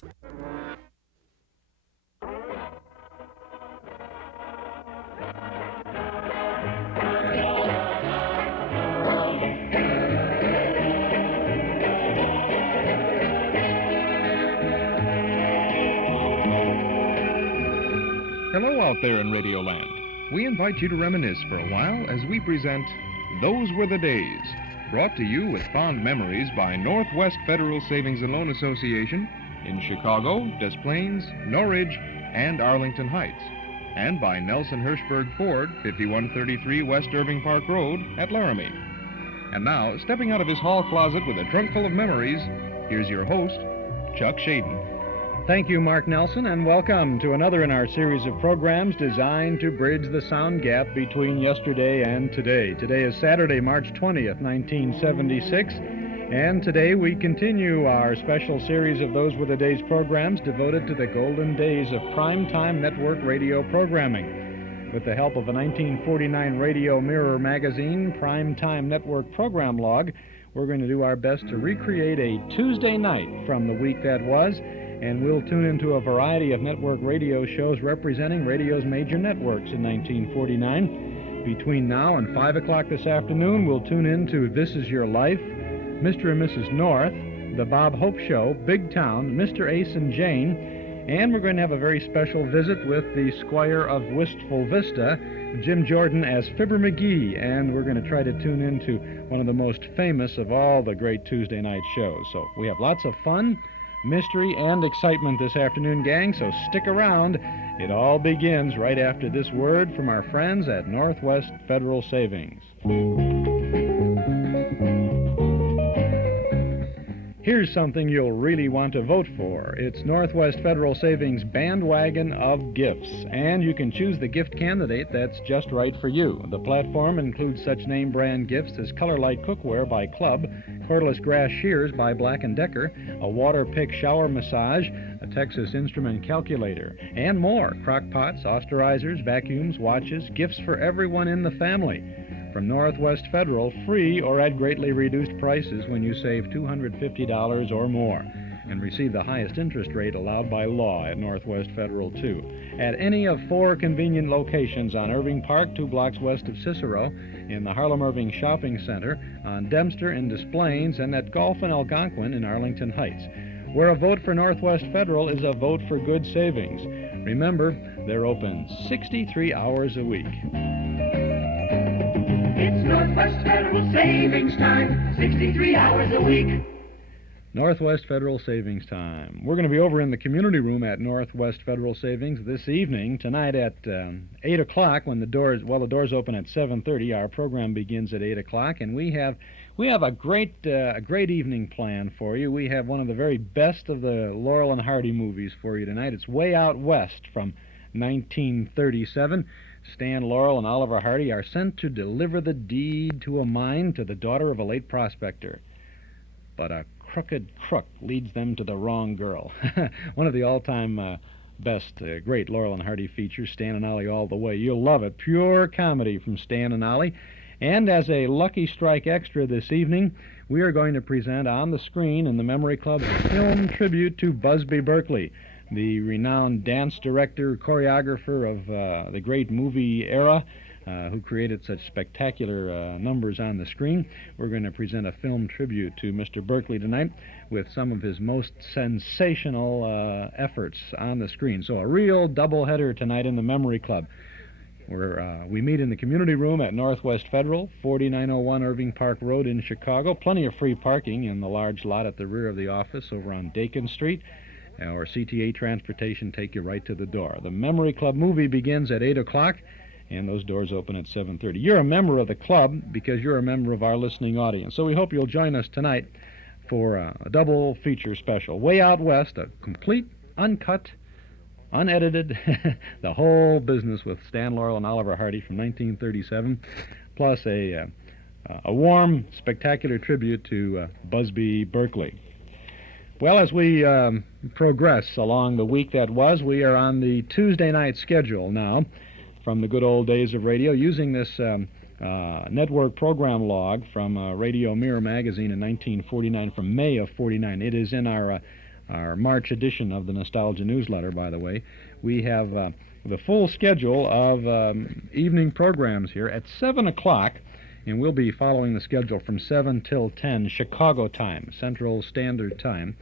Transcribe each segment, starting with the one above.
Hello out there in Radioland. We invite you to reminisce for a while as we present Those Were the Days, brought to you with fond memories by Northwest Federal Savings and Loan Association in Chicago, Des Plaines, Norridge, and Arlington Heights, and by Nelson Hirschberg Ford, 5133 West Irving Park Road at Laramie. And now, stepping out of his hall closet with a trunk full of memories, here's your host, Chuck Shaden. Thank you, Mark Nelson, and welcome to another in our series of programs designed to bridge the sound gap between yesterday and today. Today is Saturday, March 20th, 1976, and today we continue our special series of Those Were the Days programs devoted to the golden days of primetime network radio programming. With the help of a 1949 Radio Mirror magazine primetime network program log, we're going to do our best to recreate a Tuesday night from the week that was, and we'll tune into a variety of network radio shows representing radio's major networks in 1949. Between now and 5 o'clock this afternoon, we'll tune into This Is Your Life, Mr. and Mrs. North, The Bob Hope Show, Big Town, Mr. Ace and Jane, and we're going to have a very special visit with the Squire of Wistful Vista, Jim Jordan as Fibber McGee, and we're going to try to tune into one of the most famous of all the great Tuesday night shows. So we have lots of fun, mystery, and excitement this afternoon, gang, so stick around. It all begins right after this word from our friends at Northwest Federal Savings. Here's something you'll really want to vote for. It's Northwest Federal Savings Bandwagon of Gifts, and you can choose the gift candidate that's just right for you. The platform includes such name brand gifts as Color Light Cookware by Club, Cordless Grass Shears by Black & Decker, a Water Pick Shower Massage, a Texas Instrument Calculator, and more. Crock pots, austerizers, vacuums, watches, gifts for everyone in the family. From Northwest Federal, free or at greatly reduced prices when you save $250 or more, and receive the highest interest rate allowed by law at Northwest Federal, too. At any of 4 convenient locations on Irving Park, 2 blocks west of Cicero, in the Harlem-Irving Shopping Center, on Dempster in Des Plaines, and at Golf and Algonquin in Arlington Heights, where a vote for Northwest Federal is a vote for good savings. Remember, they're open 63 hours a week. It's Northwest Federal Savings Time, 63 hours a week. Northwest Federal Savings Time. We're going to be over in the community room at Northwest Federal Savings this evening, tonight at 8 o'clock when the doors open at 7:30. Our program begins at 8 o'clock, and we have a great evening planned for you. We have one of the very best of the Laurel and Hardy movies for you tonight. It's Way Out West from 1937. Stan Laurel and Oliver Hardy are sent to deliver the deed to a mine to the daughter of a late prospector. But a crooked crook leads them to the wrong girl. One of the all-time best, great Laurel and Hardy features, Stan and Ollie All the Way. You'll love it. Pure comedy from Stan and Ollie. And as a Lucky Strike extra this evening, we are going to present on the screen in the Memory Club a film tribute to Busby Berkeley, the renowned dance director, choreographer of the great movie era, who created such spectacular numbers on the screen. We're going to present a film tribute to Mr. Berkeley tonight with some of his most sensational efforts on the screen. So a real doubleheader tonight in the Memory Club, where we meet in the community room at Northwest Federal, 4901 Irving Park Road in Chicago. Plenty of free parking in the large lot at the rear of the office over on Dakin Street. Or CTA Transportation take you right to the door. The Memory Club movie begins at 8 o'clock, and those doors open at 7:30. You're a member of the club because you're a member of our listening audience, so we hope you'll join us tonight for a double feature special. Way Out West, a complete, uncut, unedited, the whole business with Stan Laurel and Oliver Hardy from 1937, plus a warm, spectacular tribute to Busby Berkeley. Well, as we progress along the week that was, we are on the Tuesday night schedule now from the good old days of radio, using this network program log from Radio Mirror magazine in 1949, from May of 49. It is in our our March edition of the Nostalgia Newsletter, by the way. We have the full schedule of evening programs here at 7 o'clock, and we'll be following the schedule from 7 till 10 Chicago time, Central Standard Time.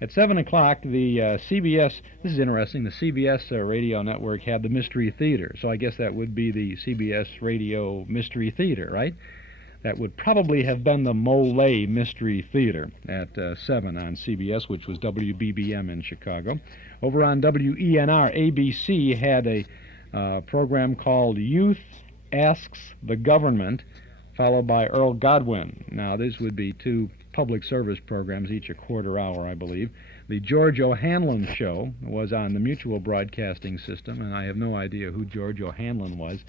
At 7 o'clock, the CBS, this is interesting, the CBS radio network had the Mystery Theater, so I guess that would be the CBS Radio Mystery Theater, right? That would probably have been the Mole Mystery Theater at 7 on CBS, which was WBBM in Chicago. Over on WENR, ABC had a program called Youth Asks the Government, followed by Earl Godwin. Now, this would be two public service programs, each a quarter hour, I believe. The George O'Hanlon Show was on the Mutual Broadcasting System, and I have no idea who George O'Hanlon was.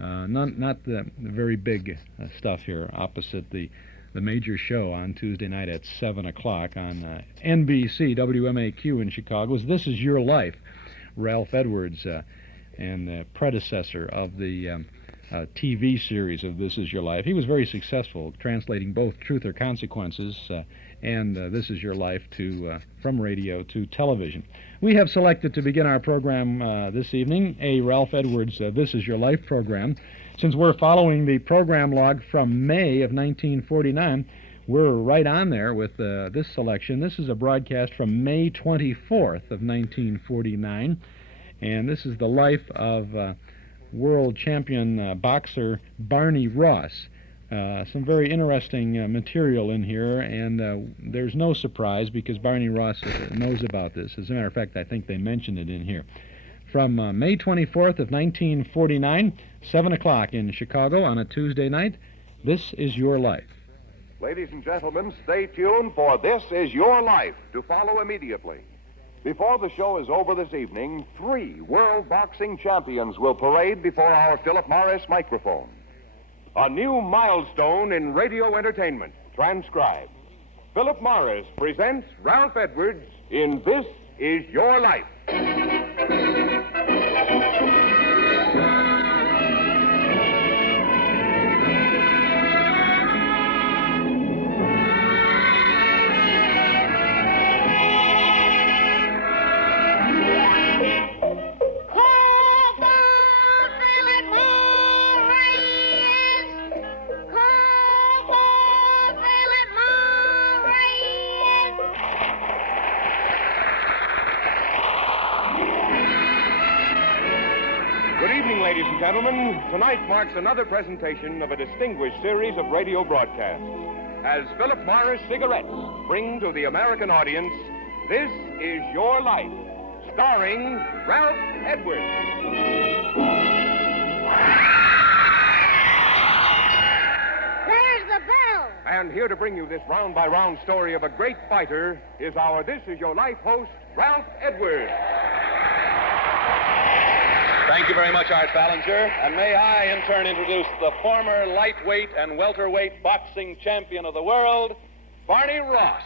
Not the very big stuff here opposite the major show on Tuesday night at 7 o'clock on NBC, WMAQ in Chicago. This Is Your Life, Ralph Edwards, and the predecessor of the TV series of This Is Your Life. He was very successful translating both Truth or Consequences and This Is Your Life from radio to television. We have selected to begin our program this evening a Ralph Edwards This Is Your Life program. Since we're following the program log from May of 1949, we're right on there with this selection. This is a broadcast from May 24th of 1949, and this is the life of world champion boxer Barney Ross. Some very interesting material in here, and there's no surprise because Barney Ross knows about this. As a matter of fact, I think they mentioned it in here. From May 24th of 1949, 7 o'clock in Chicago on a Tuesday night, This Is Your Life. Ladies and gentlemen, stay tuned for This Is Your Life to follow immediately. Before the show is over this evening, 3 world boxing champions will parade before our Philip Morris microphone. A new milestone in radio entertainment, transcribed. Philip Morris presents Ralph Edwards in This Is Your Life. Ladies and gentlemen, tonight marks another presentation of a distinguished series of radio broadcasts as Philip Morris Cigarettes bring to the American audience This Is Your Life, starring Ralph Edwards. There's the bell. And here to bring you this round-by-round story of a great fighter is our This Is Your Life host, Ralph Edwards. Thank you very much, Art Ballinger. And may I, in turn, introduce the former lightweight and welterweight boxing champion of the world, Barney Ross.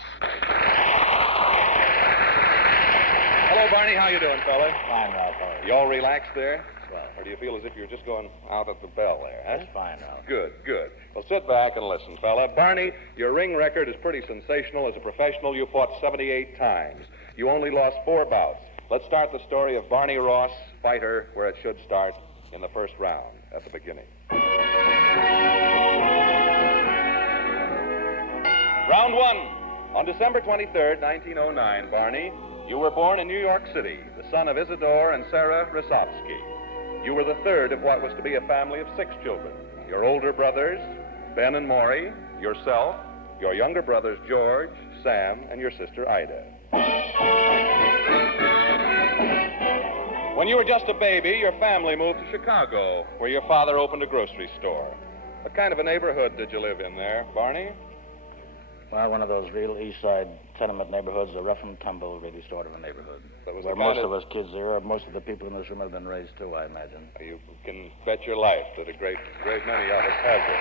Hello, Barney. How you doing, fella? Fine, Ralph. You all relaxed there? Well, Or do you feel as if you're just going out at the bell there, huh? that's fine, Ralph. Good, good. Well, sit back and listen, fella. Barney, your ring record is pretty sensational. As a professional, you fought 78 times. You only lost 4 bouts. Let's start the story of Barney Ross, fighter, where it should start in the first round, at the beginning. Round 1. On December 23rd, 1909, Barney, you were born in New York City, the son of Isidore and Sarah Rosofsky. You were the third of what was to be a family of 6 children. Your older brothers, Ben and Maury, yourself, your younger brothers, George, Sam, and your sister, Ida. When you were just a baby, your family moved to Chicago, where your father opened a grocery store. What kind of a neighborhood did you live in there, Barney? Well, one of those real east side tenement neighborhoods, a rough and tumble, really sort of a neighborhood. That was where the kind most of us kids are, most of the people in this room have been raised too, I imagine. You can bet your life that a great many of us have been.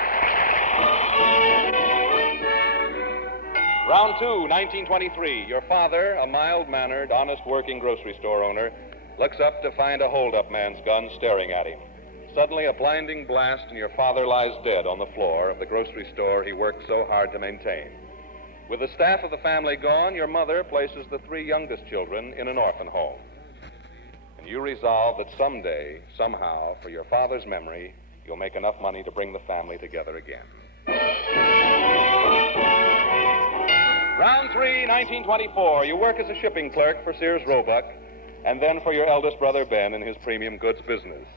Round 2, 1923. Your father, a mild-mannered, honest working grocery store owner, looks up to find a hold-up man's gun staring at him. Suddenly, a blinding blast, and your father lies dead on the floor of the grocery store he worked so hard to maintain. With the staff of the family gone, your mother places the 3 youngest children in an orphan home. And you resolve that someday, somehow, for your father's memory, you'll make enough money to bring the family together again. Round 3, 1924. You work as a shipping clerk for Sears Roebuck, and then for your eldest brother, Ben, in his premium goods business.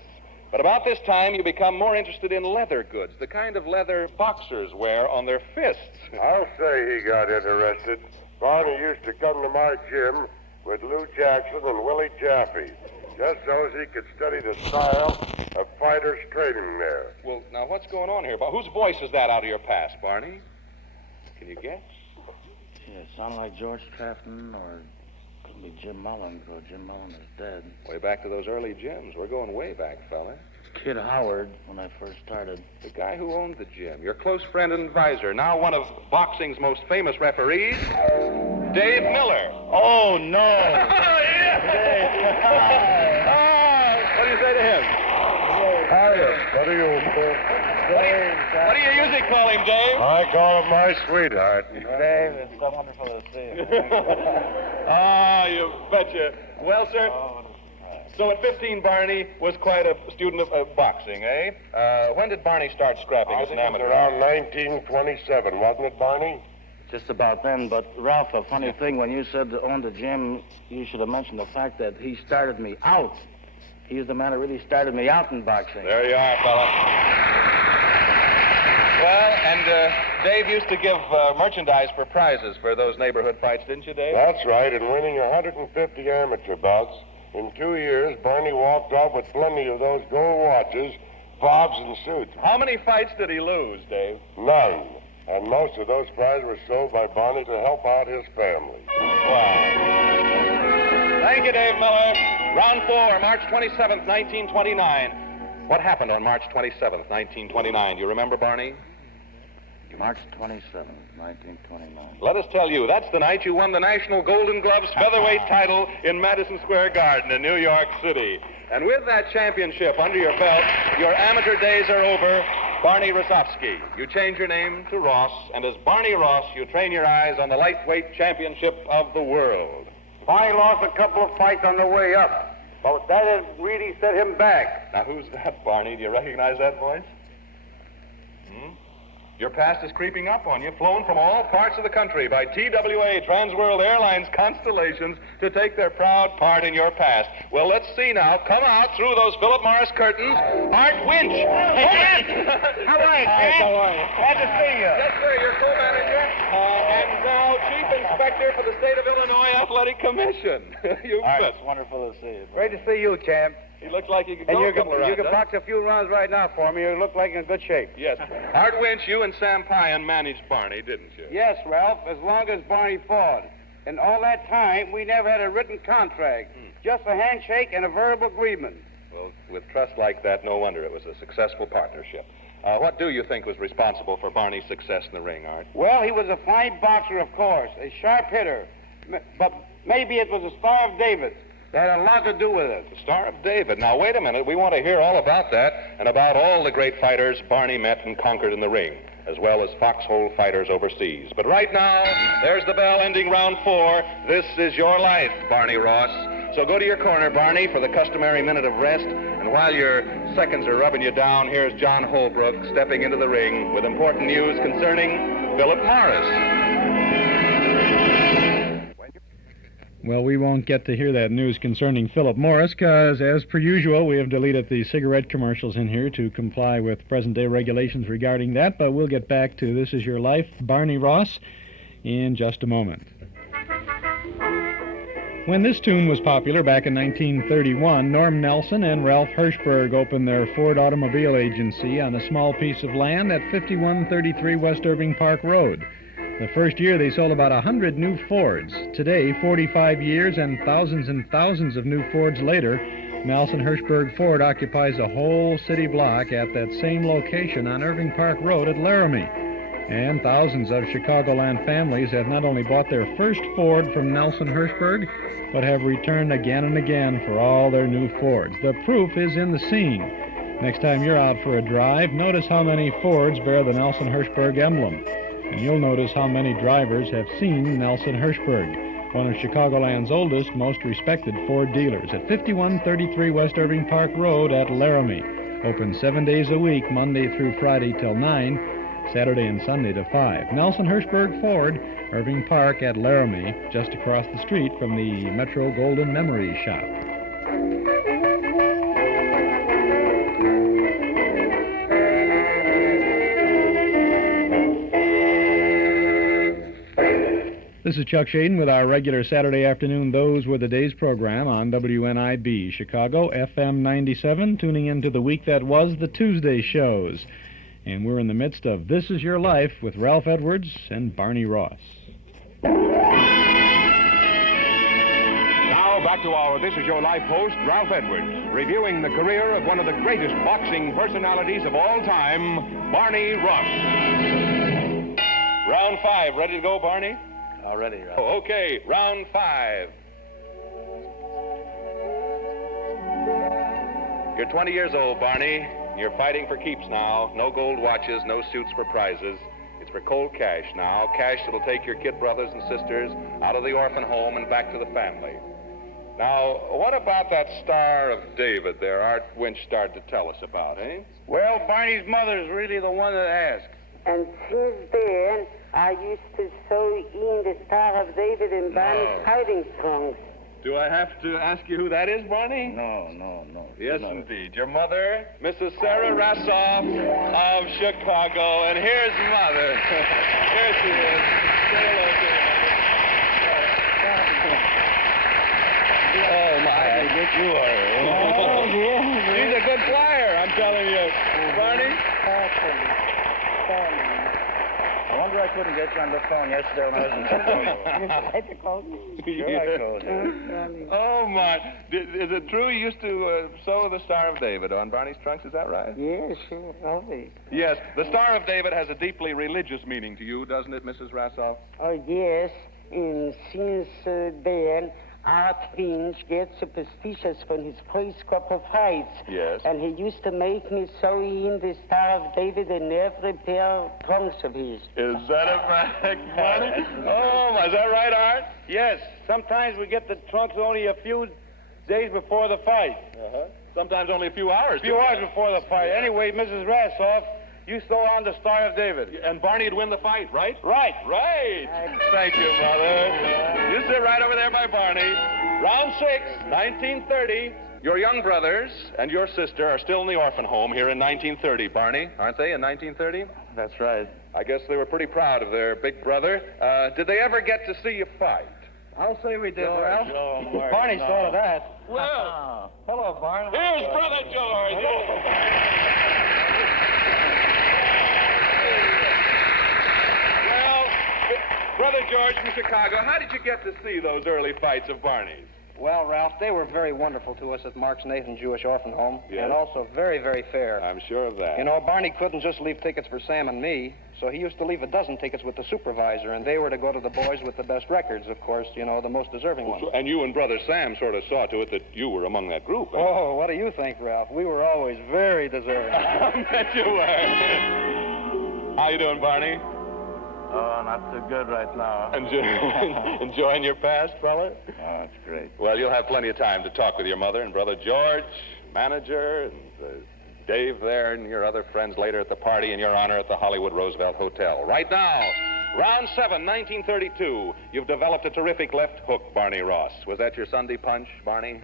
But about this time, you become more interested in leather goods, the kind of leather boxers wear on their fists. I'll say he got interested. Barney used to come to my gym with Lou Jackson and Willie Jaffe, just so as he could study the style of fighters training there. Well, now, what's going on here? Whose voice is that out of your past, Barney? Can you guess? Yeah, sound like George Trafton, or could be Jim Mullen, because Jim Mullen is dead. Way back to those early gyms. We're going way back, fella. Kid Howard, when I first started. The guy who owned the gym, your close friend and advisor, now one of boxing's most famous referees, Dave Miller. Oh, no. What do you say to him? What do you... What do you usually call him, Dave? I call him my sweetheart. Dave, it's so wonderful to see you. You betcha. Well, sir, so at 15, Barney was quite a student of boxing, eh? When did Barney start scrapping as an amateur? Around 1927, wasn't it, Barney? Just about then, but Ralph, a funny thing, when you said to own the gym, you should have mentioned the fact that he started me out. He's the man who really started me out in boxing. There you are, fella. Well, and Dave used to give merchandise for prizes for those neighborhood fights, didn't you, Dave? That's right, and winning 150 amateur bouts. In 2 years, Barney walked off with plenty of those gold watches, fobs, and suits. How many fights did he lose, Dave? None. And most of those prizes were sold by Barney to help out his family. Wow. Thank you, Dave Miller. Round 4, March 27th, 1929. What happened on March 27th, 1929? Do you remember, Barney? March 27th, 1929. Let us tell you, that's the night you won the National Golden Gloves featherweight title in Madison Square Garden in New York City. And with that championship under your belt, your amateur days are over. Barney Rosofsky, you change your name to Ross, and as Barney Ross, you train your eyes on the lightweight championship of the world. Barney lost a couple of fights on the way up, but that really set him back. Now, who's that, Barney? Do you recognize that voice? Your past is creeping up on you, flown from all parts of the country by TWA, Transworld Airlines Constellations, to take their proud part in your past. Well, let's see now. Come out through those Philip Morris curtains. Art Winch. How are you, Sam? How are you? Glad to see you. Yes, sir, your co-manager. And now Chief Inspector for the State of Illinois Athletic Commission. You bet. It's wonderful to see you. Great to see you, champ. He looks like he could And go you a couple of rounds. can box a few rounds right now for me. You look like you're in good shape. Yes. Art Winch, you and Sam Pyan managed Barney, didn't you? Yes, Ralph, as long as Barney fought. And all that time, we never had a written contract. Just a handshake and a verbal agreement. Well, with trust like that, no wonder it was a successful partnership. What do you think was responsible for Barney's success in the ring, Art? Well, he was a fine boxer, of course, a sharp hitter. But maybe it was the Star of David. That had a lot to do with it. The Star of David. Now, wait a minute. We want to hear all about that and about all the great fighters Barney met and conquered in the ring, as well as foxhole fighters overseas. But right now, there's the bell ending round 4. This is your life, Barney Ross. So go to your corner, Barney, for the customary minute of rest. And while your seconds are rubbing you down, here's John Holbrook stepping into the ring with important news concerning Philip Morris. Well, we won't get to hear that news concerning Philip Morris because, as per usual, we have deleted the cigarette commercials in here to comply with present-day regulations regarding that, but we'll get back to This Is Your Life, Barney Ross, in just a moment. When this tune was popular back in 1931, Norm Nelson and Ralph Hirschberg opened their Ford Automobile Agency on a small piece of land at 5133 West Irving Park Road. The first year, they sold about 100 new Fords. Today, 45 years and thousands of new Fords later, Nelson Hirschberg Ford occupies a whole city block at that same location on Irving Park Road at Laramie. And thousands of Chicagoland families have not only bought their first Ford from Nelson Hirschberg, but have returned again and again for all their new Fords. The proof is in the scene. Next time you're out for a drive, notice how many Fords bear the Nelson Hirschberg emblem. And you'll notice how many drivers have seen Nelson Hirschberg, one of Chicagoland's oldest, most respected Ford dealers, at 5133 West Irving Park Road at Laramie. Open 7 days a week, Monday through Friday till 9, Saturday and Sunday to 5. Nelson Hirschberg Ford, Irving Park at Laramie, just across the street from the Metro Golden Memories shop. This is Chuck Shaden with our regular Saturday afternoon Those Were the Days program on WNIB Chicago, FM 97, tuning into the week that was, the Tuesday shows. And we're in the midst of This Is Your Life with Ralph Edwards and Barney Ross. Now back to our This Is Your Life host, Ralph Edwards, reviewing the career of one of the greatest boxing personalities of all time, Barney Ross. Round 5, ready to go, Barney? All ready, Ralph. Oh, okay, round 5. You're 20 years old, Barney. You're fighting for keeps now. No gold watches, no suits for prizes. It's for cold cash now. Cash that'll take your kid brothers and sisters out of the orphan home and back to the family. Now, what about that Star of David there Art Winch started to tell us about, eh? Well, Barney's mother's really the one that asked. And since then, I used to sew in the Star of David in Barney's hiding trunks. Do I have to ask you who that is, Barney? No. Yes, indeed. Your mother, Mrs. Sarah Rassoff of Chicago. And here's Mother. Here she is. Say hello to her. Oh, my. Good you are. She's a good flyer, I'm telling you. Barney? I wonder I couldn't get you on the phone yesterday when I was in Chicago. Sure, I called you. Oh, my. Is it true you used to sew the Star of David on Barney's trunks? Is that right? Yes, sure, always. Yes. The Star of David has a deeply religious meaning to you, doesn't it, Mrs. Rassoff? Oh, yes. And since then, Art Finch gets superstitious from his first cup of heights. Yes. And he used to make me sew in the Star of David in every pair of trunks of his. Is that a fact, Barney? Oh, is that right, Art? Yes, sometimes we get the trunks only a few days before the fight. Sometimes only a few hours. A few hours before the fight. Anyway, Mrs. Rassoff, you sew on the Star of David. And Barney'd win the fight, right? Right. Right. Thank you, Mother. You sit right over there by Barney. Round 6, 1930. Your young brothers and your sister are still in the orphan home here in 1930, Barney, aren't they, in 1930? That's right. I guess they were pretty proud of their big brother. Did they ever get to see you fight? I'll say we did, Ralph. Mark, Barney no. saw to that. Well, Hello, Barney. here's Brother George. Well, Brother George from Chicago, how did you get to see those early fights of Barney's? Well, Ralph, they were very wonderful to us at Mark's Nathan Jewish Orphan Home, Yes. and also very, very fair. I'm sure of that. You know, Barney couldn't just leave tickets for Sam and me, so he used to leave a dozen tickets with the supervisor, and they were to go to the boys with the best records, of course, you know, the most deserving ones. And you and Brother Sam sort of saw to it that you were among that group. eh? Oh, what do you think, Ralph? We were always very deserving. I bet you were. How you doing, Barney? Oh, not too good right now. Enjoying your past, fella? Oh, it's great. Well, you'll have plenty of time to talk with your mother and Brother George, manager, and Dave there, and your other friends later at the party in your honor at the Hollywood Roosevelt Hotel. Right now, round 7, 1932. You've developed a terrific left hook, Barney Ross. Was that your Sunday punch, Barney?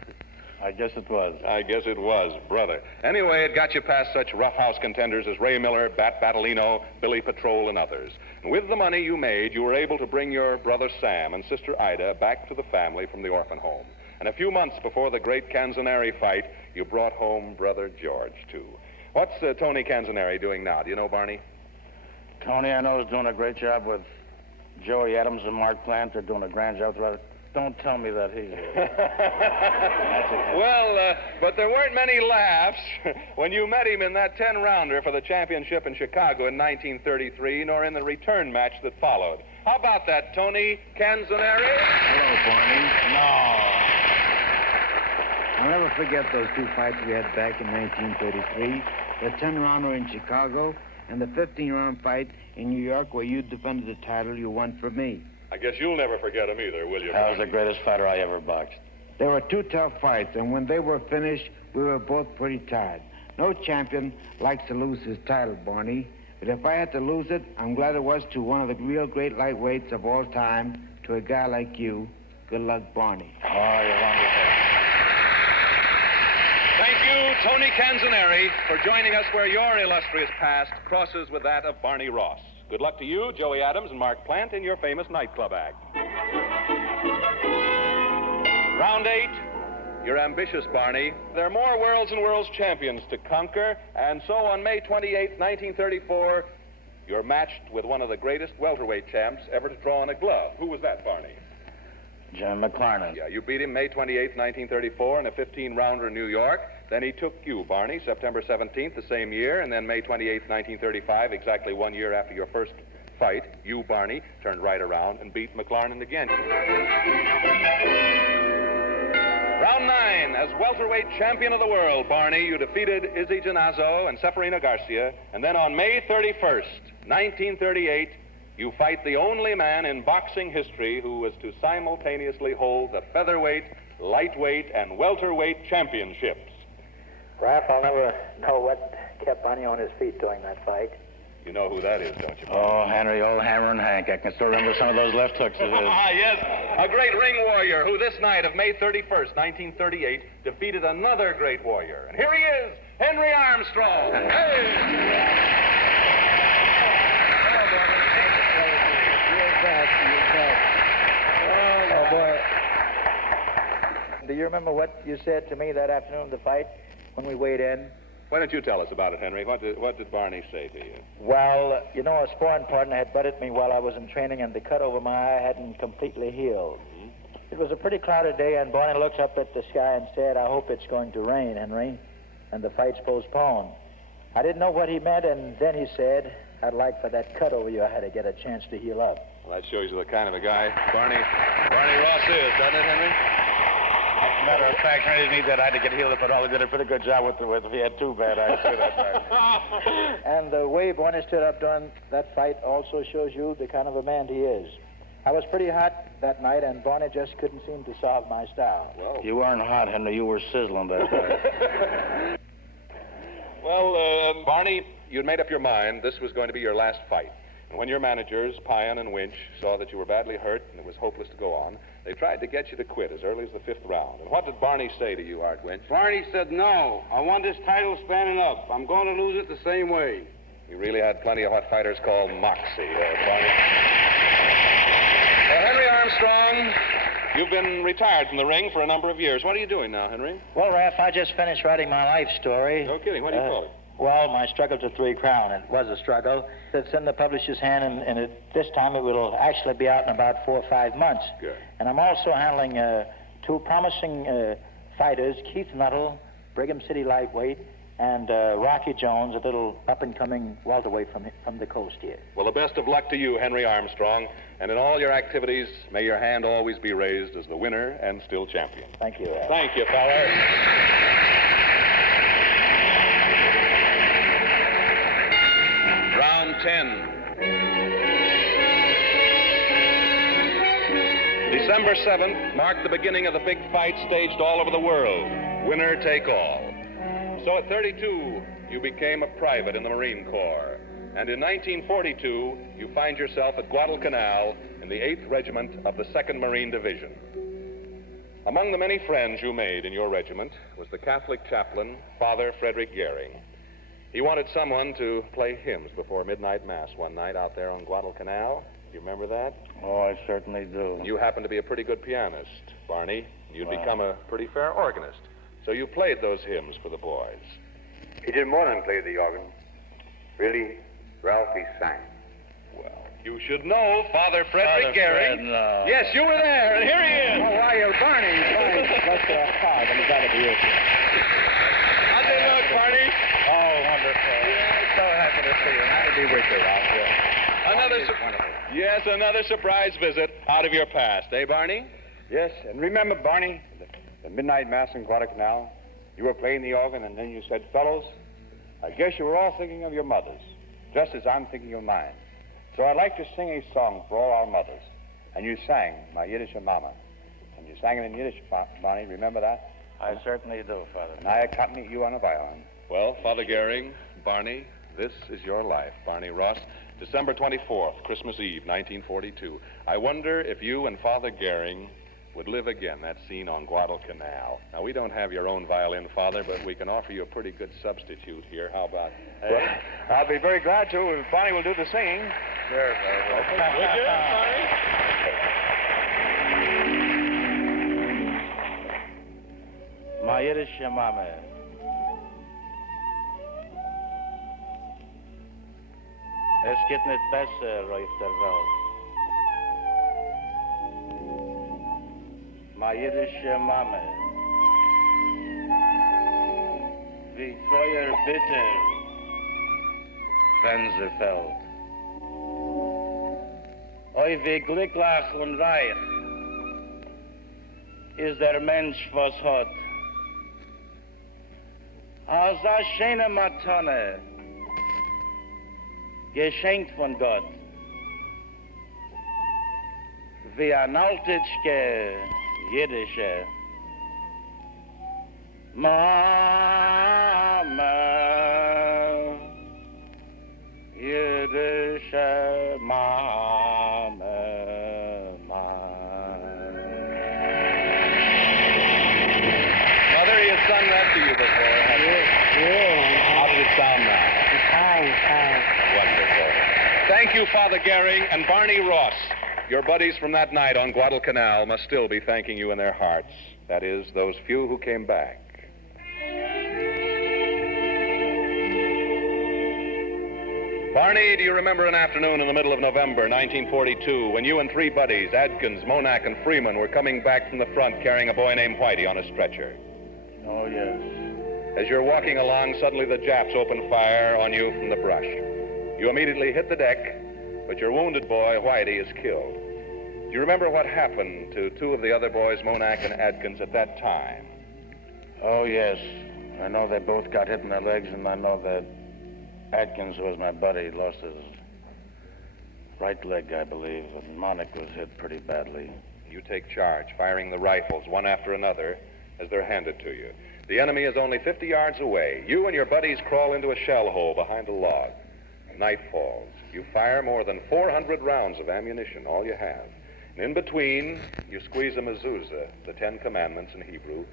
I guess it was. I guess it was, brother. Anyway, it got you past such roughhouse contenders as Ray Miller, Bat Battolino, Billy Patrol, and others. And with the money you made, you were able to bring your brother Sam and sister Ida back to the family from the orphan home. And a few months before the great Canzoneri fight, you brought home Brother George, too. What's Tony Canzoneri doing now? Do you know, Barney? Tony, I know, is doing a great job with Joey Adams and Mark Plant. They're doing a grand job throughout. Don't tell me that he's... Well, but there weren't many laughs when you met him in that 10-rounder for the championship in Chicago in 1933, nor in the return match that followed. How about that, Tony Canzoneri? Hello, Barney. I'll never forget those two fights we had back in 1933. The 10-rounder in Chicago and the 15-round fight in New York where you defended the title you won for me. I guess you'll never forget him either, will you? That was the greatest fighter I ever boxed. They were two tough fights, and when they were finished, we were both pretty tired. No champion likes to lose his title, Barney. But if I had to lose it, I'm glad it was to one of the real great lightweights of all time, to a guy like you. Good luck, Barney. Oh, you're wonderful. Thank you, Tony Canzoneri, for joining us where your illustrious past crosses with that of Barney Ross. Good luck to you, Joey Adams, and Mark Plant in your famous nightclub act. Round 8. You're ambitious, Barney. There are more worlds and worlds champions to conquer, and so on May 28, 1934, you're matched with one of the greatest welterweight champs ever to draw on a glove. Who was that, Barney? Jimmy McLarnin. Yeah, you beat him May 28, 1934 in a 15-rounder in New York. Then he took you, Barney, September 17th the same year, and then May 28, 1935, exactly 1 year after your first fight, you, Barney, turned right around and beat McLarnin again. Round 9, as welterweight champion of the world, Barney, you defeated Izzy Genazzo and Seferino Garcia, and then on May 31st, 1938, you fight the only man in boxing history who was to simultaneously hold the featherweight, lightweight, and welterweight championships. Raph, I'll never know what kept Barney on his feet during that fight. You know who that is, don't you, Barney? Oh, Henry, old Hammer and Hank. I can still remember some of those left hooks of his. Yes, a great ring warrior who this night of May 31st, 1938, defeated another great warrior. And here he is, Henry Armstrong. Hey! Oh, boy. Do you remember what you said to me that afternoon of the fight when we weighed in? Why don't you tell us about it, Henry? What did Barney say to you? Well, you know, a sparring partner had butted me while I was in training, and the cut over my eye hadn't completely healed. Mm-hmm. It was a pretty cloudy day, and Barney looks up at the sky and said, "I hope it's going to rain, Henry," and the fight's postponed. I didn't know what he meant, and then he said, "I'd like for that cut over your eye to get a chance to heal up." Well, that shows you the kind of a guy Barney Ross is, doesn't it, Henry? As a matter of fact, Henry didn't need that eye to get healed up at all. He did a pretty good job with if he had two bad eyes, too, that time. And the way Barney stood up during that fight also shows you the kind of a man he is. I was pretty hot that night, and Barney just couldn't seem to solve my style. Well, you weren't hot, Henry. You were sizzling that night. Well, Barney, you'd made up your mind this was going to be your last fight. And when your managers, Pyan and Winch, saw that you were badly hurt and it was hopeless to go on, they tried to get you to quit as early as the 5th round. And what did Barney say to you, Art Winch? Barney said, "No, I want this title standing up. I'm going to lose it the same way." You really had plenty of what fighters call moxie, Barney. Well, Henry Armstrong, you've been retired from the ring for a number of years. What are you doing now, Henry? Well, Raph, I just finished writing my life story. No kidding. What do you call it? Well, my struggle to 3 Crown. It was a struggle. It's in the publisher's hand, and this time it will actually be out in about 4 or 5 months. Good. And I'm also handling 2 promising fighters, Keith Nuttall, Brigham City lightweight, and Rocky Jones, a little up-and-coming welterweight from the coast here. Well, the best of luck to you, Henry Armstrong. And in all your activities, may your hand always be raised as the winner and still champion. Thank you, Al. Thank you, fella. Round 10. December 7th marked the beginning of the big fight staged all over the world. Winner take all. So at 32, you became a private in the Marine Corps. And in 1942, you find yourself at Guadalcanal in the 8th Regiment of the 2nd Marine Division. Among the many friends you made in your regiment was the Catholic chaplain, Father Frederick Gehring. He wanted someone to play hymns before midnight mass one night out there on Guadalcanal. Do you remember that? Oh, I certainly do. You happen to be a pretty good pianist, Barney. You'd become a pretty fair organist. So you played those hymns for the boys. He did more than play the organ. Really, Ralph, he sang. Well, you should know Father Frederick Gehring. Yes, you were there, and here he is. Oh, why, you're Barney. What's the hard? I'm glad to be here. How'd they look, Barney? Oh, wonderful. Yeah, so happy to see you. Happy to be with you, Ralph. Yes, another surprise visit out of your past, eh, Barney? Yes, and remember, Barney, the midnight mass in Guadalcanal, you were playing the organ, and then you said, "Fellows, I guess you were all thinking of your mothers." just as I'm thinking of mine. So I'd like to sing a song for all our mothers. And you sang My Yiddish Mama. And you sang it in Yiddish, Barney. Remember that? I certainly do, Father. And I accompany you on a violin. Well, Father Gehring, Barney, this is your life. Barney Ross, December 24th, Christmas Eve, 1942. I wonder if you and Father Gehring would live again that scene on Guadalcanal. Now, we don't have your own violin, Father, but we can offer you a pretty good substitute here. How about... Well, I'll be very glad to if Barney will do the singing. Sure, Father. Would you, Barney? My Yiddish Mama. Es geht nicht besser auf der Welt. My Yiddish Mama. Wie Feuer bitter, wenn sie fällt. Oi, wie glücklich und reich ist der Mensch, was hat. Als eine schöne Matone, geschenkt von Gott, wie ein altitschke jiddische Mama, jiddische Mama, Mother, he has sung that to you before. How does it sound now? Fine. Wonderful. Thank you, Father Gehring and Barney Ross. Your buddies from that night on Guadalcanal must still be thanking you in their hearts. That is, those few who came back. Barney, do you remember an afternoon in the middle of November 1942 when you and three buddies, Adkins, Monak, and Freeman, were coming back from the front carrying a boy named Whitey on a stretcher? Oh, yes. As you're walking along, suddenly the Japs open fire on you from the brush. You immediately hit the deck, but your wounded boy, Whitey, is killed. Do you remember what happened to two of the other boys, Monak and Adkins, at that time? Oh, yes. I know they both got hit in their legs, and I know that Adkins, who was my buddy, lost his right leg, I believe, and Monik was hit pretty badly. You take charge, firing the rifles one after another as they're handed to you. The enemy is only 50 yards away. You and your buddies crawl into a shell hole behind a log. Night falls. You fire more than 400 rounds of ammunition, all you have. And in between, you squeeze a mezuzah, the 10 Commandments in Hebrew,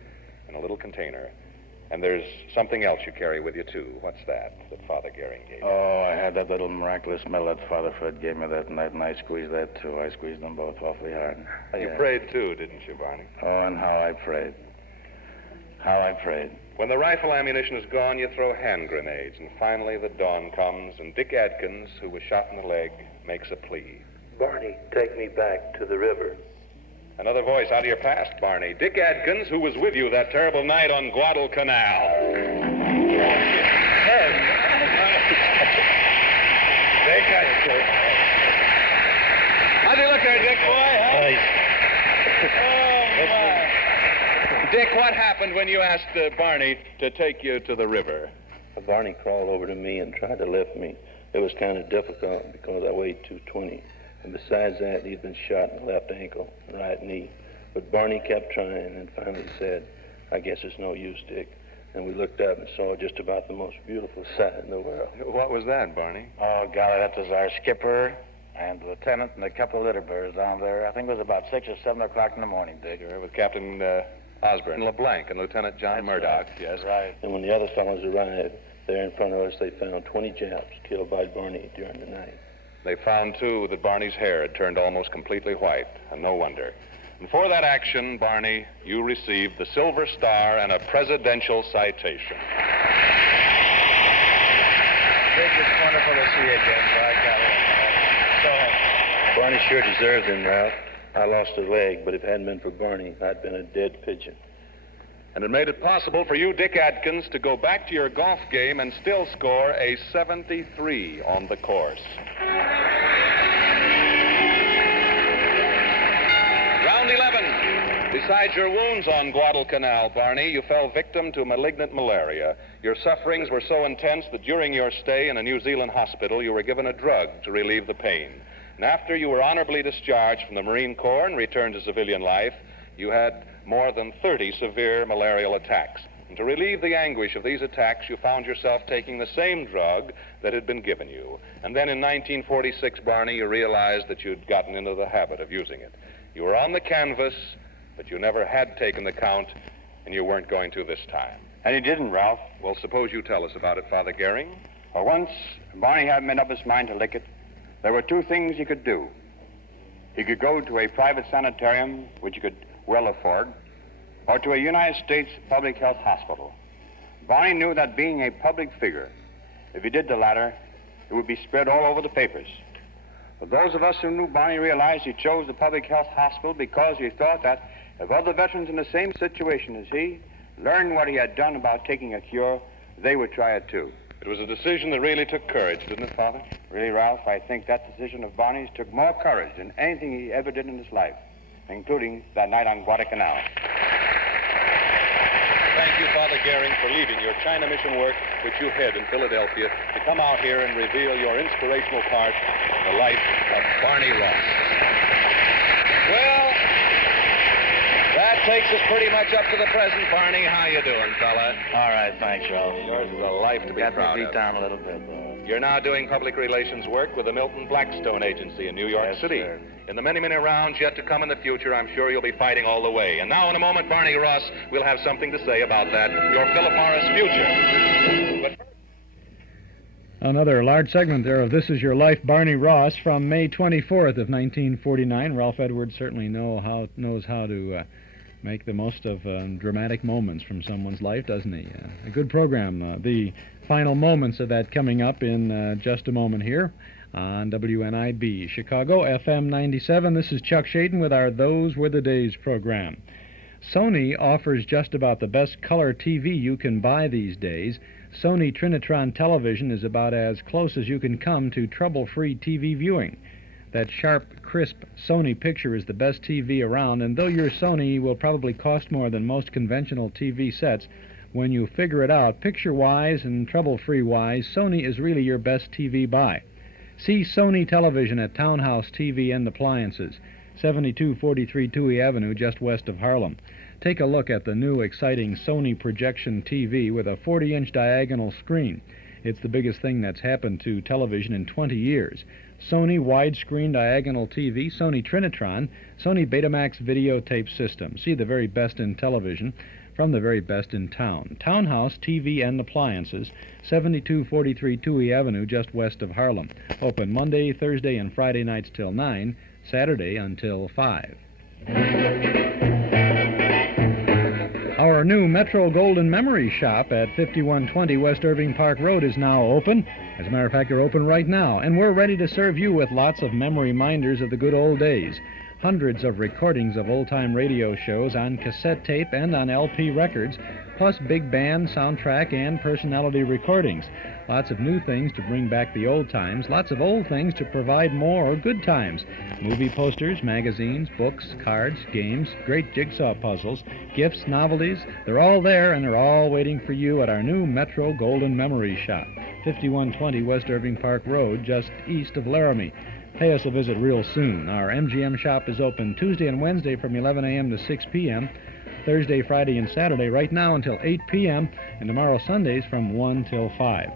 in a little container. And there's something else you carry with you, too. What's that Father Gehring gave you? Oh, I had that little miraculous medal that Father Fred gave me that night, and I squeezed that, too. I squeezed them both awfully hard. You prayed, too, didn't you, Barney? Oh, and how I prayed. How I prayed. When the rifle ammunition is gone, you throw hand grenades. And finally, the dawn comes, and Dick Adkins, who was shot in the leg, makes a plea. Barney, take me back to the river. Another voice out of your past, Barney. Dick Adkins, who was with you that terrible night on Guadalcanal. Dick Adkins. How'd you look there, Dick, boy? Huh? Dick, what happened when you asked Barney to take you to the river? Barney crawled over to me and tried to lift me. It was kind of difficult because I weighed 220. And besides that, he'd been shot in the left ankle and right knee. But Barney kept trying and finally said, I guess it's no use, Dick. And we looked up and saw just about the most beautiful sight in the world. What was that, Barney? Oh, golly, that was our skipper and the lieutenant and a couple of litter bearers down there. I think it was about 6 or 7 o'clock in the morning, Dick. With Captain Osborne LeBlanc and Lieutenant John Murdoch, right. Yes. Right. And when the other fellows arrived, there in front of us, they found 20 Japs killed by Barney during the night. They found, too, that Barney's hair had turned almost completely white, and no wonder. And for that action, Barney, you received the Silver Star and a presidential citation. Dick, it's wonderful to see you again, by golly. So, Barney sure deserved them, Ralph. I lost a leg, but if it hadn't been for Barney, I'd been a dead pigeon. And it made it possible for you, Dick Adkins, to go back to your golf game and still score a 73 on the course. Round 11. Besides your wounds on Guadalcanal, Barney, you fell victim to malignant malaria. Your sufferings were so intense that during your stay in a New Zealand hospital, you were given a drug to relieve the pain. And after you were honorably discharged from the Marine Corps and returned to civilian life, you had more than 30 severe malarial attacks. And to relieve the anguish of these attacks, you found yourself taking the same drug that had been given you. And then in 1946, Barney, you realized that you'd gotten into the habit of using it. You were on the canvas, but you never had taken the count, and you weren't going to this time. And he didn't, Ralph. Well, suppose you tell us about it, Father Gehring. For once, Barney had made up his mind to lick it. There were two things he could do. He could go to a private sanitarium, which he could well afford, or to a United States public health hospital. Barney knew that being a public figure, if he did the latter, it would be spread all over the papers. But those of us who knew Barney realized he chose the public health hospital because he thought that if other veterans in the same situation as he learned what he had done about taking a cure, they would try it too. It was a decision that really took courage, didn't it, Father? Really, Ralph, I think that decision of Barney's took more courage than anything he ever did in his life, including that night on Guadalcanal. Thank you, Father Gehring, for leaving your China mission work, which you head in Philadelphia, to come out here and reveal your inspirational part in the life of Barney Ross. Well, that takes us pretty much up to the present, Barney. How you doing, fella? All right, thanks, Ralph. Yours is a life to be proud Got me of. beat down a little bit, though. You're now doing public relations work with the Milton Blackstone Agency in New York Yes, City. sir. In the many, many rounds yet to come in the future, I'm sure you'll be fighting all the way. And now, in a moment, Barney Ross will have something to say about that, your Philip Morris future. Another large segment there of This Is Your Life, Barney Ross, from May 24th of 1949. Ralph Edwards certainly knows how to make the most of dramatic moments from someone's life, doesn't he? A good program. The final moments of that coming up in just a moment here on WNIB Chicago, FM 97. This is Chuck Shaden with our Those Were the Days program. Sony offers just about the best color TV you can buy these days. Sony Trinitron television is about as close as you can come to trouble-free TV viewing. That sharp, crisp Sony picture is the best TV around, and though your Sony will probably cost more than most conventional TV sets, when you figure it out, picture-wise and trouble-free-wise, Sony is really your best TV buy. See Sony Television at Townhouse TV and Appliances, 7243 Touhy Avenue, just west of Harlem. Take a look at the new, exciting Sony Projection TV with a 40-inch diagonal screen. It's the biggest thing that's happened to television in 20 years. Sony widescreen diagonal TV, Sony Trinitron, Sony Betamax videotape system. See the very best in television from the very best in town. Townhouse TV and Appliances, 7243 Touhy Avenue, just west of Harlem. Open Monday, Thursday, and Friday nights till 9, Saturday until 5. Our new Metro Golden Memory Shop at 5120 West Irving Park Road is now open. As a matter of fact, they're open right now, and we're ready to serve you with lots of memory minders of the good old days. Hundreds of recordings of old-time radio shows on cassette tape and on LP records, plus big band, soundtrack, and personality recordings. Lots of new things to bring back the old times, lots of old things to provide more good times. Movie posters, magazines, books, cards, games, great jigsaw puzzles, gifts, novelties. They're all there, and they're all waiting for you at our new Metro Golden Memory Shop, 5120 West Irving Park Road, just east of Laramie. Pay us a visit real soon. Our MGM shop is open Tuesday and Wednesday from 11 a.m. to 6 p.m., Thursday, Friday, and Saturday right now until 8 p.m., and tomorrow Sundays from 1 till 5.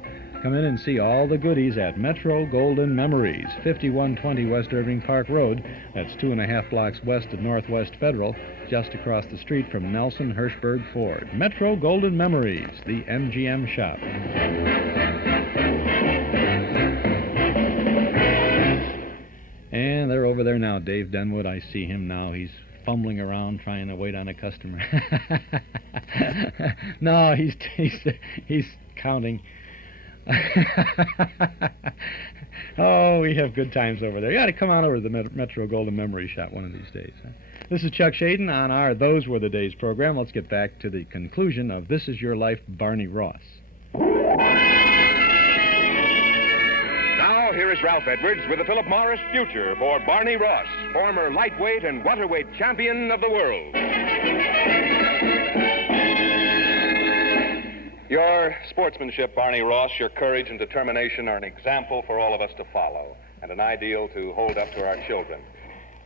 Come in and see all the goodies at Metro Golden Memories, 5120 West Irving Park Road. That's 2.5 blocks west of Northwest Federal, just across the street from Nelson Hirschberg Ford. Metro Golden Memories, the MGM shop. And they're over there now, Dave Denwood. I see him now. He's fumbling around trying to wait on a customer. No, he's counting. Oh, we have good times over there. You ought to come on over to the Metro Golden Memory Shop one of these days. This is Chuck Shaden on our Those Were the Days program. Let's get back to the conclusion of This Is Your Life, Barney Ross. Now, here is Ralph Edwards with the Philip Morris Future for Barney Ross, former lightweight and welterweight champion of the world. Your sportsmanship, Barney Ross, your courage and determination are an example for all of us to follow and an ideal to hold up to our children.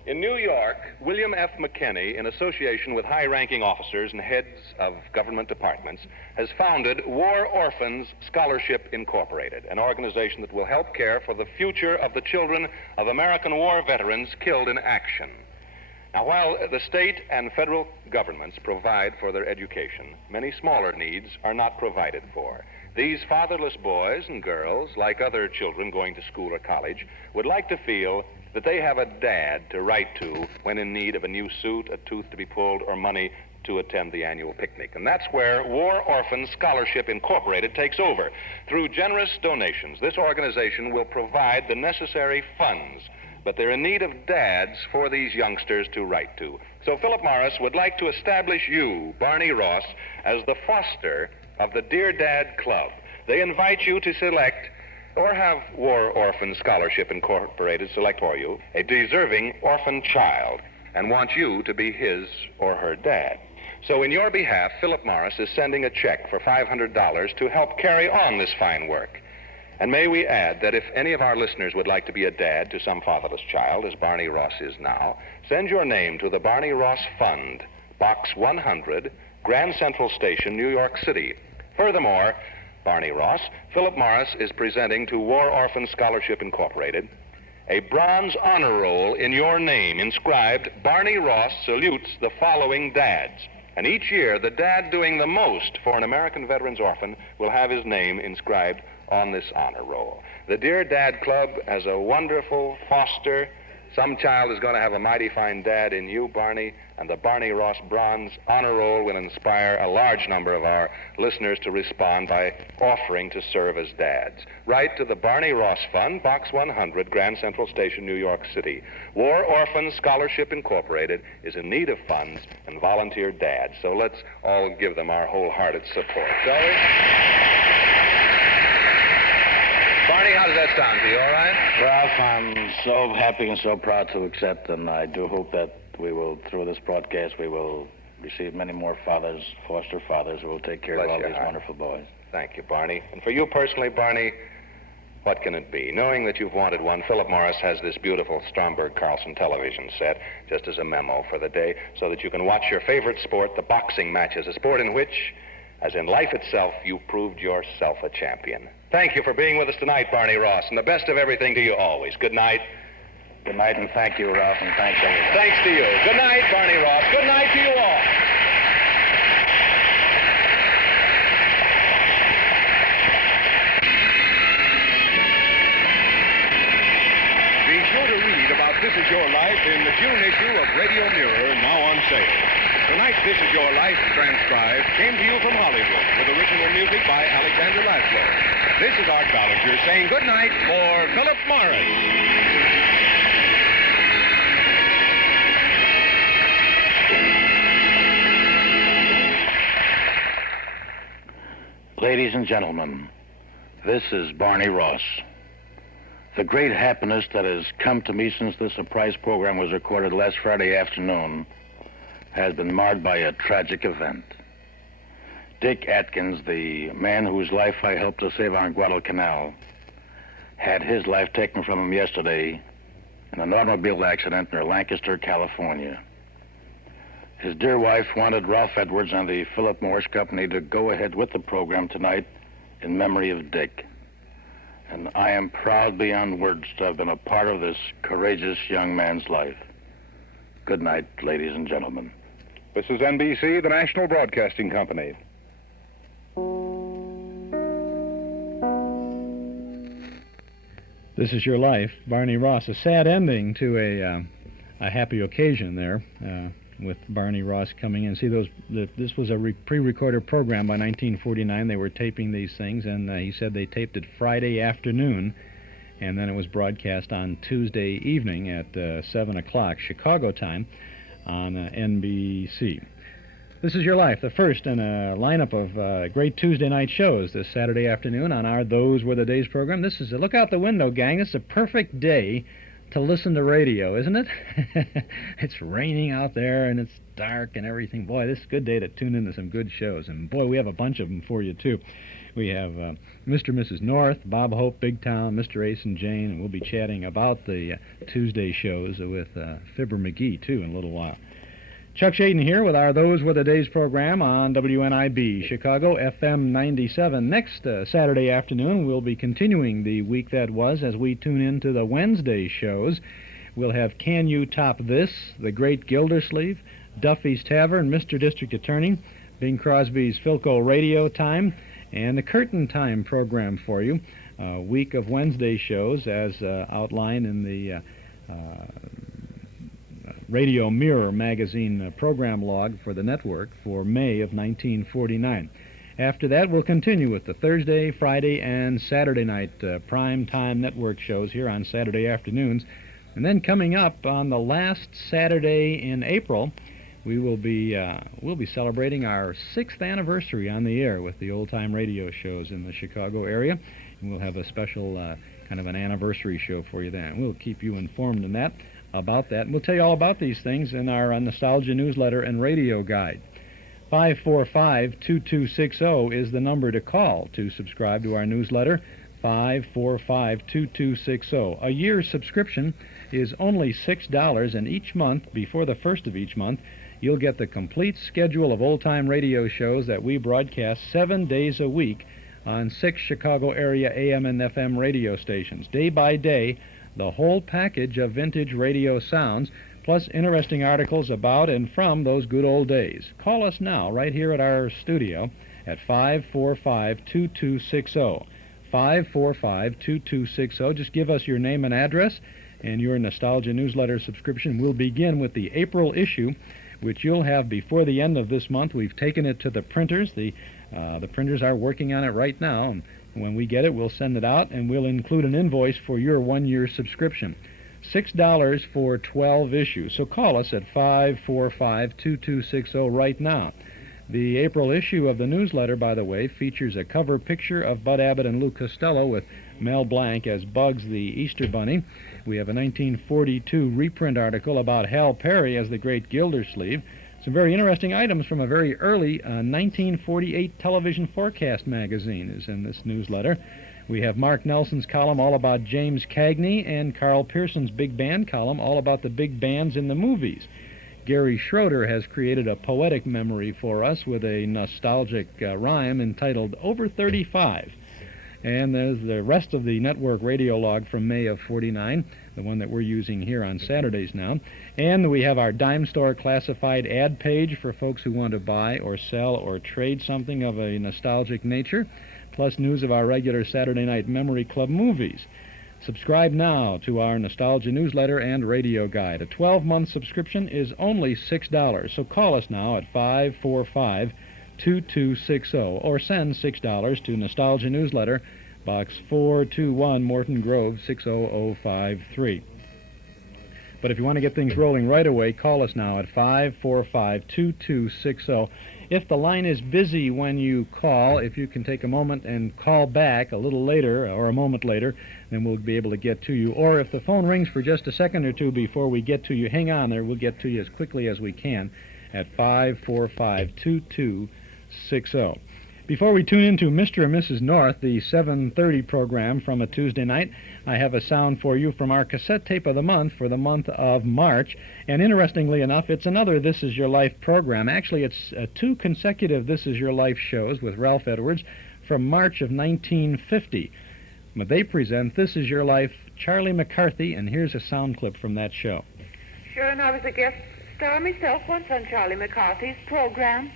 In New York, William F. McKinney, in association with high-ranking officers and heads of government departments, has founded War Orphans Scholarship Incorporated, an organization that will help care for the future of the children of American war veterans killed in action. Now, while the state and federal governments provide for their education, many smaller needs are not provided for. These fatherless boys and girls, like other children going to school or college, would like to feel that they have a dad to write to when in need of a new suit, a tooth to be pulled, or money to attend the annual picnic. And that's where War Orphans Scholarship Incorporated takes over. Through generous donations, this organization will provide the necessary funds, but they're in need of dads for these youngsters to write to. So Philip Morris would like to establish you, Barney Ross, as the foster of the Dear Dad Club. They invite you to select or have War Orphan Scholarship Incorporated select for you a deserving orphan child and want you to be his or her dad. So in your behalf, Philip Morris is sending a check for $500 to help carry on this fine work. And may we add that if any of our listeners would like to be a dad to some fatherless child, as Barney Ross is now, send your name to the Barney Ross Fund, Box 100, Grand Central Station, New York City. Furthermore, Barney Ross, Philip Morris is presenting to War Orphan Scholarship Incorporated a bronze honor roll in your name inscribed, Barney Ross salutes the following dads. And each year, the dad doing the most for an American veteran's orphan will have his name inscribed on this honor roll. The Dear Dad Club has a wonderful foster. Some child is going to have a mighty fine dad in you, Barney, and the Barney Ross Bronze Honor Roll will inspire a large number of our listeners to respond by offering to serve as dads. Write to the Barney Ross Fund, Box 100, Grand Central Station, New York City. War Orphans Scholarship Incorporated is in need of funds and volunteer dads, so let's all give them our wholehearted support. Shall we? Barney, how does that sound to you, all right? Ralph, I'm so happy and so proud to accept, and I do hope that we will, through this broadcast, we will receive many more fathers, foster fathers, who will take care of all these wonderful boys. Thank you, Barney. And for you personally, Barney, what can it be? Knowing that you've wanted one, Philip Morris has this beautiful Stromberg-Carlson television set, just as a memo for the day, so that you can watch your favorite sport, the boxing matches, a sport in which, as in life itself, you proved yourself a champion. Thank you for being with us tonight, Barney Ross, and the best of everything to you always. Good night. Good night, and thank you, Ralph, and thanks everyone. Thanks to you. Good night, Barney Ross. Good night to you all. Be sure to read about This Is Your Life in the June issue of Radio Mirror, now on sale. Tonight's This Is Your Life transcribed came to you from Hollywood with original music by Alexander Laszlo. This is Art Ballinger saying good night for Philip Morris. Ladies and gentlemen, this is Barney Ross. The great happiness that has come to me since this surprise program was recorded last Friday afternoon has been marred by a tragic event. Dick Atkins, the man whose life I helped to save on Guadalcanal, had his life taken from him yesterday in an automobile accident near Lancaster, California. His dear wife wanted Ralph Edwards and the Philip Morris Company to go ahead with the program tonight in memory of Dick. And I am proud beyond words to have been a part of this courageous young man's life. Good night, ladies and gentlemen. This is NBC, the National Broadcasting Company. This Is Your Life, Barney Ross. A sad ending to a happy occasion there, with Barney Ross coming in. See, this was a pre-recorded program by 1949. They were taping these things, and he said they taped it Friday afternoon, and then it was broadcast on Tuesday evening at 7 o'clock Chicago time on NBC. This is Your Life, the first in a lineup of great Tuesday night shows this Saturday afternoon on our Those Were the Days program. This is a look out the window, gang. This is a perfect day to listen to radio, isn't it? It's raining out there and it's dark and everything. Boy, this is a good day to tune into some good shows. And boy, we have a bunch of them for you, too. We have Mr. and Mrs. North, Bob Hope, Big Town, Mr. Ace and Jane, and we'll be chatting about the Tuesday shows with Fibber McGee, too, in a little while. Chuck Shaden here with our Those Were the Days program on WNIB, Chicago, FM 97. Next Saturday afternoon, we'll be continuing the week that was as we tune into the Wednesday shows. We'll have Can You Top This?, The Great Gildersleeve, Duffy's Tavern, Mr. District Attorney, Bing Crosby's Philco Radio Time, and the Curtain Time program for you. A week of Wednesday shows as outlined in the Radio Mirror magazine program log for the network for May of 1949. After that, we'll continue with the Thursday, Friday, and Saturday night prime time network shows here on Saturday afternoons. And then coming up on the last Saturday in April, we'll be celebrating our 6th anniversary on the air with the old-time radio shows in the Chicago area. And we'll have a special kind of an anniversary show for you then. We'll keep you informed about that. And we'll tell you all about these things in our Nostalgia newsletter and radio guide. 545-2260 is the number to call to subscribe to our newsletter. 545-2260. A year's subscription is only $6, and each month, before the first of each month, you'll get the complete schedule of old-time radio shows that we broadcast 7 days a week on 6 Chicago area AM and FM radio stations. Day by day, the whole package of vintage radio sounds, plus interesting articles about and from those good old days. Call us now, right here at our studio, at 545-2260. 545-2260. Just give us your name and address and your Nostalgia newsletter subscription. We'll begin with the April issue, which you'll have before the end of this month. We've taken it to the printers. The printers are working on it right now, and when we get it, we'll send it out, and we'll include an invoice for your one-year subscription. $6 for 12 issues. So call us at 545-2260 right now. The April issue of the newsletter, by the way, features a cover picture of Bud Abbott and Lou Costello with Mel Blanc as Bugs the Easter Bunny. We have a 1942 reprint article about Hal Perry as the Great Gildersleeve. Some very interesting items from a very early 1948 television forecast magazine is in this newsletter. We have Mark Nelson's column all about James Cagney and Carl Pearson's big band column all about the big bands in the movies. Gary Schroeder has created a poetic memory for us with a nostalgic rhyme entitled Over 35. And there's the rest of the network radio log from May of 49, the one that we're using here on Saturdays now. And we have our dime store classified ad page for folks who want to buy or sell or trade something of a nostalgic nature, plus news of our regular Saturday night Memory Club movies. Subscribe now to our Nostalgia newsletter and radio guide. A 12-month subscription is only $6, so call us now at 545-2260 or send $6 to Nostalgia Newsletter, Box 421, Morton Grove, 60053. But if you want to get things rolling right away, call us now at 545-2260. If the line is busy when you call, if you can take a moment and call back a little later or a moment later, then we'll be able to get to you. Or if the phone rings for just a second or two before we get to you, hang on there. We'll get to you as quickly as we can at 545-2260. Before we tune into Mr. and Mrs. North, the 7:30 program from a Tuesday night, I have a sound for you from our cassette tape of the month for the month of March. And interestingly enough, it's another This Is Your Life program. Actually, it's 2 consecutive This Is Your Life shows with Ralph Edwards from March of 1950. But they present This Is Your Life, Charlie McCarthy, and here's a sound clip from that show. Sure, and I was a guest star myself once on Charlie McCarthy's program.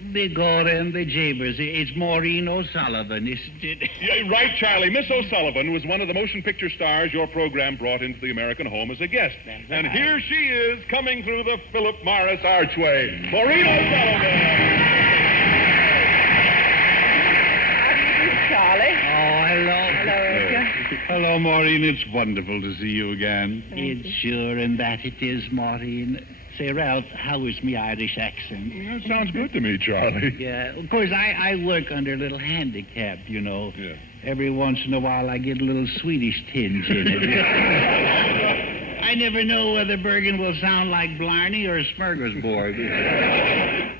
Begorra and the Jabers. It's Maureen O'Sullivan, isn't it? Yeah, right, Charlie. Miss O'Sullivan was one of the motion picture stars your program brought into the American home as a guest. And here she is, coming through the Philip Morris Archway. Maureen O'Sullivan! How do you do, Charlie? Oh, hello. Hello, Edgar. Hello, Maureen. It's wonderful to see you again. It's sure, and that it is, Maureen. Say, Ralph, how is me Irish accent? That sounds good to me, Charlie. Yeah, of course, I work under a little handicap, you know. Yeah. Every once in a while, I get a little Swedish tinge in it. I never know whether Bergen will sound like Blarney or Smorgasbord.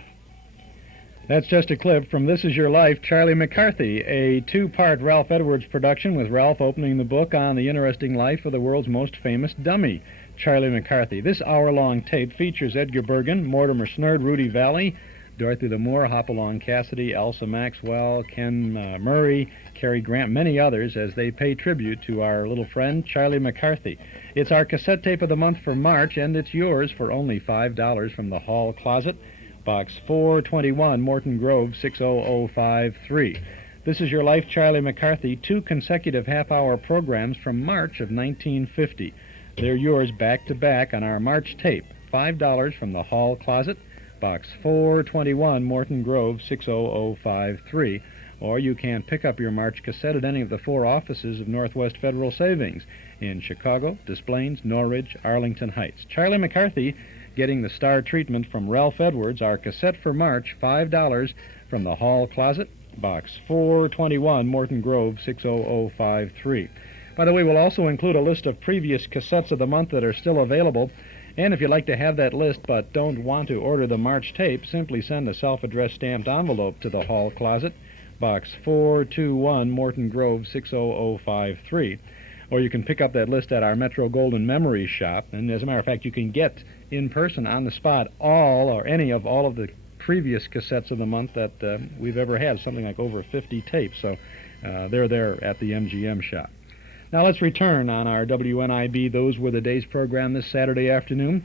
That's just a clip from This Is Your Life, Charlie McCarthy, a two-part Ralph Edwards production with Ralph opening the book on the interesting life of the world's most famous dummy, Charlie McCarthy. This hour-long tape features Edgar Bergen, Mortimer Snerd, Rudy Valley, Dorothy Lamour, Hopalong Cassidy, Elsa Maxwell, Ken Murray, Cary Grant, many others, as they pay tribute to our little friend, Charlie McCarthy. It's our cassette tape of the month for March, and it's yours for only $5 from the Hall Closet, Box 421, Morton Grove, 60053. This Is Your Life, Charlie McCarthy, two consecutive half-hour programs from March of 1950. They're yours back-to-back on our March tape. $5 from the Hall Closet, Box 421, Morton Grove, 60053. Or you can pick up your March cassette at any of the four offices of Northwest Federal Savings in Chicago, Des Plaines, Norridge, Arlington Heights. Charlie McCarthy getting the star treatment from Ralph Edwards, our cassette for March, $5 from the Hall Closet, Box 421, Morton Grove, 60053. By the way, we'll also include a list of previous cassettes of the month that are still available. And if you'd like to have that list but don't want to order the March tape, simply send a self-addressed stamped envelope to the Hall Closet, Box 421, Morton Grove, 60053. Or you can pick up that list at our Metro Golden Memories shop. And as a matter of fact, you can get in person, on the spot, all or any of all of the previous cassettes of the month that we've ever had, something like over 50 tapes. So they're there at the MGM shop. Now let's return on our WNIB Those Were the Days program this Saturday afternoon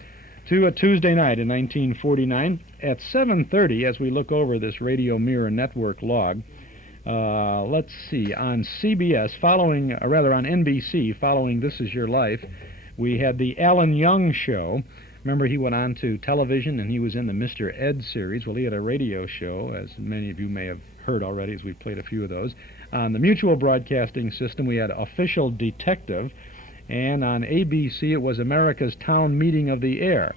to a Tuesday night in 1949 at 7:30 as we look over this Radio Mirror Network log. Let's see, on CBS, on NBC, following This Is Your Life, we had the Alan Young Show. Remember, he went on to television and he was in the Mr. Ed series. Well, he had a radio show, as many of you may have heard already, as we've played a few of those. On the Mutual Broadcasting System, we had Official Detective, and on ABC, it was America's Town Meeting of the Air.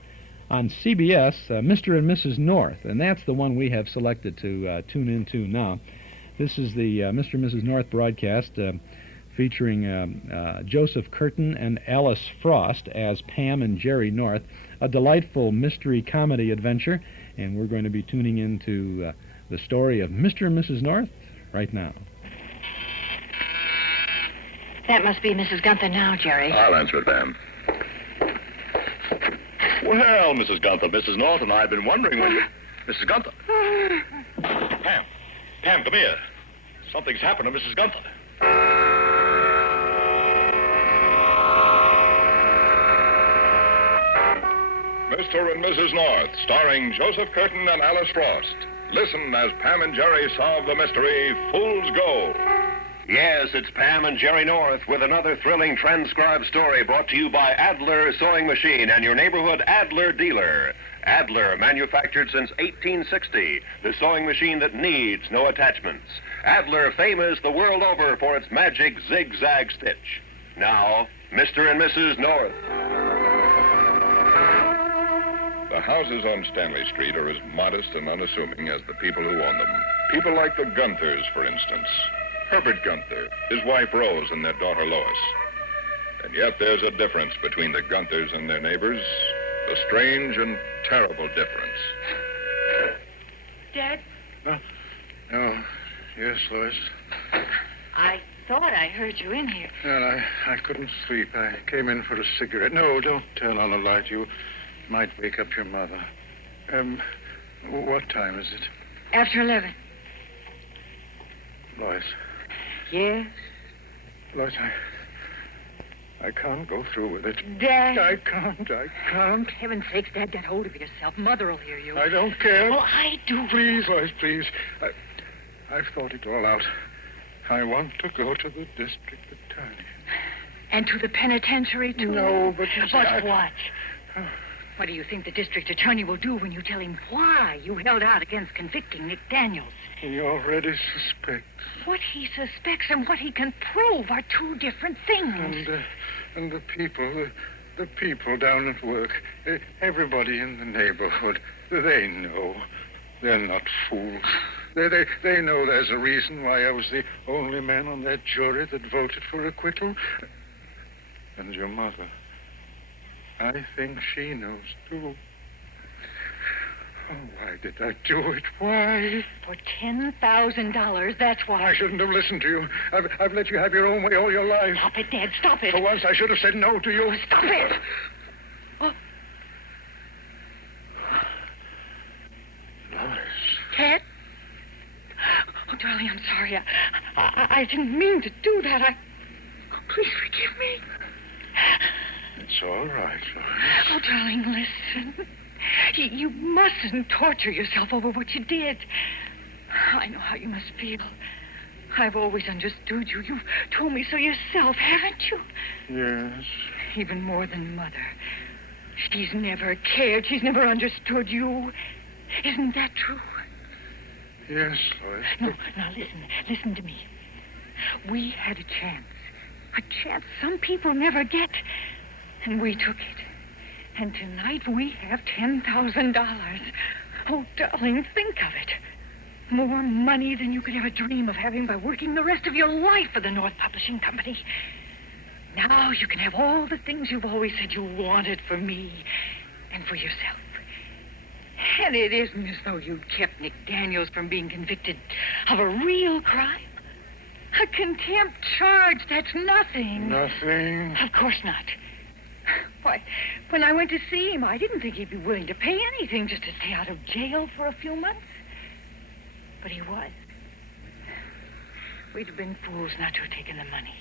On CBS, Mr. and Mrs. North, and that's the one we have selected to tune into now. This is the Mr. and Mrs. North broadcast featuring Joseph Curtin and Alice Frost as Pam and Jerry North, a delightful mystery comedy adventure, and we're going to be tuning into the story of Mr. and Mrs. North right now. That must be Mrs. Gunther now, Jerry. I'll answer it, Pam. Well, Mrs. Gunther, Mrs. North and I have been wondering when you... Mrs. Gunther. Pam. Pam, come here. Something's happened to Mrs. Gunther. Mr. and Mrs. North, starring Joseph Curtin and Alice Frost. Listen as Pam and Jerry solve the mystery, Fool's Gold. Yes, it's Pam and Jerry North with another thrilling transcribed story brought to you by Adler Sewing Machine and your neighborhood Adler dealer. Adler, manufactured since 1860, the sewing machine that needs no attachments. Adler, famous the world over for its magic zigzag stitch. Now, Mr. and Mrs. North. The houses on Stanley Street are as modest and unassuming as the people who own them. People like the Gunthers, for instance. Herbert Gunther, his wife Rose, and their daughter Lois. And yet there's a difference between the Gunthers and their neighbors, a strange and terrible difference. Dad? Oh, yes, Lois. I thought I heard you in here. Well, I couldn't sleep. I came in for a cigarette. No, don't turn on the light. You might wake up your mother. What time is it? After 11. Lois. Yes? Lois, I can't go through with it. Dad. I can't. For heaven's sakes, Dad, get hold of yourself. Mother will hear you. I don't care. Oh, I do. Please, Lois, please. I've thought it all out. I want to go to the district attorney. And to the penitentiary, too? No, but you see, But what? What do you think the district attorney will do when you tell him why you held out against convicting Nick Daniels? He already suspects. What he suspects and what he can prove are two different things. And the people, The people down at work, everybody in the neighborhood, they know. They're not fools. They know there's a reason why I was the only man on that jury that voted for acquittal. And your mother, I think she knows, too. Oh, why did I do it? Why? For $10,000, that's why. I shouldn't have listened to you. I've let you have your own way all your life. Stop it, Dad, stop it. For once, I should have said no to you. Stop it. Oh. Doris. Ted? Oh, darling, I'm sorry. I didn't mean to do that. Oh, please forgive me. It's all right, Doris. Oh, darling, listen. You mustn't torture yourself over what you did. I know how you must feel. I've always understood you. You've told me so yourself, haven't you? Yes. Even more than Mother. She's never cared. She's never understood you. Isn't that true? Yes, Lois. No, now listen to me. We had a chance some people never get, and we took it. And tonight we have $10,000. Oh, darling, think of it. More money than you could ever dream of having by working the rest of your life for the North Publishing Company. Now you can have all the things you've always said you wanted for me and for yourself. And it isn't as though you'd kept Nick Daniels from being convicted of a real crime. A contempt charge, that's nothing. Nothing? Of course not. Why, when I went to see him, I didn't think he'd be willing to pay anything just to stay out of jail for a few months. But he was. We'd have been fools not to have taken the money,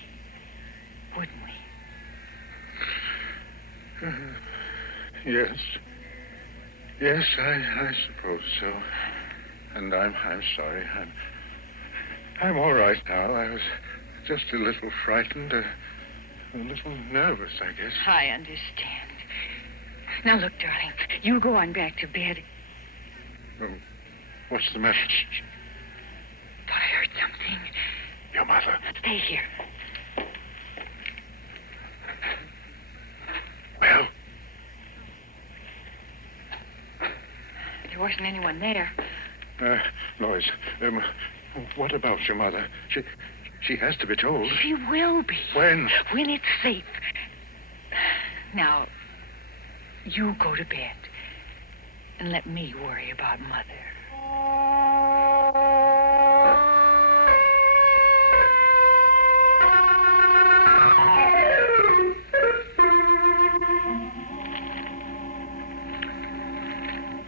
wouldn't we? Yes. Yes, I suppose so. And I'm sorry. I'm all right now. I was just a little frightened, a little nervous, I guess. I understand. Now, look, darling, you go on back to bed. What's the matter? Shh. Thought I heard something. Your mother. Stay here. Well? There wasn't anyone there. Lois, what about your mother? She has to be told. She will be. When? When it's safe. Now, you go to bed and let me worry about Mother.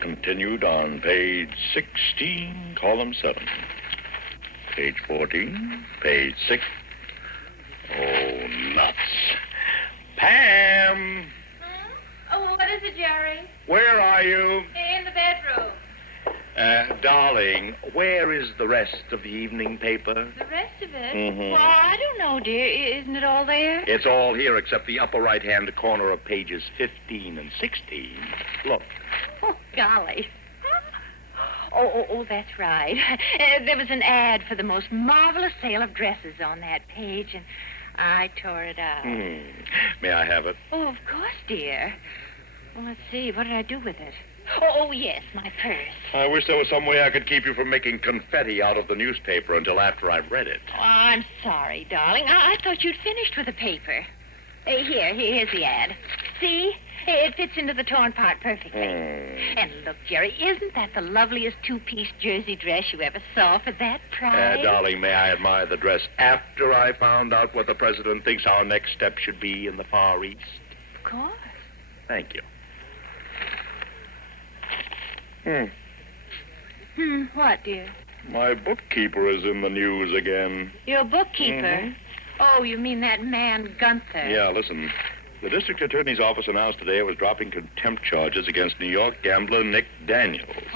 Continued on page 16, column 7. Page 14, page 6. Oh, nuts. Pam! Oh, what is it, Jerry? Where are you? In the bedroom. Darling, where is the rest of the evening paper? The rest of it? Mhm. Well, I don't know, dear. Isn't it all there? It's all here except the upper right-hand corner of pages 15 and 16. Look. Oh, golly. Oh, that's right. There was an ad for the most marvelous sale of dresses on that page, and I tore it out. May I have it? Oh, of course, dear. Well, let's see. What did I do with it? Oh, yes, my purse. I wish there was some way I could keep you from making confetti out of the newspaper until after I've read it. Oh, I'm sorry, darling. I thought you'd finished with the paper. Here's the ad. See? It fits into the torn part perfectly. And look, Jerry, isn't that the loveliest two-piece jersey dress you ever saw for that price? Darling, may I admire the dress after I found out what the president thinks our next step should be in the Far East? Of course. Thank you. What, dear? My bookkeeper is in the news again. Your bookkeeper? Oh, you mean that man Gunther? Yeah, listen. The district attorney's office announced today it was dropping contempt charges against New York gambler Nick Daniels.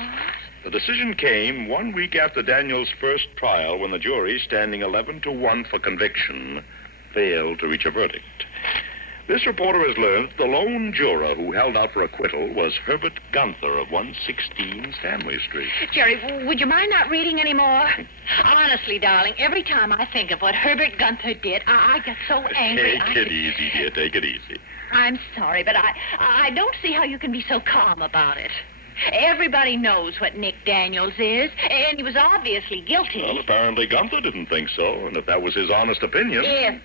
The decision came 1 week after Daniels' first trial when the jury, standing 11-1 for conviction, failed to reach a verdict. This reporter has learned that the lone juror who held out for acquittal was Herbert Gunther of 116 Stanley Street. Jerry, would you mind not reading any more? Honestly, darling, every time I think of what Herbert Gunther did, I get so angry. Take it easy, dear. Take it easy. I'm sorry, but I don't see how you can be so calm about it. Everybody knows what Nick Daniels is, and he was obviously guilty. Well, apparently Gunther didn't think so, and if that was his honest opinion...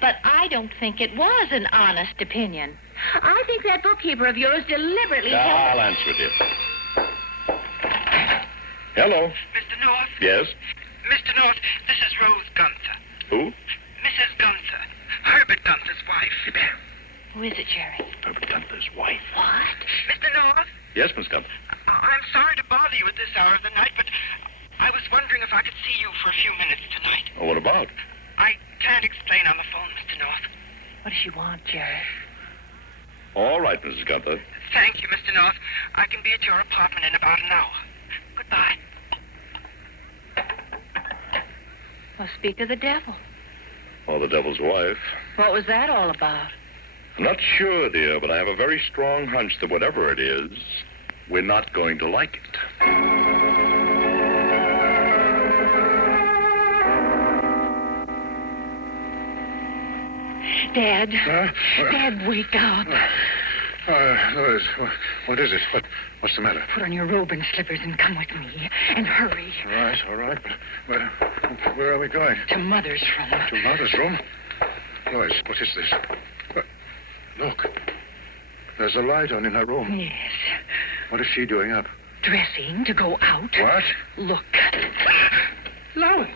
But I don't think it was an honest opinion. I think that bookkeeper of yours deliberately I'll answer, dear. Hello. Mr. North? Yes? Mr. North, this is Rose Gunther. Who? Mrs. Gunther. Herbert Gunther's wife. Who is it, Jerry? Herbert Gunther's wife. What? Mr. North? Yes, Miss Gunther. I'm sorry to bother you at this hour of the night, but I was wondering if I could see you for a few minutes tonight. Oh, what about? I can't explain on the phone, Mr. North. What does she want, Jerry? All right, Mrs. Gunther. Thank you, Mr. North. I can be at your apartment in about an hour. Goodbye. Well, speak of the devil. Oh, the devil's wife. What was that all about? I'm not sure, dear, but I have a very strong hunch that whatever it is, we're not going to like it. Dad. Dad, wake up. Lois, what is it? What's the matter? Put on your robe and slippers and come with me. And hurry. All right. But where are we going? To Mother's room. To Mother's room? Lois, what is this? Look. There's a light on in her room. Yes. What is she doing up? Dressing to go out. What? Look. Lois.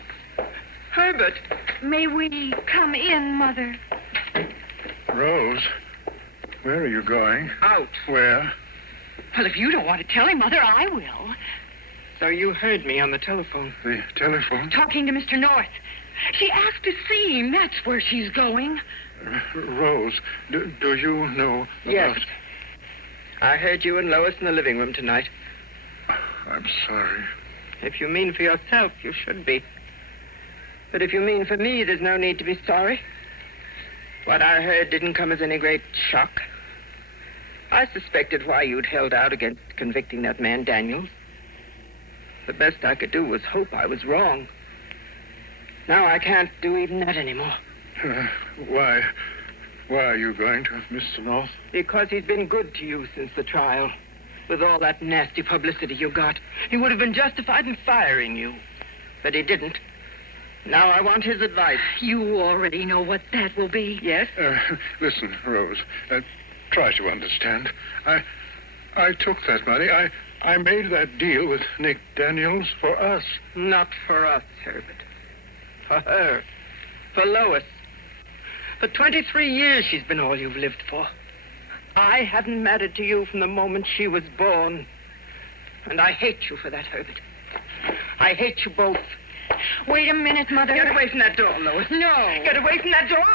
Herbert. May we come in, Mother? Rose, where are you going? Out. Where? Well, if you don't want to tell him, Mother, I will. So you heard me on the telephone. The telephone? Talking to Mr. North. She asked to see him. That's where she's going. Rose, do you know about... Yes. I heard you and Lois in the living room tonight. I'm sorry. If you mean for yourself, you should be. But if you mean for me, there's no need to be sorry. What I heard didn't come as any great shock. I suspected why you'd held out against convicting that man, Daniels. The best I could do was hope I was wrong. Now I can't do even that anymore. Why are you going to Mr. North? Because he's been good to you since the trial. With all that nasty publicity you got, he would have been justified in firing you. But he didn't. Now I want his advice. You already know what that will be. Yes? Listen, Rose, try to understand. I took that money. I made that deal with Nick Daniels for us. Not for us, Herbert. For her. For Lois. For 23 years she's been all you've lived for. I haven't mattered to you from the moment she was born. And I hate you for that, Herbert. I hate you both. Wait a minute, Mother. Get away from that door, Lois. No. Get away from that door.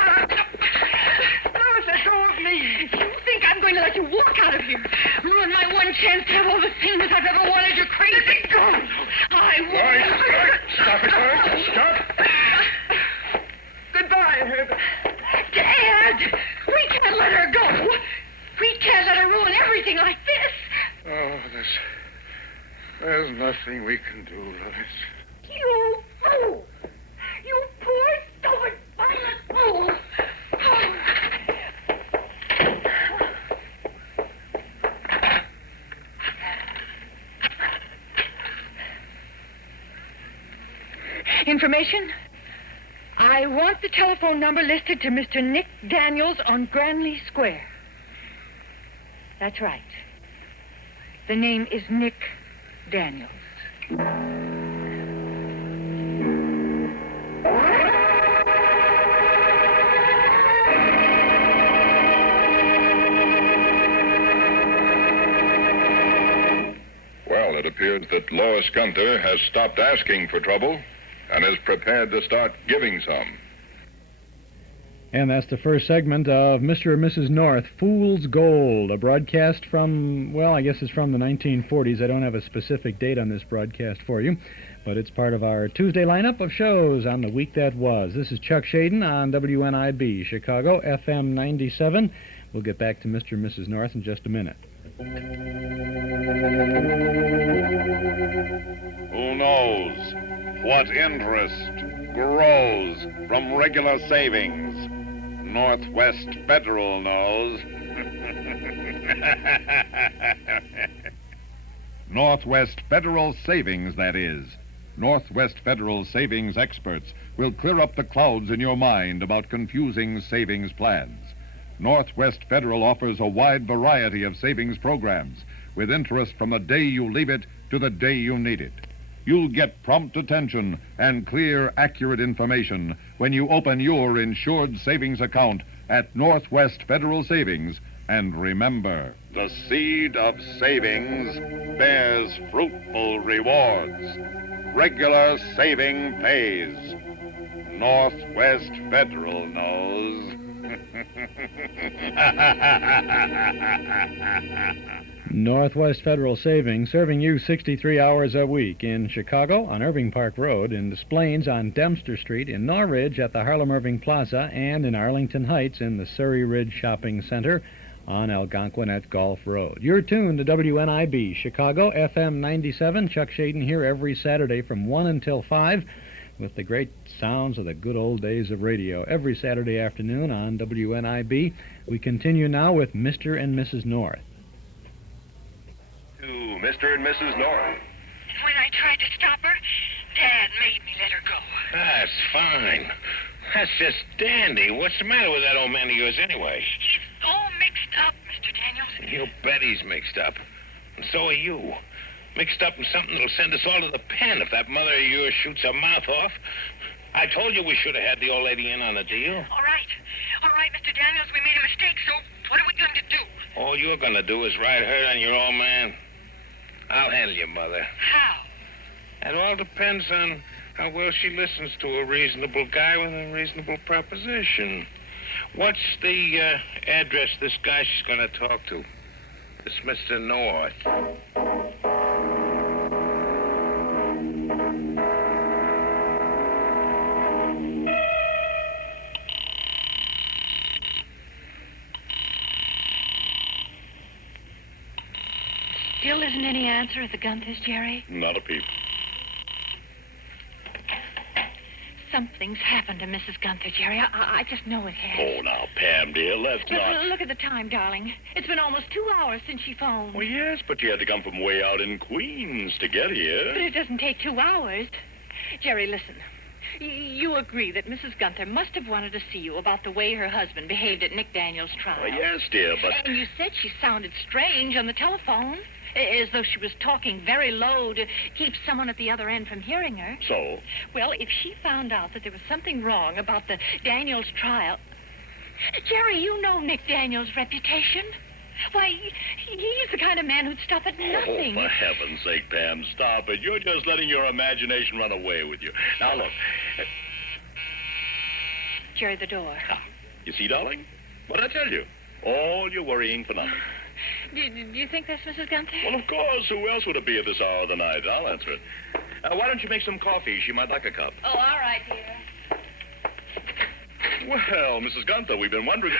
Lois, let go of me. You think I'm going to let you walk out of here? Ruin my one chance to have all the things I've ever wanted. You're crazy. Let me go. I won't. Stop it, Lois. Stop. Goodbye, Herbert. Dad! We can't let her go. We can't let her ruin everything like this. Oh, there's nothing we can do, Lois. You fool! You poor, stupid, violent fool! Information? I want the telephone number listed to Mr. Nick Daniels on Granley Square. That's right. The name is Nick Daniels. Well, it appears that Lois Gunther has stopped asking for trouble and is prepared to start giving some. And that's the first segment of Mr. and Mrs. North, Fool's Gold, a broadcast from, well, I guess it's from the 1940s. I don't have a specific date on this broadcast for you. but it's part of our Tuesday lineup of shows on the week that was. This is Chuck Shaden on WNIB, Chicago, FM 97. We'll get back to Mr. and Mrs. North in just a minute. Who knows what interest grows from regular savings? Northwest Federal knows. Northwest Federal Savings, that is. Northwest Federal Savings experts will clear up the clouds in your mind about confusing savings plans. Northwest Federal offers a wide variety of savings programs with interest from the day you leave it to the day you need it. You'll get prompt attention and clear, accurate information when you open your insured savings account at Northwest Federal Savings. And remember, The seed of savings bears fruitful rewards. Regular saving pays. Northwest Federal knows. Northwest Federal Savings, serving you 63 hours a week in Chicago on Irving Park Road, in Des Plaines on Dempster Street, in Norridge at the Harlem Irving Plaza, and in Arlington Heights in the Surrey Ridge Shopping Center on Algonquin Gulf Road. You're tuned to WNIB, Chicago, FM 97. Chuck Shaden here every Saturday from 1 until 5 with the great sounds of the good old days of radio. Every Saturday afternoon on WNIB. We continue now with Mr. and Mrs. North. To Mr. and Mrs. North. When I tried to stop her, Dad made me let her go. That's fine. That's just dandy. What's the matter with that old man of yours anyway? He's all mixed up, Mr. Daniels. You bet he's mixed up. And so are you. Mixed up in something that'll send us all to the pen if that mother of yours shoots her mouth off. I told you we should have had the old lady in on the deal. All right, Mr. Daniels, we made a mistake, so what are we going to do? All you're going to do is ride her on your old man. I'll handle your mother. How? It all depends on how well she listens to a reasonable guy with a reasonable proposition. What's the address this guy she's going to talk to? This Mr. North. Still isn't any answer at the Gunthers, Jerry? Not a peep. Something's happened to Mrs. Gunther, Jerry. I just know it has. Oh, now, Pam, dear, let's not... Look at the time, darling. It's been almost 2 hours since she phoned. Well, yes, but you had to come from way out in Queens to get here. But it doesn't take 2 hours. Jerry, listen. You agree that Mrs. Gunther must have wanted to see you about the way her husband behaved at Nick Daniels' trial. Well, yes, dear, but... And you said she sounded strange on the telephone, as though she was talking very low to keep someone at the other end from hearing her. So? Well, if she found out that there was something wrong about the Daniels trial... Jerry, you know Nick Daniels' reputation. Why, he's the kind of man who'd stop at nothing. Oh, for heaven's sake, Pam, stop it. You're just letting your imagination run away with you. Now, look. Jerry, the door. You see, darling? What'd I tell you? All your worrying for nothing. Do you think that's Mrs. Gunther? Well, of course. Who else would it be at this hour of the night? I'll answer it. Why don't you make some coffee? She might like a cup. Oh, all right, dear. Well, Mrs. Gunther, we've been wondering...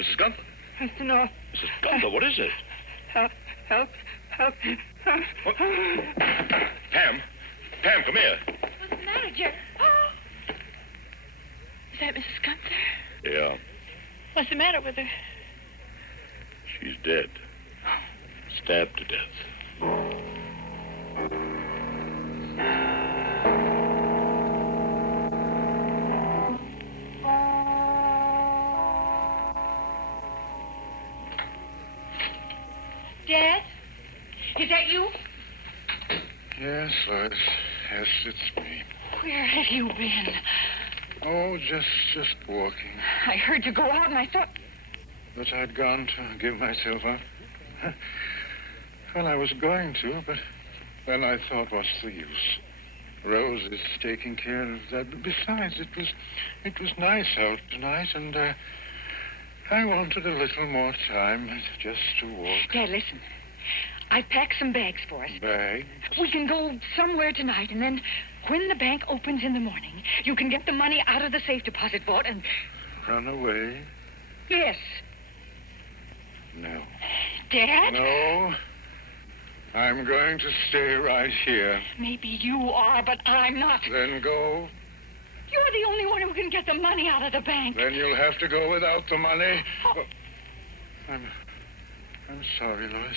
Mrs. Gunther? Mr. North. Mrs. Gunther, what is it? Help. What? Pam, come here. What's the matter, Jerry? Oh. Is that Mrs. Gunther? Yeah, What's the matter with her? she's dead. Stabbed to death. Dad? Is that you? Yes, Lois. Yes, it's me. Where have you been? Oh, just walking. I heard you go out and I thought... But I'd gone to give myself up. Well, I was going to, but then I thought, what's the use? Rose is taking care of that. Besides, it was nice out tonight, and I wanted a little more time just to walk. Dad, listen. I've packed some bags for us. Bags? We can go somewhere tonight, and then when the bank opens in the morning, you can get the money out of the safe deposit vault and... Run away? Yes. No. Dad? No. I'm going to stay right here. Maybe you are, but I'm not. Then go. You're the only one who can get the money out of the bank. Then you'll have to go without the money. Oh. I'm sorry, Lois.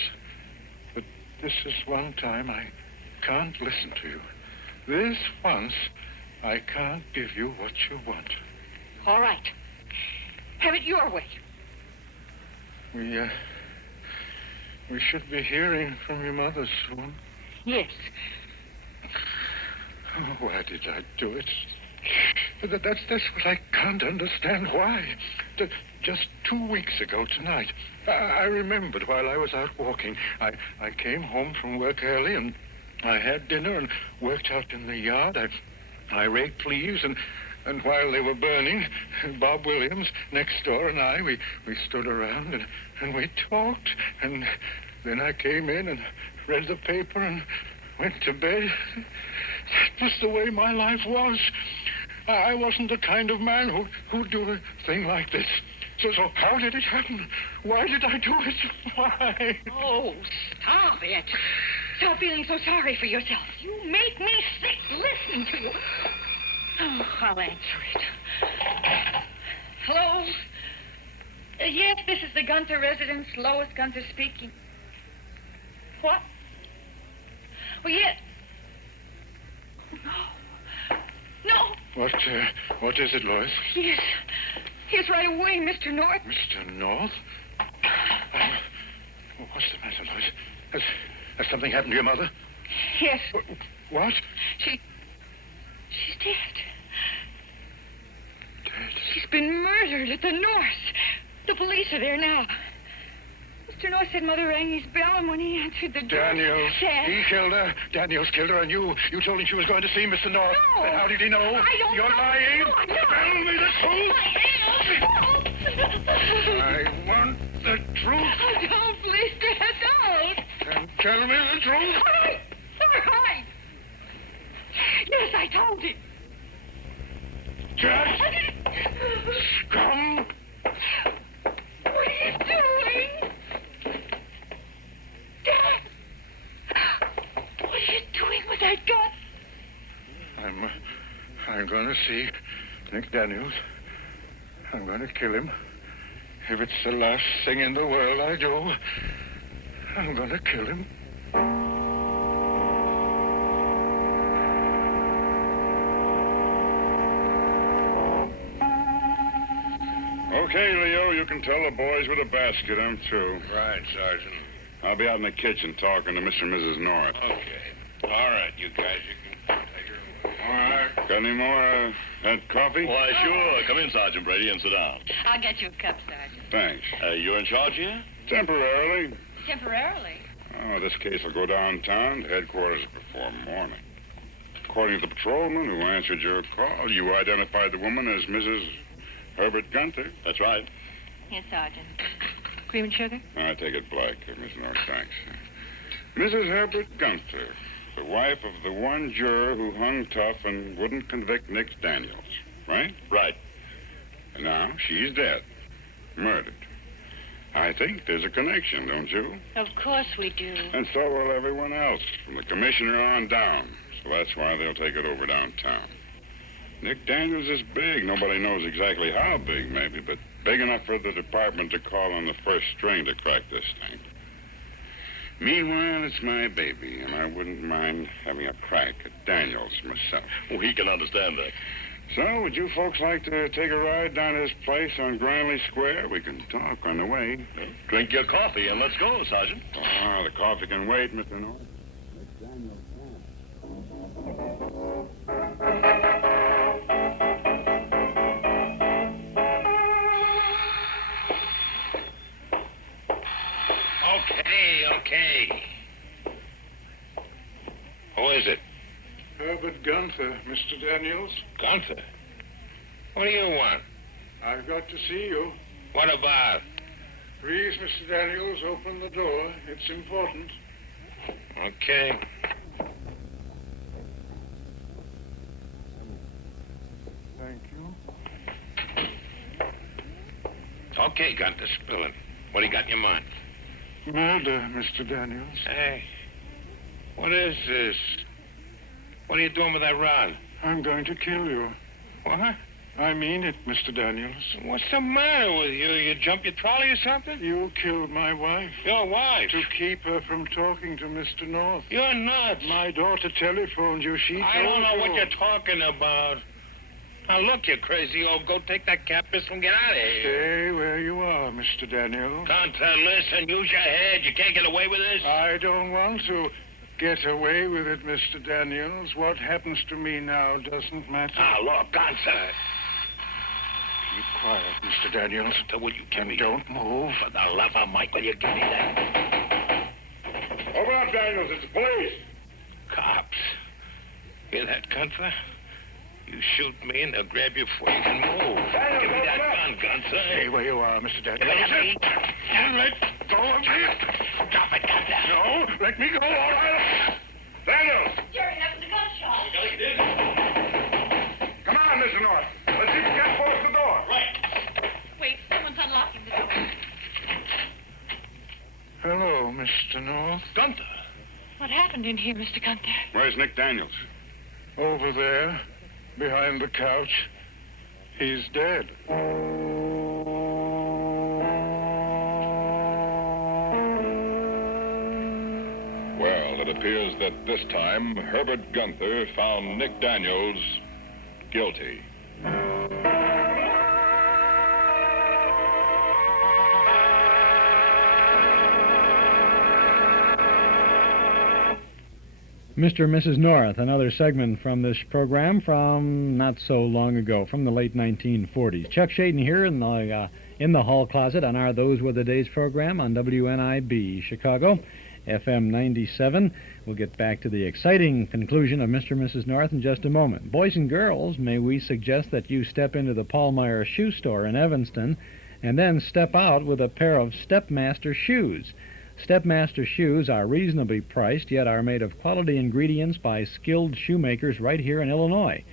But this is one time I can't listen to you. This once, I can't give you what you want. All right. Have it your way. We should be hearing from your mother soon. Yes. Oh, why did I do it? That's what I can't understand. Why? Just 2 weeks ago tonight, I remembered while I was out walking. I came home from work early, and I had dinner and worked out in the yard. I raked leaves, and while they were burning, Bob Williams next door and I, we stood around and we talked. And then I came in and read the paper and went to bed. That was the way my life was. I wasn't the kind of man who'd do a thing like this. So how did it happen? Why did I do it? Why? Oh, stop it. Stop feeling so sorry for yourself. You make me sick listening to you. Oh, I'll answer it. Hello? Yes, this is the Gunther residence. Lois Gunther speaking. What? Well, yes. No. What is it, Lois? Yes. Yes, right away, Mr. North. Mr. North? What's the matter, Lois? Has something happened to your mother? Yes. What? She's dead. Dead? She's been murdered at the North. The police are there now. Mr. North said Mother rang his bell, and when he answered the door... Daniels. Dad. He killed her. Daniels killed her, and you told him she was going to see Mr. North. No. Then how did he know? I don't You're know. lying. No, I'm not. Tell me the truth. I want the truth. Oh, don't, please, Dad, don't. Then tell me the truth. All right. All right. Yes, I told him. Just scum. What are you doing? Dad! What are you doing with that gun? I'm going to see Nick Daniels. I'm going to kill him. If it's the last thing in the world I do, I'm going to kill him. Okay, Leo, you can tell the boys with a basket I'm through. Right, Sergeant. I'll be out in the kitchen talking to Mr. and Mrs. North. Okay. All right, you guys, you can take her away. All right. Got any more, that coffee? Why, sure. Come in, Sergeant Brady, and sit down. I'll get you a cup, Sergeant. Thanks. You're in charge here? Temporarily. Temporarily. Oh, this case will go downtown to headquarters before morning. According to the patrolman who answered your call, you identified the woman as Mrs. Herbert Gunther. That's right. Yes, Sergeant. Cream and sugar? I take it black, Miss North, thanks. Mrs. Herbert Gunther, the wife of the one juror who hung tough and wouldn't convict Nick Daniels, right? Right. And now she's dead. Murdered. I think there's a connection, don't you? Of course we do. And so will everyone else, from the commissioner on down. So that's why they'll take it over downtown. Nick Daniels is big. Nobody knows exactly how big, maybe, but big enough for the department to call on the first string to crack this thing. Meanwhile, it's my baby, and I wouldn't mind having a crack at Daniels myself. We can understand that. So, would you folks like to take a ride down to his place on Granley Square? We can talk on the way. Well, drink your coffee and let's go, Sergeant. Oh, the coffee can wait, Mr. North. Okay. Who is it? Herbert Gunther, Mr. Daniels. Gunther? What do you want? I've got to see you. What about? Please, Mr. Daniels, open the door. It's important. Okay. Thank you. Okay, Gunther, spill it. What do you got in your mind? Murder, Mr. Daniels. Hey, what is this? What are you doing with that rod? I'm going to kill you. What? I mean it, Mr. Daniels. What's the matter with you? You jump your trolley or something? You killed my wife. Your wife? To keep her from talking to Mr. North. You're nuts. My daughter telephoned you. She I don't know what you're talking about. Now, look, you crazy old go take that cat pistol and get out of here. Stay where you are, Mr. Daniels. Gunther, listen, use your head. You can't get away with this. I don't want to get away with it, Mr. Daniels. What happens to me now doesn't matter. Now, look, Gunther. Keep quiet, Mr. Daniels. Will you give me? Don't move. For the love of Mike, will you give me that? Open up, Daniels. It's the police. Cops. Hear that, Gunther? You shoot me and they'll grab you before you can move. Daniels, give me that open up. gun, Gunther. Stay where you are, Mr. Daniels. Let go of me. Drop it, Gunther. No, let me go. All right. Daniels. Jerry, that was a gunshot. Come on, Mr. North. Let's see if we can force the door. Right. Wait, someone's unlocking the door. Hello, Mr. North. Gunther. What happened in here, Mr. Gunther? Where's Nick Daniels? Over there, behind the couch. He's dead. Well, it appears that this time Herbert Gunther found Nick Daniels guilty. Mr. and Mrs. North, another segment from this program from not so long ago, from the late 1940s. Chuck Shaden here in the hall closet on our Those Were the Days program on WNIB Chicago, FM 97. We'll get back to the exciting conclusion of Mr. and Mrs. North in just a moment. Boys and girls, may we suggest that you step into the Paul Meyer shoe store in Evanston and then step out with a pair of Stepmaster shoes. Stepmaster shoes are reasonably priced, yet are made of quality ingredients by skilled shoemakers right here in Illinois.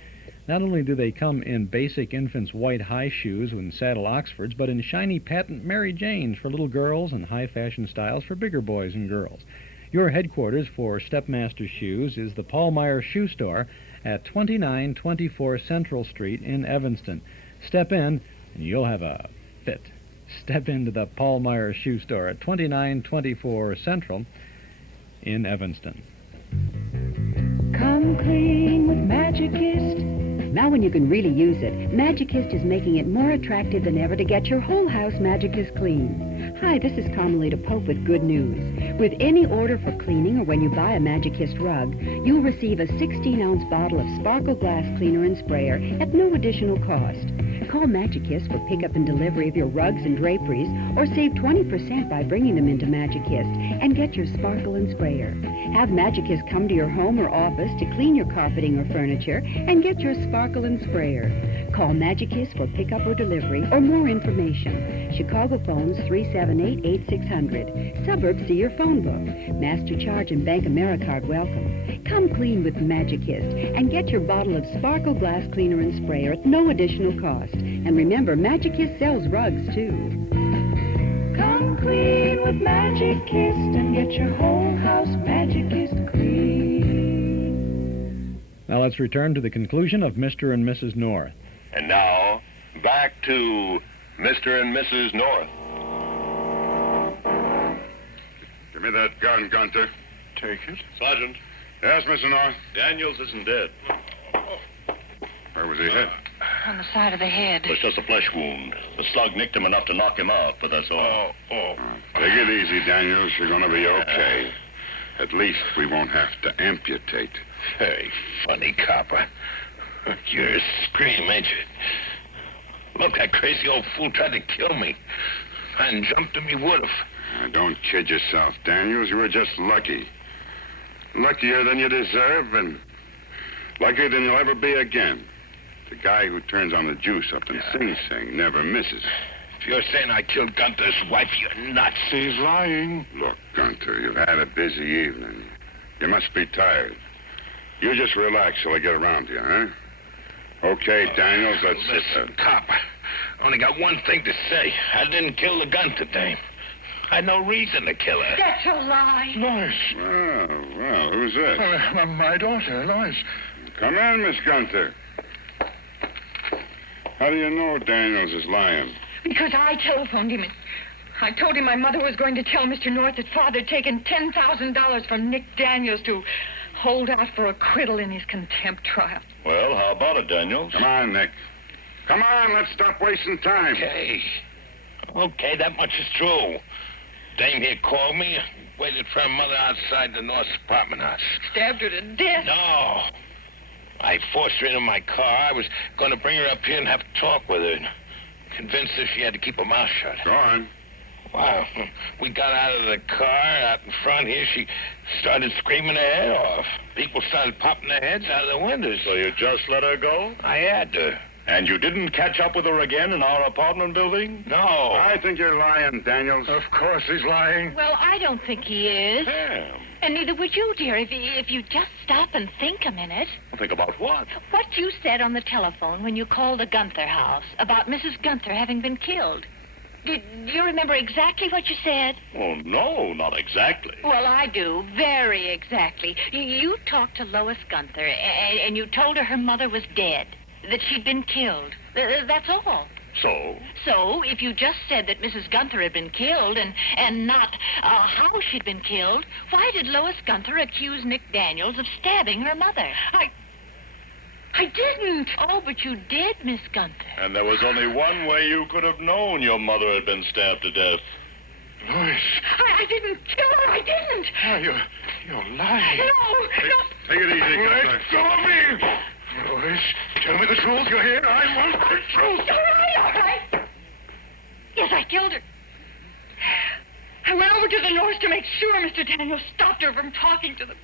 Not only do they come in basic infants' white high shoes and saddle Oxfords, but in shiny patent Mary Janes for little girls and high-fashion styles for bigger boys and girls. Your headquarters for Stepmaster Shoes is the Paul Meyer Shoe Store at 2924 Central Street in Evanston. Step in, and you'll have a fit. Step into the Paul Meyer Shoe Store at 2924 Central in Evanston. Come clean with Magicist. Now when you can really use it, Magicist is making it more attractive than ever to get your whole house Magicist clean. Hi, this is Carmelita Pope with good news. With any order for cleaning or when you buy a Magicist rug, you'll receive a 16-ounce bottle of Sparkle Glass Cleaner and Sprayer at no additional cost. Call Magicist for pickup and delivery of your rugs and draperies, or save 20% by bringing them into Magicist and get your Sparkle and Sprayer. Have Magicist come to your home or office to clean your carpeting or furniture and get your Sparkle and Sprayer. Call Magicist for pickup or delivery or more information. Chicago phones 378-8600. Suburbs see your phone book. Master Charge and Bank Americard welcome. Come clean with Magicist and get your bottle of Sparkle Glass Cleaner and Sprayer at no additional cost. And remember, Magicist sells rugs, too. Come clean with Magicist and get your whole house Magicist clean. Now let's return to the conclusion of Mr. and Mrs. North. And now, back to Mr. and Mrs. North. Give me that gun, Gunther. Take it. Sergeant, Yes, Mr. North. Daniels isn't dead. Where was he hit? On the side of the head. It's just a flesh wound. The slug nicked him enough to knock him out, but that's all. Take it easy, Daniels. You're going to be okay. At least we won't have to amputate. Hey, funny copper. You're a scream, ain't you? Look, that crazy old fool tried to kill me. If I hadn't jumped him, he would have. Don't kid yourself, Daniels. You were just lucky. Luckier than you deserve, and luckier than you'll ever be again. The guy who turns on the juice up in Sing Sing never misses. If you're saying I killed Gunther's wife, you're nuts. He's lying. Look, Gunther, you've had a busy evening. You must be tired. You just relax till I get around to you, huh? Okay, Daniels, let's Listen, cop, I only got one thing to say. I didn't kill the Gunther dame. I had no reason to kill her. That's a lie. Lois. Well, who's this? My daughter, Lois. Come in, Miss Gunther. How do you know Daniels is lying? Because I telephoned him and I told him my mother was going to tell Mr. North that Father had taken $10,000 from Nick Daniels to hold out for acquittal in his contempt trial. Well, how about it, Daniels? Come on, Nick. Come on, let's stop wasting time. Okay, that much is true. Dame here called me, waited for her mother outside the North's apartment house. Stabbed her to death? No. I forced her into my car. I was going to bring her up here and have a talk with her. Convinced her she had to keep her mouth shut. Go on. Wow. We got out of the car, out in front here. She started screaming her head off. People started popping their heads out of the windows. So you just let her go? I had to. And you didn't catch up with her again in our apartment building? No. I think you're lying, Daniels. Of course he's lying. Well, I don't think he is. Damn. And neither would you, dear, if you just stop and think a minute. Think about what? What you said on the telephone when you called the Gunther house about Mrs. Gunther having been killed. Do you remember exactly what you said? Oh, no, not exactly. Well, I do, very exactly. You talked to Lois Gunther, and you told her mother was dead, that she'd been killed. That's all. So? So, if you just said that Mrs. Gunther had been killed and not how she'd been killed, why did Lois Gunther accuse Nick Daniels of stabbing her mother? I didn't. Oh, but you did, Miss Gunther. And there was only one way you could have known your mother had been stabbed to death. Lois. I didn't kill her. I didn't. Oh, you're lying. No. Take it easy, Gunther. Let go of me. Lois, tell me the truth. You hear? I want the truth. All right. Yes, I killed her. I went over to the North to make sure Mr. Daniels stopped her from talking to them.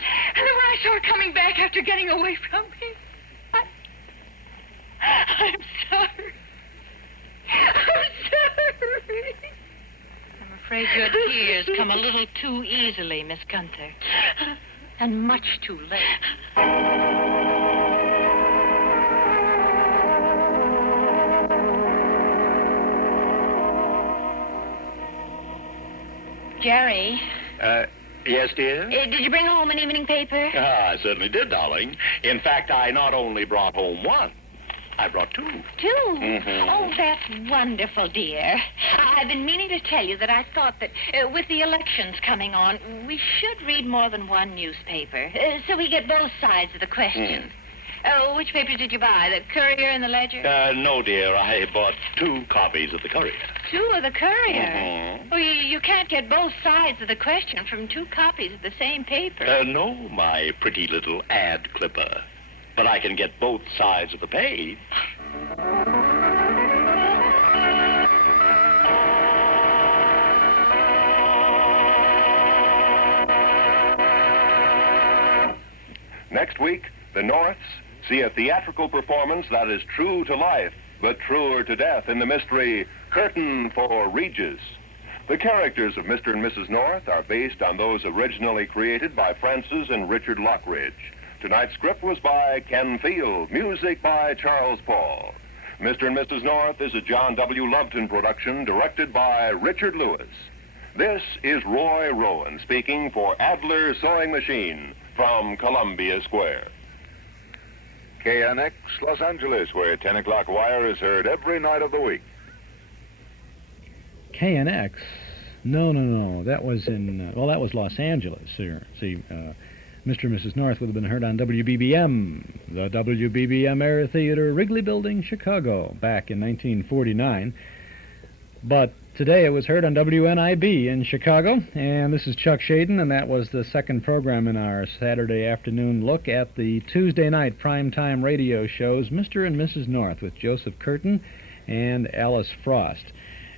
And then when I saw her coming back after getting away from me, I'm sorry. I'm sorry. I'm afraid your tears come a little too easily, Miss Gunther. And much too late. Jerry. Yes, dear? Did you bring home an evening paper? I certainly did, darling. In fact, I not only brought home one, I brought two. Two? Mm-hmm. Oh, that's wonderful, dear. I've been meaning to tell you that I thought that with the elections coming on, we should read more than one newspaper, so we get both sides of the question. Which papers did you buy, the Courier and the Ledger? No, dear. I bought 2 copies of the Courier. 2 of the Courier? Mm-hmm. Well, you can't get both sides of the question from 2 copies of the same paper. No, my pretty little ad clipper. But I can get both sides of the page. Next week, the Norths see a theatrical performance that is true to life, but truer to death in the mystery Curtain for Regis. The characters of Mr. and Mrs. North are based on those originally created by Francis and Richard Lockridge. Tonight's script was by Ken Field, music by Charles Paul. Mr. and Mrs. North is a John W. Loveton production directed by Richard Lewis. This is Roy Rowan speaking for Adler Sewing Machine from Columbia Square. KNX Los Angeles, where 10 o'clock wire is heard every night of the week. KNX? No. That was in, that was Los Angeles, sir. See, Mr. and Mrs. North would have been heard on WBBM, the WBBM Air Theater, Wrigley Building, Chicago, back in 1949. But today it was heard on WNIB in Chicago, and this is Chuck Shaden, and that was the second program in our Saturday afternoon look at the Tuesday night primetime radio shows Mr. and Mrs. North with Joseph Curtin and Alice Frost.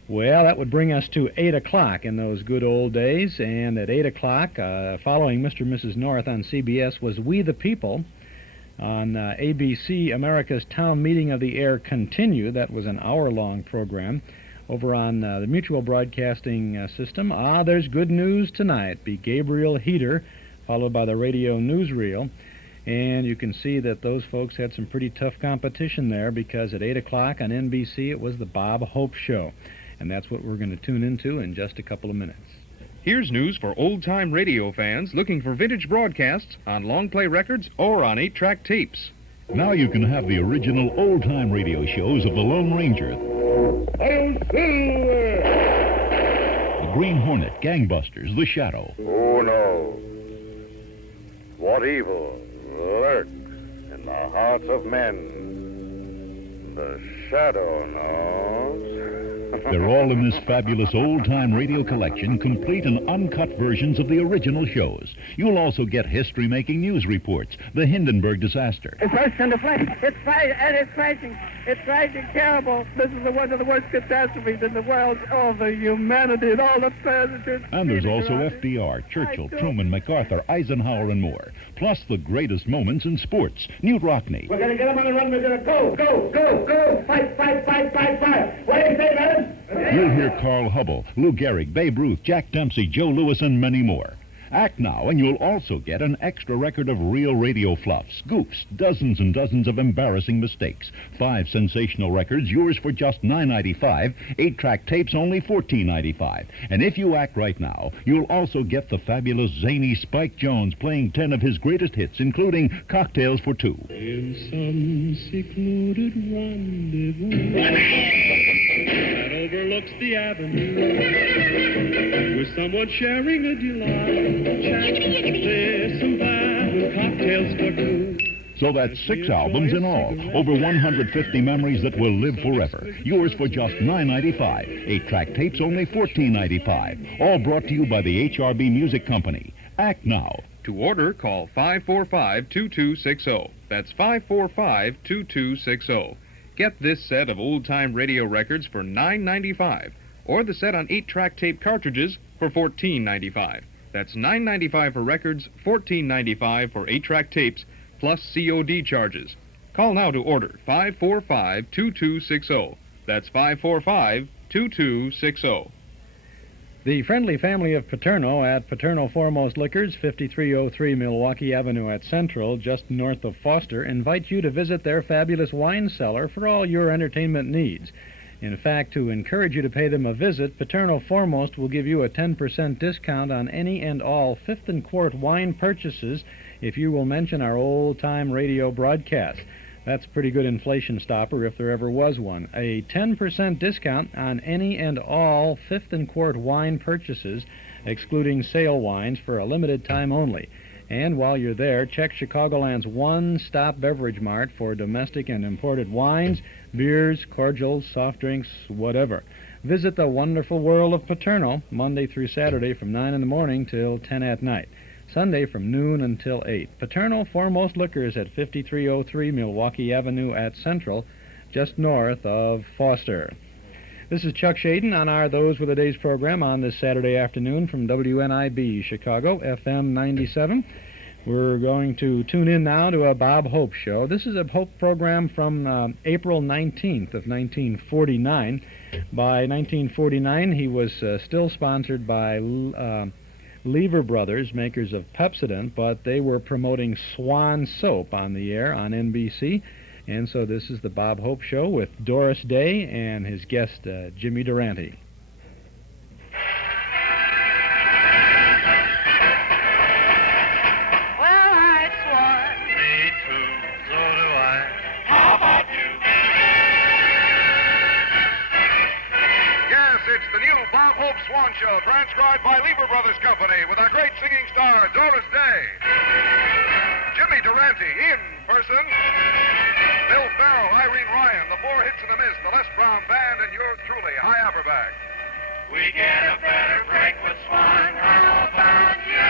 Well, that would bring us to 8 o'clock in those good old days, and at 8 o'clock, following Mr. and Mrs. North on CBS, was We the People. On ABC, America's Town Meeting of the Air continued. That was an hour-long program. over on the Mutual Broadcasting System. There's Good News Tonight, be Gabriel Heater, followed by the radio newsreel. And you can see that those folks had some pretty tough competition there, because at 8 o'clock on NBC it was the Bob Hope Show. And that's what we're going to tune into in just a couple of minutes. Here's news for old-time radio fans looking for vintage broadcasts on long-play records or on 8-track tapes. Now you can have the original old-time radio shows of the Lone Ranger, the Green Hornet, Gangbusters, The Shadow. Who knows what evil lurks in the hearts of men? The Shadow knows. They're all in this fabulous old-time radio collection, complete and uncut versions of the original shows. You'll also get history-making news reports, the Hindenburg disaster. It bursts into flames. It's crashing. It's crashing terrible. This is one of the worst catastrophes in the world. Oh, the humanity and all the presidents. And there's also FDR, Churchill, Truman, MacArthur, Eisenhower, and more. Plus the greatest moments in sports. Newt Rockney. We're going to get them on the run. We're going to go. Fight. What do you say, madam? You'll hear Carl Hubble, Lou Gehrig, Babe Ruth, Jack Dempsey, Joe Louis, and many more. Act now, and you'll also get an extra record of real radio fluffs, goofs, dozens and dozens of embarrassing mistakes. 5 sensational records, yours for just $9.95. 8-track tapes, only $14.95. And if you act right now, you'll also get the fabulous zany Spike Jones playing 10 of his greatest hits, including Cocktails for Two. In some secluded rendezvous that overlooks the avenue, with someone sharing a delight. There's some that and cocktails for two. So that's 6 albums in all, over 150 memories that will live forever. Yours for just $9.95. 8-track tapes, only $14.95. All brought to you by the HRB Music Company. Act now. To order, call 545-2260. That's 545-2260. Get this set of old-time radio records for $9.95, or the set on 8-track tape cartridges for $14.95. That's $9.95 for records, $14.95 for 8-track tapes, plus COD charges. Call now to order 545-2260. That's 545-2260. The friendly family of Paterno at Paterno Foremost Liquors, 5303 Milwaukee Avenue at Central, just north of Foster, invite you to visit their fabulous wine cellar for all your entertainment needs. In fact, to encourage you to pay them a visit, Paterno Foremost will give you a 10% discount on any and all 5th and Quart wine purchases if you will mention our old-time radio broadcast. That's a pretty good inflation stopper if there ever was one. A 10% discount on any and all 5th and Quart wine purchases, excluding sale wines, for a limited time only. And while you're there, check Chicagoland's one-stop beverage mart for domestic and imported wines, beers, cordials, soft drinks, whatever. Visit the wonderful world of Paterno, Monday through Saturday from 9 in the morning till 10 at night. Sunday from noon until 8. Paterno Foremost Liquors at 5303 Milwaukee Avenue at Central, just north of Foster. This is Chuck Shaden on our Those Were the Days program on this Saturday afternoon from WNIB Chicago, FM 97. We're going to tune in now to a Bob Hope show. This is a Hope program from April 19th of 1949. By 1949, he was still sponsored by Lever Brothers, makers of Pepsodent, but they were promoting Swan Soap on the air on NBC. And so this is the Bob Hope Show with Doris Day and his guest, Jimmy Durante. Well, I swore. Me too. So do I. How about you? Yes, it's the new Bob Hope Swan Show, transcribed by Lever Brothers Company, with our great singing star, Doris Day. Jimmy Durante in person. Bill Farrell, Irene Ryan, the Four Hits and a Miss, the Les Brown Band, and yours truly, High Aberback. We get a better break with Swan. How about you?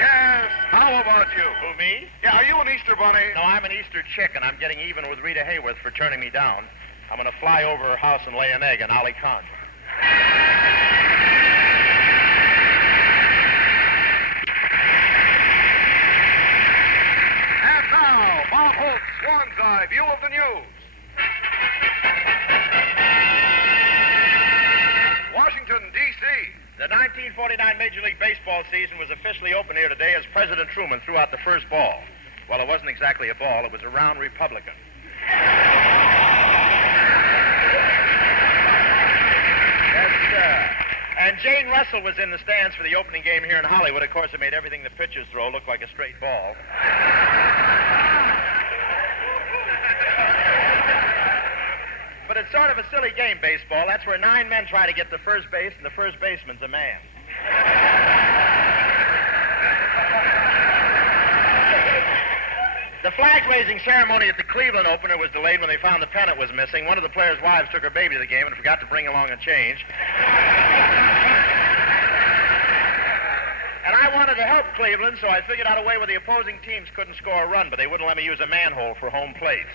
Yes, how about you? Who, me? Yeah, are you an Easter bunny? No, I'm an Easter chicken. I'm getting even with Rita Hayworth for turning me down. I'm going to fly over her house and lay an egg on Ali Khan. And now, Bob Hope's Swan's Eye view of the news. Washington, D.C. The 1949 Major League Baseball season was officially opened here today as President Truman threw out the first ball. Well, it wasn't exactly a ball. It was a round Republican. Yes, sir. And Jane Russell was in the stands for the opening game here in Hollywood. Of course, it made everything the pitchers throw look like a straight ball. But it's sort of a silly game, baseball. That's where 9 men try to get to first base, and the first baseman's a man. The flag-raising ceremony at the Cleveland opener was delayed when they found the pennant was missing. One of the players' wives took her baby to the game and forgot to bring along a change. And I wanted to help Cleveland, so I figured out a way where the opposing teams couldn't score a run, but they wouldn't let me use a manhole for home plate.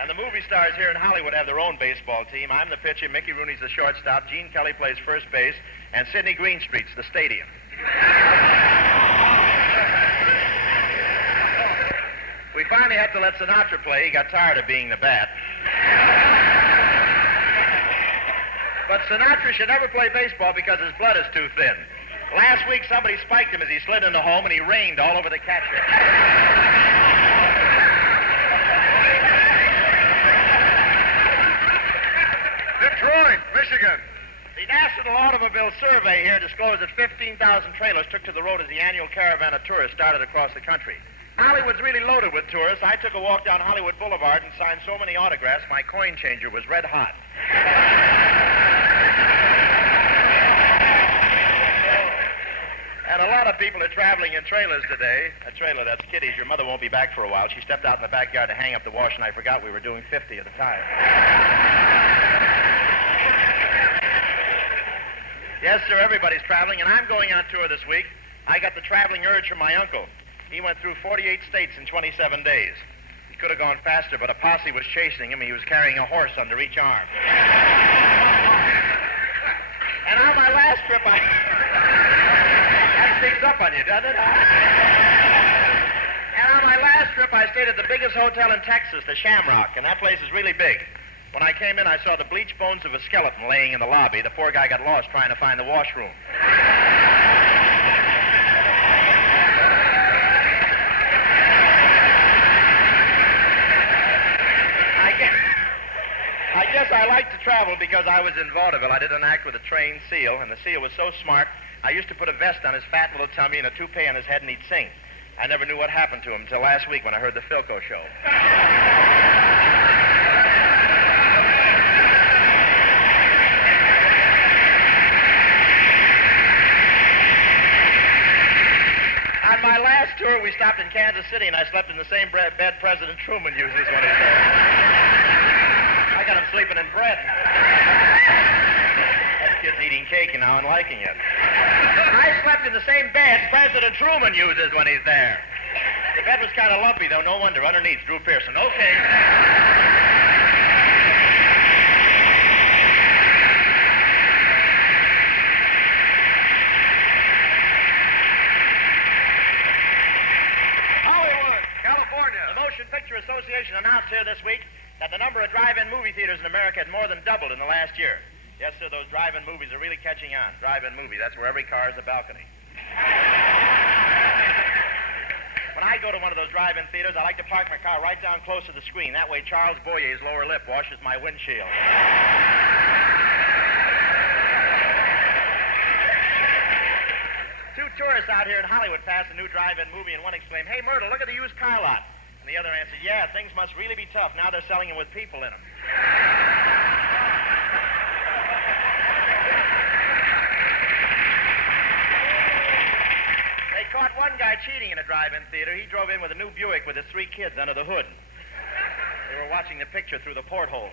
And the movie stars here in Hollywood have their own baseball team. I'm the pitcher, Mickey Rooney's the shortstop, Gene Kelly plays first base, and Sidney Greenstreet's the stadium. We finally had to let Sinatra play. He got tired of being the bat. But Sinatra should never play baseball because his blood is too thin. Last week, somebody spiked him as he slid into home, and he rained all over the catcher. Detroit, Michigan. The National Automobile Survey here disclosed that 15,000 trailers took to the road as the annual caravan of tourists started across the country. Hollywood's really loaded with tourists. I took a walk down Hollywood Boulevard and signed so many autographs, my coin changer was red hot. And a lot of people are traveling in trailers today. A trailer, that's Kitty's. Your mother won't be back for a while. She stepped out in the backyard to hang up the wash, and I forgot we were doing 50 at a time. Yes, sir, everybody's traveling, and I'm going on tour this week. I got the traveling urge from my uncle. He went through 48 states in 27 days. He could have gone faster, but a posse was chasing him, and he was carrying a horse under each arm. And on my last trip, that sneaks up on you, doesn't it? And on my last trip, I stayed at the biggest hotel in Texas, the Shamrock, and that place is really big. When I came in, I saw the bleached bones of a skeleton laying in the lobby. The poor guy got lost trying to find the washroom. I guess I like to travel because I was in vaudeville. I did an act with a trained seal, and the seal was so smart, I used to put a vest on his fat little tummy and a toupee on his head, and he'd sing. I never knew what happened to him until last week when I heard the Philco show. On my last tour, we stopped in Kansas City, and I slept in the same bed President Truman uses when he's there. I got him sleeping in bread. That kid's eating cake now and liking it. I slept in the same bed President Truman uses when he's there. The bed was kind of lumpy, though. No wonder. Underneath, Drew Pearson. Okay. Hollywood, California. The Motion Picture Association announced here this week that the number of drive-in movie theaters in America had more than doubled in the last year. Yes, sir, those drive-in movies are really catching on. Drive-in movie, that's where every car is a balcony. When I go to one of those drive-in theaters, I like to park my car right down close to the screen. That way Charles Boyer's lower lip washes my windshield. Two tourists out here in Hollywood passed a new drive-in movie, and one exclaimed, "Hey, Myrtle, look at the used car lot." And the other answered, "Yeah, things must really be tough. Now they're selling them with people in them." They caught one guy cheating in a drive-in theater. He drove in with a new Buick with his 3 kids under the hood. They were watching the picture through the porthole.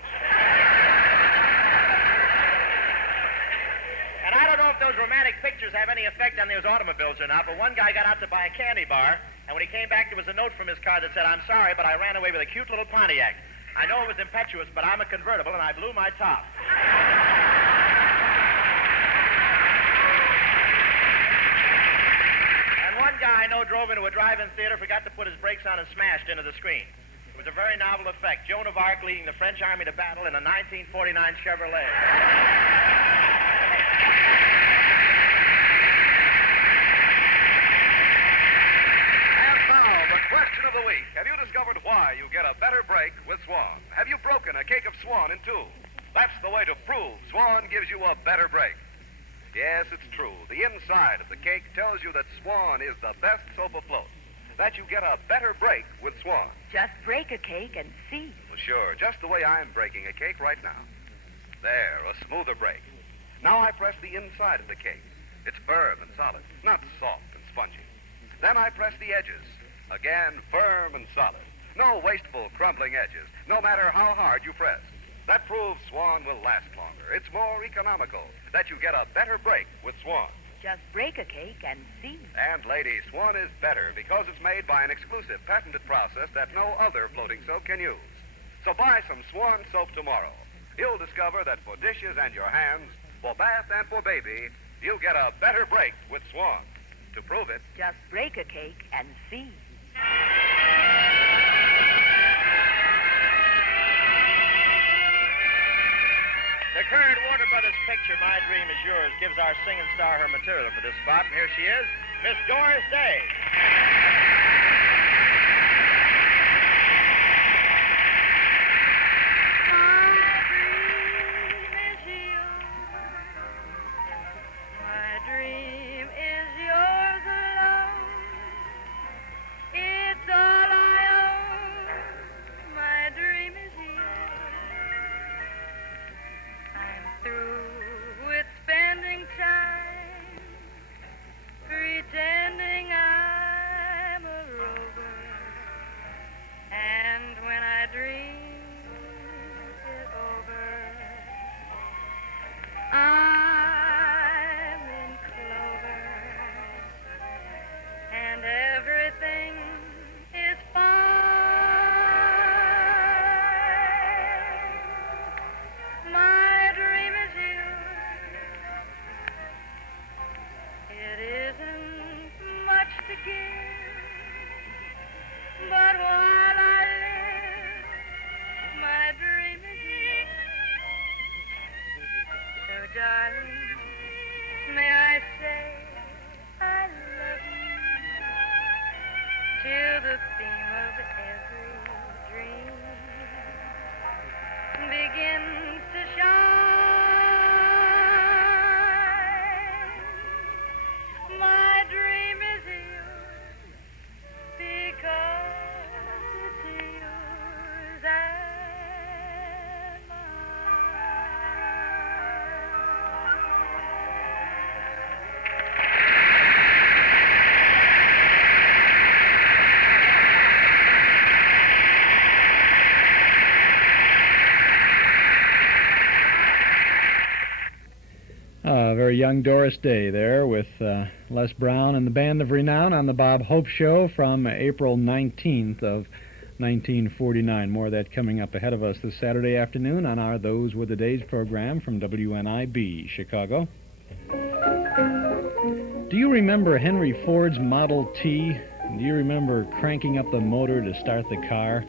And I don't know if those romantic pictures have any effect on those automobiles or not, but one guy got out to buy a candy bar, and when he came back, there was a note from his car that said, "I'm sorry, but I ran away with a cute little Pontiac. I know it was impetuous, but I'm a convertible, and I blew my top." And one guy I know drove into a drive-in theater, forgot to put his brakes on, and smashed into the screen. It was a very novel effect. Joan of Arc leading the French army to battle in a 1949 Chevrolet. And now, the question of the week. Have you discovered why you get a better break with Swan? Have you broken a cake of Swan in two? That's the way to prove Swan gives you a better break. Yes, it's true. The inside of the cake tells you that Swan is the best soap afloat. That you get a better break with Swan. Just break a cake and see. Well, sure, just the way I'm breaking a cake right now. There, a smoother break. Now I press the inside of the cake. It's firm and solid, not soft and spongy. Then I press the edges. Again, firm and solid. No wasteful, crumbling edges, no matter how hard you press. That proves Swan will last longer. It's more economical. That you get a better break with Swan. Just break a cake and see. And, ladies, Swan is better because it's made by an exclusive patented process that no other floating soap can use. So buy some Swan soap tomorrow. You'll discover that for dishes and your hands, for bath and for baby, you'll get a better break with Swan. To prove it, just break a cake and see. The current Warner Brothers picture, My Dream Is Yours, gives our singing star her material for this spot. And here she is, Miss Doris Day. Very young Doris Day there with Les Brown and the Band of Renown on the Bob Hope Show from April 19th of 1949. More of that coming up ahead of us this Saturday afternoon on our Those Were the Days program from WNIB, Chicago. Do you remember Henry Ford's Model T? Do you remember cranking up the motor to start the car?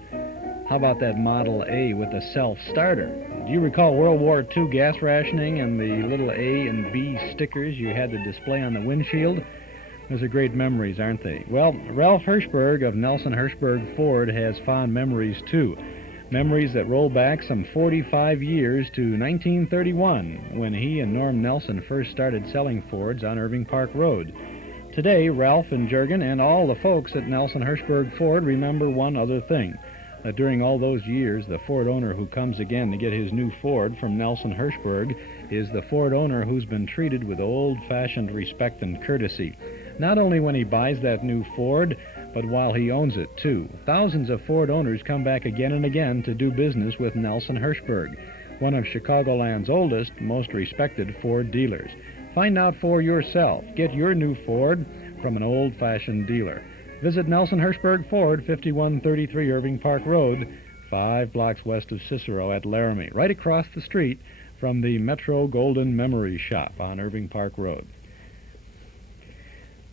How about that Model A with a self-starter? Do you recall World War II gas rationing and the little A and B stickers you had to display on the windshield? Those are great memories, aren't they? Well, Ralph Hirschberg of Nelson Hirschberg Ford has fond memories, too. Memories that roll back some 45 years to 1931, when he and Norm Nelson first started selling Fords on Irving Park Road. Today, Ralph and Juergen and all the folks at Nelson Hirschberg Ford remember one other thing. That during all those years, the Ford owner who comes again to get his new Ford from Nelson Hirschberg is the Ford owner who's been treated with old-fashioned respect and courtesy. Not only when he buys that new Ford, but while he owns it, too. Thousands of Ford owners come back again and again to do business with Nelson Hirschberg, one of Chicagoland's oldest, most respected Ford dealers. Find out for yourself. Get your new Ford from an old-fashioned dealer. Visit Nelson Hirschberg Ford, 5133 Irving Park Road, 5 blocks west of Cicero at Laramie, right across the street from the Metro Golden Memory Shop on Irving Park Road.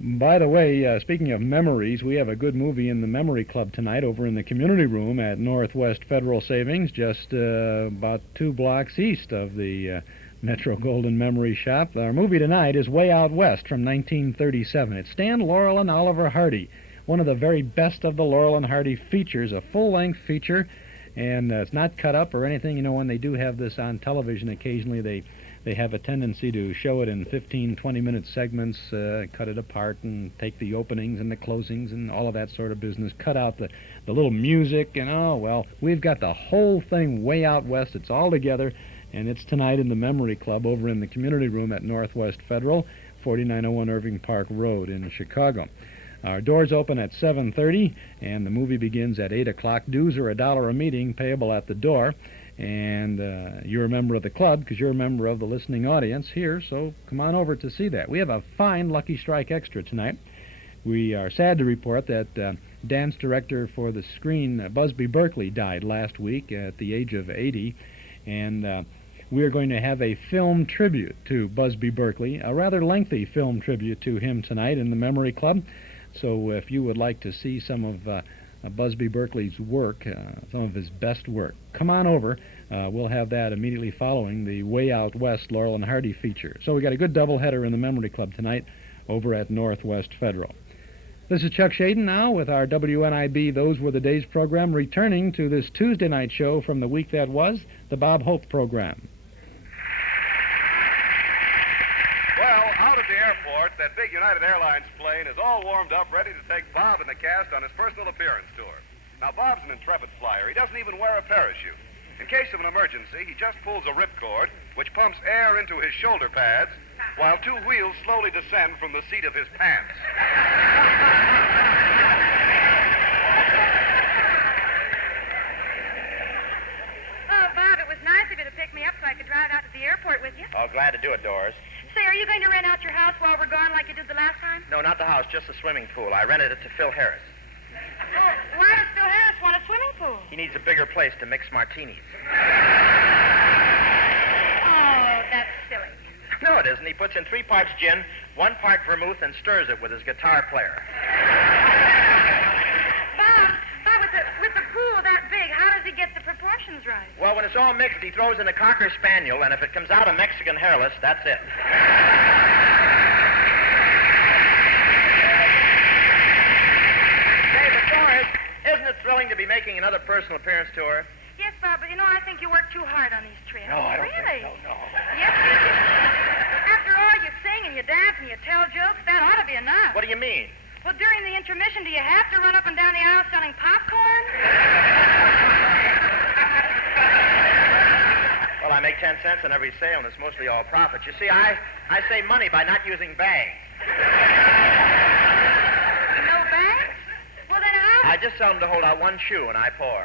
By the way, speaking of memories, we have a good movie in the Memory Club tonight over in the community room at Northwest Federal Savings, just about 2 blocks east of the Metro Golden Memory Shop. Our movie tonight is Way Out West from 1937. It's Stan Laurel and Oliver Hardy, one of the very best of the Laurel and Hardy features, a full-length feature, and it's not cut up or anything. You know, when they do have this on television occasionally, they have a tendency to show it in 15, 20-minute segments, cut it apart and take the openings and the closings and all of that sort of business, cut out the little music, and oh, well, we've got the whole thing way out west. It's all together, and it's tonight in the Memory Club over in the community room at Northwest Federal, 4901 Irving Park Road in Chicago. Our doors open at 7:30, and the movie begins at 8 o'clock. Dues are $1 a meeting, payable at the door. And you're a member of the club because you're a member of the listening audience here, so come on over to see that. We have a fine Lucky Strike Extra tonight. We are sad to report that dance director for the screen, Busby Berkeley, died last week at the age of 80, and we are going to have a film tribute to Busby Berkeley, a rather lengthy film tribute to him tonight in the Memory Club. So if you would like to see some of Busby Berkeley's work, some of his best work, come on over. We'll have that immediately following the Way Out West Laurel and Hardy feature. So we got a good doubleheader in the Memory Club tonight over at Northwest Federal. This is Chuck Shaden now with our WNIB Those Were the Days program, returning to this Tuesday night show from the week that was, the Bob Hope program. Well, out at the airport, that big United Airlines plane is all warmed up, ready to take Bob and the cast on his personal appearance tour. Now, Bob's an intrepid flyer. He doesn't even wear a parachute. In case of an emergency, he just pulls a ripcord, which pumps air into his shoulder pads, while 2 wheels slowly descend from the seat of his pants. Oh, Bob, it was nice of you to pick me up so I could drive out to the airport with you. Oh, glad to do it, Doris. Say, are you going to rent out your house while we're gone like you did the last time? No, not the house, just the swimming pool. I rented it to Phil Harris. Oh, why does Phil Harris want a swimming pool? He needs a bigger place to mix martinis. Oh, that's silly. No, it isn't. He puts in 3 parts gin, 1 part vermouth, and stirs it with his guitar player. Bob, with the pool that big, how does he get the proportions right? Well, when it's all mixed, he throws in a Cocker Spaniel, and if it comes out a Mexican hairless, that's it. Say, but Doris, isn't it thrilling to be making another personal appearance tour? Yes, Bob, but you know, I think you work too hard on these trips. No, I don't really? think so, no. Yes, you do. After all, you sing and you dance and you tell jokes. That ought to be enough. What do you mean? Well, during the intermission, do you have to run up and down the aisle selling popcorn? Well, I make 10 cents on every sale, and it's mostly all profit. You see, I save money by not using bags. No bags? Well, then how? I just tell them to hold out 1 shoe, and I pour.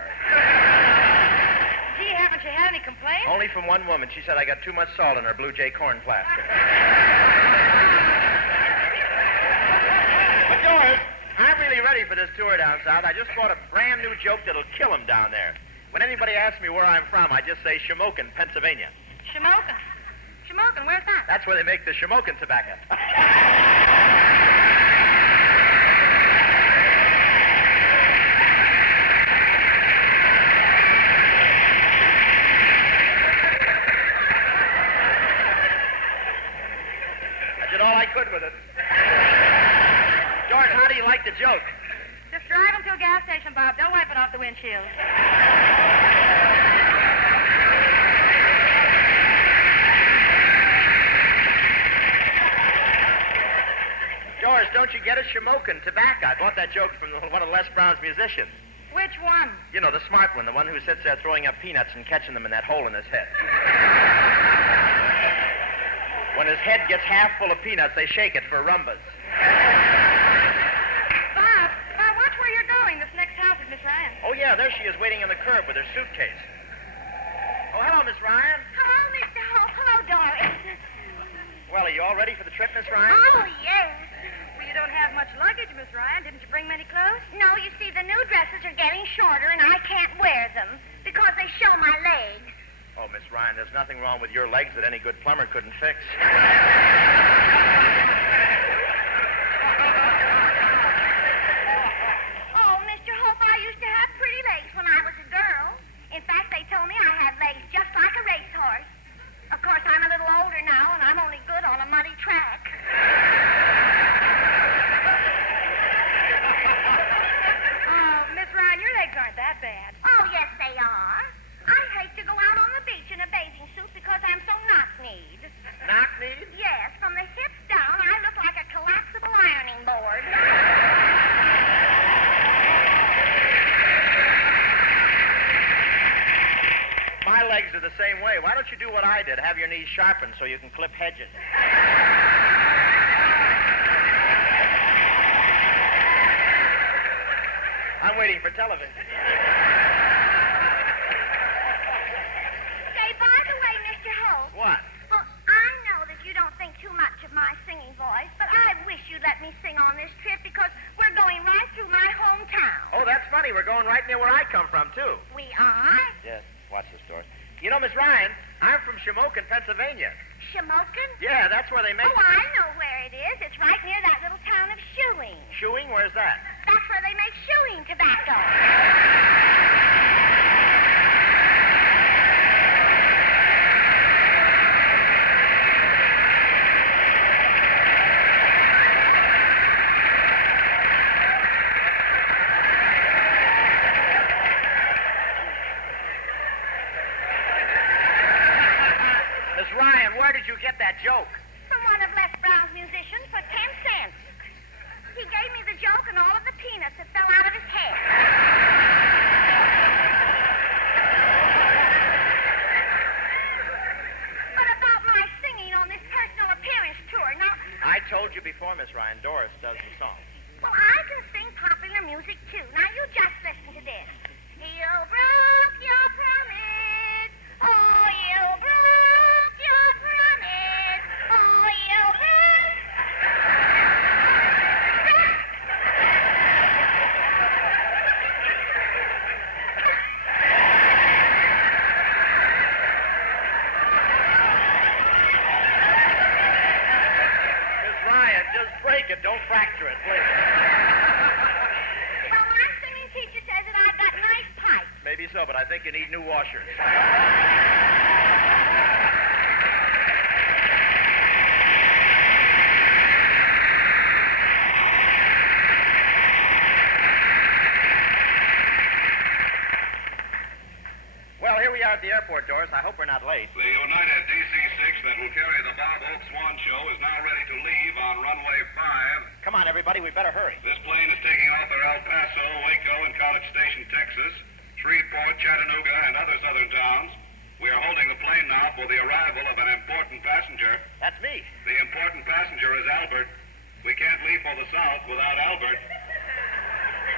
Gee, haven't you had any complaints? Only from one woman. She said I got too much salt in her Blue Jay corn plaster. But, Doris, I'm really ready for this tour down south. I just bought a brand new joke that'll kill them down there. When anybody asks me where I'm from, I just say Shamokin, Pennsylvania. Shamokin? Shamokin, where's that? That's where they make the Shamokin tobacco. I did all I could with it. George, how do you like the joke? Just drive them to a gas station, Bob. They'll wipe it off the windshield. George, don't you get a Shamokin tobacco? I bought that joke from one of Les Brown's musicians. Which one? You know, the smart one, the one who sits there throwing up peanuts and catching them in that hole in his head. When his head gets half full of peanuts, they shake it for rumbas. Bob, watch where you're going. This next house is Miss Ryan. Oh, yeah, there she is waiting on the curb with her suitcase. Oh, hello, Miss Ryan. Hello, Miss Hello, Doris. Well, are you all ready for the trip, Miss Ryan? Oh, yes. Well, you don't have much luggage, Miss Ryan. Didn't you bring many clothes? No, you see, the new dresses are getting shorter, and I can't wear them because they show my legs. Oh, Miss Ryan, there's nothing wrong with your legs that any good plumber couldn't fix. that bad. Oh, yes, they are. I hate to go out on the beach in a bathing suit because I'm so knock-kneed. Knock-kneed? Yes, from the hips down, I look like a collapsible ironing board. My legs are the same way. Why don't you do what I did? Have your knees sharpened so you can clip hedges. I'm waiting for television. Say, by the way, Mr. Holt. What? Well, I know that you don't think too much of my singing voice, but I wish you'd let me sing on this trip because we're going right through my hometown. Oh, that's funny. We're going right near where I come from, too. We are? Yes. Watch this, Doris. You know, Miss Ryan, I'm from Shamokin, Pennsylvania. Shamokin? Yeah, that's where they make... Oh, I know where it is. It's right near that little town of Shoeing. Shoeing? Where's that? That's where they make chewing tobacco. Miss Ryan, where did you get that joke? From one of Les Brown's musicians for 10 cents. He gave me the joke and all of the peanuts that fell out of his head. But about my singing on this personal appearance tour, now... I told you before, Miss Ryan, Doris does the song. Well, I can sing popular music, too. Now, you just listen to this. You broke your promise. Oh, you broke your promise. Oh, you broke... Miss Ryan, just break it. Don't fracture it, please. Well, my singing teacher says that I've got nice pipes. Maybe so, but I think you need new washers. Well, here we are at the airport, Doris. I hope we're not late. The United DC-6 that will carry the Bob Hope Swan Show is now ready to leave on runway 5. Come on, everybody. We better hurry. This plane is taking off for El Paso, Waco, and College Station, Texas, Shreveport, Chattanooga, and other southern towns. We are holding the plane now for the arrival of an important passenger. That's me. The important passenger is Albert. We can't leave for the South without Albert.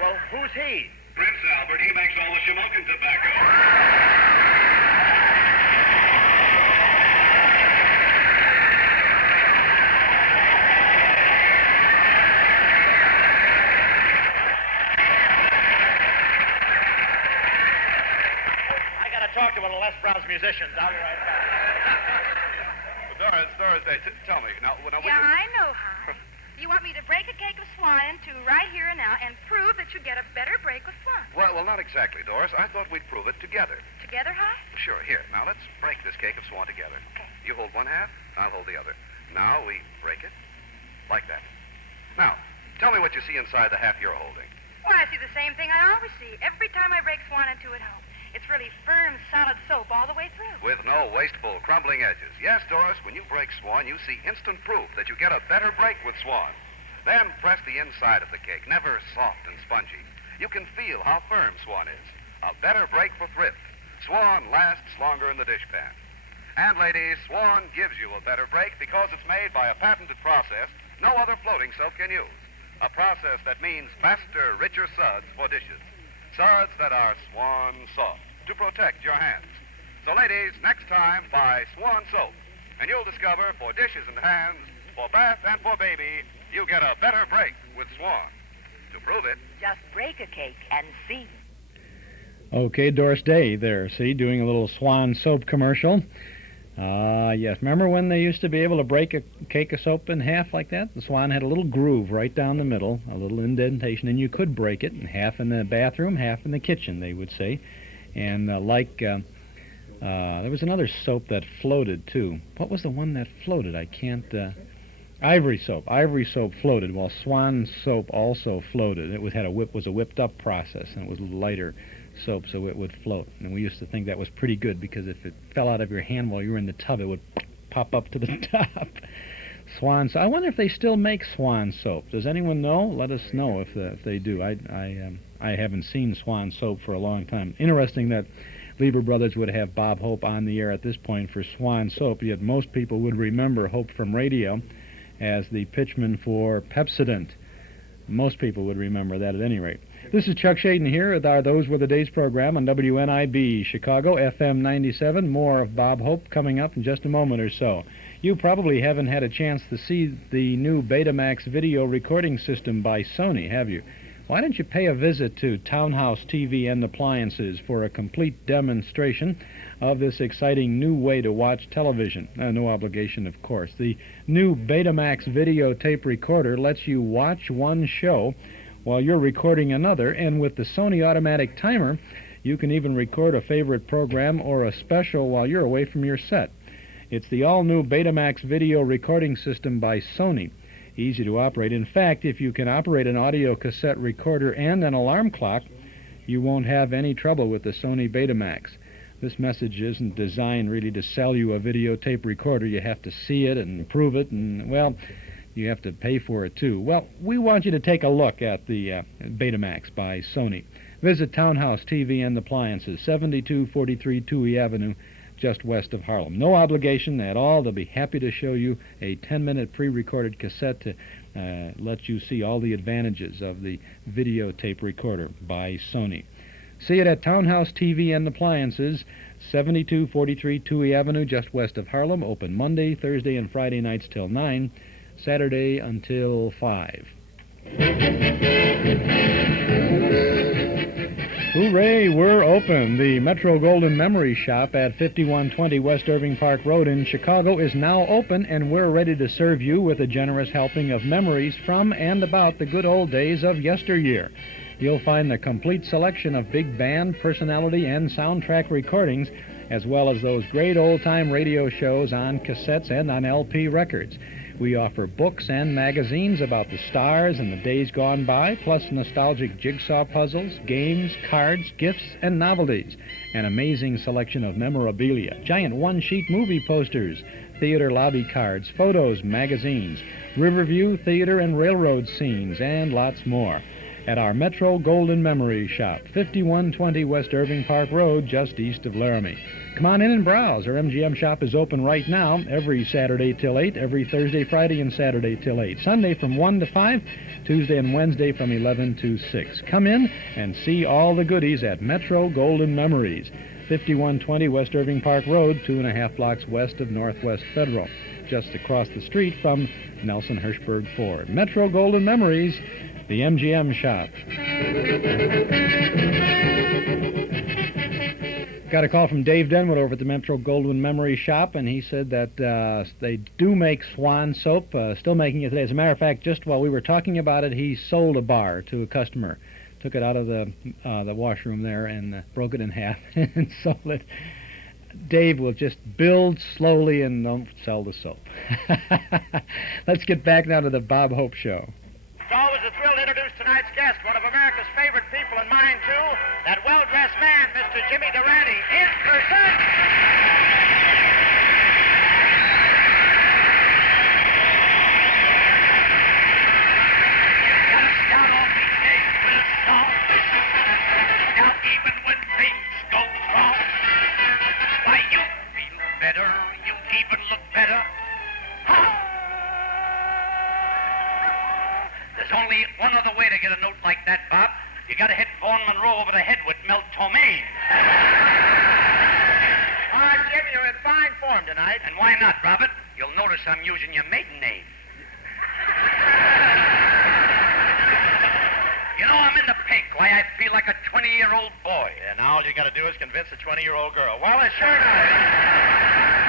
Well, who's he? Prince Albert. He makes all the Shamokin tobacco. Talk to one of Les Brown's musicians. I'll be right back. Well, Doris, tell me. Now Yeah, I know how. You want me to break a cake of Swan in two right here and now and prove that you get a better break with Swan. Well, not exactly, Doris. I thought we'd prove it together. Together, huh? Sure. Here, now let's break this cake of Swan together. Okay. You hold one half, I'll hold the other. Now we break it like that. Now, tell me what you see inside the half you're holding. Well, I see the same thing I always see every time I break Swan in two at home. It's really firm, solid soap all the way through. With no wasteful, crumbling edges. Yes, Doris, when you break Swan, you see instant proof that you get a better break with Swan. Then press the inside of the cake, never soft and spongy. You can feel how firm Swan is. A better break for thrift. Swan lasts longer in the dishpan. And, ladies, Swan gives you a better break because it's made by a patented process no other floating soap can use. A process that means faster, richer suds for dishes. Suds that are Swan soft to protect your hands. So, ladies, next time, buy Swan soap. And you'll discover for dishes and hands, for bath and for baby, you get a better break with Swan. To prove it, just break a cake and see. Okay, Doris Day there, see, doing a little Swan soap commercial. Yes, remember when they used to be able to break a cake of soap in half like that? The Swan had a little groove right down the middle, a little indentation, and you could break it in half in the bathroom, half in the kitchen, they would say. And there was another soap that floated, too. What was the one that floated? I can't Ivory soap. Ivory soap floated, while Swan soap also floated. It was a whipped-up process, and it was lighter soap, so it would float. And we used to think that was pretty good, because if it fell out of your hand while you were in the tub, it would pop up to the top. Swan soap. I wonder if they still make Swan soap. Does anyone know? Let us know if they do. I haven't seen Swan soap for a long time. Interesting that Lieber Brothers would have Bob Hope on the air at this point for Swan soap, yet most people would remember Hope from radio as the pitchman for Pepsodent. Most people would remember that at any rate. This is Chuck Shaden here with our Those Were the Days program on WNIB Chicago, FM 97. More of Bob Hope coming up in just a moment or so. You probably haven't had a chance to see the new Betamax video recording system by Sony, have you? Why don't you pay a visit to Townhouse TV and Appliances for a complete demonstration of this exciting new way to watch television? No obligation, of course. The new Betamax videotape recorder lets you watch one show while you're recording another, and with the Sony automatic timer, you can even record a favorite program or a special while you're away from your set. It's the all-new Betamax video recording system by Sony. Easy to operate. In fact, if you can operate an audio cassette recorder and an alarm clock, you won't have any trouble with the Sony Betamax. This message isn't designed really to sell you a videotape recorder. You have to see it and prove it, and, well, you have to pay for it, too. Well, we want you to take a look at the Betamax by Sony. Visit Townhouse TV and Appliances, 7243 Touhy Avenue, just west of Harlem. No obligation at all. They'll be happy to show you a 10-minute pre-recorded cassette to let you see all the advantages of the videotape recorder by Sony. See it at Townhouse TV and Appliances, 7243 Touhy Avenue, just west of Harlem. Open Monday, Thursday, and Friday nights till 9, Saturday until 5. Hooray, we're open. The Metro Golden Memory Shop at 5120 West Irving Park Road in Chicago is now open, and we're ready to serve you with a generous helping of memories from and about the good old days of yesteryear. You'll find the complete selection of big band, personality, and soundtrack recordings, as well as those great old-time radio shows on cassettes and on LP records. We offer books and magazines about the stars and the days gone by, plus nostalgic jigsaw puzzles, games, cards, gifts, and novelties. An amazing selection of memorabilia, giant one-sheet movie posters, theater lobby cards, photos, magazines, Riverview, theater, and railroad scenes, and lots more. At our Metro Golden Memory Shop, 5120 West Irving Park Road, just east of Laramie. Come on in and browse. Our MGM shop is open right now, every Saturday till 8, every Thursday, Friday, and Saturday till 8. Sunday from 1 to 5, Tuesday and Wednesday from 11 to 6. Come in and see all the goodies at Metro Golden Memories, 5120 West Irving Park Road, 2.5 blocks west of Northwest Federal, just across the street from Nelson Hirschberg Ford. Metro Golden Memories, the MGM shop. Got a call from Dave Denwood over at the Metro Golden Memory Shop, and he said that they do make Swan soap, still making it today. As a matter of fact, just while we were talking about it, he sold a bar to a customer. Took it out of the washroom there and broke it in half and sold it. Dave will just build slowly and don't sell the soap. Let's get back now to the Bob Hope Show. It's always a thrill to introduce tonight's guest, one of America's favorite people, and mine too, that well-dressed man, Mr. Jimmy Durante, in person. Gotta start off each day with a song. Now even when things go wrong, why you feel better, you even look better. There's only one other way to get a note like that, Bob. You gotta hit Vaughn Monroe over the head with meltomaine. Jim, you're in fine form tonight. And why not, Robert? You'll notice I'm using your maiden name. You know, I'm in the pink. Why, I feel like a 20-year-old boy. Yeah, now all you gotta do is convince a 20-year-old girl. Well, it's sure nice.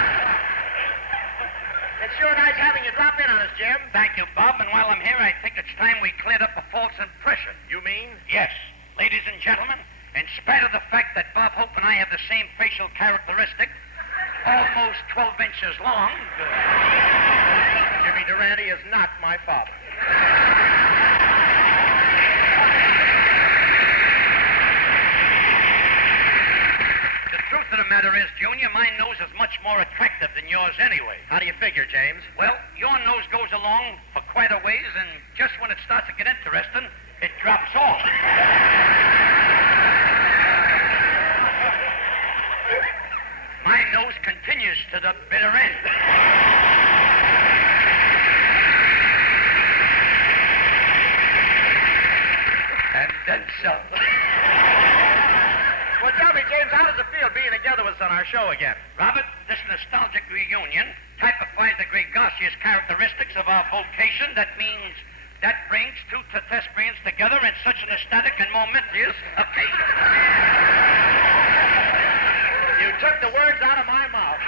It's sure nice having you drop in on us, Jim. Thank you, Bob. And while I'm here, I think it's time we cleared up a false impression. You mean? Yes. Ladies and gentlemen, in spite of the fact that Bob Hope and I have the same facial characteristic, almost 12 inches long, Jimmy Durante is not my father. The truth of the matter is, Junior, my nose is much more attractive than yours anyway. How do you figure, James? Well, your nose goes along for quite a ways, and just when it starts to get interesting, it drops off. My nose continues to the bitter end. And then some. Well, tell me, James, how does it feel being together with us on our show again? Robert, this nostalgic reunion typifies the gregarious characteristics of our vocation. That means that brings two thespians together in such an ecstatic and momentous occasion. You took the words out of my mouth.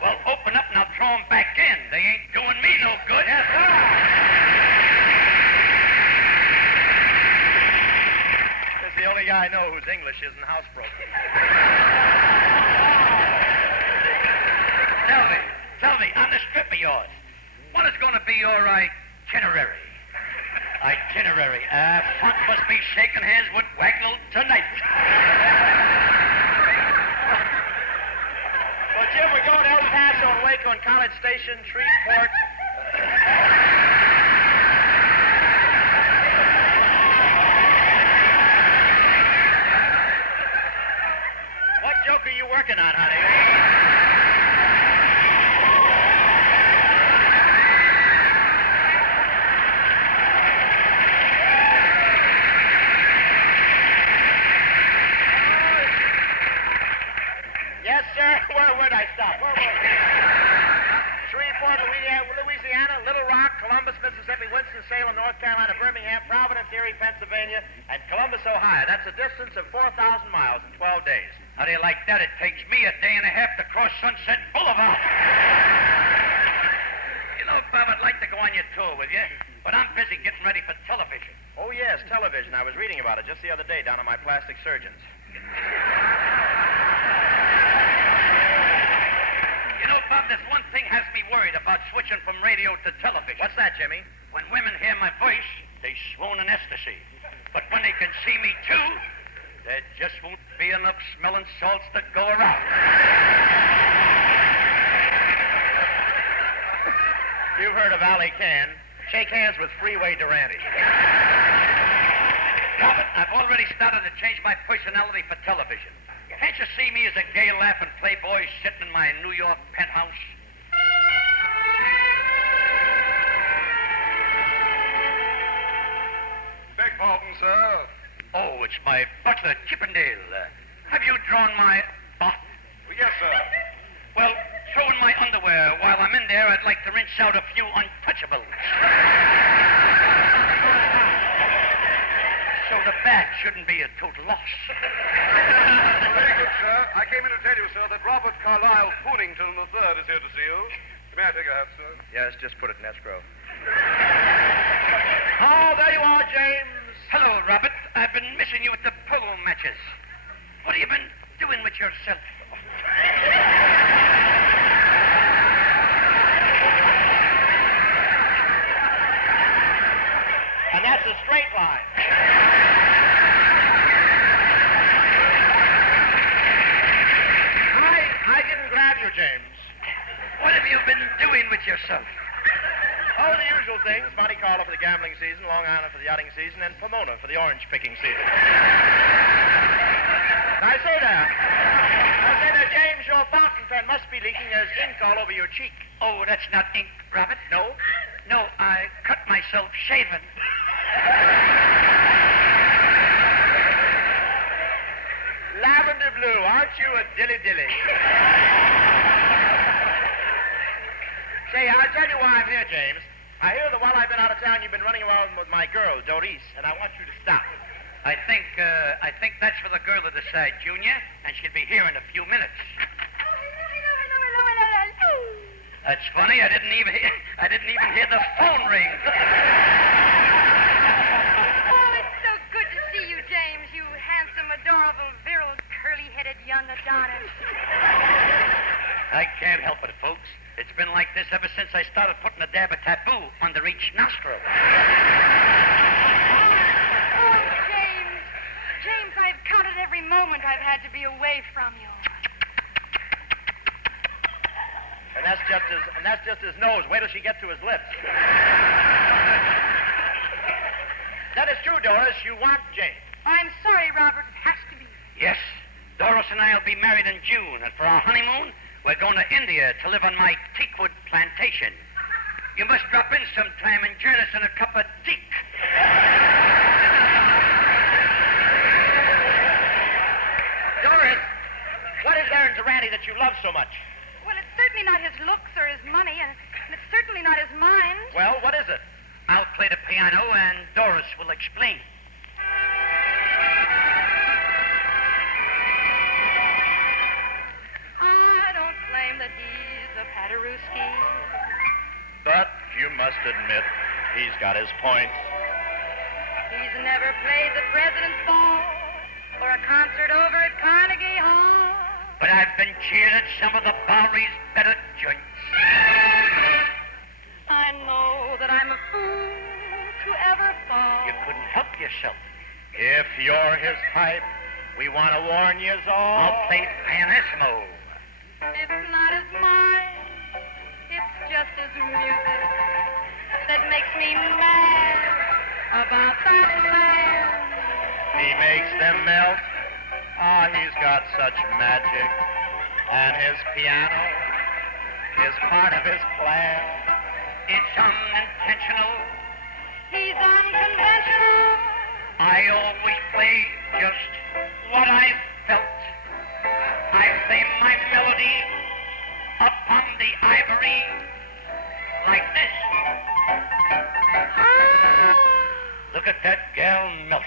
Well, open up and I'll throw them back in. They ain't doing me no good. Yes, sir. This is the only guy I know whose English isn't housebroken. Tell me, on this trip of yours, what is going to be your itinerary? Itinerary. Funk must be shaking hands with Wagnall tonight. Well, Jim, we're going to El Paso and Waco and College Station, Shreveport. What joke are you working on, honey? Yes, sir. Where'd I stop? Where was I? Shreveport, Louisiana, Little Rock, Columbus, Mississippi, Winston-Salem, North Carolina, Birmingham, Providence, Erie, Pennsylvania, and Columbus, Ohio. That's a distance of 4,000 miles in 12 days. How do you like that? It takes me a day and a half to cross Sunset Boulevard. You know, Bob, I'd like to go on your tour with you, but I'm busy getting ready for television. Oh, yes, television. I was reading about it just the other day down at my plastic surgeon's. You know, Bob, there's one thing has me worried about switching from radio to television. What's that, Jimmy? When women hear my voice, they swoon in ecstasy. But when they can see me, too, there just won't be enough smelling salts to go around. You've heard of Alley Can. Shake hands with Freeway Durante. Robert, I've already started to change my personality for television. Can't you see me as a gay, laughing playboy sitting in my New York penthouse? Beg pardon, sir. Oh, it's my butler, Chippendale. Have you drawn my bot? Yes, sir. Well, throw in my underwear. While I'm in there, I'd like to rinse out a few untouchables. So the bag shouldn't be a total loss. Very good, sir. I came in to tell you, sir, that Robert Carlyle Poonington III is here to see you. May I take a hat, sir? Yes, just put it in escrow. Oh, there you are, James. Hello, Robert. I've been missing you at the polo matches. What have you been doing with yourself? And that's a straight line. I didn't grab you, James. What have you been doing with yourself? Oh, the usual things. Monte Carlo for the gambling season, Long Island for the yachting season, and Pomona for the orange picking season. I say there, James, your fountain pen must be leaking. There's ink all over your cheek. Oh, that's not ink, Robert. No? No, I cut myself shaving. Lavender blue, aren't you a dilly-dilly? Say, I'll tell you why I'm here, James. I hear that while I've been out of town, you've been running around with my girl, Doris, and I want you to stop. I think that's for the girl to decide, Junior, and she'll be here in a few minutes. That's funny. I didn't even hear the phone ring. Oh, it's so good to see you, James. You handsome, adorable, virile, curly-headed young Adonis. I can't help it, folks. It's been like this ever since I started putting a dab of taboo under each nostril. James, I've counted every moment I've had to be away from you. And that's just his nose. Wait till she gets to his lips. That is true, Doris. You want James. I'm sorry, Robert. It has to be. Yes, Doris and I will be married in June, and for our honeymoon, we're going to India to live on my teakwood plantation. You must drop in sometime and join us in a cup of teak. Doris, what is there in Durante that you love so much? Well, it's certainly not his looks or his money, and it's certainly not his mind. Well, what is it? I'll play the piano, and Doris will explain. I don't claim that he's a Paderewski. But you must admit, he's got his points. He's never played the President's Ball or a concert over at Carnegie Hall. But I've been cheered at some of the Bowery's better joints. I know that I'm a fool to ever fall. You couldn't help yourself. If you're his type, we want to warn you all. I'll play pianissimo. It's not his mind, it's just his music that makes me mad about that man. He makes them melt. Ah, he's got such magic. And his piano is part of his plan. It's unintentional. He's unconventional. I always play just what I felt. I play my melody upon the ivory like this. Look at that gal melt.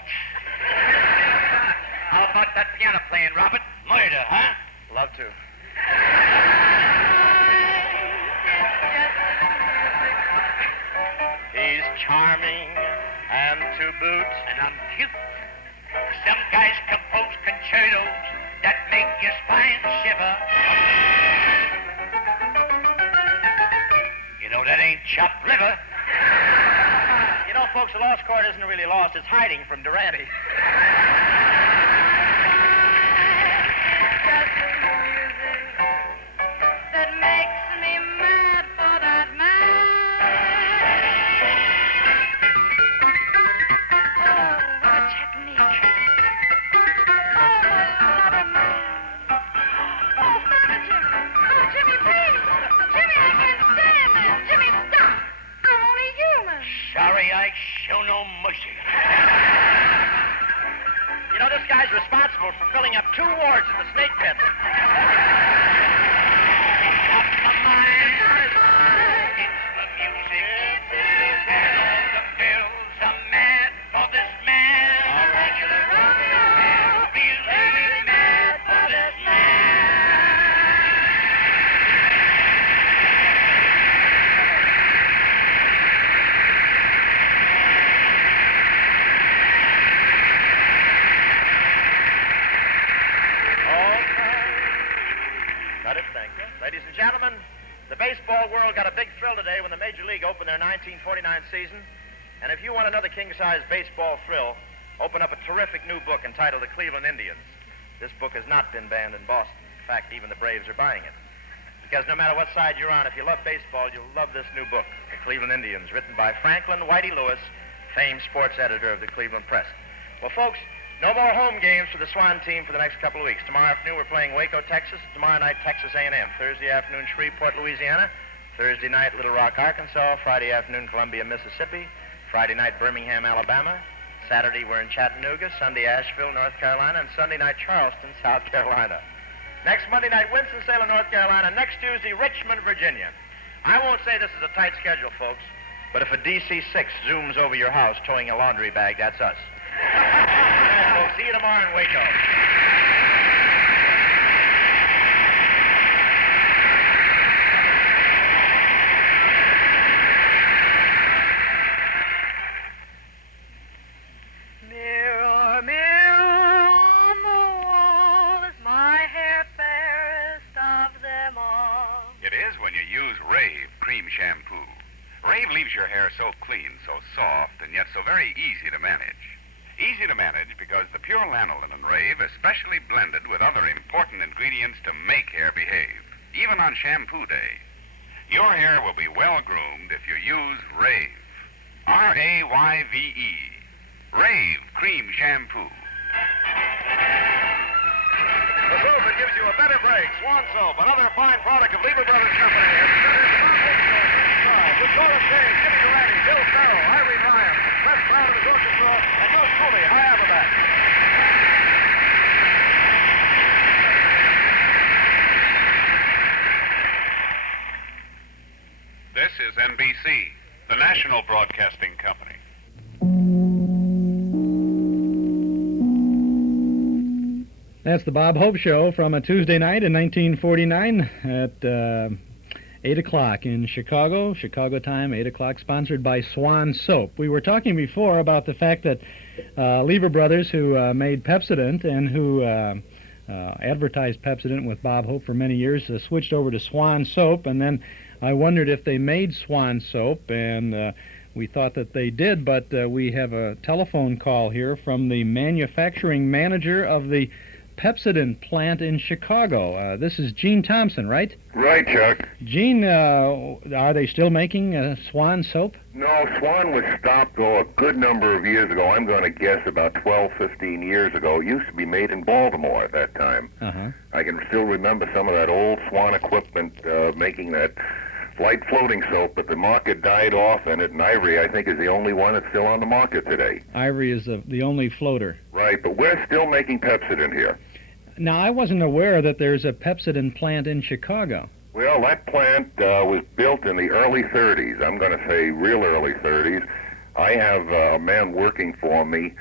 How about that piano playing, Robert? Murder, huh? Love to. He's charming and to boot. And I'm cute. Some guys compose concertos that make your spine shiver. You know that ain't chopped liver. You know, folks, the lost chord isn't really lost. It's hiding from Durante. That makes me mad for that man. Oh, what a technique. Oh, another man. Oh, stop it, Jimmy. Oh, Jimmy, please. Jimmy, I can't stand this. Jimmy, stop. I'm only human. Sorry, I show no mercy. You know, this guy's responsible for filling up 2 wards at the snake pit. Ladies and gentlemen, the baseball world got a big thrill today when the Major League opened their 1949 season. And if you want another king-size baseball thrill, open up a terrific new book entitled The Cleveland Indians. This book has not been banned in Boston. In fact, even the Braves are buying it. Because no matter what side you're on, if you love baseball, you'll love this new book, The Cleveland Indians, written by Franklin Whitey Lewis, famed sports editor of the Cleveland Press. Well, folks, no more home games for the Swan team for the next couple of weeks. Tomorrow afternoon, we're playing Waco, Texas. Tomorrow night, Texas A&M. Thursday afternoon, Shreveport, Louisiana. Thursday night, Little Rock, Arkansas. Friday afternoon, Columbia, Mississippi. Friday night, Birmingham, Alabama. Saturday, we're in Chattanooga. Sunday, Asheville, North Carolina. And Sunday night, Charleston, South Carolina. Next Monday night, Winston-Salem, North Carolina. Next Tuesday, Richmond, Virginia. I won't say this is a tight schedule, folks, but if a DC-6 zooms over your house towing a laundry bag, that's us. All right, folks, see you tomorrow in Waco. Mirror, mirror on the wall, is my hair fairest of them all? It is when you use Cream Shampoo. Rave leaves your hair so clean, so soft, and yet so very easy to manage. Easy to manage because the pure lanolin in Rave is specially blended with other important ingredients to make hair behave, even on shampoo day. Your hair will be well groomed if you use Rave. R-A-Y-V-E. Rave Cream Shampoo. The soap that gives you a better break, Swan Soap, another fine product of Lever Brothers Company. With Doris, Jimmy Durante, Bill Farrell, Irene Ryan, Les Brown and his orchestra, and yours truly, I have a back. This is NBC, the National Broadcasting Company. That's the Bob Hope Show from a Tuesday night in 1949 at 8 o'clock in Chicago. Chicago time, 8 o'clock, sponsored by Swan Soap. We were talking before about the fact that Lever Brothers, who made Pepsodent and who advertised Pepsodent with Bob Hope for many years, switched over to Swan Soap, and then I wondered if they made Swan Soap, and we thought that they did, but we have a telephone call here from the manufacturing manager of the Pepsodent plant in Chicago. This is Gene Thompson, right? Right, Chuck. Gene, are they still making Swan Soap? No, Swan was stopped, a good number of years ago. I'm going to guess about 12, 15 years ago. It used to be made in Baltimore at that time. Uh-huh. I can still remember some of that old Swan equipment making that light floating soap, but the market died off in it, and Ivory, I think, is the only one that's still on the market today. Ivory is the only floater. Right, but we're still making Pepsodent here. Now, I wasn't aware that there's a Pepsodent plant in Chicago. Well, that plant was built in the early 30s. I'm going to say real early 30s. I have a man working for me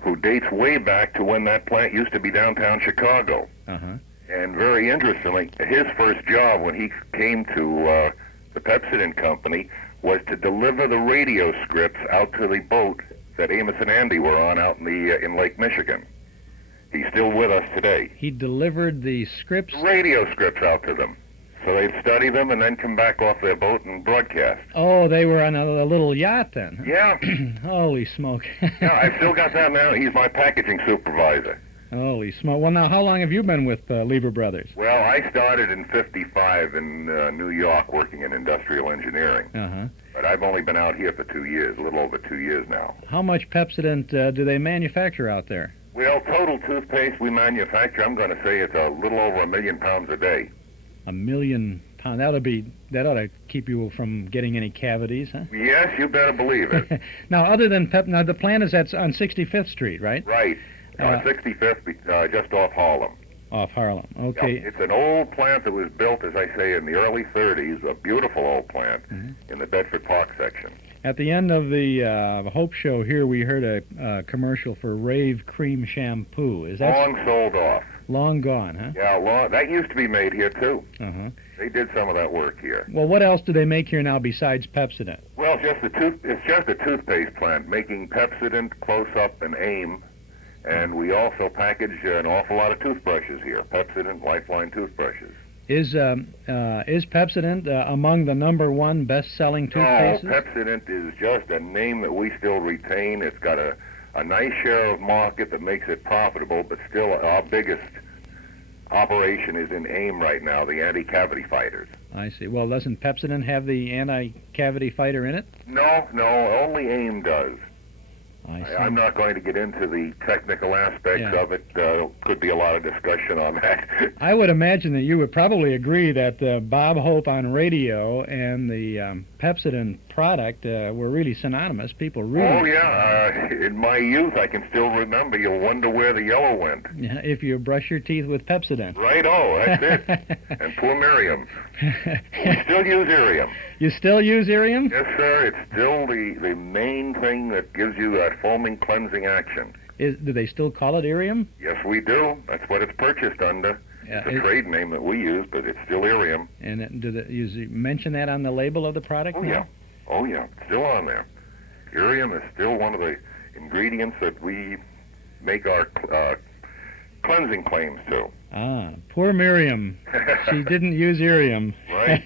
who dates way back to when that plant used to be downtown Chicago. Uh-huh. And very interestingly, his first job when he came to the Pepsodent Company was to deliver the radio scripts out to the boat that Amos and Andy were on out in Lake Michigan. He's still with us today. He delivered the scripts? Radio scripts out to them. So they'd study them and then come back off their boat and broadcast. Oh, they were on a little yacht then? Yeah. Holy smoke. Yeah, I've still got that now. He's my packaging supervisor. Holy smoke. Well, now, how long have you been with Lever Brothers? Well, I started in '55 in New York working in industrial engineering. Uh-huh. But I've only been out here for 2 years, a little over 2 years now. How much Pepsodent do they manufacture out there? Well, total toothpaste we manufacture, I'm going to say it's a little over 1 million pounds a day. 1 million pounds. That ought to keep you from getting any cavities, huh? Yes, you better believe it. Now, other than now the plant is on 65th Street, right? Right. On 65th, just off Harlem. Off Harlem, okay. Yep. It's an old plant that was built, as I say, in the early 30s, a beautiful old plant in the Bedford Park section. At the end of the Hope Show here, we heard a commercial for Rave Cream Shampoo. Is that long sold off? Long gone, huh? Yeah, that used to be made here, too. Uh-huh. They did some of that work here. Well, what else do they make here now besides Pepsodent? Well, it's just a toothpaste plant, making Pepsodent, Close-Up, and Aim. And we also package an awful lot of toothbrushes here, Pepsodent Lifeline toothbrushes. Is Pepsodent among the #1 best-selling toothpastes? No, Pepsodent is just a name that we still retain. It's got a nice share of market that makes it profitable, but still our biggest operation is in AIM right now, the anti-cavity fighters. I see. Well, doesn't Pepsodent have the anti-cavity fighter in it? No, only AIM does. I see. I'm not going to get into the technical aspects of it. Could be a lot of discussion on that. I would imagine that you would probably agree that Bob Hope on radio and the Pepsodent product were really synonymous. People really... Oh, yeah. In my youth, I can still remember. You'll wonder where the yellow went. Yeah, if you brush your teeth with Pepsodent. Right, that's it. And poor Miriam. We still use Irium. You still use Irium? Yes, sir. It's still the main thing that gives you that foaming, cleansing action. Do they still call it Irium? Yes, we do. That's what it's purchased under. It's a trade name that we use, but it's still Irium. And do you mention that on the label of the product? Oh, yeah. Oh, yeah. It's still on there. Irium is still one of the ingredients that we make our cleansing claims to. Ah, poor Miriam. She didn't use Irium. Right.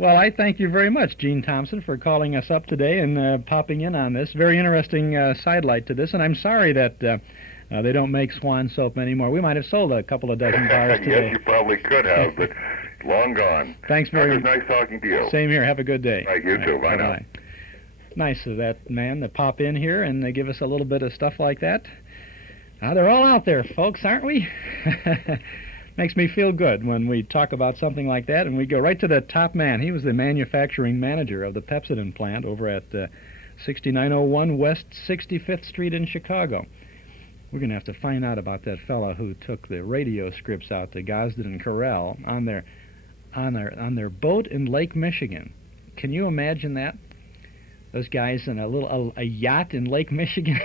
Well, I thank you very much, Gene Thompson, for calling us up today and popping in on this. Very interesting sidelight to this, and I'm sorry that they don't make Swan soap anymore. We might have sold a couple of dozen bars today. Yes, you probably could have, but long gone. Thanks very much. It was nice talking to you. Same here. Have a good day. Right, you too. Bye now. Nice of that man to pop in here and they give us a little bit of stuff like that. They're all out there, folks, aren't we? Makes me feel good when we talk about something like that, and we go right to the top man. He was the manufacturing manager of the Pepsodent plant over at 6901 West 65th Street in Chicago. We're going to have to find out about that fella who took the radio scripts out to Gosden and Corral on their boat in Lake Michigan. Can you imagine that? Those guys in a yacht in Lake Michigan.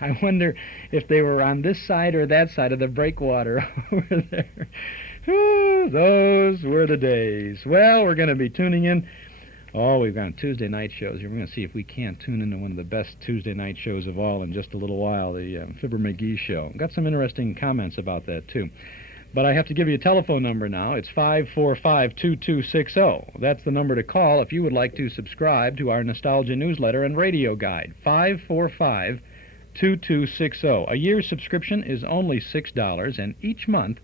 I wonder if they were on this side or that side of the breakwater over there. Ooh, those were the days. Well, we're going to be tuning in. Oh, we've got Tuesday night shows here. We're going to see if we can't tune into one of the best Tuesday night shows of all in just a little while, the Fibber McGee Show. Got some interesting comments about that, too. But I have to give you a telephone number now. It's 545-2260. That's the number to call if you would like to subscribe to our Nostalgia newsletter and radio guide. 545-2260. A year's subscription is only $6, and each month,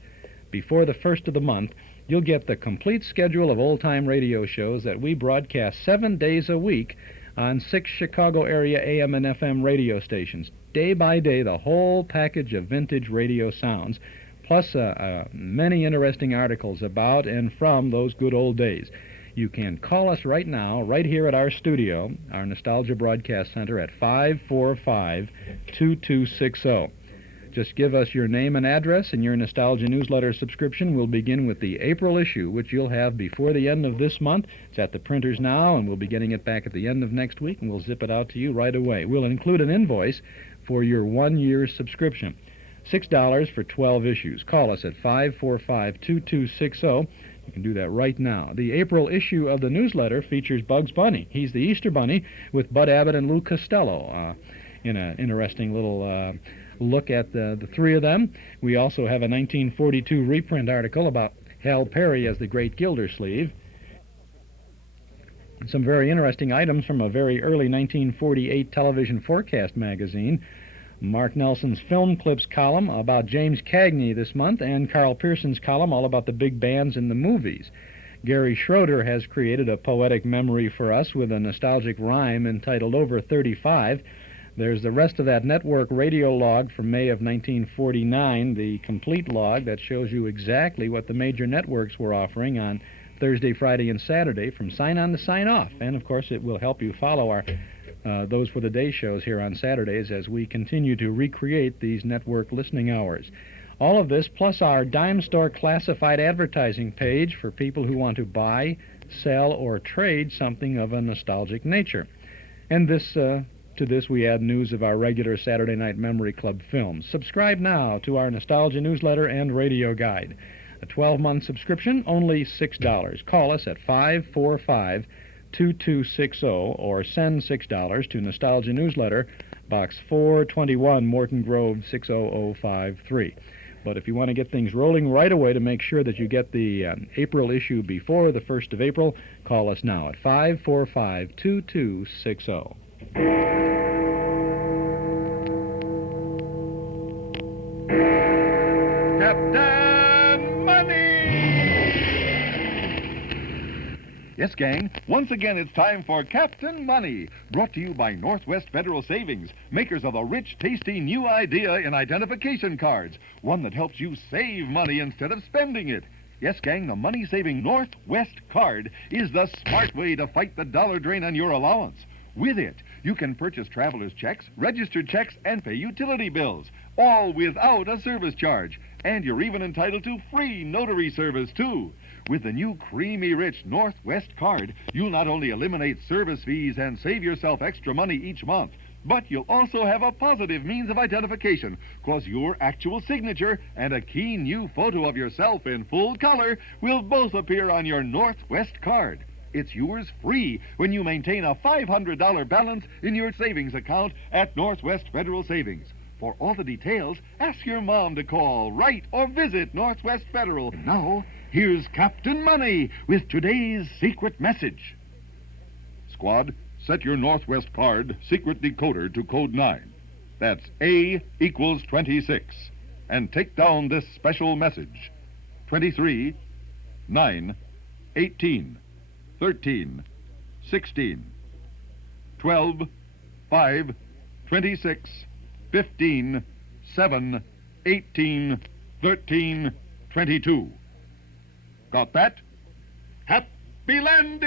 before the first of the month, you'll get the complete schedule of old-time radio shows that we broadcast 7 days a week on 6 Chicago area AM and FM radio stations. Day by day, the whole package of vintage radio sounds, plus many interesting articles about and from those good old days. You can call us right now, right here at our studio, our Nostalgia Broadcast Center, at 545-2260. Just give us your name and address, and your Nostalgia newsletter subscription will begin with the April issue, which you'll have before the end of this month. It's at the printers now, and we'll be getting it back at the end of next week, and we'll zip it out to you right away. We'll include an invoice for your 1-year subscription. $6 for 12 issues. Call us at 545-2260. You can do that right now. The April issue of the newsletter features Bugs Bunny. He's the Easter Bunny with Bud Abbott and Lou Costello in an interesting little look at the three of them. We also have a 1942 reprint article about Hal Perry as the Great Gildersleeve. And some very interesting items from a very early 1948 television forecast magazine. Mark Nelson's Film Clips column about James Cagney this month, and Carl Pearson's column all about the big bands in the movies. Gary Schroeder has created a poetic memory for us with a nostalgic rhyme entitled Over 35. There's the rest of that network radio log from May of 1949, the complete log that shows you exactly what the major networks were offering on Thursday, Friday, and Saturday from sign-on to sign-off. And, of course, it will help you follow our Those Were the Day shows here on Saturdays as we continue to recreate these network listening hours. All of this plus our dime store classified advertising page for people who want to buy, sell, or trade something of a nostalgic nature. And to this we add news of our regular Saturday Night Memory Club films. Subscribe now to our Nostalgia newsletter and radio guide. A 12-month subscription, only $6. Call us at 545-2260 or send $6 to Nostalgia Newsletter, Box 421, Morton Grove, 60053. But if you want to get things rolling right away to make sure that you get the April issue before the 1st of April, call us now at 545-2260. Captain Money! Yes, gang, once again it's time for Captain Money, brought to you by Northwest Federal Savings, makers of a rich, tasty new idea in identification cards, one that helps you save money instead of spending it. Yes, gang, the money-saving Northwest card is the smart way to fight the dollar drain on your allowance. With it, you can purchase traveler's checks, registered checks, and pay utility bills, all without a service charge. And you're even entitled to free notary service, too. With the new creamy rich Northwest card, you'll not only eliminate service fees and save yourself extra money each month, but you'll also have a positive means of identification, because your actual signature and a keen new photo of yourself in full color will both appear on your Northwest card. It's yours free when you maintain a $500 balance in your savings account at Northwest Federal Savings. For all the details, ask your mom to call, write, or visit Northwest Federal. And now, here's Captain Money with today's secret message. Squad, set your Northwest card secret decoder to code 9. That's A equals 26. And take down this special message. 23, 9, 18, 13, 16, 12, 5, 26, 15, 7, 18, 13, 22. Got that? Happy landing!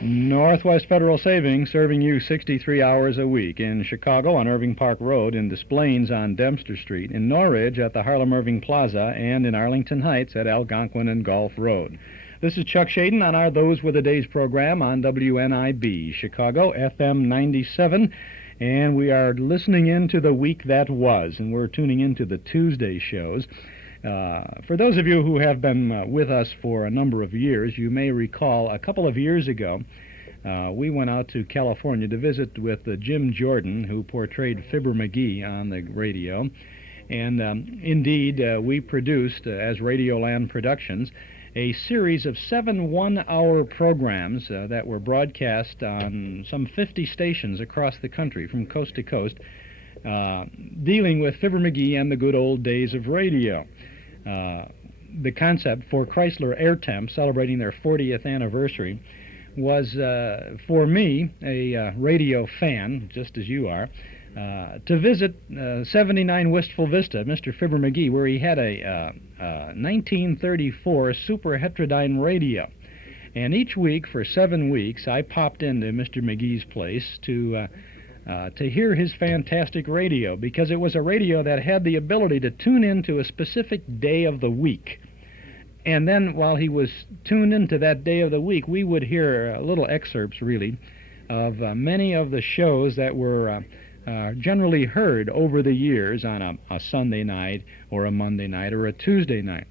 Northwest Federal Savings serving you 63 hours a week. In Chicago on Irving Park Road, in Des Plaines on Dempster Street, in Norridge at the Harlem Irving Plaza, and in Arlington Heights at Algonquin and Gulf Road. This is Chuck Shaden on our Those Were the Days program on WNIB, Chicago, FM 97. And we are listening into the week that was, and we're tuning into the Tuesday shows. For those of you who have been with us for a number of years, you may recall a couple of years ago, we went out to California to visit with Jim Jordan, who portrayed Fibber McGee on the radio. And indeed, we produced, as Radioland Productions, a series of 7 one-hour programs that were broadcast on some 50 stations across the country from coast to coast, dealing with Fibber McGee and the good old days of radio. The concept for Chrysler Airtemp, celebrating their 40th anniversary, was, for me, a radio fan, just as you are, to visit 79 Wistful Vista, Mr. Fibber McGee, where he had a 1934 Super Heterodyne radio. And each week, for 7 weeks, I popped into Mr. McGee's place to hear his fantastic radio, because it was a radio that had the ability to tune into a specific day of the week. And then while he was tuned into that day of the week, we would hear little excerpts, really, of many of the shows that were generally heard over the years on a Sunday night or a Monday night or a Tuesday night.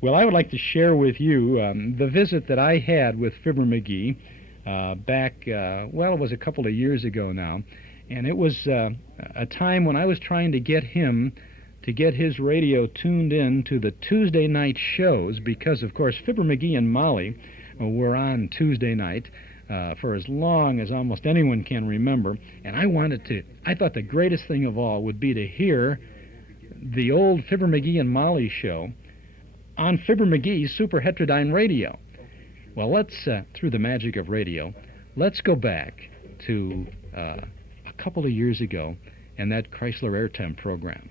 Well, I would like to share with you the visit that I had with Fibber McGee back, well, it was a couple of years ago now, and it was a time when I was trying to get him to get his radio tuned in to the Tuesday night shows, because, of course, Fibber McGee and Molly were on Tuesday night for as long as almost anyone can remember, and I thought the greatest thing of all would be to hear the old Fibber McGee and Molly show on Fibber McGee's Super Heterodyne radio. Well, let's, through the magic of radio, let's go back to a couple of years ago and that Chrysler Airtemp program.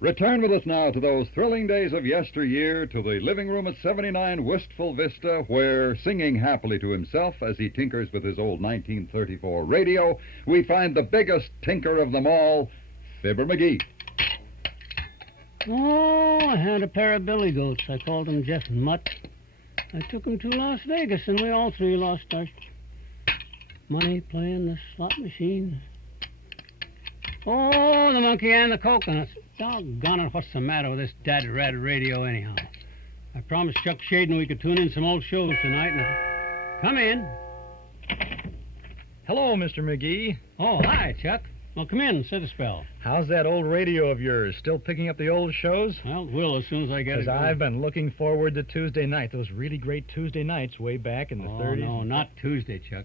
Return with us now to those thrilling days of yesteryear, to the living room at 79 Wistful Vista, where, singing happily to himself as he tinkers with his old 1934 radio, we find the biggest tinker of them all, Fibber McGee. Oh, I had a pair of billy goats. I called them Jeff and Mutt. I took them to Las Vegas, and we all three lost our money playing the slot machine. Oh, the monkey and the coconuts. Doggone it, what's the matter with this dad-rat radio anyhow? I promised Chuck Shaden we could tune in some old shows tonight. Come in. Hello, Mr. McGee. Oh, hi, Chuck. Well, come in and sit a spell. How's that old radio of yours? Still picking up the old shows? Well, it will as soon as I get it. Because I've been looking forward to Tuesday night, those really great Tuesday nights way back in the 30s. Oh, no, not Tuesday, Chuck.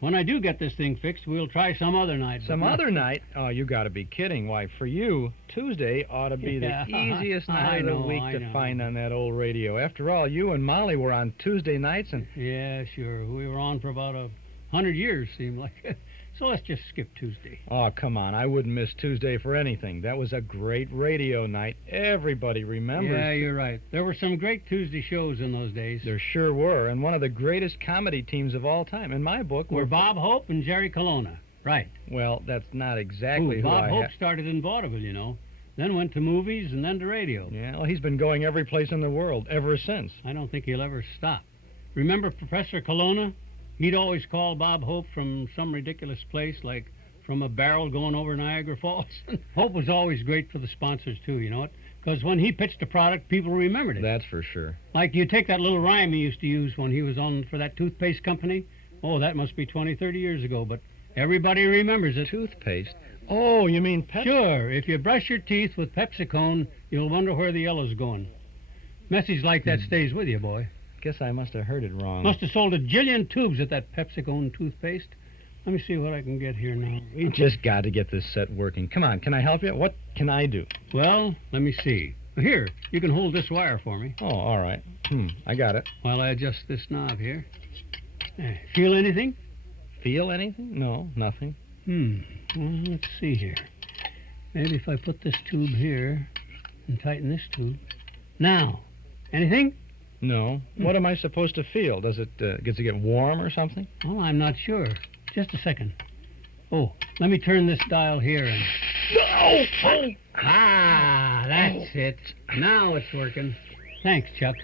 When I do get this thing fixed, we'll try some other night. Some other night? Oh, you got to be kidding. Why, for you, Tuesday ought to be the easiest night of the week to find on that old radio. After all, you and Molly were on Tuesday nights, and... Yeah, sure. We were on for about 100 years, seemed like. So let's just skip Tuesday. Oh, come on. I wouldn't miss Tuesday for anything. That was a great radio night. Everybody remembers. Yeah, you're right. There were some great Tuesday shows in those days. There sure were. And one of the greatest comedy teams of all time, in my book, were Bob Hope and Jerry Colonna. Right. Well, that's not exactly who Bob Hope started in vaudeville, you know. Then went to movies and then to radio. Yeah, well, he's been going every place in the world ever since. I don't think he'll ever stop. Remember Professor Colonna? He'd always call Bob Hope from some ridiculous place, like from a barrel going over Niagara Falls. Hope was always great for the sponsors, too, you know it? Because when he pitched a product, people remembered it. That's for sure. Like, you take that little rhyme he used to use when he was on for that toothpaste company. Oh, that must be 20, 30 years ago, but everybody remembers it. Toothpaste? Oh, you mean Pepsi? Sure. If you brush your teeth with Pepsi-Cone, you'll wonder where the yellow's going. Message like that stays with you, boy. Guess I must have heard it wrong. Must have sold a jillion tubes of that Pepsi-Cone toothpaste. Let me see what I can get here now. We just got to get this set working. Come on, can I help you? What can I do? Well, let me see. Here, you can hold this wire for me. Oh, all right. I got it. While I adjust this knob here. Feel anything? Feel anything? No, nothing. Well, let's see here. Maybe if I put this tube here and tighten this tube. Now, anything? No. What am I supposed to feel? Does it get warm or something? Oh, I'm not sure. Just a second. Oh, let me turn this dial here and... Oh! Ah, that's it. Now it's working. Thanks, Chuck.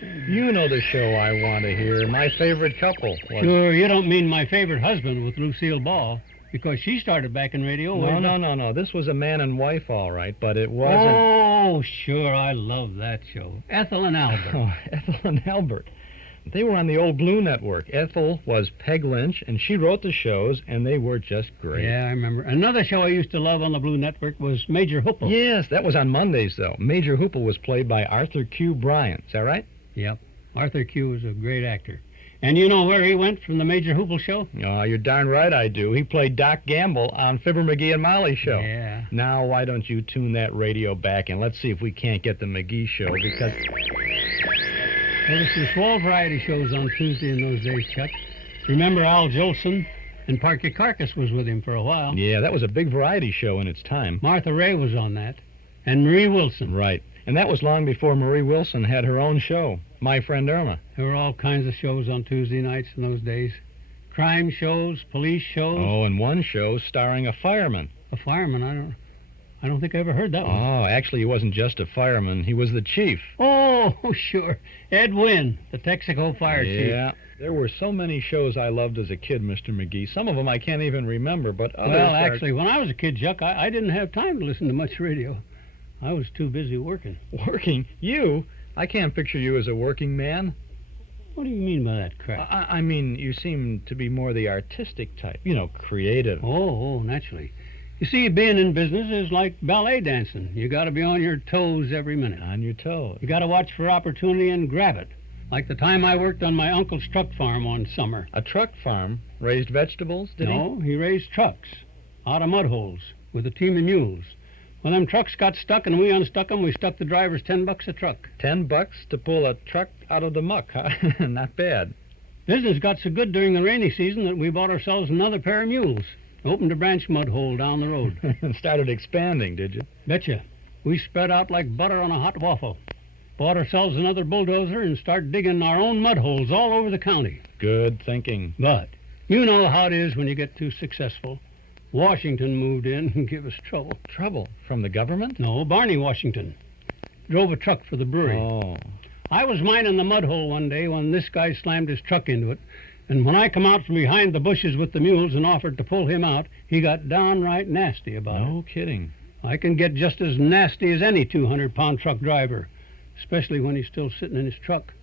You know the show I want to hear. My favorite couple. Sure, you don't mean My Favorite Husband with Lucille Ball, because she started back in radio. No. This was a man and wife, all right, but it wasn't... Oh, sure, I love that show. Ethel and Albert. Oh, Ethel and Albert. They were on the old Blue Network. Ethel was Peg Lynch, and she wrote the shows, and they were just great. Yeah, I remember. Another show I used to love on the Blue Network was Major Hoople. Yes, that was on Mondays, though. Major Hoople was played by Arthur Q. Bryan. Is that right? Yep. Arthur Q. was a great actor. And you know where he went from the Major Hoople show? Oh, you're darn right I do. He played Doc Gamble on Fibber McGee and Molly show. Yeah. Now, why don't you tune that radio back, and let's see if we can't get the McGee show, because... There were some swell variety shows on Tuesday in those days, Chuck. Remember Al Jolson? And Parky Carcass was with him for a while. Yeah, that was a big variety show in its time. Martha Ray was on that. And Marie Wilson. Right. And that was long before Marie Wilson had her own show, My Friend Irma. There were all kinds of shows on Tuesday nights in those days. Crime shows, police shows. Oh, and one show starring a fireman. A fireman? I don't think I ever heard that one. Oh, actually, he wasn't just a fireman. He was the chief. Oh, sure. Ed Wynn, the Texaco fire chief. Yeah. There were so many shows I loved as a kid, Mr. McGee. Some of them I can't even remember, but others Well, actually, when I was a kid, Chuck, I didn't have time to listen to much radio. I was too busy working. Working? You? I can't picture you as a working man. What do you mean by that crap? I mean, you seem to be more the artistic type. You know, creative. Oh, naturally. You see, being in business is like ballet dancing. You got to be on your toes every minute. On your toes. You got to watch for opportunity and grab it. Like the time I worked on my uncle's truck farm one summer. A truck farm? Raised vegetables, did he? No, he raised trucks out of mud holes with a team of mules. When them trucks got stuck and we unstuck them, we stuck the drivers $10 a truck. $10 to pull a truck out of the muck, huh? Not bad. Business got so good during the rainy season that we bought ourselves another pair of mules. Opened a branch mud hole down the road. And started expanding, did you? Betcha. We spread out like butter on a hot waffle. Bought ourselves another bulldozer and started digging our own mud holes all over the county. Good thinking. But you know how it is when you get too successful. Washington moved in and gave us trouble. Trouble? From the government? No, Barney Washington. Drove a truck for the brewery. Oh. I was mining the mud hole one day when this guy slammed his truck into it. And when I come out from behind the bushes with the mules and offered to pull him out, he got downright nasty about it. No kidding. I can get just as nasty as any 200-pound truck driver, especially when he's still sitting in his truck.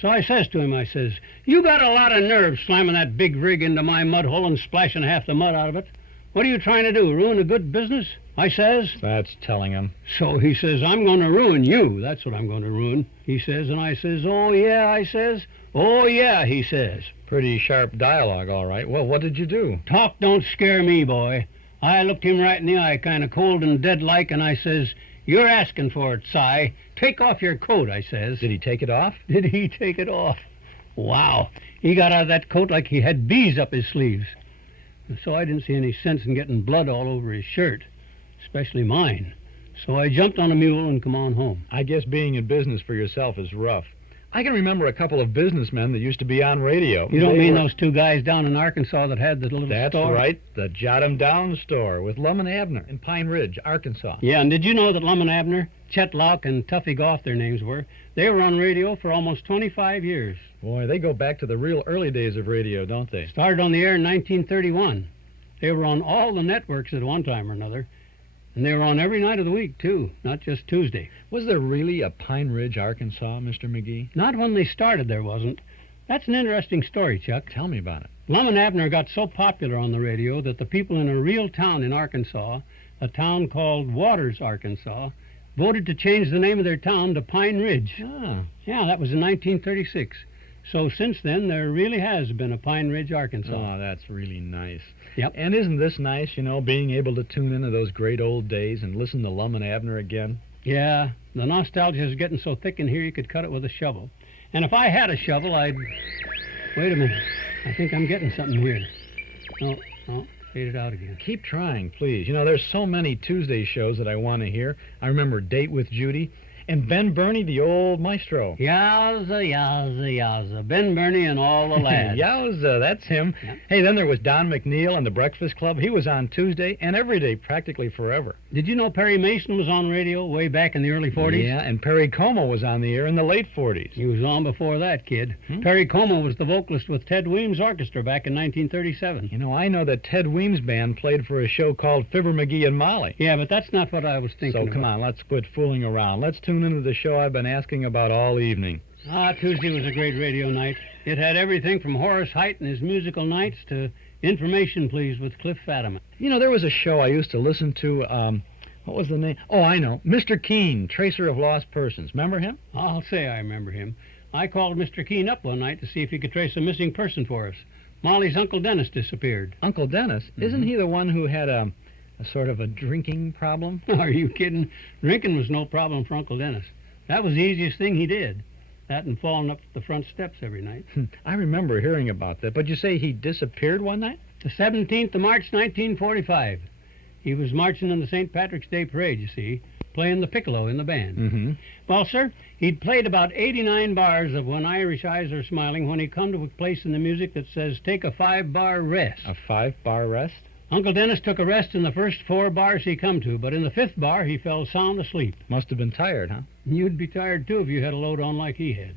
So I says to him, I says, "You got a lot of nerve slamming that big rig into my mud hole and splashing half the mud out of it. What are you trying to do, ruin a good business?" I says. That's telling him. So he says, "I'm going to ruin you. That's what I'm going to ruin," he says. And I says, "Oh, yeah," I says. "Oh, yeah," he says. Pretty sharp dialogue, all right. Well, what did you do? Talk don't scare me, boy. I looked him right in the eye, kind of cold and dead-like, and I says, "You're asking for it, Si. Take off your coat," I says. Did he take it off? Did he take it off? Wow. He got out of that coat like he had bees up his sleeves. And so I didn't see any sense in getting blood all over his shirt, especially mine. So I jumped on a mule and come on home. I guess being in business for yourself is rough. I can remember a couple of businessmen that used to be on radio. You don't mean those two guys down in Arkansas that had the little That's store? That's right, the Jot 'em Down store with Lum and Abner in Pine Ridge, Arkansas. Yeah, and did you know that Lum and Abner, Chet Locke, and Tuffy Goff, their names were, they were on radio for almost 25 years. Boy, they go back to the real early days of radio, don't they? Started on the air in 1931. They were on all the networks at one time or another. And they were on every night of the week, too, not just Tuesday. Was there really a Pine Ridge, Arkansas, Mr. McGee? Not when they started, there wasn't. That's an interesting story, Chuck. Tell me about it. Lum and Abner got so popular on the radio that the people in a real town in Arkansas, a town called Waters, Arkansas, voted to change the name of their town to Pine Ridge. Ah. Yeah, that was in 1936. So since then, there really has been a Pine Ridge, Arkansas. Oh, that's really nice. Yep. And isn't this nice, being able to tune into those great old days and listen to Lum and Abner again? Yeah, the nostalgia is getting so thick in here you could cut it with a shovel. And if I had a shovel, I'd... Wait a minute. I think I'm getting something here. No, fade it out again. Keep trying, please. There's so many Tuesday shows that I want to hear. I remember Date with Judy. And Ben Burney, the old maestro. Yowza, yowza, yowza. Ben Burney and all the lads. Yowza, that's him. Yep. Hey, then there was Don McNeil and the Breakfast Club. He was on Tuesday and every day, practically forever. Did you know Perry Mason was on radio way back in the early 40s? Yeah, and Perry Como was on the air in the late 40s. He was on before that, kid. Perry Como was the vocalist with Ted Weems' orchestra back in 1937. I know that Ted Weems' band played for a show called Fibber McGee and Molly. Yeah, but that's not what I was thinking So come on, let's quit fooling around. Let's tune into the show I've been asking about all evening. Tuesday was a great radio night. It had everything from Horace Heidt and his musical nights to Information Please with Cliff Fadiman. There was a show I used to listen to, what was the name? Oh, I know. Mr. Keene, Tracer of Lost Persons. Remember him? I'll say I remember him. I called Mr. Keene up one night to see if he could trace a missing person for us. Molly's Uncle Dennis disappeared. Uncle Dennis? Isn't he the one who had a sort of a drinking problem? Are you kidding? Drinking was no problem for Uncle Dennis. That was the easiest thing he did. That and falling up the front steps every night. I remember hearing about that. But you say he disappeared one night? The 17th of March, 1945. He was marching in the St. Patrick's Day Parade, you see, playing the piccolo in the band. Mm-hmm. Well, sir, he'd played about 89 bars of When Irish Eyes Are Smiling when he come to a place in the music that says, take a 5-bar rest. A 5-bar rest? Uncle Dennis took a rest in the first 4 bars he come to, but in the 5th bar he fell sound asleep. Must have been tired, huh? You'd be tired, too, if you had a load on like he had.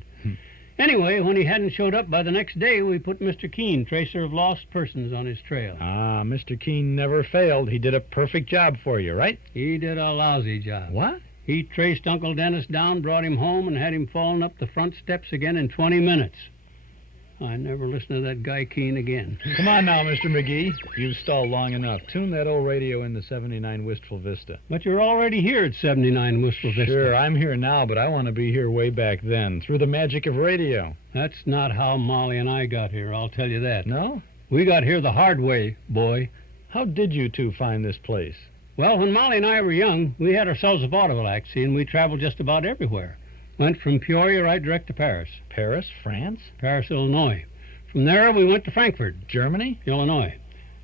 Anyway, when he hadn't showed up by the next day, we put Mr. Keene, Tracer of Lost Persons, on his trail. Ah, Mr. Keene never failed. He did a perfect job for you, right? He did a lousy job. What? He traced Uncle Dennis down, brought him home, and had him falling up the front steps again in 20 minutes. I never listened to that guy Keene again. Come on now, Mr. McGee. You've stalled long enough. Tune that old radio in the 79 Wistful Vista. But you're already here at 79 Wistful Vista. Sure, I'm here now, but I want to be here way back then, through the magic of radio. That's not how Molly and I got here, I'll tell you that. No? We got here the hard way, boy. How did you two find this place? Well, when Molly and I were young, we had ourselves a vaudeville act, see, and we traveled just about everywhere. Went from Peoria right direct to Paris. Paris? France? Paris, Illinois. From there, we went to Frankfurt. Germany? Illinois.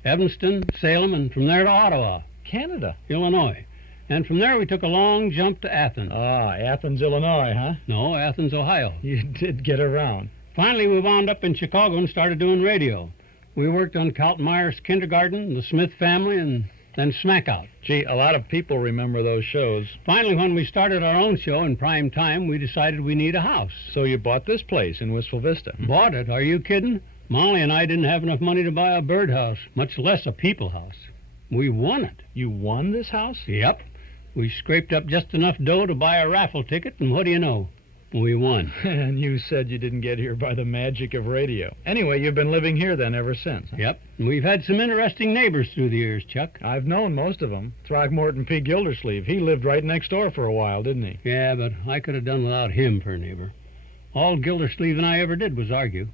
Evanston, Salem, and from there to Ottawa. Canada? Illinois. And from there, we took a long jump to Athens. Ah, Athens, Illinois, huh? No, Athens, Ohio. You did get around. Finally, we wound up in Chicago and started doing radio. We worked on Carlton Meyer's Kindergarten, The Smith Family, and then Smack Out. Gee, a lot of people remember those shows. Finally, when we started our own show in prime time, we decided we need a house. So you bought this place in Wistful Vista? Bought it? Are you kidding? Molly and I didn't have enough money to buy a birdhouse, much less a people house. We won it. You won this house? Yep. We scraped up just enough dough to buy a raffle ticket, and what do you know? We won. And you said you didn't get here by the magic of radio. Anyway, you've been living here then ever since. Huh? Yep. And we've had some interesting neighbors through the years, Chuck. I've known most of them. Throckmorton P. Gildersleeve. He lived right next door for a while, didn't he? Yeah, but I could have done without him for a neighbor. All Gildersleeve and I ever did was argue.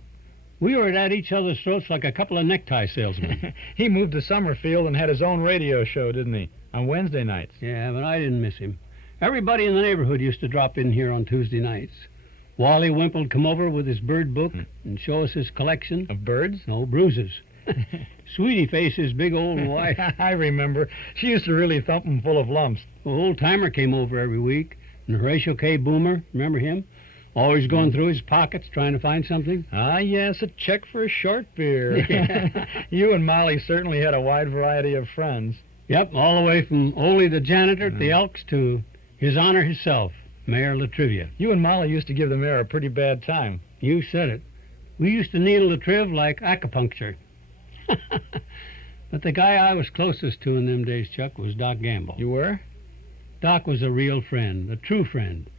We were at each other's throats like a couple of necktie salesmen. He moved to Summerfield and had his own radio show, didn't he? On Wednesday nights. Yeah, but I didn't miss him. Everybody in the neighborhood used to drop in here on Tuesday nights. Wally Wimple'd come over with his bird book and show us his collection. Of birds? No, bruises. Sweetie Face, his big old wife. I remember. She used to really thump him full of lumps. Well, Old Timer came over every week. And Horatio K. Boomer, remember him? Always going through his pockets trying to find something. Ah, yes, a check for a short beer. You and Molly certainly had a wide variety of friends. Yep, all the way from Ole the janitor at the Elks to His Honor himself, Mayor Latrivia. You and Molly used to give the mayor a pretty bad time. You said it. We used to needle Latriv like acupuncture. But the guy I was closest to in them days, Chuck, was Doc Gamble. You were? Doc was a real friend, a true friend.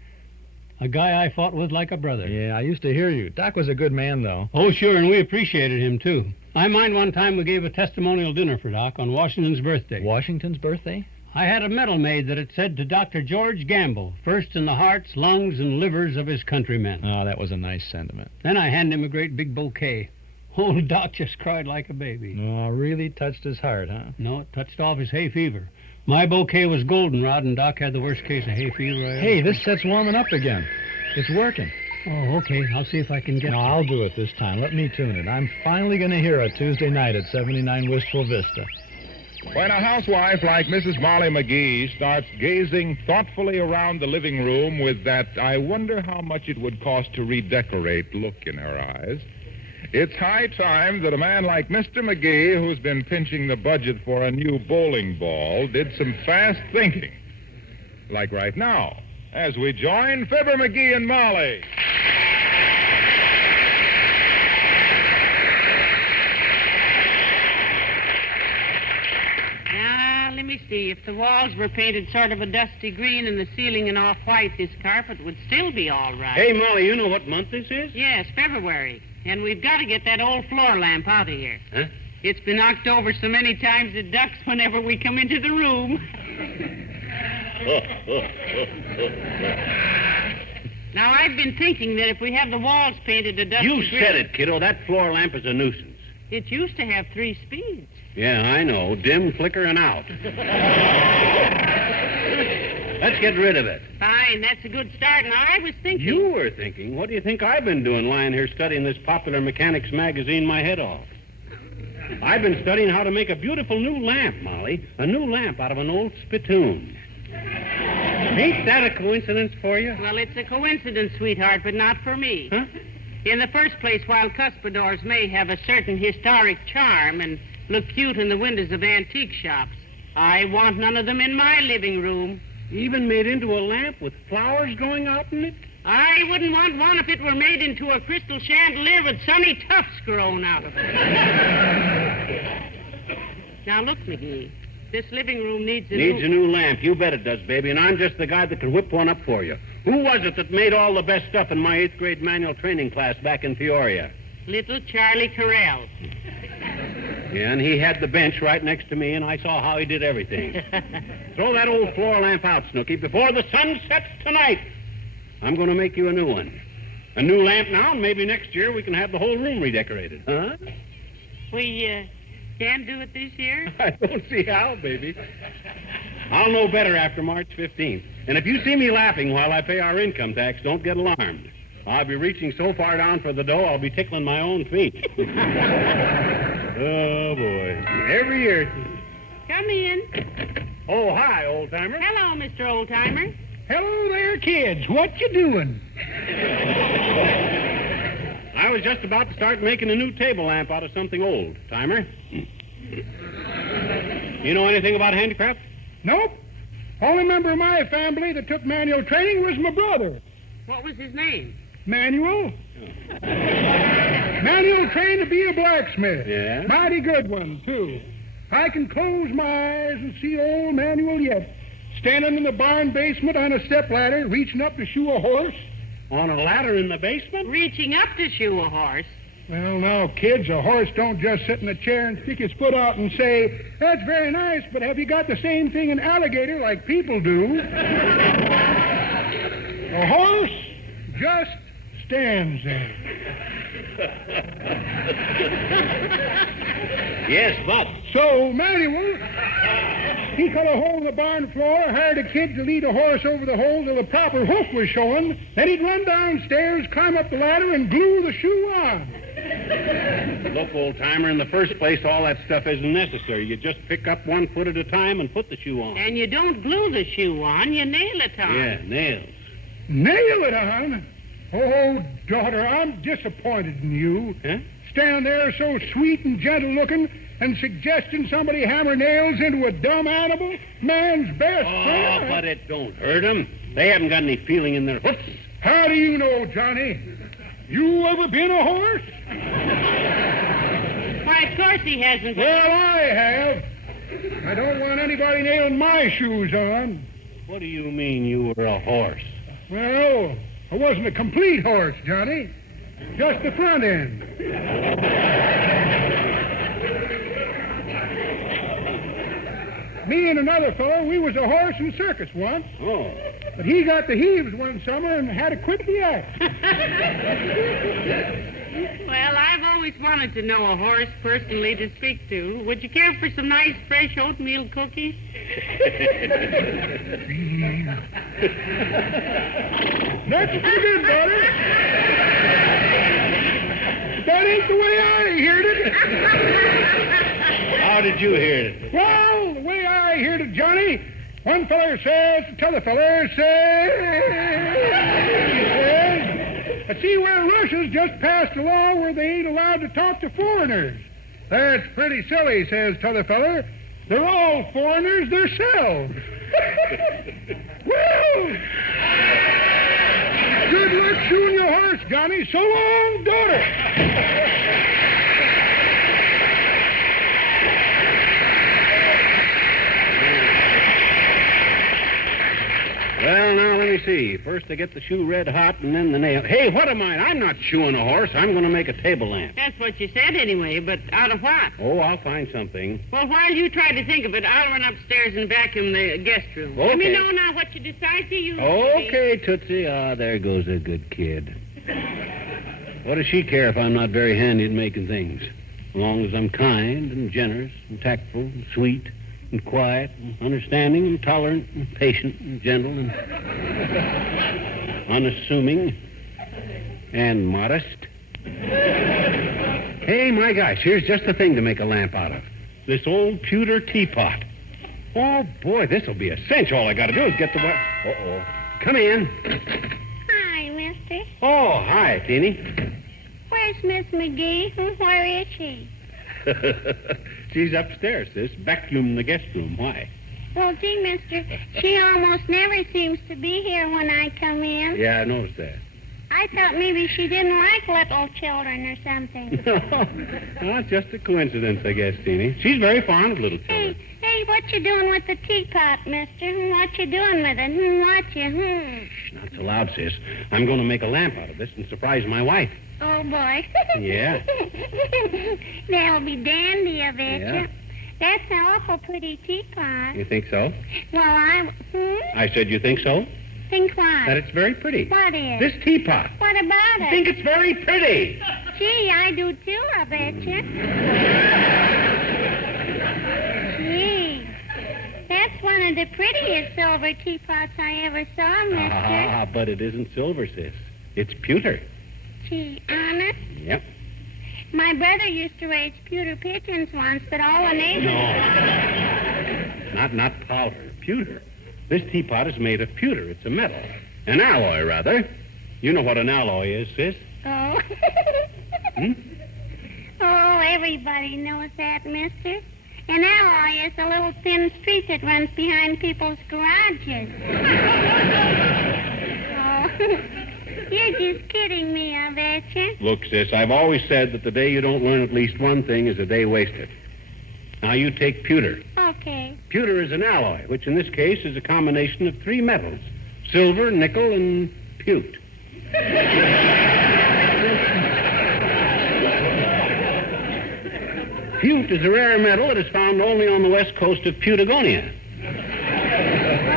A guy I fought with like a brother. Yeah, I used to hear you. Doc was a good man, though. Oh, sure, and we appreciated him, too. I mind one time we gave a testimonial dinner for Doc on Washington's birthday. Washington's birthday? I had a medal made that it said to Dr. George Gamble, first in the hearts, lungs, and livers of his countrymen. Oh, that was a nice sentiment. Then I handed him a great big bouquet. Old Doc just cried like a baby. Oh, really touched his heart, huh? No, it touched off his hay fever. My bouquet was goldenrod, and Doc had the worst case of hay fever I ever Hey, this set's warming up again. It's working. Oh, okay. I'll see if I can get No, I'll do it this time. Let me tune it. I'm finally going to hear it Tuesday night at 79 Wistful Vista. When a housewife like Mrs. Molly McGee starts gazing thoughtfully around the living room with that "I wonder how much it would cost to redecorate" look in her eyes, it's high time that a man like Mr. McGee, who's been pinching the budget for a new bowling ball, did some fast thinking. Like right now, as we join Fibber McGee and Molly. Let me see. If the walls were painted sort of a dusty green and the ceiling an off-white, this carpet would still be all right. Hey, Molly, you know what month this is? Yes, February. And we've got to get that old floor lamp out of here. Huh? It's been knocked over so many times it ducks whenever we come into the room. Now, I've been thinking that if we have the walls painted a dusty You green... said it, kiddo. That floor lamp is a nuisance. It used to have 3 speeds. Yeah, I know. Dim, flicker, and out. Let's get rid of it. Fine, that's a good start. Now, I was thinking... You were thinking? What do you think I've been doing lying here studying this popular mechanics magazine my head off? I've been studying how to make a beautiful new lamp, Molly. A new lamp out of an old spittoon. Ain't that a coincidence for you? Well, it's a coincidence, sweetheart, but not for me. Huh? In the first place, while cuspidors may have a certain historic charm and look cute in the windows of antique shops, I want none of them in my living room. Even made into a lamp with flowers growing out in it? I wouldn't want one if it were made into a crystal chandelier with sunny tufts growing out of it. Now, look, McGee. This living room needs a new lamp. You bet it does, baby. And I'm just the guy that can whip one up for you. Who was it that made all the best stuff in my 8th grade manual training class back in Peoria? Little Charlie Carell. Yeah, and he had the bench right next to me, and I saw how he did everything. Throw that old floor lamp out, Snooky, before the sun sets tonight. I'm going to make you a new one. A new lamp now, and maybe next year we can have the whole room redecorated. Huh? We can't do it this year? I don't see how, baby. I'll know better after March 15th. And if you see me laughing while I pay our income tax, don't get alarmed. I'll be reaching so far down for the dough, I'll be tickling my own feet. Oh, boy. Every year. Come in. Oh, hi, old-timer. Hello, Mr. Old-timer. Hello there, kids. What you doing? I was just about to start making a new table lamp out of something old, Timer. You know anything about handicraft? Nope. Only member of my family that took manual training was my brother. What was his name? Manual. Manual trained to be a blacksmith. Yeah? Mighty good one, too. I can close my eyes and see old Manual yet. Standing in the barn basement on a stepladder, reaching up to shoe a horse. On a ladder in the basement? Reaching up to shoe a horse. Well, now, kids, a horse don't just sit in a chair and stick his foot out and say, "That's very nice, but have you got the same thing in alligator like people do?" A horse just stands there. Yes, but... So, Manual, he cut a hole in the barn floor, hired a kid to lead a horse over the hole till the proper hoof was showing. Then he'd run downstairs, climb up the ladder, and glue the shoe on. Look, old-timer, in the first place, all that stuff isn't necessary. You just pick up one foot at a time and put the shoe on. And you don't glue the shoe on, you nail it on. Yeah, nails. Nail it on? Oh, daughter, I'm disappointed in you. Huh? Standing there so sweet and gentle-looking and suggesting somebody hammer nails into a dumb animal, man's best friend. Oh, but it don't hurt them. They haven't got any feeling in their hooves. How do you know, Johnny? You ever been a horse? Why, of course he hasn't. Well, I have. I don't want anybody nailing my shoes on. What do you mean you were a horse? Well, It wasn't a complete horse, Johnny. Just the front end. Me and another fellow, we was a horse and circus once. Oh. But he got the heaves one summer and had to quit the act. Well, I've always wanted to know a horse personally to speak to. Would you care for some nice fresh oatmeal cookies? That's pretty good, daughter. That ain't the way I heard it. How did you hear it? Well, the way I heard it, Johnny, one feller says, t'other feller says, I see where Russia's just passed a law where they ain't allowed to talk to foreigners. That's pretty silly, says t'other feller. They're all foreigners themselves. Well, good luck shoeing your horse, Johnny. So long, daughter. Well, now, let me see. First I get the shoe red hot and then the nail. Hey, what am I? I'm not shoeing a horse. I'm going to make a table lamp. That's what you said anyway, but out of what? Oh, I'll find something. Well, while you try to think of it, I'll run upstairs and vacuum the guest room. Okay. Let me know now what you decide to use. Okay, Tootsie. Ah, there goes a good kid. What does she care if I'm not very handy at making things? As long as I'm kind and generous and tactful and sweet and quiet and understanding and tolerant and patient and gentle and unassuming and modest. Hey, my gosh, here's just the thing to make a lamp out of. This old pewter teapot. Oh, boy, this'll be a cinch. All I got to do is get the... Uh-oh. Come in. Hi, mister. Oh, hi, Teeny. Where's Miss McGee? Where is she? She's upstairs, sis, vacuuming the guest room. Why? Well, gee, mister, she almost never seems to be here when I come in. Yeah, I noticed that. I thought maybe she didn't like little children or something. Well, it's just a coincidence, I guess, Teeny. She's very fond of little children. Hey, what you doing with the teapot, mister? What you doing with it? What you? Shh, not so loud, sis. I'm going to make a lamp out of this and surprise my wife. Oh, boy. Yeah. That'll be dandy, I bet Yeah. you. That's an awful pretty teapot. You think so? Well, I said you think so? Think what? That it's very pretty. What is? This teapot. What about it? I think it's very pretty. Gee, I do too, I bet you. Gee, that's one of the prettiest silver teapots I ever saw, mister. Ah, but it isn't silver, sis. It's pewter. Gee, honest? Yep. My brother used to raise pewter pigeons once, but all the neighbors... No. Not powder. Pewter. This teapot is made of pewter. It's a metal. An alloy, rather. You know what an alloy is, sis? Oh. Oh, everybody knows that, mister. An alloy is a little thin street that runs behind people's garages. Oh, you're just kidding me, I bet you. Look, sis, I've always said that the day you don't learn at least one thing is a day wasted. Now, you take pewter. Okay. Pewter is an alloy, which in this case is a combination of three metals. Silver, nickel, and pewt. Pewt is a rare metal that is found only on the west coast of Patagonia.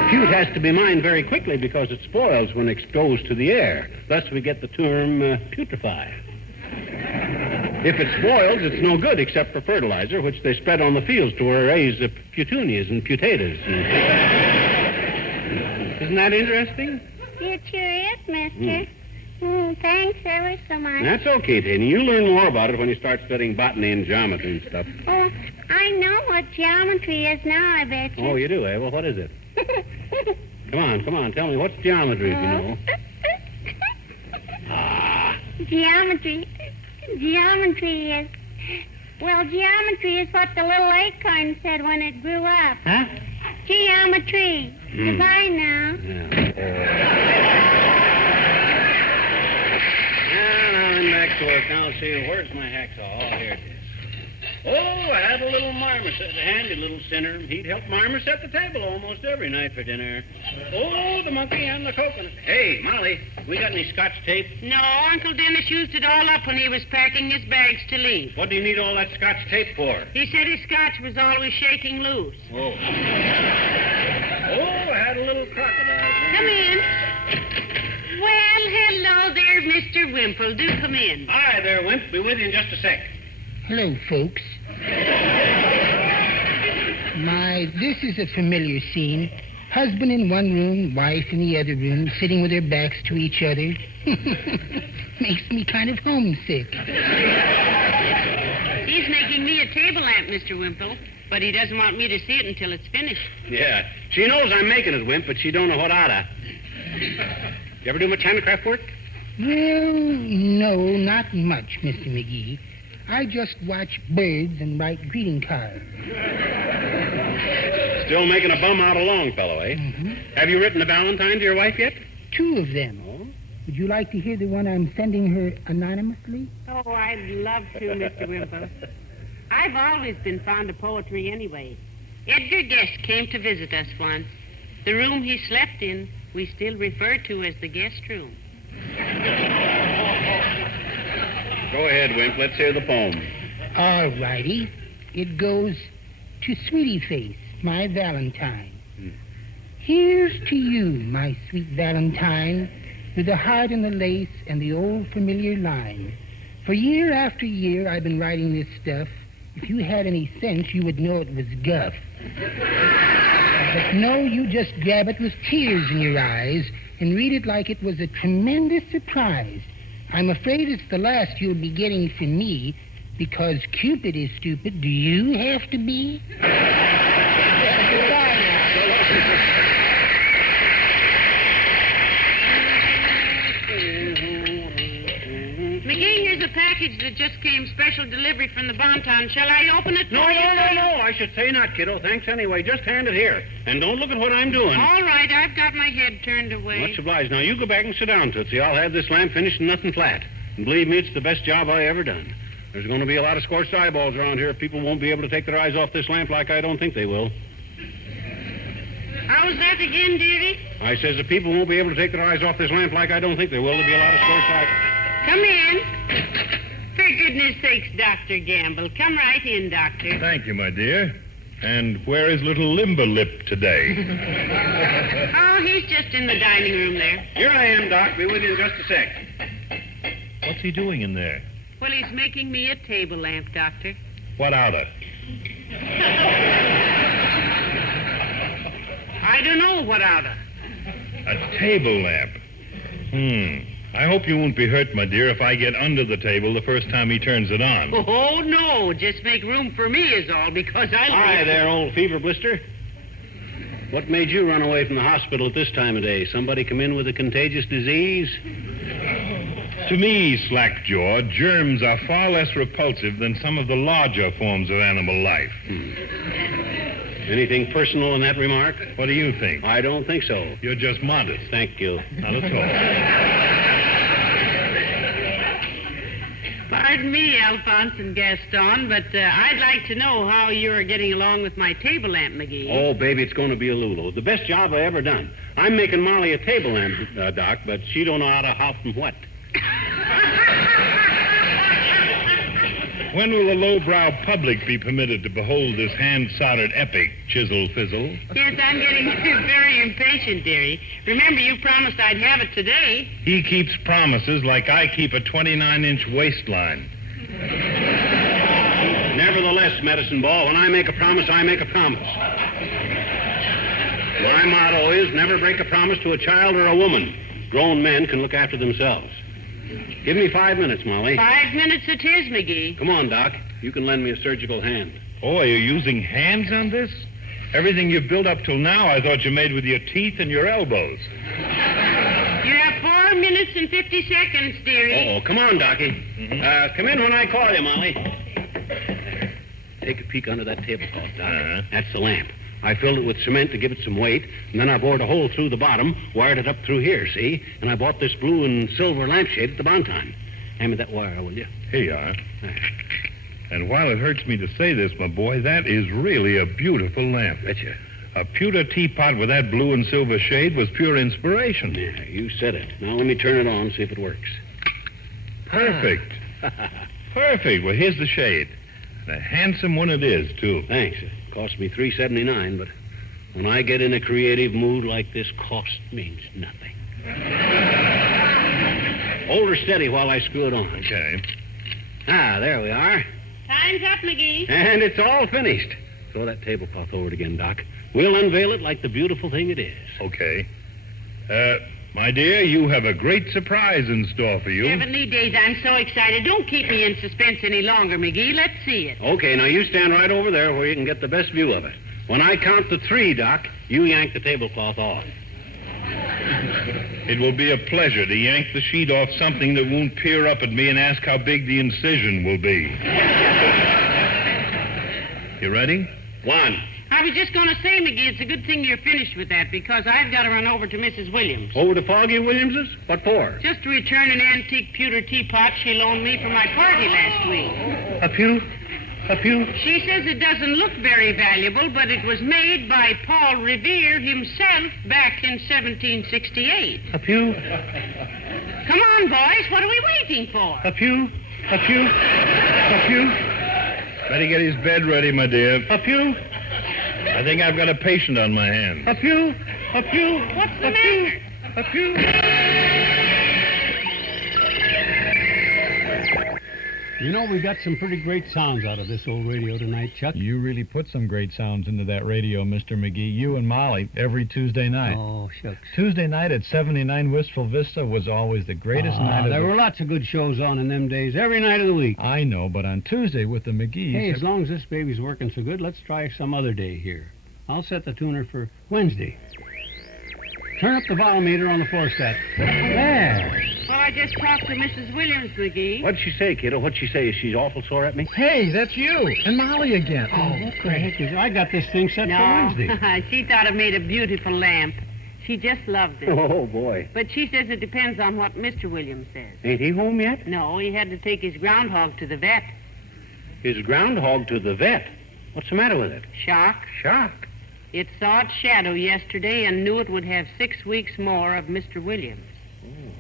Pewt has to be mined very quickly because it spoils when exposed to the air. Thus we get the term putrefy. If it spoils, it's no good except for fertilizer, which they spread on the fields to raise petunias and potatoes. Isn't that interesting? It sure is, mister. Thanks ever so much. That's okay, Taney. You'll learn more about it when you start studying botany and geometry and stuff. Oh, I know what geometry is now, I bet you. Oh, you do, eh? Well, what is it? Come on. Tell me, what's geometry, if you know? Geometry is... Well, geometry is what the little acorn said when it grew up. Huh? Geometry. Goodbye now. Now I'm back to work. Now, see, where's my hacksaw? Oh, here it is. Oh, I had a little marmoset, a handy little sinner. He'd help Marmor set the table almost every night for dinner. Oh, the monkey and the coconut. Hey, Molly, we got any Scotch tape? No, Uncle Dennis used it all up when he was packing his bags to leave. What do you need all that Scotch tape for? He said his scotch was always shaking loose. Oh. Oh, I had a little crocodile. Come in. Well, hello there, Mr. Wimple. Do come in. Hi there, Wimp. Be with you in just a sec. Hello, folks. This is a familiar scene. Husband in one room, wife in the other room, sitting with their backs to each other. Makes me kind of homesick. He's making me a table lamp, Mr. Wimple, but he doesn't want me to see it until it's finished. Yeah. She knows I'm making it, Wimp, but she don't know what oughta. You ever do much handicraft work? Well, no, not much, Mr. McGee. I just watch birds and write greeting cards. Still making a bum out of Longfellow, eh? Mm-hmm. Have you written a valentine to your wife yet? 2 of them. Oh? Would you like to hear the one I'm sending her anonymously? Oh, I'd love to, Mr. Wimple. I've always been fond of poetry anyway. Edgar Guest came to visit us once. The room he slept in, we still refer to as the guest room. Go ahead, Wimp. Let's hear the poem. All righty. It goes to Sweetie Face, my Valentine. Here's to you, my sweet Valentine, with the heart and the lace and the old familiar line. For year after year, I've been writing this stuff. If you had any sense, you would know it was guff. But no, you just grab it with tears in your eyes and read it like it was a tremendous surprise. I'm afraid it's the last you'll be getting from me, because Cupid is stupid. Do you have to be? McGee, here's a package that just came special delivery from the Bonton. Shall I open it? No. I should say not, kiddo. Thanks anyway. Just hand it here. And don't look at what I'm doing. All right, I've got my head turned away. Much obliged. Now, you go back and sit down, Tootsie. I'll have this lamp finished and nothing flat. And believe me, it's the best job I ever done. There's going to be a lot of scorched eyeballs around here if people won't be able to take their eyes off this lamp like I don't think they will. How's that again, dearie? I says if people won't be able to take their eyes off this lamp like I don't think they will, there'll be a lot of scorched eyeballs. Come in. For goodness sakes, Dr. Gamble. Come right in, Doctor. Thank you, my dear. And where is little Limberlip today? Oh, he's just in the dining room there. Here I am, Doc. Be with you in just a sec. What's he doing in there? Well, he's making me a table lamp, Doctor. What out of? I don't know what out of. A table lamp. I hope you won't be hurt, my dear, if I get under the table the first time he turns it on. Oh, no. Just make room for me is all, because I... Hi there, old fever blister. What made you run away from the hospital at this time of day? Somebody come in with a contagious disease? To me, Slackjaw, germs are far less repulsive than some of the larger forms of animal life. Anything personal in that remark? What do you think? I don't think so. You're just modest. Thank you. Not at all. Pardon me, Alphonse and Gaston, but I'd like to know how you're getting along with my table lamp, McGee. Oh, baby, it's going to be a Lulu. The best job I ever done. I'm making Molly a table lamp, Doc, but she don't know how to hop from what. When will the lowbrow public be permitted to behold this hand-soldered epic, Chisel Fizzle? Yes, I'm getting very impatient, dearie. Remember, you promised I'd have it today. He keeps promises like I keep a 29-inch waistline. Nevertheless, Medicine Ball, when I make a promise, I make a promise. My motto is never break a promise to a child or a woman. Grown men can look after themselves. Give me 5 minutes, Molly. 5 minutes it is, McGee. Come on, Doc. You can lend me a surgical hand. Oh, are you using hands on this? Everything you've built up till now, I thought you made with your teeth and your elbows. You have 4 minutes and 50 seconds, dearie. Oh, come on, Docie. Come in when I call you, Molly. Take a peek under that tablecloth, Doc. That's the lamp. I filled it with cement to give it some weight, and then I bored a hole through the bottom, wired it up through here, see? And I bought this blue and silver lampshade at the Bonton. Hand me that wire, will you? Here you are. And while it hurts me to say this, my boy, that is really a beautiful lamp. Betcha. A pewter teapot with that blue and silver shade was pure inspiration. Yeah, you said it. Now let me turn it on, see if it works. Perfect. Perfect. Well, here's the shade. And a handsome one it is, too. Thanks. It cost me $3.79, but when I get in a creative mood like this, cost means nothing. Hold her steady while I screw it on. Okay. Ah, there we are. Time's up, McGee. And it's all finished. Throw that tablecloth over it again, Doc. We'll unveil it like the beautiful thing it is. Okay. My dear, you have a great surprise in store for you. Heavenly days, I'm so excited. Don't keep me in suspense any longer, McGee. Let's see it. Okay, now you stand right over there where you can get the best view of it. When I count to 3, Doc, you yank the tablecloth off. It will be a pleasure to yank the sheet off something that won't peer up at me and ask how big the incision will be. You ready? 1. I was just going to say, McGee, it's a good thing you're finished with that because I've got to run over to Mrs. Williams. Over to Foggy Williams's? What for? Just to return an antique pewter teapot she loaned me for my party last week. A pew? She says it doesn't look very valuable, but it was made by Paul Revere himself back in 1768. A pew? Come on, boys. What are we waiting for? A pew? Better get his bed ready, my dear. A pew? I think I've got a patient on my hands. A pew? What's the matter? A pew? You know, we got some pretty great sounds out of this old radio tonight, Chuck. You really put some great sounds into that radio, Mr. McGee. You and Molly, every Tuesday night. Oh, shucks. Tuesday night at 79 Wistful Vista was always the greatest night of There were lots of good shows on in them days, every night of the week. I know, but on Tuesday with the McGees... Hey, as long as this baby's working so good, let's try some other day here. I'll set the tuner for Wednesday. Turn up the volumeter on the floor set. There. Well, I just talked to Mrs. Williams, McGee. What'd she say, kiddo? What'd she say? Is she awful sore at me? Hey, that's you. And Molly again. Oh, what the heck is... I got this thing set for Wednesday. She thought it made a beautiful lamp. She just loved it. Oh, boy. But she says it depends on what Mr. Williams says. Ain't he home yet? No, he had to take his groundhog to the vet. His groundhog to the vet? What's the matter with it? Shock. Shock? It saw its shadow yesterday and knew it would have 6 weeks more of Mr. Williams. Isn't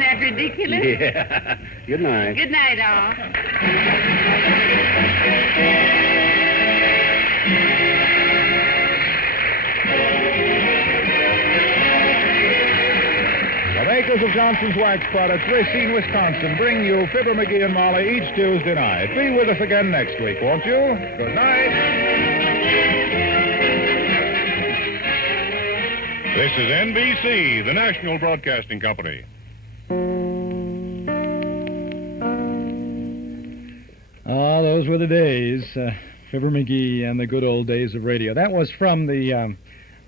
that ridiculous? Yeah. Good night. Good night, all. The makers of Johnson's Wax Products, Racine, Wisconsin, bring you Fibber, McGee, and Molly each Tuesday night. Be with us again next week, won't you? Good night. This is NBC, the National Broadcasting Company. Oh, those were the days. Fibber McGee and the good old days of radio. That was from the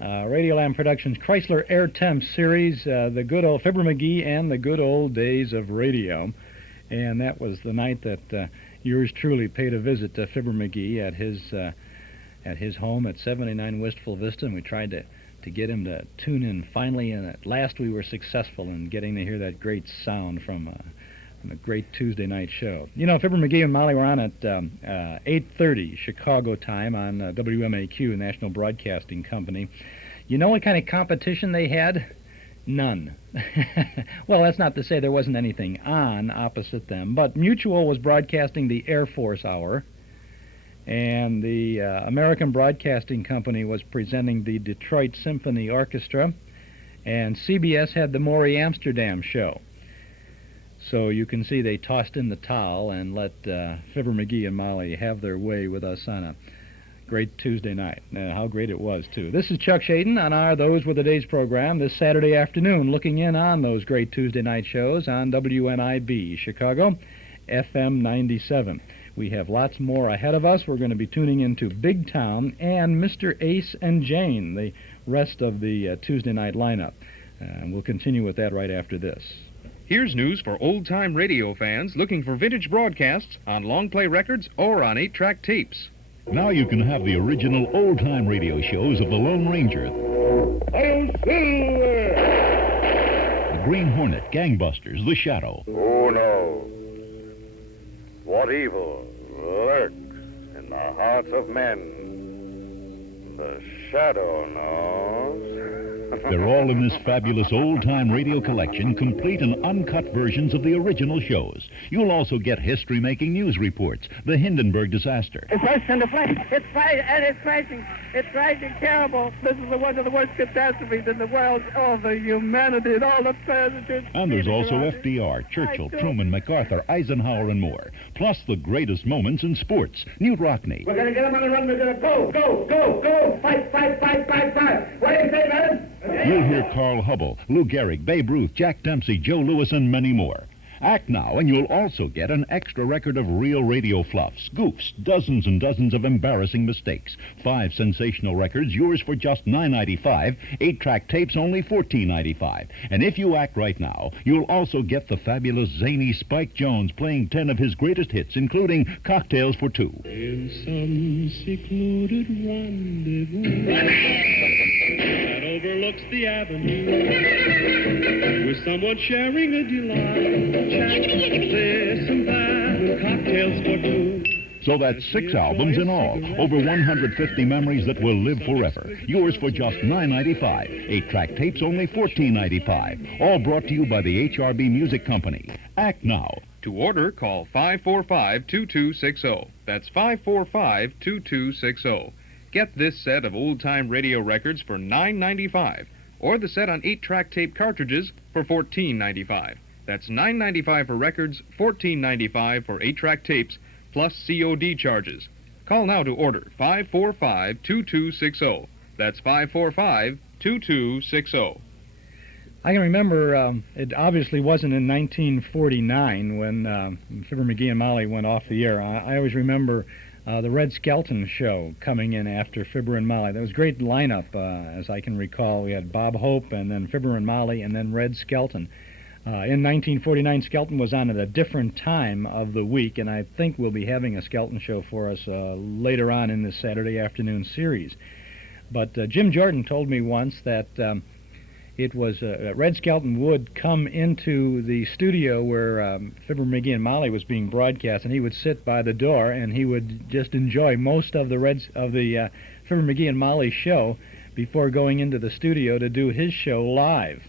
Radioland Productions Chrysler Air Temp series, the good old Fibber McGee and the good old days of radio. And that was the night that yours truly paid a visit to Fibber McGee at his home at 79 Wistful Vista, and we tried to get him to tune in finally, and at last we were successful in getting to hear that great sound from a great Tuesday night show. You know, Fibber McGee and Molly were on at 8:30 Chicago time on WMAQ, National Broadcasting Company. You know what kind of competition they had? None. Well, that's not to say there wasn't anything on opposite them, but Mutual was broadcasting the Air Force Hour, and the American Broadcasting Company was presenting the Detroit Symphony Orchestra, and CBS had the Maury Amsterdam show. So you can see they tossed in the towel and let Fibber McGee and Molly have their way with us on a great Tuesday night. How great it was, too. This is Chuck Shaden on our Those Were the Days program this Saturday afternoon, looking in on those great Tuesday night shows on WNIB, Chicago, FM 97. We have lots more ahead of us. We're going to be tuning into Big Town and Mr. Ace and Jane, the rest of the Tuesday night lineup. We'll continue with that right after this. Here's news for old-time radio fans looking for vintage broadcasts on long-play records or on 8-track tapes. Now you can have the original old-time radio shows of the Lone Ranger, the Green Hornet, Gangbusters, The Shadow. Oh, no. what evil lurks in the hearts of men. The shadow knows. They're all in this fabulous old-time radio collection, complete and uncut versions of the original shows. You'll also get history-making news reports, the Hindenburg disaster. It's burst into flames. It's fire, and it's crashing. It's crashing terrible. This is one of the worst catastrophes in the world. All the humanity and all the presidents. And there's also FDR, Churchill, Truman, MacArthur, Eisenhower, and more. Plus the greatest moments in sports. Newt Rockney. We're going to get them on the run. We're going to go. Fight. What do you say, man? You'll hear Carl Hubble, Lou Gehrig, Babe Ruth, Jack Dempsey, Joe Louis, and many more. Act now, and you'll also get an extra record of real radio fluffs, goofs, dozens and dozens of embarrassing mistakes. 5 sensational records, yours for just $9.95. 8-track tapes, only $14.95. And if you act right now, you'll also get the fabulous zany Spike Jones playing 10 of his greatest hits, including Cocktails for Two. In some secluded rendezvous that overlooks the avenue, with someone sharing a delight. This and that, cocktails for two. So that's 6 albums in all, over 150 memories that will live forever. Yours for just $9.95. 8-track tapes, only $14.95. All brought to you by the HRB Music Company. Act now. To order, call 545-2260. That's 545-2260. Get this set of old-time radio records for $9.95, or the set on 8-track tape cartridges for $14.95. That's $9.95 for records, $14.95 for 8-track tapes, plus COD charges. Call now to order 545-2260. That's 545-2260. I can remember it obviously wasn't in 1949 when Fibber McGee and Molly went off the air. I always remember the Red Skelton show coming in after Fibber and Molly. That was a great lineup, as I can recall. We had Bob Hope, and then Fibber and Molly, and then Red Skelton. In 1949, Skelton was on at a different time of the week, and I think we'll be having a Skelton show for us later on in this Saturday afternoon series. But Jim Jordan told me once that it was Red Skelton would come into the studio where Fibber McGee and Molly was being broadcast, and he would sit by the door, and he would just enjoy most of the Fibber McGee and Molly show before going into the studio to do his show live.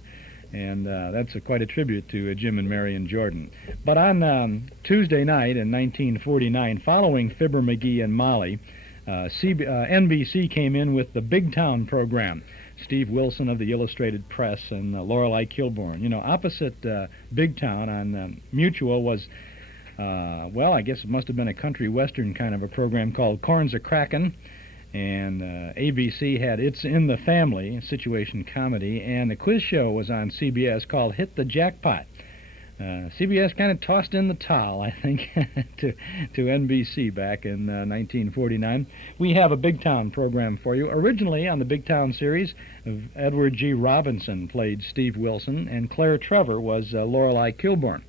And that's quite a tribute to Jim and Marion Jordan. But on Tuesday night in 1949, following Fibber McGee and Molly, NBC came in with the Big Town program. Steve Wilson of the Illustrated Press and Lorelei Kilbourne. You know, opposite Big Town on Mutual was, well, I guess it must have been a country western kind of a program called Corn's a-Crackin'. And ABC had It's in the Family, a situation comedy, and the quiz show was on CBS called Hit the Jackpot. CBS kind of tossed in the towel, I think, to NBC back in 1949. We have a Big Town program for you. Originally on the Big Town series, Edward G. Robinson played Steve Wilson, and Claire Trevor was Lorelei Kilbourne.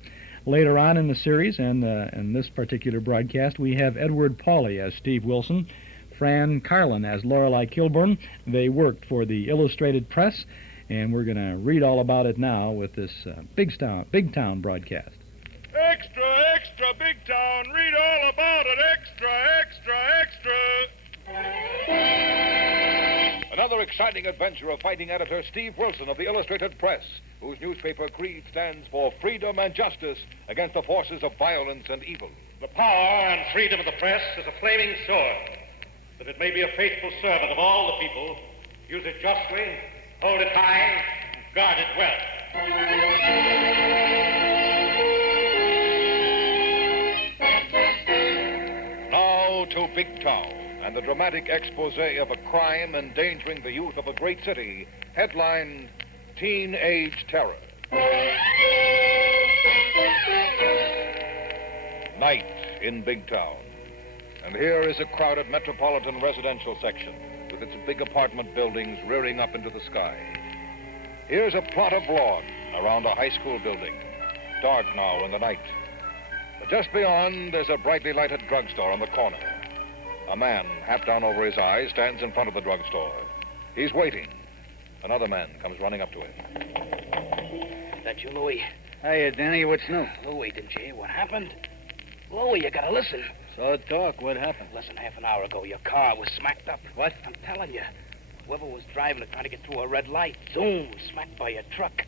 Later on in the series, and in this particular broadcast, we have Edward Pauley as Steve Wilson, Fran Carlin as Lorelei Kilbourne. They worked for the Illustrated Press, and we're going to read all about it now with this Big Town broadcast. Extra, Big Town, read all about it. Extra. Another exciting adventure of fighting editor Steve Wilson of the Illustrated Press, whose newspaper creed stands for freedom and justice against the forces of violence and evil. The power and freedom of the press is a flaming sword, that it may be a faithful servant of all the people. Use it justly, hold it high, guard it well. Now to Big Town and the dramatic expose of a crime endangering the youth of a great city, headlined Teenage Terror. Night in Big Town. And here is a crowded metropolitan residential section with its big apartment buildings rearing up into the sky. Here's a plot of lawn around a high school building, dark now in the night. But just beyond, there's a brightly lighted drugstore on the corner. A man, hat down over his eyes, stands in front of the drugstore. He's waiting. Another man comes running up to him. That you, Louie? Hiya, Danny. What's new? Louie, didn't you hear what happened? Louie, you gotta listen. So talk. What happened? Listen, half an hour ago, your car was smacked up. What? I'm telling you. Whoever was driving it trying to get through a red light, zoom, smacked by a truck.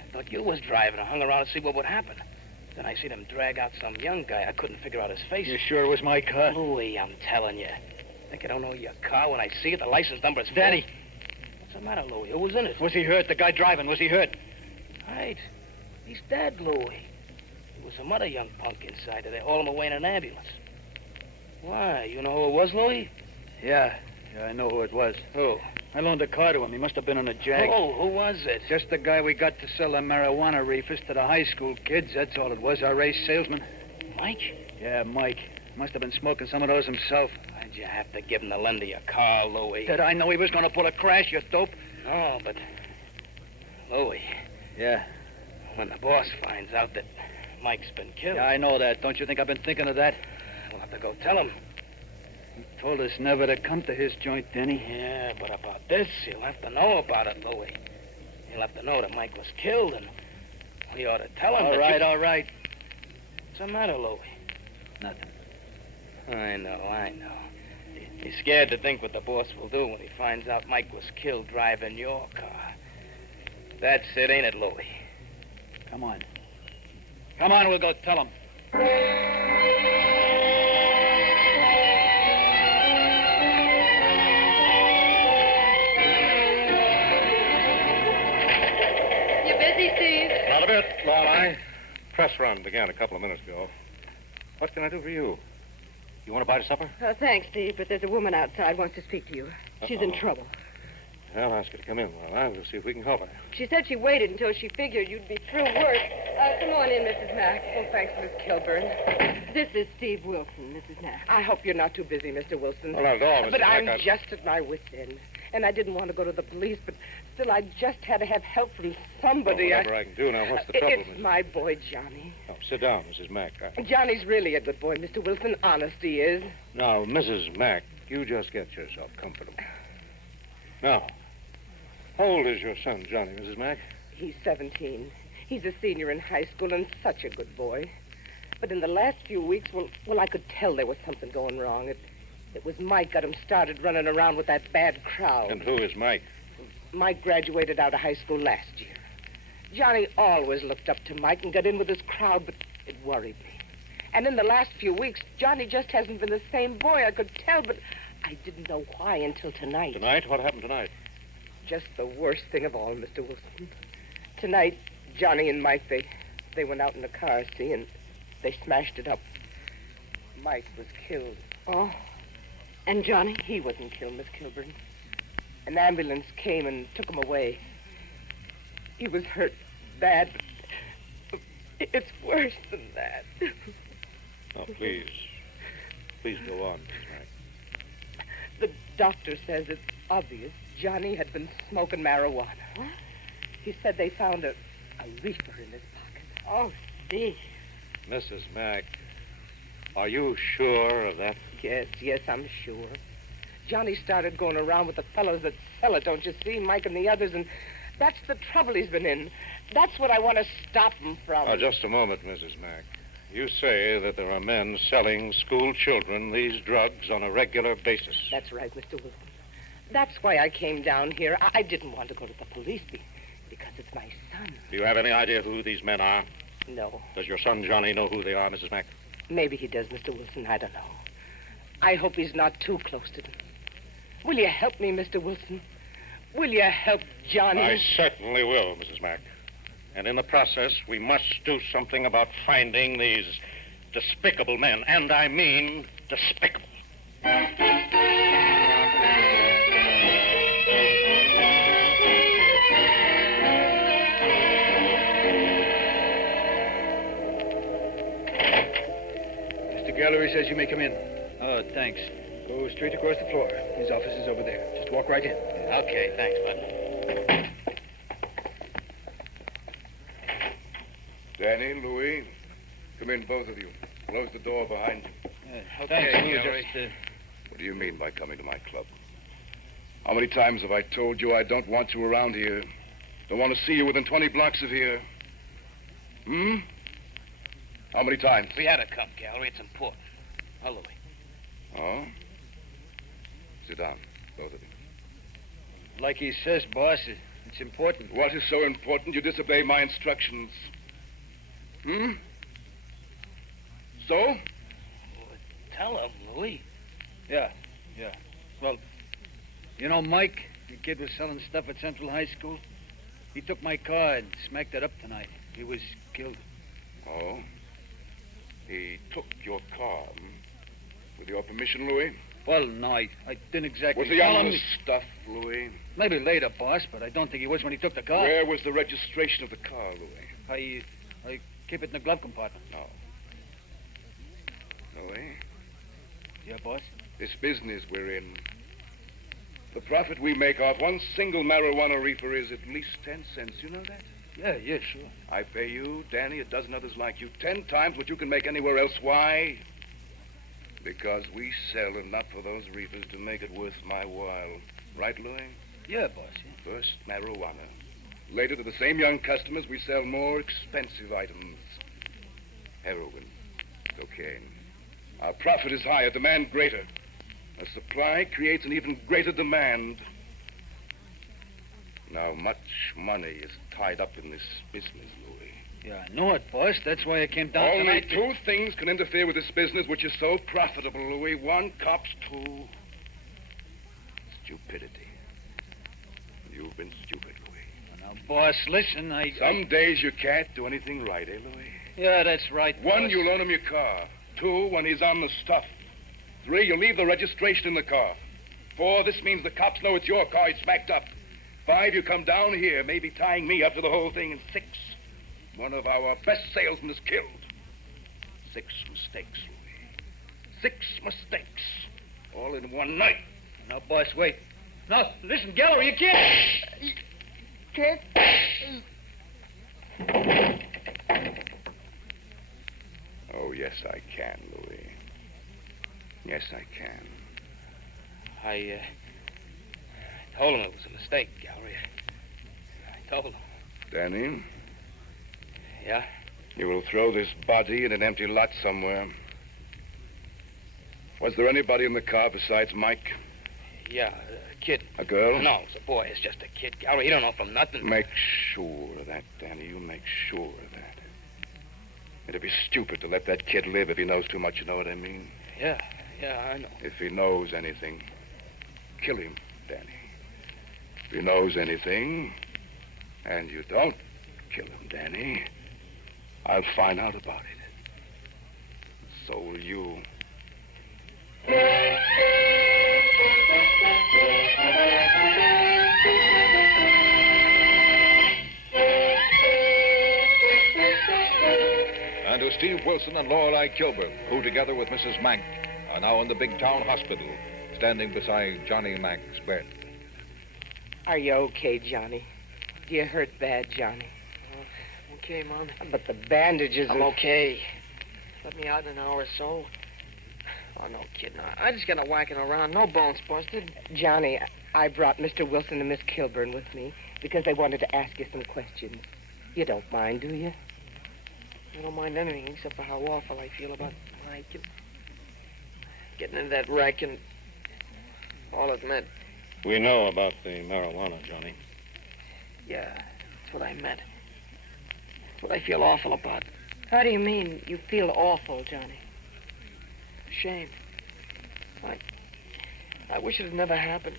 I thought you was driving. I hung around to see what would happen. Then I seen him drag out some young guy. I couldn't figure out his face. You sure it was my car? Louie, I'm telling you. Think I don't know your car when I see it? The license number is... Danny. What's the matter, Louie? Who was in it? Was he hurt? The guy driving, was he hurt? Right. He's dead, Louie. There was some other young punk inside there. They hauled him away in an ambulance. Why? You know who it was, Louie? Yeah, I know who it was. Who? I loaned a car to him. He must have been on a jag. Oh, who was it? Just the guy we got to sell the marijuana reefers to the high school kids. That's all it was, our race salesman. Mike? Yeah, Mike. Must have been smoking some of those himself. Why'd you have to give him the lend of your car, Louie? Did I know he was going to pull a crash, you dope? No, but... Louie. Yeah? When the boss finds out that Mike's been killed... Yeah, I know that. Don't you think I've been thinking of that? We'll have to go tell him. He told us never to come to his joint, Denny. Yeah, but about this, he'll have to know about it, Louie. He'll have to know that Mike was killed, and we ought to tell him All right. What's the matter, Louie? Nothing. I know. He's scared to think what the boss will do when he finds out Mike was killed driving your car. That's it, ain't it, Louie? Come on. Come on, we'll go tell him. You busy, Steve? Not a bit, Lorelei. Press run began a couple of minutes ago. What can I do for you? You want to buy supper? Thanks, Steve, but there's a woman outside wants to speak to you. She's in trouble. I'll ask her to come in, Lorelei. We'll see if we can help her. She said she waited until she figured you'd be through work. Come on in, Mrs. Mack. Oh, thanks, Miss Kilburn. This is Steve Wilson, Mrs. Mack. I hope you're not too busy, Mr. Wilson. Well, not at all, Mrs. But Mack. I'm just at my wit's end. And I didn't want to go to the police, but still I just had to have help from somebody. Well, whatever I can do now. What's the trouble, It's Mrs. my boy, Johnny. Oh, sit down, Mrs. Mack. Johnny's really a good boy, Mr. Wilson. Honest he is. Now, Mrs. Mack, you just get yourself comfortable. Now, how old is your son, Johnny, Mrs. Mack? He's 17. He's a senior in high school and such a good boy. But in the last few weeks, well, I could tell there was something going wrong. It was Mike got him started running around with that bad crowd. And who is Mike? Mike graduated out of high school last year. Johnny always looked up to Mike and got in with his crowd, but it worried me. And in the last few weeks, Johnny just hasn't been the same boy. I could tell, but I didn't know why until tonight. Tonight? What happened tonight? Just the worst thing of all, Mr. Wilson. Tonight, Johnny and Mike, they went out in a car, see, and they smashed it up. Mike was killed. Oh, and Johnny? He wasn't killed, Miss Kilburn. An ambulance came and took him away. He was hurt bad, but it's worse than that. Oh, please. Please go on, Mrs. Mack. The doctor says it's obvious Johnny had been smoking marijuana. What? He said they found a reefer in his pocket. Oh, Steve. Mrs. Mack, are you sure of that? Yes, I'm sure. Johnny started going around with the fellows that sell it, don't you see, Mike and the others, and that's the trouble he's been in. That's what I want to stop him from. Oh, just a moment, Mrs. Mack. You say that there are men selling school children these drugs on a regular basis. That's right, Mr. Wilson. That's why I came down here. I didn't want to go to the police because it's my son. Do you have any idea who these men are? No. Does your son Johnny know who they are, Mrs. Mack? Maybe he does, Mr. Wilson. I don't know. I hope he's not too close to them. Will you help me, Mr. Wilson? Will you help Johnny? I certainly will, Mrs. Mack. And in the process, we must do something about finding these despicable men. And I mean despicable. Gallery says you may come in. Oh, thanks. Go straight across the floor. His office is over there. Just walk right in. Okay, thanks, bud. Danny, Louis, come in, both of you. Close the door behind you. Thanks, Gallery. What do you mean by coming to my club? How many times have I told you I don't want you around here? Don't want to see you within 20 blocks of here. How many times? We had to come, Gallery. It's important. Now, Louis. Oh? Sit down, both of you. Like he says, boss, it's important. What is so important you disobey my instructions? Hmm? So? Tell him, Louis. Yeah. Well, you know Mike, the kid was selling stuff at Central High School? He took my car and smacked it up tonight. He was killed. Oh? He took your car, With your permission, Louis? Well, no, I didn't exactly... Was he on the stuff, Louis? Maybe later, boss, but I don't think he was when he took the car. Where was the registration of the car, Louis? I keep it in the glove compartment. No. Louis? Yeah, boss? This business we're in, the profit we make off one single marijuana reefer is at least 10 cents. You know that? Yeah, sure. I pay you, Danny, a dozen others like you, 10 times what you can make anywhere else. Why? Because we sell enough of those reefers to make it worth my while. Right, Louis? Yeah, boss. Yeah. First, marijuana. Later, to the same young customers, we sell more expensive items. Heroin, cocaine. Our profit is higher, demand greater. A supply creates an even greater demand. Now, much money is tied up in this business, Louis. Yeah, I know it, boss. That's why I came down Only tonight. two things can interfere with this business, which is so profitable, Louis. One, cops. Two, stupidity. You've been stupid, Louis. Now, boss, listen, Some days you can't do anything right, eh, Louis? Yeah, that's right, One, boss. you loan him your car. Two, when he's on the stuff. Three, you leave the registration in the car. Four, this means the cops know it's your car. It's smacked up. Five, you come down here, maybe tying me up to the whole thing. And six, one of our best salesmen is killed. 6 mistakes, Louis. 6 mistakes. All in one night. Now, boss, wait. No, listen, Gallery, you can't. Oh, yes, I can, Louis. Yes, I can. I told him it was a mistake, Gallery. I told him. Danny? Yeah? You will throw this body in an empty lot somewhere. Was there anybody in the car besides Mike? Yeah, a kid. A girl? No, it's a boy. It's just a kid, Gallery. He don't know from nothing. Make sure of that, Danny. You make sure of that. It'd be stupid to let that kid live if he knows too much, you know what I mean? Yeah, I know. If he knows anything, kill him, Danny. If he knows anything, and you don't kill him, Danny, I'll find out about it. So will you. And to Steve Wilson and Lorelei Kilburn, who, together with Mrs. Mank, are now in the big town hospital, standing beside Johnny Mank's bed. Are you okay, Johnny? Do you hurt bad, Johnny? Okay, Mom. But the bandages... I'm okay. Let me out in an hour or so. Oh, no kidding. I just got a whacking around. No bones busted. Johnny, I brought Mr. Wilson and Miss Kilburn with me because they wanted to ask you some questions. You don't mind, do you? I don't mind anything except for how awful I feel about Mike and getting into that wreck and all it meant. We know about the marijuana, Johnny. Yeah, that's what I meant. That's what I feel awful about. How do you mean you feel awful, Johnny? Shame. I wish it had never happened.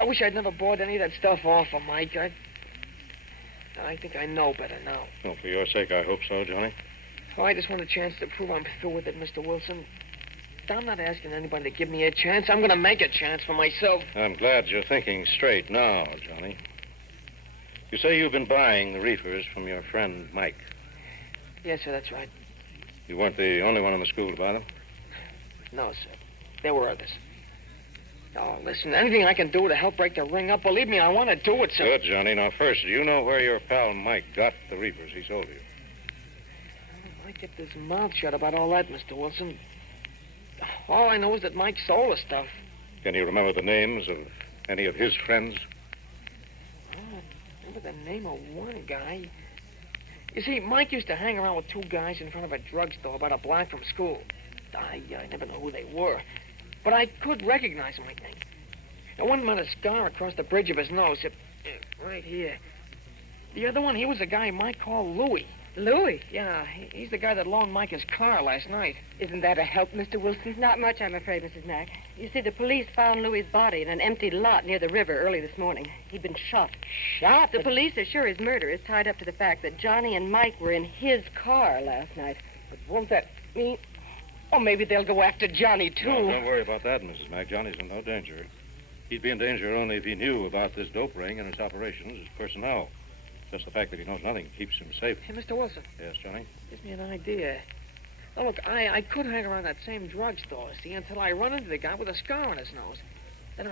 I wish I'd never bought any of that stuff off of Mike. I think I know better now. Well, for your sake, I hope so, Johnny. Oh, I just want a chance to prove I'm through with it, Mr. Wilson. I'm not asking anybody to give me a chance. I'm going to make a chance for myself. I'm glad you're thinking straight now, Johnny. You say you've been buying the reefers from your friend Mike. Yes, sir, that's right. You weren't the only one in the school to buy them? No, sir. There were others. Oh, listen, anything I can do to help break the ring up, believe me, I want to do it, sir. Good, Johnny. Now, first, do you know where your pal Mike got the reefers he sold you? I kept his mouth shut about all that, Mr. Wilson. All I know is that Mike sold the stuff. Can you remember the names of any of his friends? Oh, I remember the name of one guy. You see, Mike used to hang around with two guys in front of a drugstore about a block from school. I never knew who they were, but I could recognize them, I think. Now, one had a scar across the bridge of his nose, right here. The other one, he was a guy Mike called Louie. Louie? Yeah, he's the guy that loaned Mike his car last night. Isn't that a help, Mr. Wilson? Not much, I'm afraid, Mrs. Mack. You see, the police found Louie's body in an empty lot near the river early this morning. He'd been shot. Shot? The police are sure his murder is tied up to the fact that Johnny and Mike were in his car last night. But won't that mean... Oh, maybe they'll go after Johnny, too. No, don't worry about that, Mrs. Mack. Johnny's in no danger. He'd be in danger only if he knew about this dope ring and its operations, his personnel. Just the fact that he knows nothing keeps him safe. Hey, Mr. Wilson. Yes, Johnny? Gives me an idea. Now, look, I could hang around that same drugstore, see, until I run into the guy with a scar on his nose. Then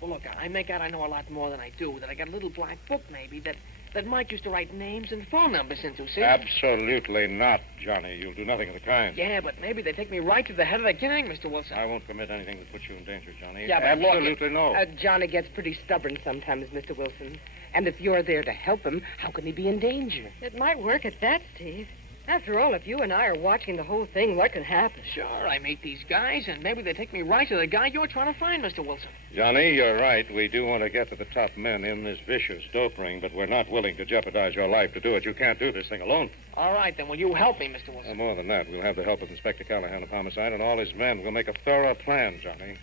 well, look, I make out I know a lot more than I do, that I got a little black book, maybe, that Mike used to write names and phone numbers into, see? Absolutely not, Johnny. You'll do nothing of the kind. Yeah, but maybe they take me right to the head of the gang, Mr. Wilson. I won't permit anything that puts you in danger, Johnny. Yeah, but absolutely no. Johnny gets pretty stubborn sometimes, Mr. Wilson. And if you're there to help him, how can he be in danger? It might work at that, Steve. After all, if you and I are watching the whole thing, what can happen? Sure, I meet these guys, and maybe they take me right to the guy you're trying to find, Mr. Wilson. Johnny, you're right. We do want to get to the top men in this vicious dope ring, but we're not willing to jeopardize your life to do it. You can't do this thing alone. All right, then. Will you help me, Mr. Wilson? More than that, we'll have the help of Inspector Callahan of Homicide and all his men. We'll make a thorough plan, Johnny.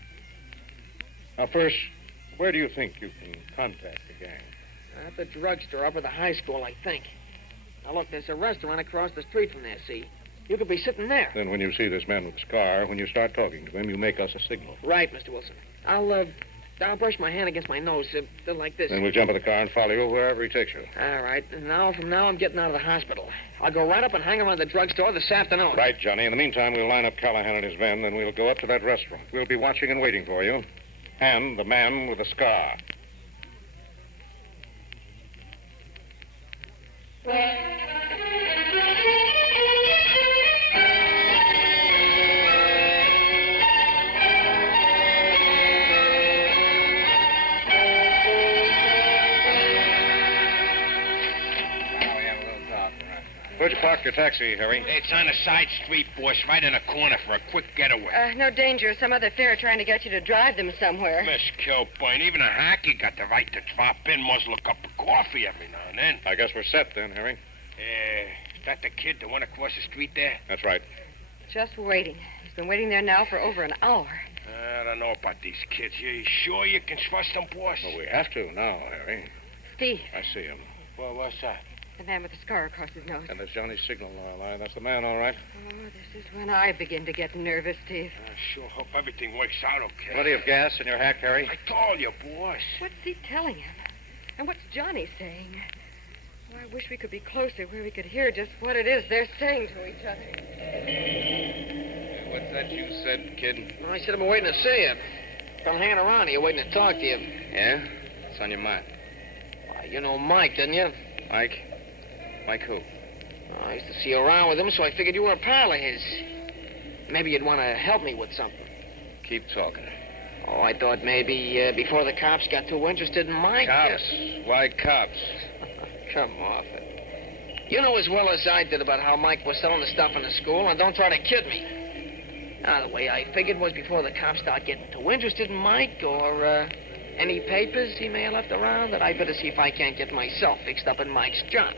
Now, first, where do you think you can contact the gang? At the drugstore up at the high school, I think. Now, look, there's a restaurant across the street from there, see? You could be sitting there. Then when you see this man with the scar, when you start talking to him, you make us a signal. Right, Mr. Wilson. I'll brush my hand against my nose, like this. Then we'll jump in the car and follow you wherever he takes you. All right. And from now, I'm getting out of the hospital. I'll go right up and hang around the drugstore this afternoon. Right, Johnny. In the meantime, we'll line up Callahan and his men, then we'll go up to that restaurant. We'll be watching and waiting for you. And the man with the scar. Where'd you park your taxi, Harry? It's on a side street, boss, right in a corner for a quick getaway. No danger. Some other fare trying to get you to drive them somewhere. Miss Kilburn, even a hacky got the right to drop in, muzzle a cup of coffee every now and then. I guess we're set then, Harry. Is that the kid, the one across the street there? That's right. Just waiting. He's been waiting there now for over an hour. I don't know about these kids. You sure you can trust them, boss? Well, we have to now, Harry. Steve. I see him. Well, what's that? The man with the scar across his nose. And there's Johnny's signal, Lorelei. That's the man, all right? Oh, this is when I begin to get nervous, Steve. I sure hope everything works out okay. Plenty of gas in your hack, Harry? I told you, boss. What's he telling him? And what's Johnny saying? Oh, I wish we could be closer where we could hear just what it is they're saying to each other. Hey, what's that you said, kid? Well, I said I've been waiting to see you. Been hanging around here waiting to talk to you. Yeah? What's on your mind? Well, you know Mike, didn't you? Mike? Mike who? I used to see you around with him, so I figured you were a pal of his. Maybe you'd want to help me with something. Keep talking. Oh, I thought maybe before the cops got too interested in Mike. Cops? Why cops? Come off it. You know as well as I did about how Mike was selling the stuff in the school, and don't try to kid me. Now, the way I figured was before the cops start getting too interested in Mike or any papers he may have left around, that I better see if I can't get myself fixed up in Mike's job.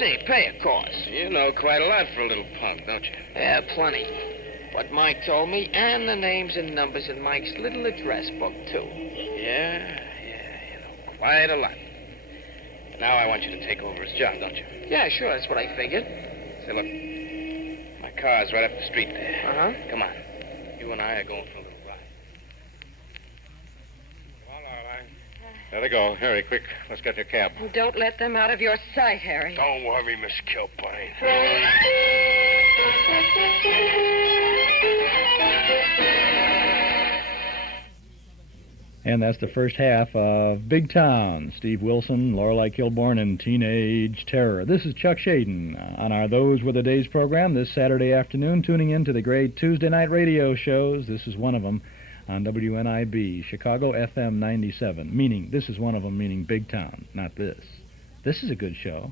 Say, pay, of course. You know quite a lot for a little punk, don't you? Yeah, plenty. What Mike told me, and the names and numbers in Mike's little address book, too. Yeah, you know quite a lot. Now I want you to take over his job, don't you? Yeah, sure, that's what I figured. Say, look, my car's right up the street there. Uh-huh. Come on. You and I are going for a little ride. Come on, Lorelei. There they go. Hurry, quick. Let's get your cab. Don't let them out of your sight, Harry. Don't worry, Miss Kilburn. And that's the first half of Big Town. Steve Wilson, Lorelei Kilburn, and Teenage Terror. This is Chuck Shaden on our Those Were the Days program this Saturday afternoon, tuning in to the great Tuesday night radio shows. This is one of them on WNIB, Chicago FM 97. Meaning, this is one of them, meaning Big Town, not this. This is a good show.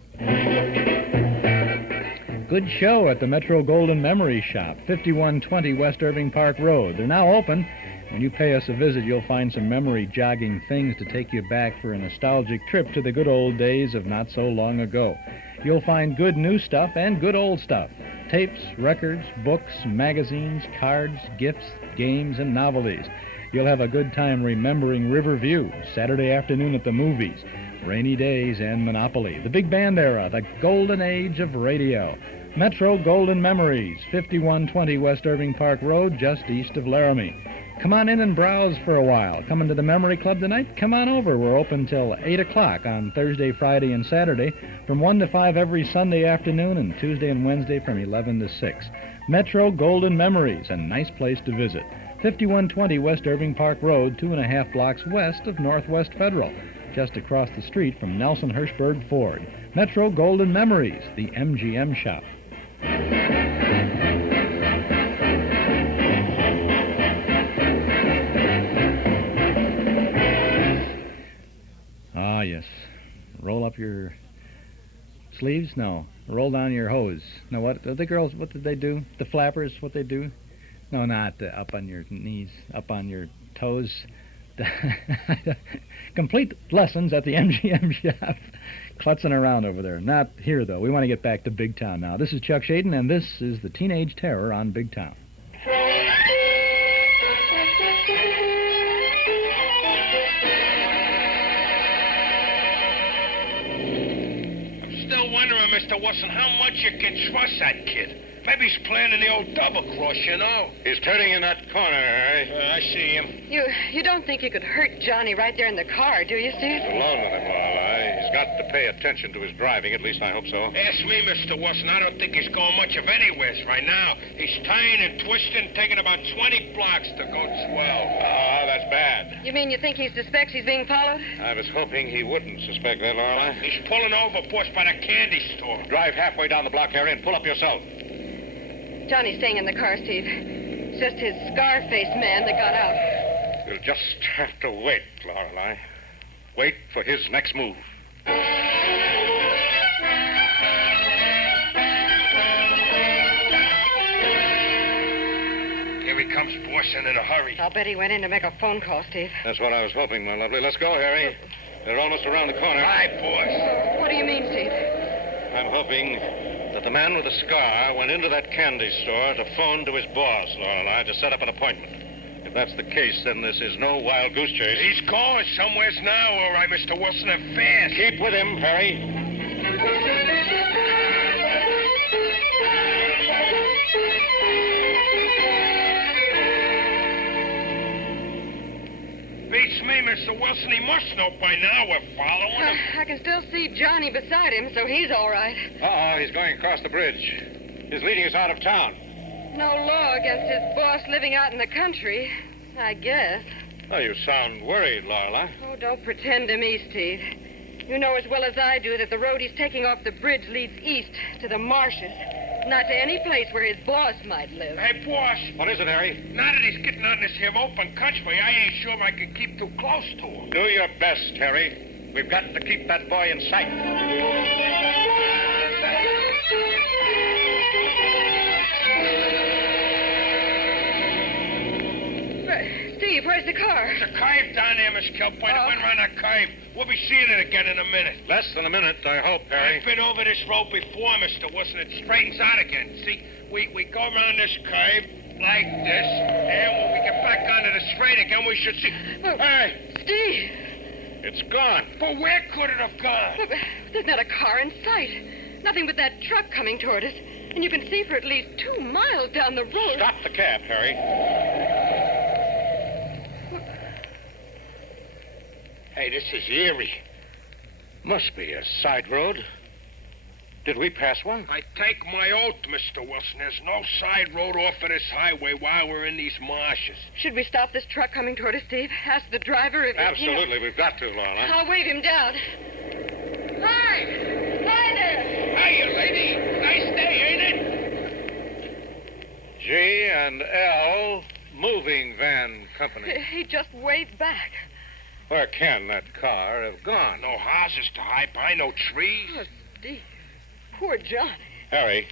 Good show at the Metro Golden Memory Shop, 5120 West Irving Park Road. They're now open. When you pay us a visit, you'll find some memory-jogging things to take you back for a nostalgic trip to the good old days of not so long ago. You'll find good new stuff and good old stuff. Tapes, records, books, magazines, cards, gifts, games, and novelties. You'll have a good time remembering Riverview, Saturday afternoon at the movies, Rainy Days, and Monopoly, the big band era, the golden age of radio. Metro Golden Memories, 5120 West Irving Park Road, just east of Laramie. Come on in and browse for a while. Coming to the Memory Club tonight? Come on over. We're open till 8 o'clock on Thursday, Friday, and Saturday, from 1 to 5 every Sunday afternoon, and Tuesday and Wednesday from 11 to 6. Metro Golden Memories, a nice place to visit. 5120 West Irving Park Road, 2.5 blocks west of Northwest Federal, just across the street from Nelson Hirschberg Ford. Metro Golden Memories, the MGM shop. Ah, yes. Roll up your sleeves? No. Roll down your hose. No, what? The girls, what did they do? The flappers, what they do? No, not up on your knees, up on your toes. Complete lessons at the MGM shop. Klutzing around over there. Not here, though. We want to get back to Big Town now. This is Chuck Shaden, and this is the Teenage Terror on Big Town. I'm still wondering, Mr. Wilson, how much you can trust that kid. Maybe he's planning the old double cross, you know. He's turning in that corner, Harry. I see him. You don't think you could hurt Johnny right there in the car, do you, Steve? Alone with him, Lorelei. He's got to pay attention to his driving. At least I hope so. Ask me, Mr. Wilson. I don't think he's going much of anywheres right now. He's tying and twisting, taking about 20 blocks to go 12. Ah, that's bad. You mean you think he suspects he's being followed? I was hoping he wouldn't suspect that, Lorelei. He's pulling over, boss, by the candy store. Drive halfway down the block, Harry, and pull up yourself. Johnny's staying in the car, Steve. It's just his scar-faced man that got out. You'll just have to wait, Lorelei. Wait for his next move. Here he comes, boss, and in a hurry. I'll bet he went in to make a phone call, Steve. That's what I was hoping, my lovely. Let's go, Harry. They're almost around the corner. Hi, boss. What do you mean, Steve? I'm hoping that the man with the scar went into that candy store to phone to his boss, Lorelei, to set up an appointment. If that's the case, then this is no wild goose chase. He's going somewheres now, all right, Mr. Wilson, and fast. Keep with him, Harry. Beats me, Mr. Wilson. He must know by now we're following him. I can still see Johnny beside him, so he's all right. Uh-oh, he's going across the bridge. He's leading us out of town. No law against his boss living out in the country, I guess. Oh, you sound worried, Lorelei. Oh, don't pretend to me, Steve. You know as well as I do that the road he's taking off the bridge leads east to the marshes, not to any place where his boss might live. Hey, boss. What is it, Harry? Now that he's getting on this here open country, I ain't sure I can keep too close to him. Do your best, Harry. We've got to keep that boy in sight. Steve, where's the car? There's a cave down there, Miss Kilpoint. It went around that cave. We'll be seeing it again in a minute. Less than a minute, I hope, Harry. I've been over this road before, Mr. Wilson. It straightens out again. See, we go around this cave like this, and when we get back onto the straight again, we should see... Hey! Steve! It's gone. But where could it have gone? There's not a car in sight. Nothing but that truck coming toward us. And you can see for at least 2 miles down the road. Stop the cab, Harry. Hey, this is eerie. Must be a side road. Did we pass one? I take my oath, Mr. Wilson. There's no side road off of this highway while we're in these marshes. Should we stop this truck coming toward us, Steve? Ask the driver if... Absolutely, we've got to, Lorelei. I'll wave him down. Hi! Hi there! Hiya, lady. Nice day, ain't it? G&L Moving Van Company. He just waved back. Where can that car have gone? No houses to hide by, no trees. Oh, Steve. Poor Johnny. Harry,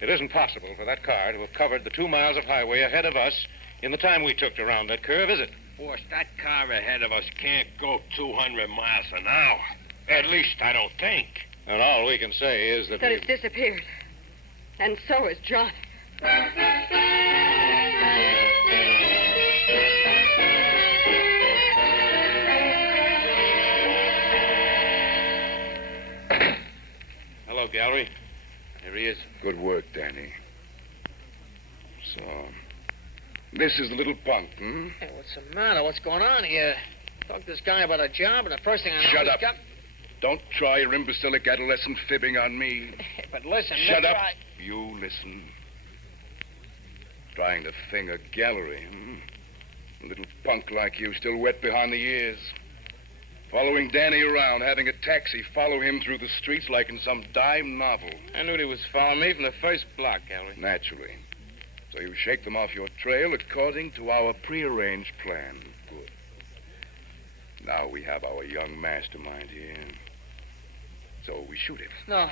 it isn't possible for that car to have covered the 2 miles of highway ahead of us in the time we took to round that curve, is it? Boss, that car ahead of us can't go 200 miles an hour. At least I don't think. And all we can say is that It's disappeared. And so is Johnny. Hello, Gallery. Here he is. Good work, Danny. So, this is the little punk, hmm? Hey, what's the matter? What's going on here? Talk to this guy about a job, and the first thing I know... Shut he's up. got... Don't try your imbecilic adolescent fibbing on me. But listen, Shut Mr. up. You listen. Trying to finger Gallery, hmm? A little punk like you, still wet behind the ears. Following Danny around, having a taxi follow him through the streets like in some dime novel. I knew he was following me from the first block, Gallery. Naturally. So you shake them off your trail according to our prearranged plan. Good. Now we have our young mastermind here. So we shoot him. No,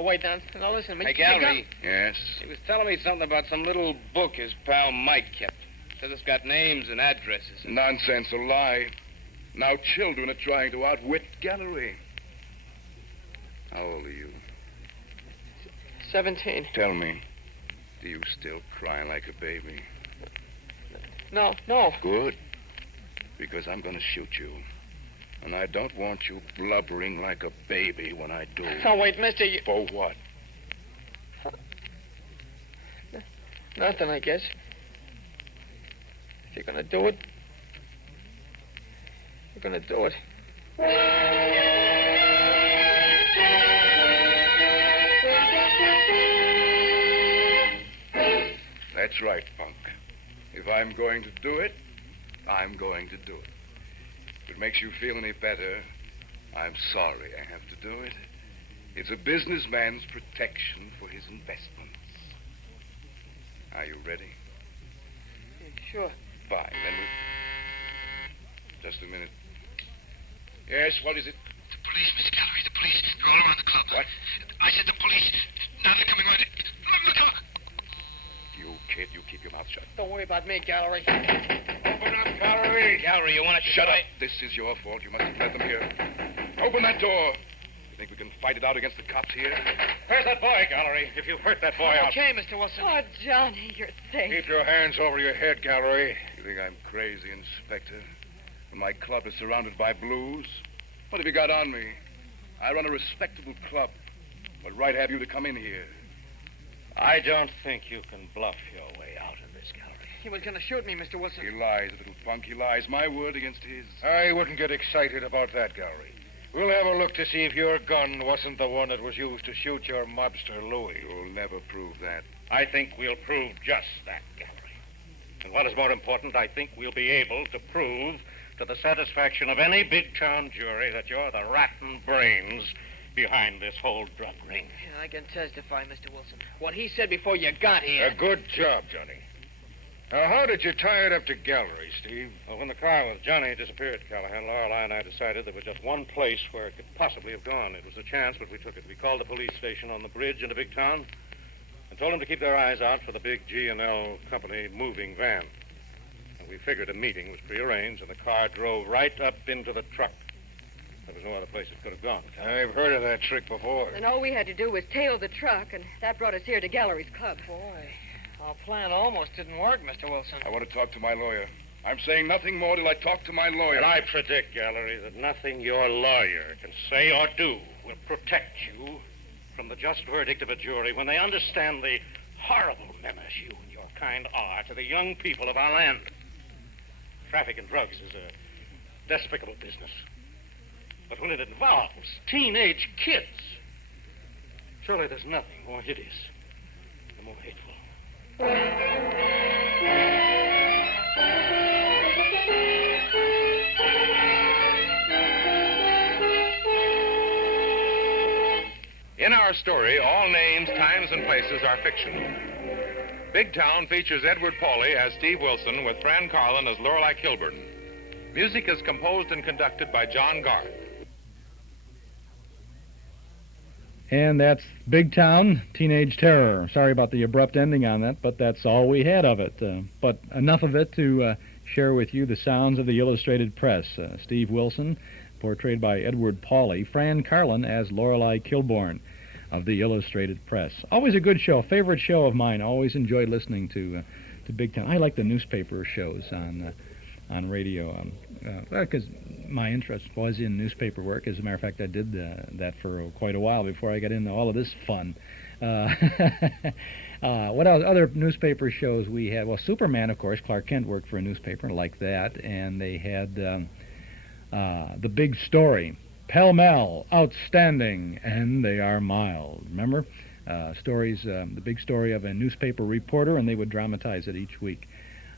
wait, now listen to me. Hey, Gallery. Yes? He was telling me something about some little book his pal Mike kept. Says it's got names and addresses. Nonsense, a lie. Now children are trying to outwit Gallery. How old are you? 17. Tell me, do you still cry like a baby? No. Good. Because I'm going to shoot you. And I don't want you blubbering like a baby when I do. Oh, wait, mister, you... For what? Nothing, I guess. If you're gonna do it, you're gonna do it. That's right, punk. If I'm going to do it, I'm going to do it. If it makes you feel any better, I'm sorry I have to do it. It's a businessman's protection for his investments. Are you ready? Sure. Fine, then just a minute. Yes, what is it? The police, Mr. Gallery, the police. They're all around the club. What? I said the police. Now they're coming right in. Look out. You kid, you keep your mouth shut. Don't worry about me, Gallery. Open up, Gallery. Gallery, you want to Shut up. This is your fault. You must have led them here. Open that door. You think we can fight it out against the cops here? Where's that boy, Gallery? If you hurt that boy out... Okay, Mr. Wilson. Oh, Johnny, you're safe. Keep your hands over your head, Gallery. You think I'm crazy, Inspector? When my club is surrounded by blues? What have you got on me? I run a respectable club. What right have you to come in here? I don't think you can bluff your way out of this, Gallery. He was gonna shoot me, Mr. Wilson. He lies, little punk. He lies. My word against his. I wouldn't get excited about that, Gallery. We'll have a look to see if your gun wasn't the one that was used to shoot your mobster, Louis. You'll never prove that. I think we'll prove just that, Gallery. And what is more important, I think we'll be able to prove to the satisfaction of any big-town jury that you're the rotten brains behind this whole drug ring. Yeah, I can testify, Mr. Wilson. What he said before you got here. A good job, Johnny. Now, how did you tie it up to Gallery, Steve? Well, when the car with Johnny disappeared, Callahan, Lorelei and I decided there was just one place where it could possibly have gone. It was a chance, but we took it. We called the police station on the bridge into Big Town and told them to keep their eyes out for the big G&L Company moving van. And we figured a meeting was prearranged, and the car drove right up into the truck. There was no other place it could have gone. I've heard of that trick before. And all we had to do was tail the truck, and that brought us here to Gallery's club. Boy, our plan almost didn't work, Mr. Wilson. I want to talk to my lawyer. I'm saying nothing more till I talk to my lawyer. And I predict, Gallery, that nothing your lawyer can say or do will protect you from the just verdict of a jury when they understand the horrible menace you and your kind are to the young people of our land. Traffic in drugs is a despicable business. But when it involves teenage kids, surely there's nothing more hideous and more hateful. In our story, all names, times, and places are fiction. Big Town features Edward Pauley as Steve Wilson with Fran Carlin as Lorelei Kilburn. Music is composed and conducted by John Garth. And that's Big Town, Teenage Terror. Sorry about the abrupt ending on that, but that's all we had of it. But enough of it to share with you the sounds of the Illustrated Press. Steve Wilson, portrayed by Edward Pauley. Fran Carlin as Lorelei Kilbourne of the Illustrated Press. Always a good show, favorite show of mine. Always enjoyed listening to Big Town. I like the newspaper shows on radio because my interest was in newspaper work. As a matter of fact, I did that for quite a while before I got into all of this fun. What else? Other newspaper shows we had? Well, Superman, of course. Clark Kent worked for a newspaper like that, and they had The Big Story, Pell Mell, Outstanding, and They Are Mild. Remember? Stories, The Big Story of a newspaper reporter, and they would dramatize it each week.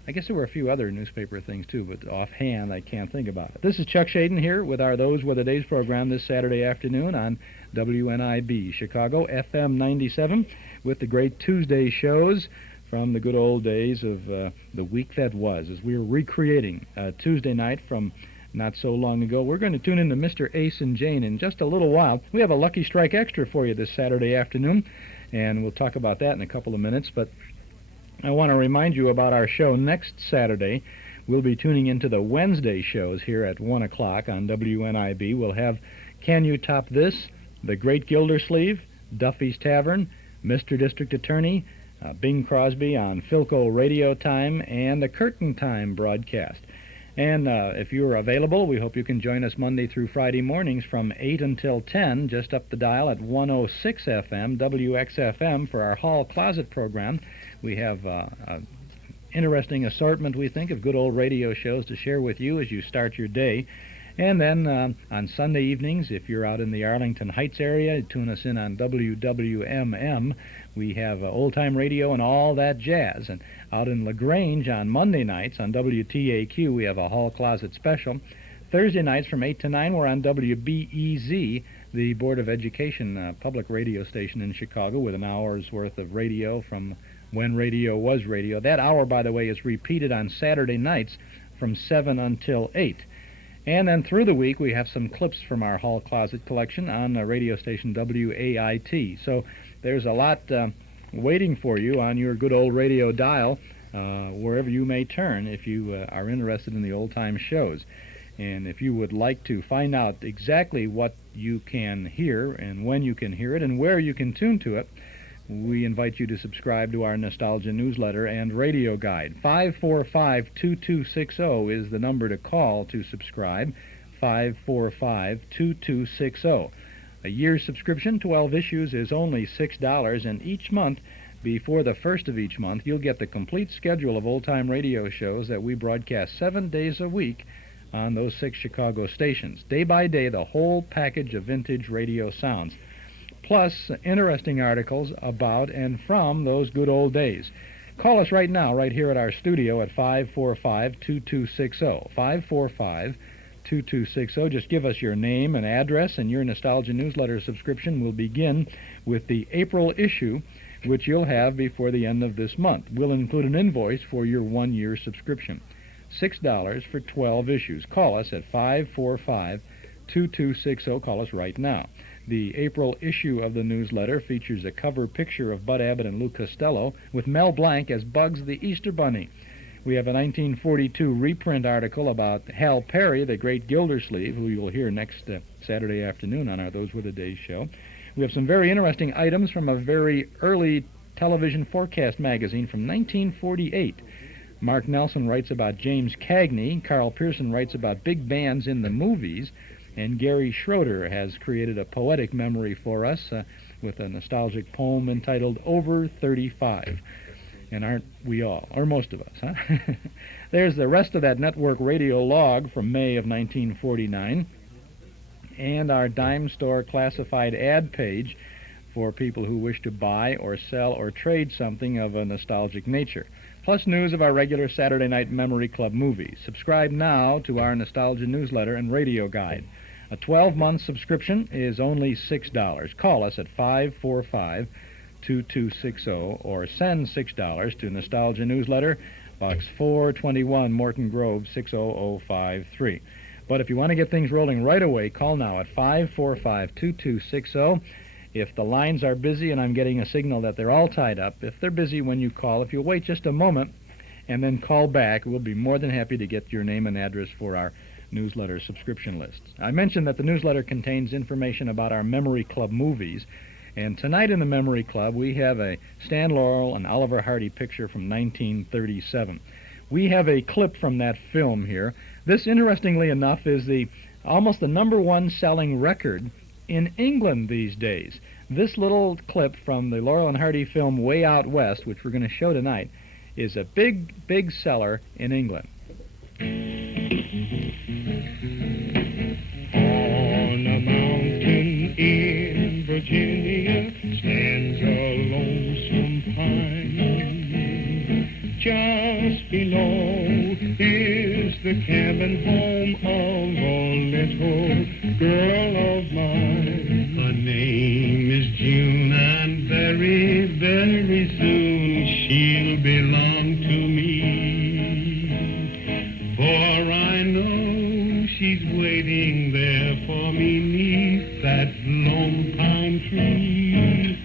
I guess there were a few other newspaper things, too, but offhand, I can't think about it. This is Chuck Shaden here with our Those Were the Days program this Saturday afternoon on WNIB Chicago, FM 97, with the great Tuesday shows from the good old days of the week that was, as we were recreating Tuesday night from not so long ago. We're going to tune into Mr. Ace and Jane in just a little while. We have a Lucky Strike Extra for you this Saturday afternoon, and we'll talk about that in a couple of minutes, but I want to remind you about our show next Saturday. We'll be tuning into the Wednesday shows here at 1 o'clock on WNIB. We'll have Can You Top This?, The Great Gildersleeve, Duffy's Tavern, Mr. District Attorney, Bing Crosby on Philco Radio Time, and the Curtain Time broadcast. And if you're available, we hope you can join us Monday through Friday mornings from 8 until 10, just up the dial at 106 FM, WXFM, for our Hall Closet program. We have an interesting assortment, we think, of good old radio shows to share with you as you start your day. And then on Sunday evenings, if you're out in the Arlington Heights area, tune us in on WWMM. We have old-time radio and all that jazz. And out in LaGrange on Monday nights on WTAQ, we have a Hall Closet special. Thursday nights from 8 to 9, we're on WBEZ, the Board of Education public radio station in Chicago, with an hour's worth of radio from when radio was radio. That hour, by the way, is repeated on Saturday nights from 7 until 8. And then through the week, we have some clips from our Hall Closet collection on the radio station WAIT. So there's a lot waiting for you on your good old radio dial, wherever you may turn if you are interested in the old-time shows. And if you would like to find out exactly what you can hear and when you can hear it and where you can tune to it, we invite you to subscribe to our Nostalgia newsletter and radio guide. 545-2260 is the number to call to subscribe, 545-2260. A year's subscription, 12 issues, is only $6, and each month, before the first of each month, you'll get the complete schedule of old-time radio shows that we broadcast 7 days a week on those 6 Chicago stations. Day by day, the whole package of vintage radio sounds, plus interesting articles about and from those good old days. Call us right now, right here at our studio at 545-2260. 545-2260. Just give us your name and address, and your Nostalgia newsletter subscription will begin with the April issue, which you'll have before the end of this month. We'll include an invoice for your 1-year subscription. $6 for 12 issues. Call us at 545-2260. Call us right now. The April issue of the newsletter features a cover picture of Bud Abbott and Lou Costello with Mel Blanc as Bugs the Easter Bunny. We have a 1942 reprint article about Hal Perry, the great Gildersleeve, who you'll hear next Saturday afternoon on our Those Were the Days show. We have some very interesting items from a very early television forecast magazine from 1948. Mark Nelson writes about James Cagney. Carl Pearson writes about big bands in the movies. And Gary Schroeder has created a poetic memory for us with a nostalgic poem entitled Over 35. And aren't we all, or most of us, huh? There's the rest of that network radio log from May of 1949, and our dime store classified ad page for people who wish to buy or sell or trade something of a nostalgic nature, plus news of our regular Saturday Night Memory Club movies. Subscribe now to our Nostalgia newsletter and radio guide. A 12-month subscription is only $6. Call us at 545-2260 or send $6 to Nostalgia Newsletter, Box 421, Morton Grove, 60053. But if you want to get things rolling right away, call now at 545-2260. If the lines are busy and I'm getting a signal that they're all tied up, if they're busy when you call, if you wait just a moment and then call back, we'll be more than happy to get your name and address for our newsletter subscription list. I mentioned that the newsletter contains information about our Memory Club movies, and tonight in the Memory Club we have a Stan Laurel and Oliver Hardy picture from 1937. We have a clip from that film here. This, interestingly enough, is almost the #1 selling record in England these days. This little clip from the Laurel and Hardy film Way Out West, which we're going to show tonight, is a big, big seller in England. On a mountain in Virginia stands a lonesome pine. Just below is the cabin home of a little girl of mine. Her name is June, and very, very soon she'll belong to me. For I know she's waiting there for me 'neath that lone pine tree.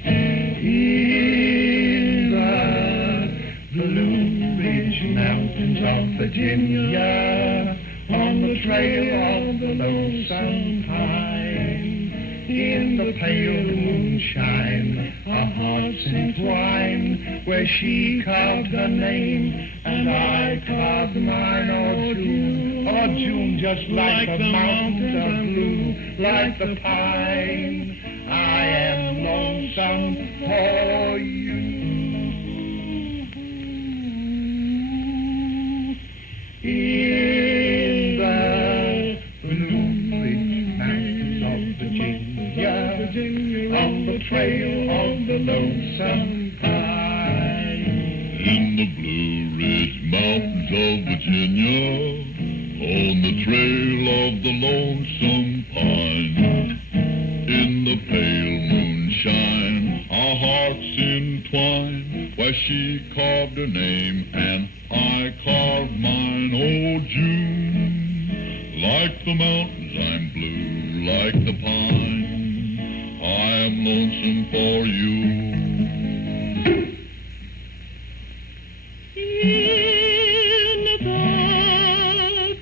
In the Blue Ridge Mountains of Virginia, on the trail of the lonesome pine, in the pale moonshine, our hearts entwine, where she carved her name and I carved mine. Oh June, just like the mountains are blue, like the pine, I am lonesome for you. In the Blue Ridge Mountains of Virginia, on the trail of the lonesome pine. In the Blue Ridge Mountains of Virginia, on the trail of the lonesome pine. In the pale moonshine, our hearts entwine, where she carved her name and I carved mine. Oh, June, like the mountains I'm blue, like the pine, I am lonesome for you. In the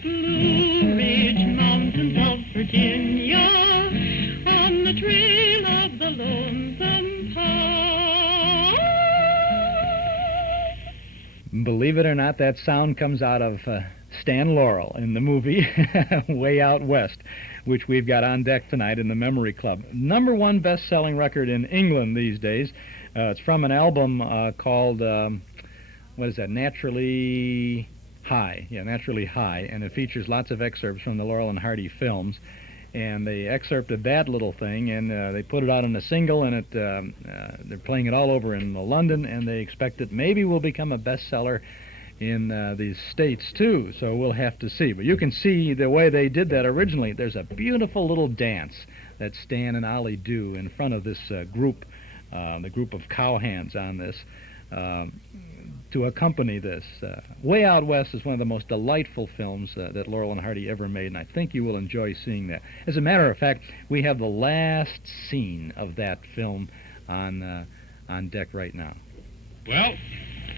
Blue Ridge Mountains of Virginia, on the trail of the lonesome pine. Believe it or not, that sound comes out of Stan Laurel in the movie Way Out West, which we've got on deck tonight in the Memory Club. #1 best-selling record in England these days. It's from an album called, what is that, Naturally High. Yeah, Naturally High, and it features lots of excerpts from the Laurel and Hardy films. And they excerpted that little thing, and they put it out on a single, and they're playing it all over in London, and they expect it maybe will become a bestseller in these states, too. So we'll have to see. But you can see the way they did that originally. There's a beautiful little dance that Stan and Ollie do in front of this group, the group of cowhands on this, to accompany this. Way Out West is one of the most delightful films that Laurel and Hardy ever made, and I think you will enjoy seeing that. As a matter of fact, we have the last scene of that film on deck right now. Well,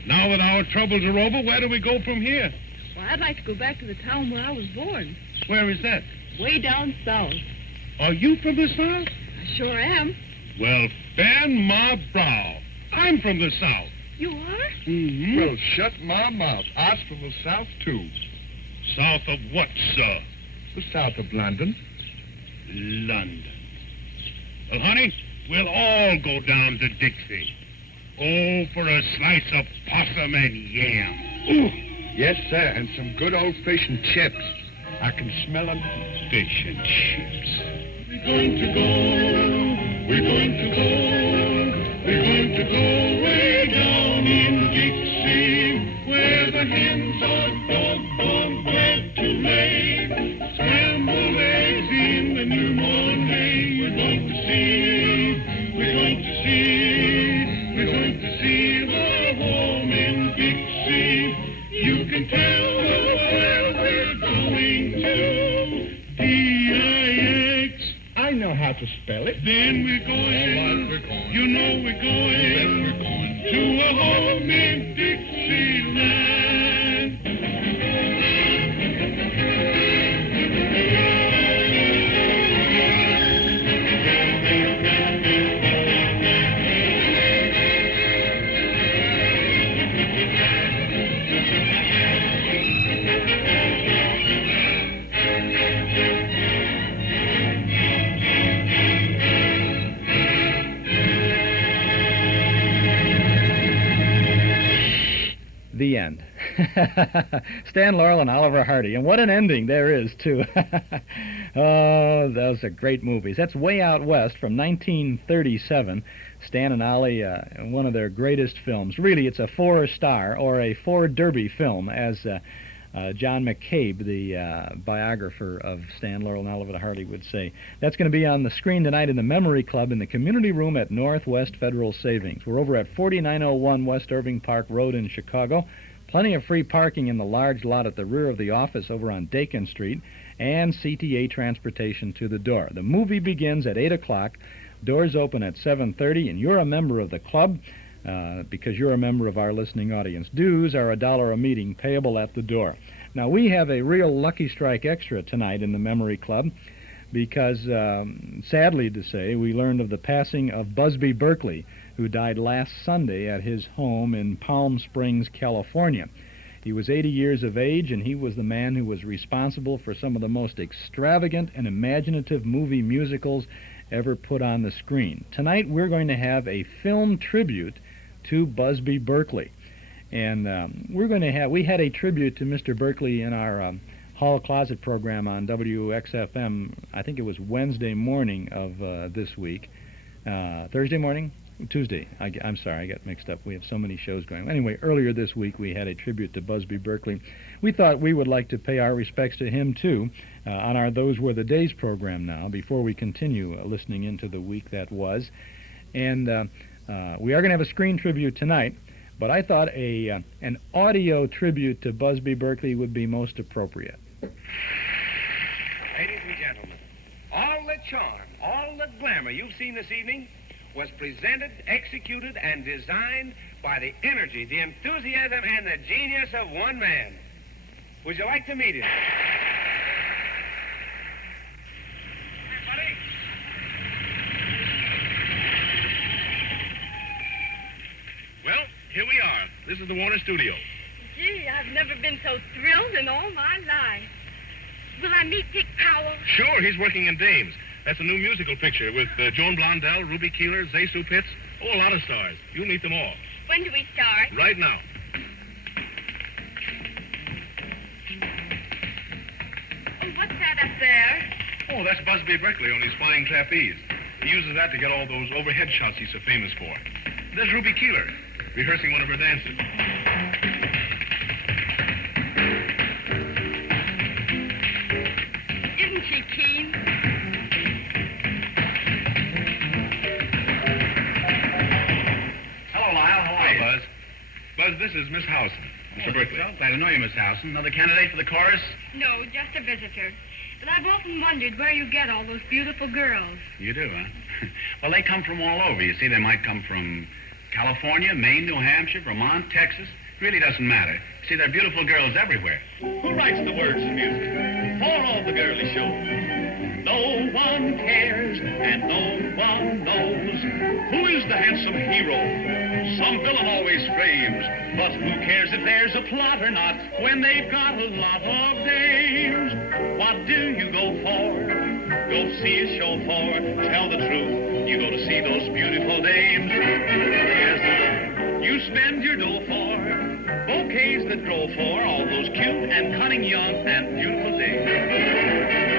now that our troubles are over, where do we go from here? Well, I'd like to go back to the town where I was born. Where is that? Way down south. Are you from the South? I sure am. Well, fan my brow. I'm from the South. You are? Mm-hmm. Well, shut my mouth. I's from the South, too. South of what, sir? The south of London. London. Well, honey, we'll all go down to Dixie. Oh, for a slice of possum and yam. Ooh, yes, sir, and some good old fish and chips. I can smell them. Fish and chips. We're going to go, we're going to go, we're going to go way down in Dixie, where the hens are doggone glad to lay scrambled eggs in the newborn hay. We're going to see, we're going to see, we're going to see the home in Dixie. You I know how to spell it. Then we're going, you know we're going to a home in Dixieland. The end. Stan Laurel and Oliver Hardy. And what an ending there is, too. Oh, those are great movies. That's Way Out West from 1937. Stan and Ollie, one of their greatest films. Really, it's a four-star or a four-derby film, as John McCabe, the biographer of Stan Laurel and Oliver Hardy, would say. That's going to be on the screen tonight in the Memory Club in the community room at Northwest Federal Savings. We're over at 4901 West Irving Park Road in Chicago. Plenty of free parking in the large lot at the rear of the office over on Dakin Street, and CTA transportation to the door. The movie begins at 8 o'clock. Doors open at 7:30, and you're a member of the club because you're a member of our listening audience. Dues are $1 a meeting, payable at the door. Now, we have a real Lucky Strike Extra tonight in the Memory Club because, sadly to say, we learned of the passing of Busby Berkeley, who died last Sunday at his home in Palm Springs, California. He was 80 years of age, and he was the man who was responsible for some of the most extravagant and imaginative movie musicals ever put on the screen. Tonight, we're going to have a film tribute to Busby Berkeley. And we had a tribute to Mr. Berkeley in our Hall Closet program on WXFM. I think it was Wednesday morning of this week. Thursday morning? Tuesday. I'm sorry, I got mixed up. We have so many shows going. Anyway, earlier this week we had a tribute to Busby Berkeley. We thought we would like to pay our respects to him, too, on our Those Were the Days program now, before we continue listening into the week that was. And we are going to have a screen tribute tonight, but I thought an audio tribute to Busby Berkeley would be most appropriate. Ladies and gentlemen, all the charm, all the glamour you've seen this evening was presented, executed, and designed by the energy, the enthusiasm, and the genius of one man. Would you like to meet him? Well, here we are. This is the Warner Studio. Gee, I've never been so thrilled in all my life. Will I meet Dick Powell? Sure, he's working in Dames. That's a new musical picture with Joan Blondell, Ruby Keeler, Zasu Pitts. Oh, a lot of stars. You'll meet them all. When do we start? Right now. Oh, what's that up there? Oh, that's Busby Berkeley on his flying trapeze. He uses that to get all those overhead shots he's so famous for. There's Ruby Keeler, rehearsing one of her dances. Isn't she keen? Hello, Lyle. How are you? Buzz. Buzz, this is Miss Howson. Mr. Berkeley. Well, glad to know you, Miss Howson. Another candidate for the chorus? No, just a visitor. But I've often wondered where you get all those beautiful girls. You do, huh? Well, they come from all over. You see, they might come from California, Maine, New Hampshire, Vermont, Texas. Really doesn't matter. See, there are beautiful girls everywhere. Who writes the words and music for all the girly shows? No one cares and no one knows who is the handsome hero. Some villain always frames, but who cares if there's a plot or not when they've got a lot of dames? What do you go for? Go see a show for? Tell the truth, you go to see those beautiful dames. Yes, you spend your dough for bouquets that grow for all those cute and cunning young and beautiful dames.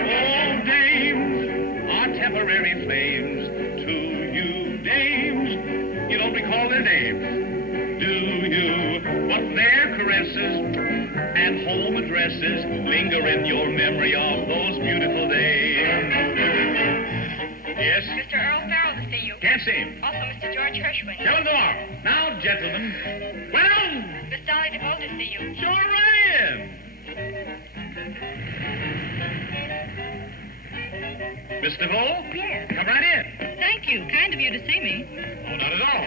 Oh, dames are temporary flames to you, dames. You don't recall their names, do you? But their caresses and home addresses linger in your memory of those beautiful days. Yes? Mr. Earl Farrell to see you. Can't see him. Also, Mr. George Hirschwin. Tell him tomorrow. Now, gentlemen. Well, Miss Dolly DeVoe to see you. sure right in. Miss DeVoe? Yes. Come right in. Thank you. Kind of you to see me. Oh, not at all.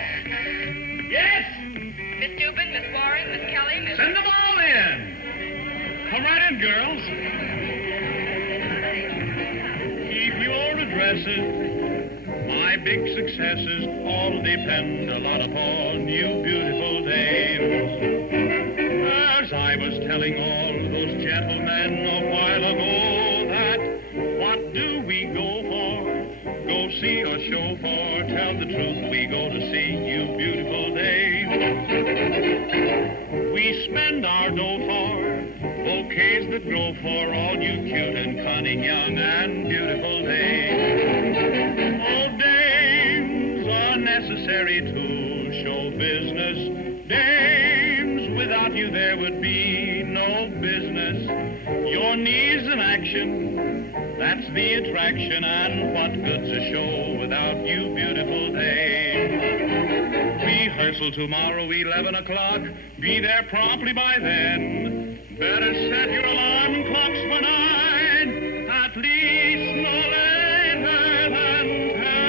Yes? Miss Dubin, Miss Warren, Miss Kelly, Miss... Send them all in. Come right in, girls. Keep your addresses. My big successes all depend a lot upon you beautiful dames. As I was telling all those gentlemen a while ago that what do we go for? Go see or show for? Tell the truth, we go to see you beautiful dames. We spend our dough for bouquets that grow for all you cute and cunning young and beautiful dames. Oh, dames are necessary to show business. Dames, without you there would be no business. Your knees in action, that's the attraction. And what good's a show without you beautiful dames? Rehearsal tomorrow, 11 o'clock. Be there promptly by then. Better set your alarm clocks for 9. At least no later than 10.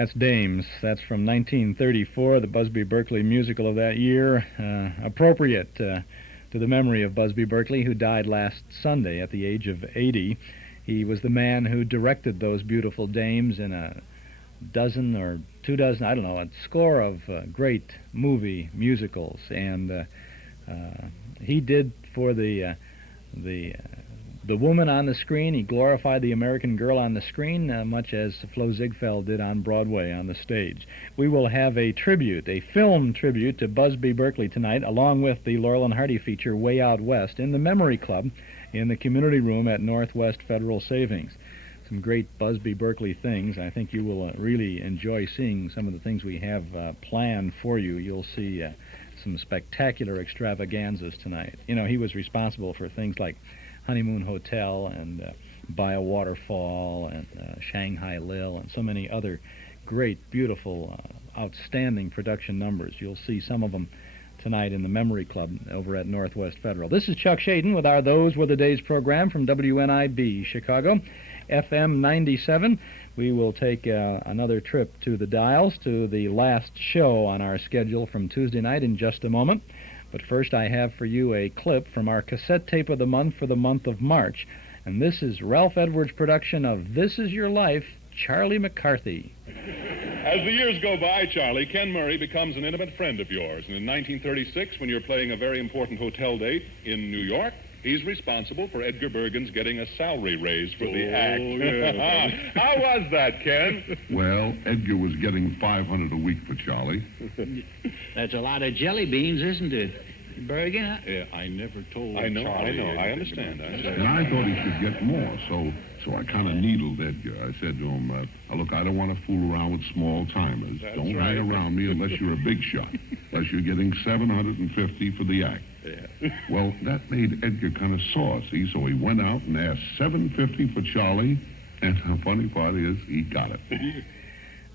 That's Dames. That's from 1934, the Busby Berkeley musical of that year. Appropriate to the memory of Busby Berkeley, who died last Sunday at the age of 80. He was the man who directed those beautiful dames in a dozen or 24, I don't know, a score of great movie musicals. And he did for the woman on the screen. He glorified the American girl on the screen, much as Flo Ziegfeld did on Broadway on the stage. We will have a tribute, a film tribute to Busby Berkeley tonight, along with the Laurel and Hardy feature Way Out West in the Memory Club in the community room at Northwest Federal Savings. Some great Busby Berkeley things. I think you will really enjoy seeing some of the things we have planned for you. You'll see some spectacular extravaganzas tonight. You know, he was responsible for things like Honeymoon Hotel and By a Waterfall and Shanghai Lil and so many other great, beautiful, outstanding production numbers. You'll see some of them tonight in the Memory Club over at Northwest Federal. This is Chuck Shaden with our Those Were the Days program from WNIB Chicago, FM 97. We will take another trip to the dials to the last show on our schedule from Tuesday night in just a moment. But first I have for you a clip from our cassette tape of the month for the month of March. And this is Ralph Edwards' production of This Is Your Life, Charlie McCarthy. As the years go by, Charlie, Ken Murray becomes an intimate friend of yours. And in 1936, when you're playing a very important hotel date in New York, he's responsible for Edgar Bergen's getting a salary raise for the act. Yeah. How was that, Ken? Well, Edgar was getting $500 a week for Charlie. That's a lot of jelly beans, isn't it, Bergen? Yeah, I never told Charlie. I understand. And I thought he should get more, so I kind of needled Edgar. I said to him, look, I don't want to fool around with small-timers. Don't hang around me unless you're a big shot, unless you're getting $750 for the act. Yeah. Well, that made Edgar kind of saucy, so he went out and asked $750 for Charlie, and the funny part is he got it.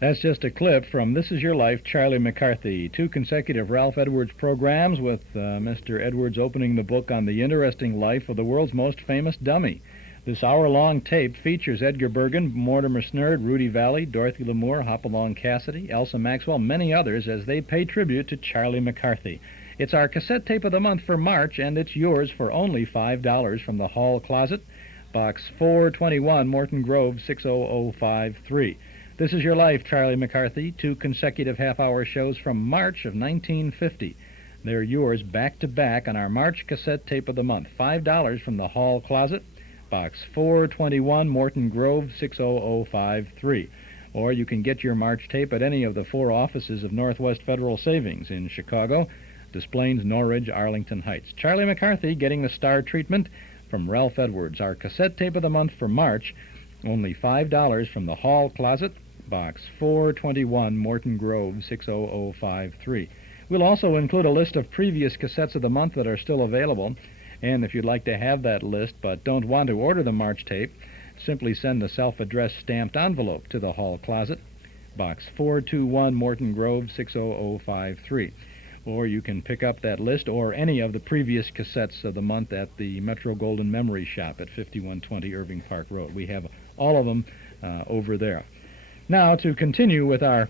That's just a clip from This Is Your Life, Charlie McCarthy. 2 consecutive Ralph Edwards programs with Mr. Edwards opening the book on the interesting life of the world's most famous dummy. This hour-long tape features Edgar Bergen, Mortimer Snerd, Rudy Valley, Dorothy Lamour, Hopalong Cassidy, Elsa Maxwell, many others as they pay tribute to Charlie McCarthy. It's our cassette tape of the month for March, and it's yours for only $5 from the Hall Closet, Box 421, Morton Grove, 60053. This Is Your Life, Charlie McCarthy, 2 consecutive half-hour shows from March of 1950. They're yours back-to-back on our March cassette tape of the month. $5 from the Hall Closet, Box 421, Morton Grove, 60053. Or you can get your March tape at any of the 4 offices of Northwest Federal Savings in Chicago, Des Plaines, Norridge, Arlington Heights. Charlie McCarthy getting the star treatment from Ralph Edwards. Our cassette tape of the month for March, only $5 from the Hall Closet, Box 421, Morton Grove, 60053. We'll also include a list of previous cassettes of the month that are still available. And if you'd like to have that list but don't want to order the March tape, simply send a self-addressed stamped envelope to the Hall Closet, Box 421, Morton Grove, 60053. Or you can pick up that list or any of the previous cassettes of the month at the Metro Golden Memory Shop at 5120 Irving Park Road. We have all of them over there. Now, to continue with our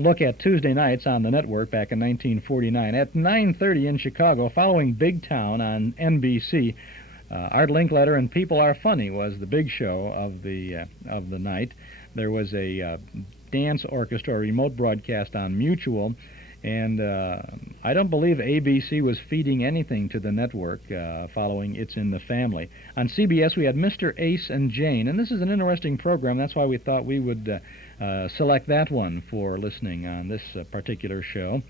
look at Tuesday nights on the network back in 1949, at 9:30 in Chicago, following Big Town on NBC, Art Linkletter and People Are Funny was the big show of the night. There was a dance orchestra, a remote broadcast on Mutual, and I don't believe ABC was feeding anything to the network following It's in the Family. On CBS, we had Mr. Ace and Jane, and this is an interesting program. That's why we thought we would select that one for listening on this particular show.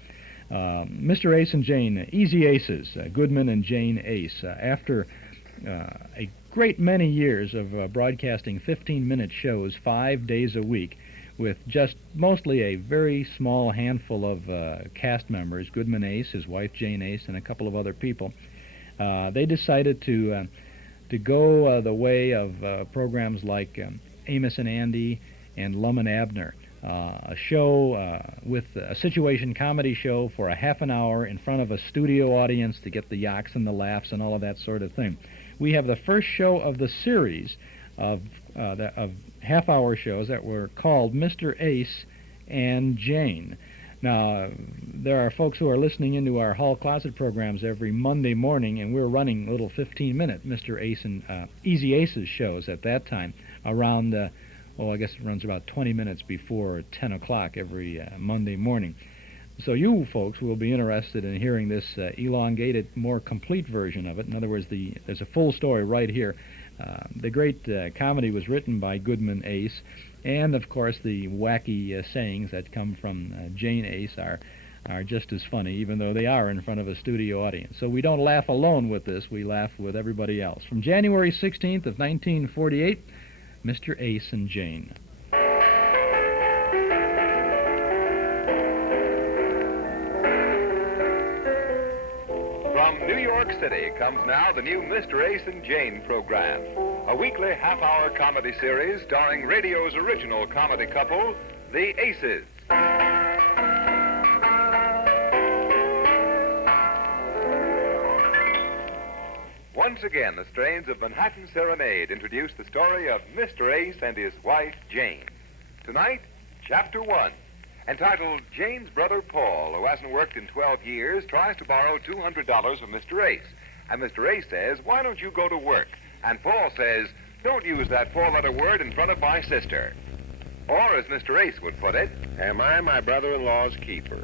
Mr. Ace and Jane, Easy Aces, Goodman and Jane Ace. After a great many years of broadcasting 15-minute shows 5 days a week, with just mostly a very small handful of cast members, Goodman Ace, his wife Jane Ace, and a couple of other people, they decided to go the way of programs like Amos and Andy and Lum and Abner, a show with a situation comedy show for a half an hour in front of a studio audience to get the yaks and the laughs and all of that sort of thing. We have the first show of the series of of half-hour shows that were called Mr. Ace and Jane. Now, there are folks who are listening into our Hall Closet programs every Monday morning, and we're running little 15-minute Mr. Ace and Easy Aces shows at that time around, I guess it runs about 20 minutes before 10 o'clock every Monday morning. So you folks will be interested in hearing this elongated, more complete version of it. In other words, there's a full story right here. The great comedy was written by Goodman Ace, and of course the wacky sayings that come from Jane Ace are just as funny, even though they are in front of a studio audience. So we don't laugh alone with this, we laugh with everybody else. From January 16th of 1948, Mr. Ace and Jane. From New York City comes now the new Mr. Ace and Jane program, a weekly half-hour comedy series starring radio's original comedy couple, the Aces. Once again, the strains of Manhattan Serenade introduce the story of Mr. Ace and his wife, Jane. Tonight, Chapter 1. Entitled Jane's Brother Paul, who hasn't worked in 12 years, tries to borrow $200 from Mr. Ace. And Mr. Ace says, why don't you go to work? And Paul says, don't use that four-letter word in front of my sister. Or, as Mr. Ace would put it, am I my brother-in-law's keeper?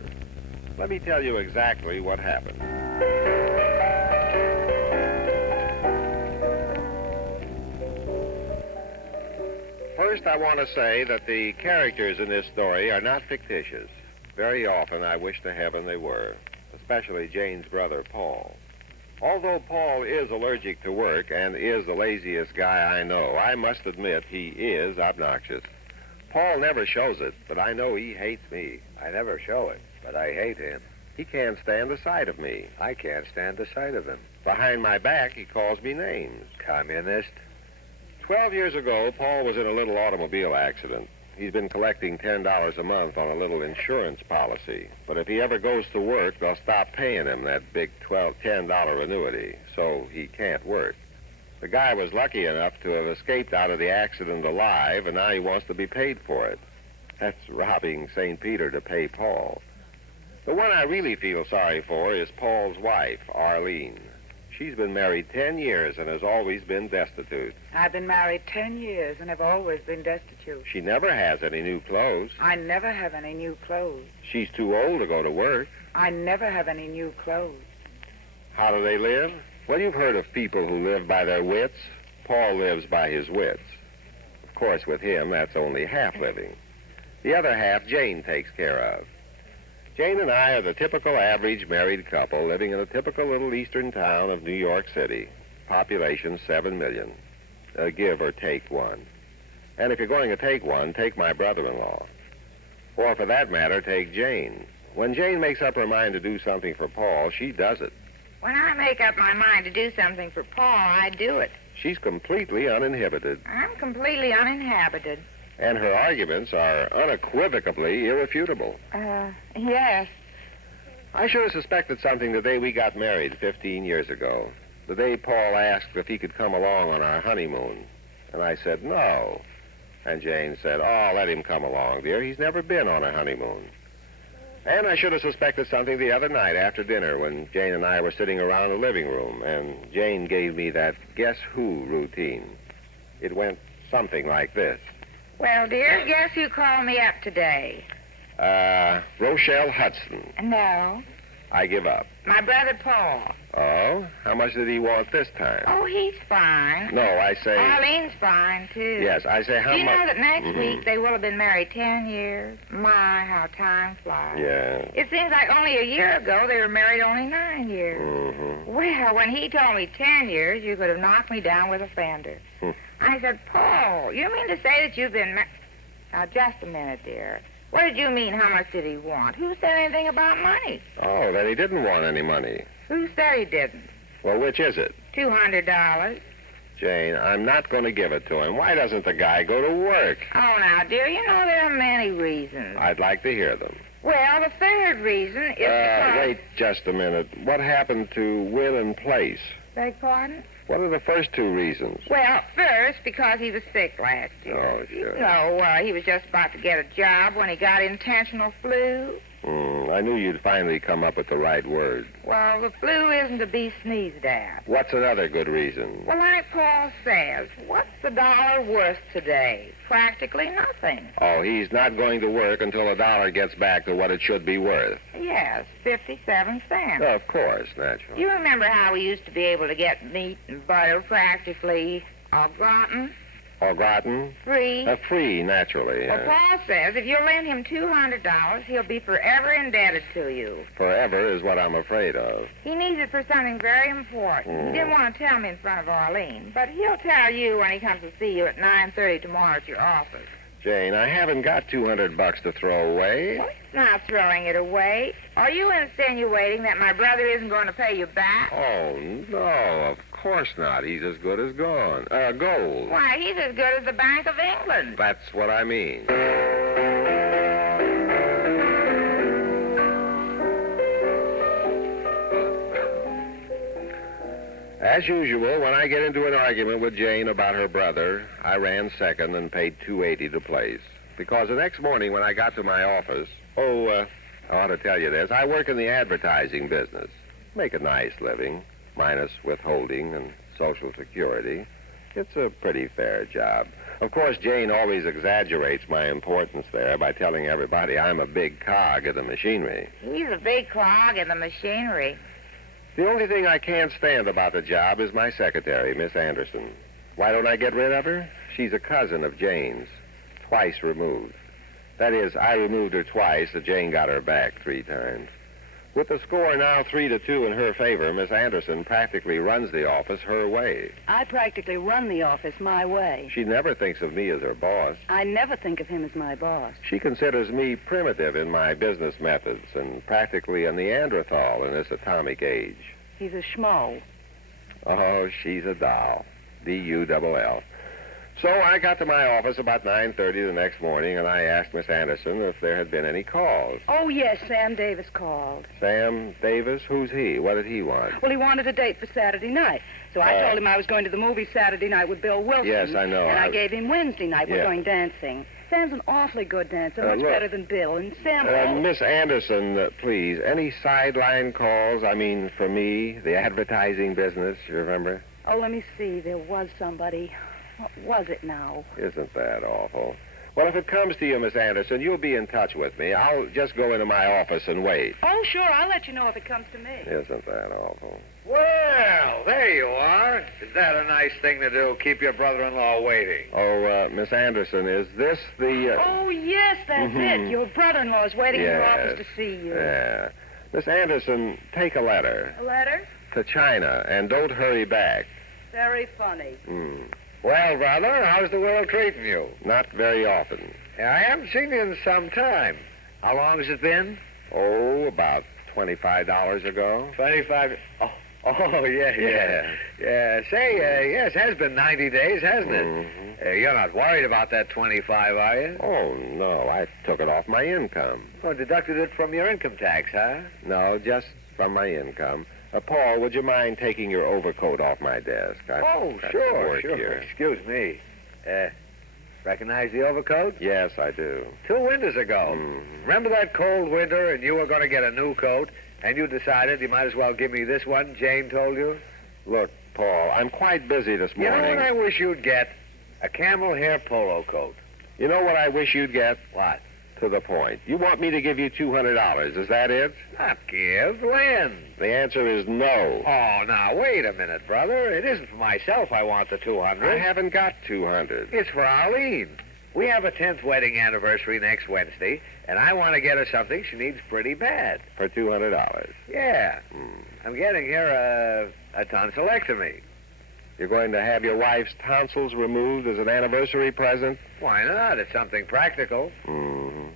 Let me tell you exactly what happened. First, I want to say that the characters in this story are not fictitious. Very often, I wish to heaven they were, especially Jane's brother, Paul. Although Paul is allergic to work and is the laziest guy I know, I must admit he is obnoxious. Paul never shows it, but I know he hates me. I never show it, but I hate him. He can't stand the sight of me. I can't stand the sight of him. Behind my back, he calls me names. Communist. 12 years ago, Paul was in a little automobile accident. He's been collecting $10 a month on a little insurance policy. But if he ever goes to work, they'll stop paying him that big $10 annuity, so he can't work. The guy was lucky enough to have escaped out of the accident alive, and now he wants to be paid for it. That's robbing St. Peter to pay Paul. The one I really feel sorry for is Paul's wife, Arlene. She's been married 10 years and has always been destitute. I've been married 10 years and have always been destitute. She never has any new clothes. I never have any new clothes. She's too old to go to work. I never have any new clothes. How do they live? Well, you've heard of people who live by their wits. Paul lives by his wits. Of course, with him, that's only half living. The other half, Jane takes care of. Jane and I are the typical average married couple living in a typical little eastern town of New York City. Population 7 million. Give or take one. And if you're going to take one, take my brother-in-law. Or for that matter, take Jane. When Jane makes up her mind to do something for Paul, she does it. When I make up my mind to do something for Paul, I do it. She's completely uninhibited. I'm completely uninhabited. And her arguments are unequivocally irrefutable. Yes. I should have suspected something the day we got married 15 years ago. The day Paul asked if he could come along on our honeymoon. And I said, no. And Jane said, oh, let him come along, dear. He's never been on a honeymoon. And I should have suspected something the other night after dinner when Jane and I were sitting around the living room, and Jane gave me that guess who routine. It went something like this. Well, dear, guess who called me up today? Rochelle Hudson. No. I give up. My brother Paul. Oh? How much did he want this time? Oh, he's fine. No, I say... Arlene's fine, too. Yes, I say how much... Do you know that next week they will have been married 10 years? My, how time flies. Yeah. It seems like only a year ago they were married only 9 years. Mm-hmm. Well, when he told me 10 years, you could have knocked me down with a fender. I said, Paul, you mean to say that you've been... Now, just a minute, dear. What did you mean, how much did he want? Who said anything about money? Oh, then he didn't want any money. Who said he didn't? Well, which is it? $200. Jane, I'm not going to give it to him. Why doesn't the guy go to work? Oh, now, dear, you know there are many reasons. I'd like to hear them. Well, the third reason is because... Wait just a minute. What happened to Will and Place? Beg pardon? What are the first two reasons? Well, first, because he was sick last year. Oh, sure. So, he was just about to get a job when he got intentional flu. I knew you'd finally come up with the right word. Well, the flu isn't to be sneezed at. What's another good reason? Well, like Paul says, what's the dollar worth today? Practically nothing. Oh, he's not going to work until the dollar gets back to what it should be worth. Yes, 57 cents. Of course, naturally. You remember how we used to be able to get meat and butter practically au gratin? Au gratin? Free. Free, naturally. Well, Paul says if you'll lend him $200, he'll be forever indebted to you. Forever is what I'm afraid of. He needs it for something very important. He didn't want to tell me in front of Arlene, but he'll tell you when he comes to see you at 9:30 tomorrow at your office. Jane, I haven't got $200 to throw away. Well, it's not throwing it away. Are you insinuating that my brother isn't going to pay you back? Oh, no, of course not. He's as good as gold. Why, he's as good as the Bank of England. That's what I mean. As usual, when I get into an argument with Jane about her brother, I ran second and paid $2.80 to place. Because the next morning when I got to my office, I ought to tell you this, I work in the advertising business. Make a nice living, minus withholding and Social Security. It's a pretty fair job. Of course, Jane always exaggerates my importance there by telling everybody I'm a big cog in the machinery. He's a big clog in the machinery. The only thing I can't stand about the job is my secretary, Miss Anderson. Why don't I get rid of her? She's a cousin of Jane's, twice removed. That is, I removed her twice, so Jane got her back 3 times. With the score now 3-2 in her favor, Miss Anderson practically runs the office her way. I practically run the office my way. She never thinks of me as her boss. I never think of him as my boss. She considers me primitive in my business methods and practically a Neanderthal in this atomic age. He's a schmo. Oh, she's a doll. D-U-double-L. So I got to my office about 9:30 the next morning, and I asked Miss Anderson if there had been any calls. Oh, yes, Sam Davis called. Sam Davis? Who's he? What did he want? Well, he wanted a date for Saturday night. So I told him I was going to the movie Saturday night with Bill Wilson. Yes, I know. And I gave him Wednesday night. We're Yeah. going dancing. Sam's an awfully good dancer, much look. better than Bill. And Sam... Miss Anderson, please, any sideline calls? I mean, for me, the advertising business, you remember? Oh, let me see. There was somebody. What was it now? Isn't that awful? Well, if it comes to you, Miss Anderson, you'll be in touch with me. I'll just go into my office and wait. Oh, sure. I'll let you know if it comes to me. Isn't that awful? Well, there you are. Is that a nice thing to do? Keep your brother-in-law waiting. Oh, Miss Anderson, is this the... Oh, yes, that's it. Your brother-in-law is waiting in your office to see you. Yeah. Miss Anderson, take a letter. A letter? To China, and don't hurry back. Very funny. Well, brother, how's the world treating you? Not very often. Yeah, I haven't seen you in some time. How long has it been? Oh, about $25 ago. 25... Oh, yeah. Say, yes, it has been 90 days, hasn't it? You're not worried about that 25, are you? Oh, no, I took it off my income. Oh, deducted it from your income tax, huh? No, just from my income. Paul, would you mind taking your overcoat off my desk? Oh, I've sure. work here. Excuse me. Recognize the overcoat? Yes, I do. 2 winters ago. Remember that cold winter and you were going to get a new coat and you decided you might as well give me this one Jane told you? Look, Paul, I'm quite busy this morning. You know what I wish you'd get? A camel hair polo coat. You know what I wish you'd get? What? To the point. You want me to give you $200. Is that it? Not give, lend. The answer is no. Oh, now, wait a minute, brother. It isn't for myself I want the 200. I haven't got 200. It's for Arlene. We have a 10th wedding anniversary next Wednesday, and I want to get her something she needs pretty bad. For $200? Yeah. I'm getting her a tonsillectomy. You're going to have your wife's tonsils removed as an anniversary present? Why not? It's something practical.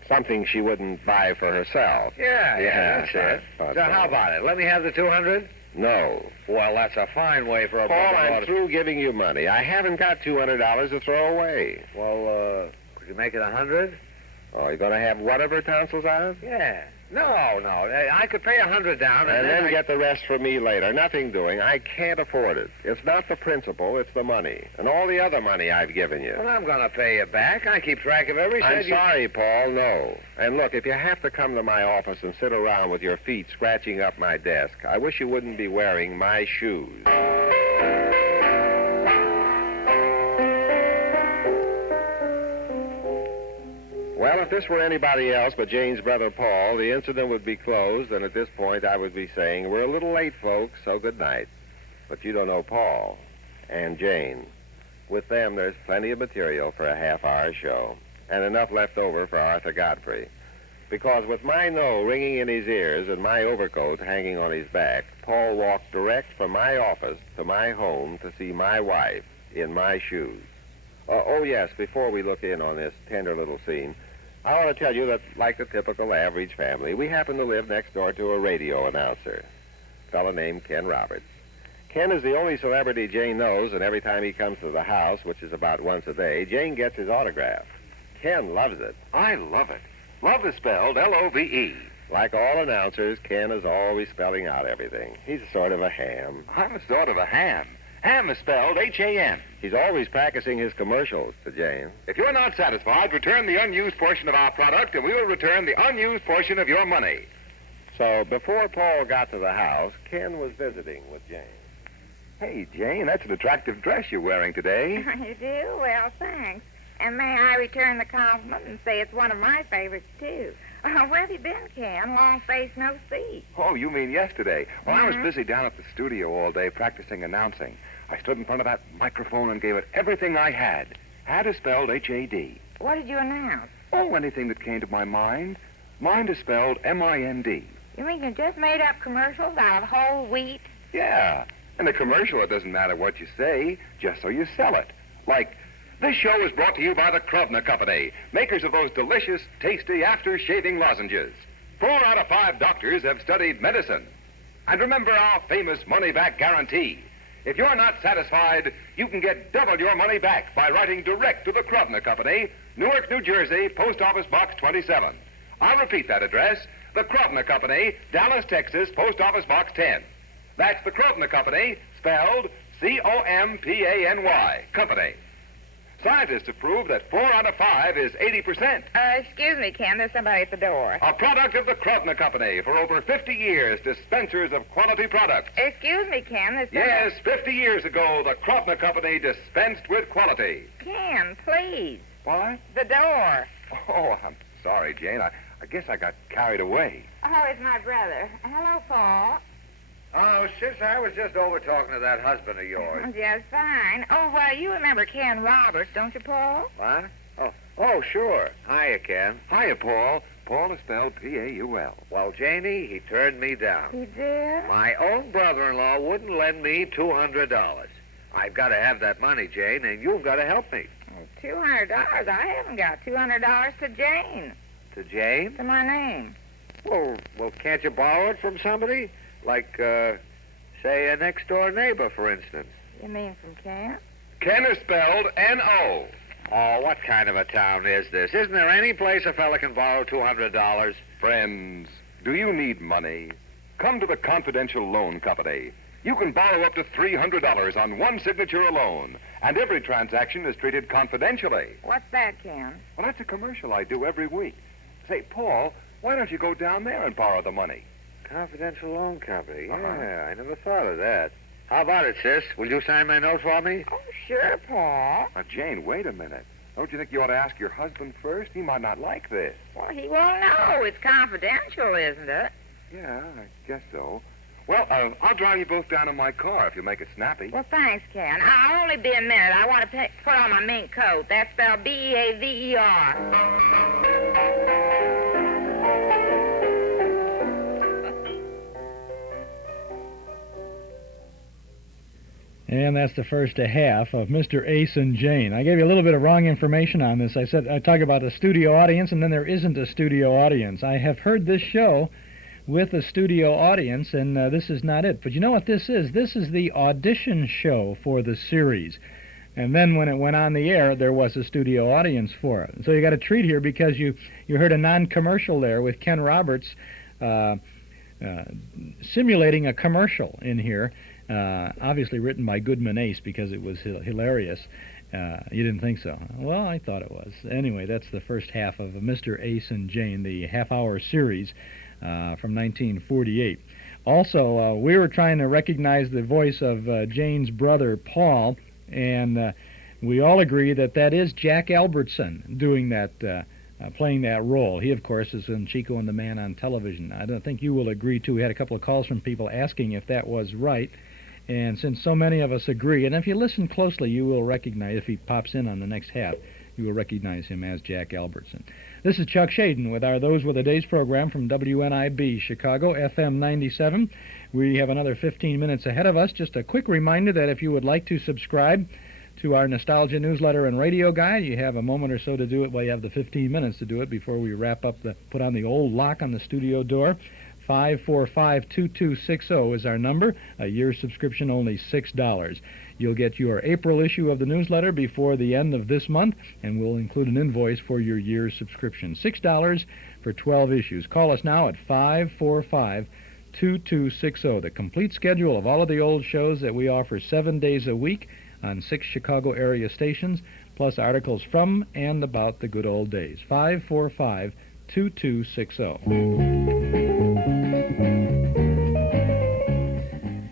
Something she wouldn't buy for herself. Yeah, that's it. So how about it? Let me have the 200? No. Well, that's a fine way for a Paul, brother-in-law I'm through giving you money. I haven't got $200 to throw away. Well, could you make it 100? Oh, you're going to have what of her tonsils out? Yeah. No. I could pay $100 down And then get the rest from me later. Nothing doing. I can't afford it. It's not the principal, it's the money. And all the other money I've given you. Well, I'm going to pay you back. I keep track of every cent I'm sorry, Paul, no. And look, if you have to come to my office and sit around with your feet scratching up my desk, I wish you wouldn't be wearing my shoes. Well, if this were anybody else but Jane's brother Paul, the incident would be closed, and at this point I would be saying, we're a little late, folks, so good night. But you don't know Paul and Jane. With them, there's plenty of material for a half-hour show, and enough left over for Arthur Godfrey. Because with my no ringing in his ears and my overcoat hanging on his back, Paul walked direct from my office to my home to see my wife in my shoes. Oh, yes, before we look in on this tender little scene, I want to tell you that, like the typical average family, we happen to live next door to a radio announcer, a fellow named Ken Roberts. Ken is the only celebrity Jane knows, and every time he comes to the house, which is about once a day, Jane gets his autograph. Ken loves it. I love it. Love is spelled L-O-V-E. Like all announcers, Ken is always spelling out everything. He's sort of a ham. I'm a sort of a ham. Ham is spelled H-A-M. He's always practicing his commercials to Jane. If you're not satisfied, return the unused portion of our product, and we will return the unused portion of your money. So before Paul got to the house, Ken was visiting with Jane. Hey, Jane, that's an attractive dress you're wearing today. You do? Well, thanks. And may I return the compliment and say it's one of my favorites, too. Where have you been, Ken? Long face, no seat. Oh, you mean yesterday? Well, I was busy down at the studio all day practicing announcing. I stood in front of that microphone and gave it everything I had. Had is spelled H-A-D. What did you announce? Oh, anything that came to my mind. Mind is spelled M-I-N-D. You mean you just made up commercials out of whole wheat? Yeah. In the commercial, it doesn't matter what you say, just so you sell it. Like, this show is brought to you by the Kruvna Company, makers of those delicious, tasty after-shaving lozenges. 4 out of 5 doctors have studied medicine. And remember our famous money-back guarantee. If you're not satisfied, you can get double your money back by writing direct to the Kruvna Company, Newark, New Jersey, Post Office Box 27. I'll repeat that address, the Kruvna Company, Dallas, Texas, Post Office Box 10. That's the Kruvna Company, spelled C-O-M-P-A-N-Y, Company. Scientists have proved that 4 out of 5 is 80%. Excuse me, Ken, there's somebody at the door. A product of the Kruvna Company. For over 50 years, dispensers of quality products. Excuse me, Ken, there's Yes, 50 years ago, the Kruvna Company dispensed with quality. Ken, please. What? The door. Oh, I'm sorry, Jane. I guess I got carried away. Oh, it's my brother. Hello, Paul. Oh, sis, I was just over talking to that husband of yours. Just fine. Oh, well, you remember Ken Roberts, don't you, Paul? What? Oh, sure. Hiya, Ken. Hiya, Paul. Paul is spelled P-A-U-L. Well, Janie, he turned me down. He did? My own brother-in-law wouldn't lend me $200. I've got to have that money, Jane, and you've got to help me. $200? I haven't got $200 to Jane. To Jane? To my name. Well, can't you borrow it from somebody? Like, say, a next-door neighbor, for instance. You mean from Ken? Ken is spelled N-O. Oh, what kind of a town is this? Isn't there any place a fella can borrow $200? Friends, do you need money? Come to the Confidential Loan Company. You can borrow up to $300 on one signature alone, and every transaction is treated confidentially. What's that, Ken? Well, that's a commercial I do every week. Say, Paul, why don't you go down there and borrow the money? Confidential Loan Company. Yeah, I never thought of that. How about it, sis? Will you sign my note for me? Oh, sure, Paul. Now, Jane, wait a minute. Don't you think you ought to ask your husband first? He might not like this. Well, he won't know. It's confidential, isn't it? Yeah, I guess so. Well, I'll drive you both down in my car if you make it snappy. Well, thanks, Ken. I'll only be a minute. I want to put on my mink coat. That's spelled B-E-A-V-E-R. And that's the first half of Mr. Ace and Jane. I gave you a little bit of wrong information on this. I said I talk about a studio audience, and then there isn't a studio audience. I have heard this show with a studio audience, and this is not it. But you know what this is? This is the audition show for the series. And then when it went on the air, there was a studio audience for it. So you got a treat here because you heard a non-commercial there with Ken Roberts simulating a commercial in here, obviously written by Goodman Ace because it was hilarious. You didn't think so? Well, I thought it was. Anyway, that's the first half of Mr. Ace and Jane, the half-hour series from 1948. Also, we were trying to recognize the voice of Jane's brother, Paul, and we all agree that that is Jack Albertson doing that, playing that role. He, of course, is in Chico and the Man on Television. I don't think you will agree, too. We had a couple of calls from people asking if that was right. And since so many of us agree, and if you listen closely, you will recognize, if he pops in on the next half, you will recognize him as Jack Albertson. This is Chuck Shaden with our Those Were the Days program from WNIB, Chicago, FM 97. We have another 15 minutes ahead of us. Just a quick reminder that if you would like to subscribe to our Nostalgia newsletter and radio guide, you have a moment or so to do it. Well, you have the 15 minutes to do it before we wrap up put on the old lock on the studio door. 545-2260 is our number. A year's subscription, only $6. You'll get your April issue of the newsletter before the end of this month, and we'll include an invoice for your year's subscription. $6 for 12 issues. Call us now at 545-2260. The complete schedule of all of the old shows that we offer 7 days a week on 6 Chicago area stations, plus articles from and about the good old days. 545-2260.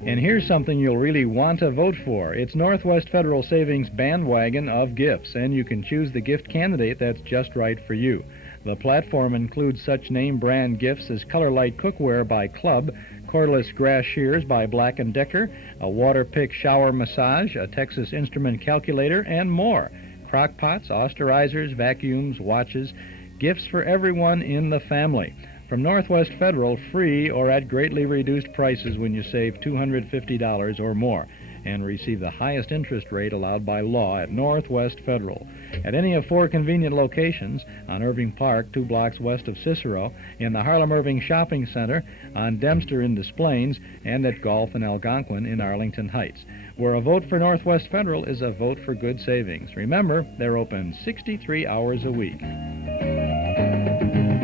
And here's something you'll really want to vote for. It's Northwest Federal Savings Bandwagon of Gifts, and you can choose the gift candidate that's just right for you. The platform includes such name brand gifts as Color Light Cookware by Club, cordless grass shears by Black & Decker, a water pick shower massage, a Texas Instrument calculator, and more. Crock pots, austerizers, vacuums, watches, gifts for everyone in the family. From Northwest Federal, free or at greatly reduced prices when you save $250 or more, and receive the highest interest rate allowed by law at Northwest Federal. At any of 4 convenient locations, on Irving Park, 2 blocks west of Cicero, in the Harlem-Irving Shopping Center, on Dempster in Des Plaines, and at Gulf and Algonquin in Arlington Heights, where a vote for Northwest Federal is a vote for good savings. Remember, they're open 63 hours a week.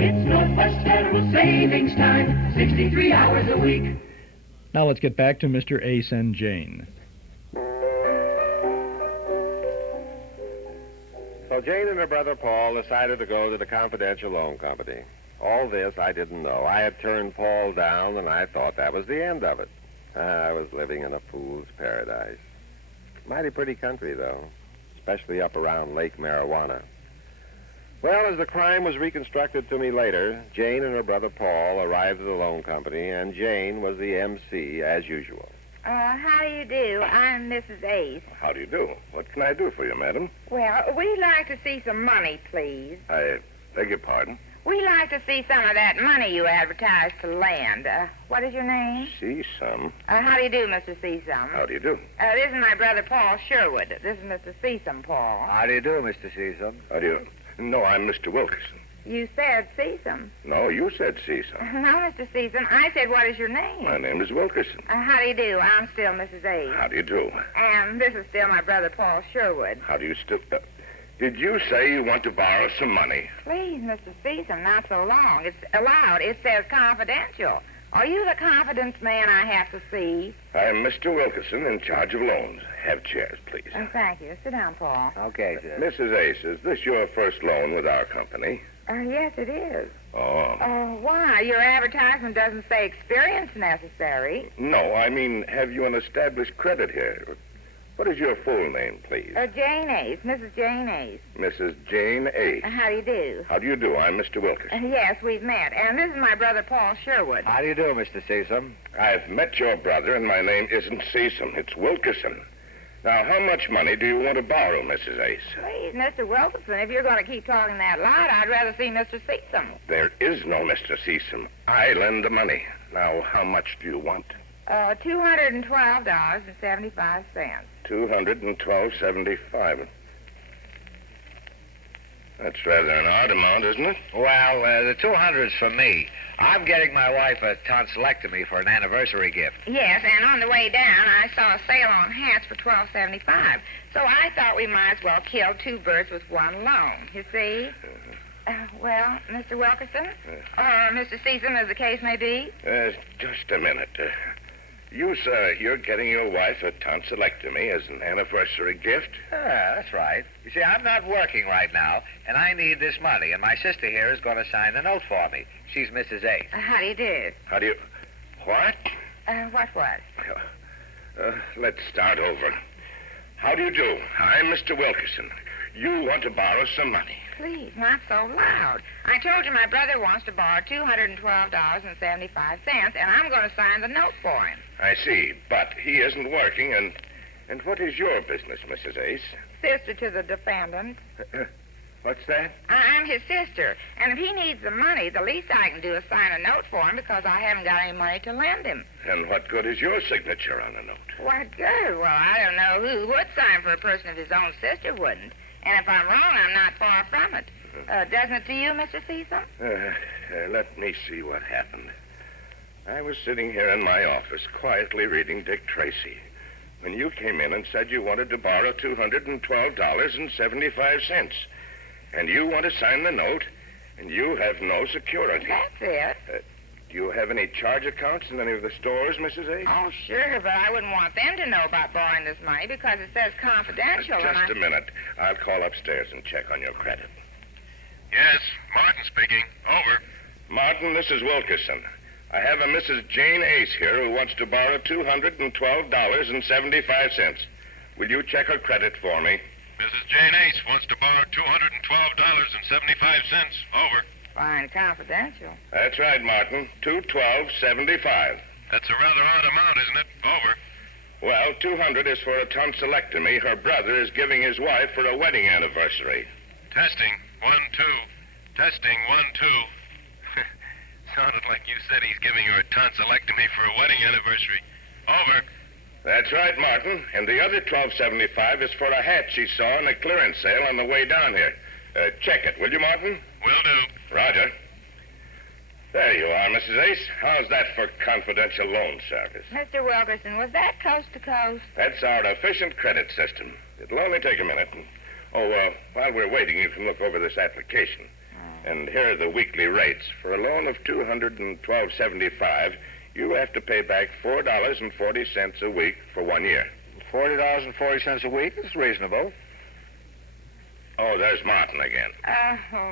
It's Northwest Federal Savings Time, 63 hours a week. Now let's get back to Mr. Ace and Jane. So Jane and her brother Paul decided to go to the Confidential Loan Company. All this I didn't know. I had turned Paul down, and I thought that was the end of it. I was living in a fool's paradise. Mighty pretty country, though, especially up around Lake Marijuana. Well, as the crime was reconstructed to me later, Jane and her brother Paul arrived at the loan company, and Jane was the MC, as usual. How do you do? I'm Mrs. Ace. How do you do? What can I do for you, madam? Well, we'd like to see some money, please. I beg your pardon? We'd like to see some of that money you advertised to lend. What is your name? Seesum. How do you do, Mr. Seesum? How do you do? This is my brother Paul Sherwood. This is Mr. Seesum, Paul. How do you do, Mr. Seesum? How do you... No, I'm Mr. Wilkerson. You said Seesum. No, you said Seesum. No, Mr. Seesum. I said, what is your name? My name is Wilkerson. How do you do? I'm still Mrs. Ace. How do you do? And this is still my brother Paul Sherwood. How do you still... did you say you want to borrow some money? Please, Mr. Seesum, not so long. It's allowed. It says confidential. Are you the confidence man I have to see? I'm Mr. Wilkerson, in charge of loans. Have chairs, please. Thank you. Sit down, Paul. Okay, sir. Mrs. Ace, is this your first loan with our company? Yes, it is. Oh. Why? Your advertisement doesn't say experience necessary. No, I mean, have you an established credit here? What is your full name, please? Jane Ace, Mrs. Jane Ace. Mrs. Jane Ace. How do you do? How do you do? I'm Mr. Wilkerson. Yes, we've met. And this is my brother Paul Sherwood. How do you do, Mr. Seesum? I've met your brother, and my name isn't Seesum. It's Wilkerson. Now, how much money do you want to borrow, Mrs. Ace? Please, Mr. Wilkerson, if you're going to keep talking that loud, I'd rather see Mr. Seesum. There is no Mr. Seesum. I lend the money. Now, how much do you want? $212.75. $212.75. That's rather an odd amount, isn't it? Well, the 200's for me. I'm getting my wife a tonsillectomy for an anniversary gift. Yes, and on the way down, I saw a sale on hats for $12.75. So I thought we might as well kill two birds with one loan. You see? Well, Mr. Wilkerson, or Mr. Season, as the case may be. Just a minute. You, sir, you're getting your wife a tonsillectomy as an anniversary gift? Yeah, that's right. You see, I'm not working right now, and I need this money, and my sister here is going to sign the note for me. She's Mrs. A. How do you do? How do you... What? What? Let's start over. How do you do? I'm Mr. Wilkerson. You want to borrow some money. Please, not so loud. I told you my brother wants to borrow $212.75, and I'm going to sign the note for him. I see, but he isn't working, and what is your business, Mrs. Ace? Sister to the defendant. What's that? I'm his sister, and if he needs the money, the least I can do is sign a note for him because I haven't got any money to lend him. And what good is your signature on a note? What good? Well, I don't know who would sign for a person if his own sister wouldn't. And if I'm wrong, I'm not far from it. Doesn't it to you, Mr. Cecil? Let me see what happened. I was sitting here in my office quietly reading Dick Tracy when you came in and said you wanted to borrow $212.75. And you want to sign the note, and you have no security. That's it. Do you have any charge accounts in any of the stores, Mrs. A? Oh, sure, but I wouldn't want them to know about borrowing this money because it says confidential. Just a minute. I'll call upstairs and check on your credit. Yes, Martin speaking. Over. Martin, this is Wilkerson. I have a Mrs. Jane Ace here who wants to borrow $212.75. Will you check her credit for me? Mrs. Jane Ace wants to borrow $212.75. Over. Fine, confidential. That's right, Martin. $212.75. That's a rather odd amount, isn't it? Over. Well, $200 is for a tonsillectomy her brother is giving his wife for a wedding anniversary. Testing. 1, 2. Testing. 1, 2. Sounded like you said he's giving her a tonsillectomy for a wedding anniversary. Over. That's right, Martin. And the other $12.75 is for a hat she saw in a clearance sale on the way down here. Check it, will you, Martin? Will do. Roger. There you are, Mrs. Ace. How's that for confidential loan service? Mr. Wilkerson, was that coast to coast? That's our efficient credit system. It'll only take a minute. While we're waiting, you can look over this application. And here are the weekly rates. For a loan of $212.75, you have to pay back $4.40 a week for 1 year. $40.40 a week is reasonable. Oh, there's Martin again.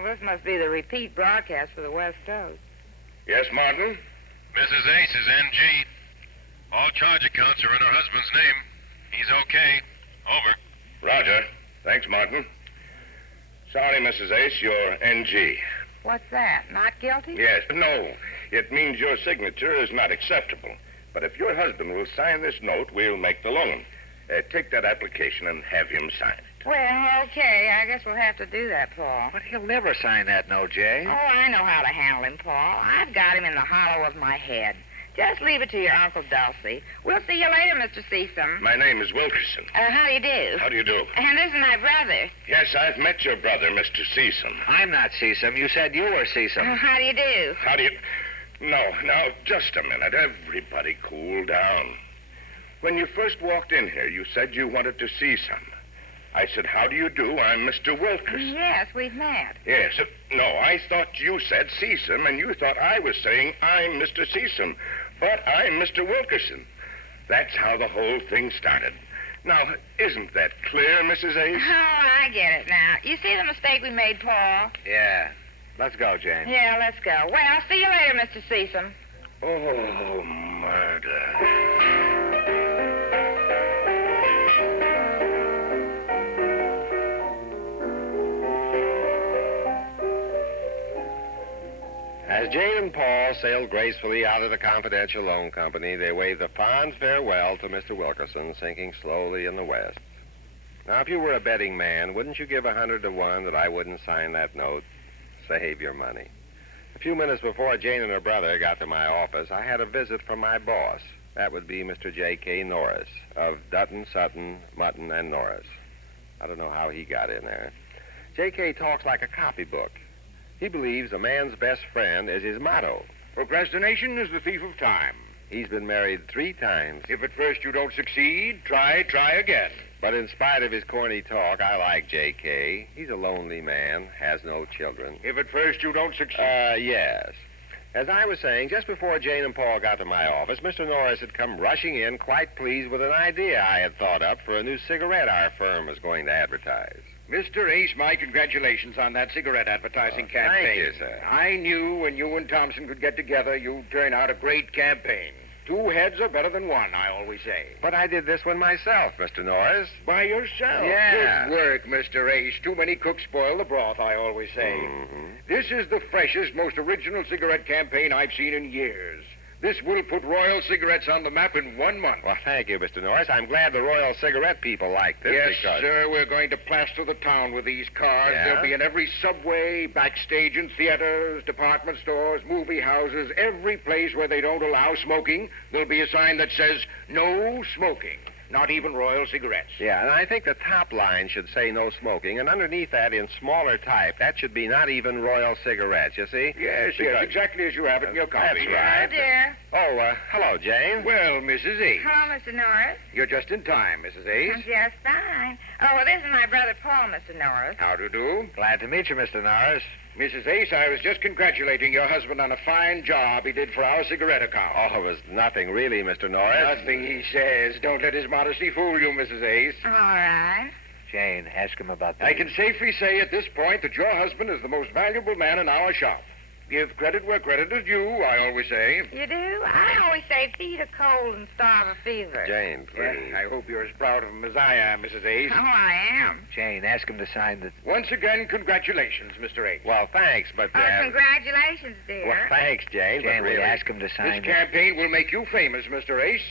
This must be the repeat broadcast for the West Coast. Yes, Martin? Mrs. Ace is NG. All charge accounts are in her husband's name. He's okay. Over. Roger. Thanks, Martin. Sorry, Mrs. Ace, you're NG. What's that? Not guilty? Yes, no. It means your signature is not acceptable. But if your husband will sign this note, we'll make the loan. Take that application and have him sign it. Well, okay. I guess we'll have to do that, Paul. But he'll never sign that note, Jay. Oh, I know how to handle him, Paul. I've got him in the hollow of my head. Just leave it to your Uncle Dulcie. We'll see you later, Mr. Season. My name is Wilkerson. How do you do? How do you do? And this is my brother. Yes, I've met your brother, Mr. Season. I'm not Season. You said you were Season. How do you do? How do you... No, now, just a minute. Everybody cool down. When you first walked in here, you said you wanted to see some. I said, how do you do? I'm Mr. Wilkerson. Yes, we've met. Yes. No, I thought you said Season, and you thought I was saying I'm Mr. Season. But I'm Mr. Wilkerson. That's how the whole thing started. Now, isn't that clear, Mrs. Ace? Oh, I get it now. You see the mistake we made, Paul? Yeah. Let's go, Jane. Yeah, let's go. Well, see you later, Mr. Season. Oh, murder. As Jane and Paul sailed gracefully out of the confidential loan company, they waved a fond farewell to Mr. Wilkerson, sinking slowly in the west. Now, if you were a betting man, wouldn't you give 100 to 1 that I wouldn't sign that note? Save your money. A few minutes before Jane and her brother got to my office, I had a visit from my boss. That would be Mr. J.K. Norris of Dutton, Sutton, Mutton, and Norris. I don't know how he got in there. J.K. talks like a copybook. He believes a man's best friend is his motto. Procrastination is the thief of time. He's been married 3 times. If at first you don't succeed, try again. But in spite of his corny talk, I like J.K. He's a lonely man, has no children. If at first you don't succeed... Yes. As I was saying, just before Jane and Paul got to my office, Mr. Norris had come rushing in, quite pleased with an idea I had thought up for a new cigarette our firm was going to advertise. Mr. Ace, my congratulations on that cigarette advertising campaign. Thank you, sir. I knew when you and Thompson could get together, you'd turn out a great campaign. 2 heads are better than 1, I always say. But I did this one myself, Mr. Norris. By yourself? Yeah. Good work, Mr. Ace. Too many cooks spoil the broth, I always say. Mm-hmm. This is the freshest, most original cigarette campaign I've seen in years. This will put Royal Cigarettes on the map in 1 month. Well, thank you, Mr. Norris. I'm glad the Royal Cigarette people like this. Yes, because... sir. We're going to plaster the town with these cars. Yeah? They'll be in every subway, backstage in theaters, department stores, movie houses, every place where they don't allow smoking. There'll be a sign that says, no smoking. Not even Royal Cigarettes. Yeah, and I think the top line should say no smoking, and underneath that, in smaller type, that should be not even Royal Cigarettes, you see? Yes, exactly as you have it in your copy. That's right. Hello, dear. Oh, hello, Jane. Well, Mrs. Ace. Hello, Mr. Norris. You're just in time, Mrs. Ace. I'm just fine. Oh, well, this is my brother Paul, Mr. Norris. How do you do? Glad to meet you, Mr. Norris. Mrs. Ace, I was just congratulating your husband on a fine job he did for our cigarette account. Oh, it was nothing really, Mr. Norris. Nothing, he says. Don't let his modesty fool you, Mrs. Ace. All right. Jane, ask him about that. I can safely say at this point that your husband is the most valuable man in our shop. Give credit where credit is due, I always say. You do? I always say feed a cold and starve a fever. Jane, please. I hope you're as proud of him as I am, Mrs. Ace. Oh, I am. Jane, ask him to sign the... Once again, congratulations, Mr. Ace. Well, thanks, but... Congratulations, dear. Well, thanks, Jane. Jane, but will you really... ask him to sign This campaign will make you famous, Mr. Ace.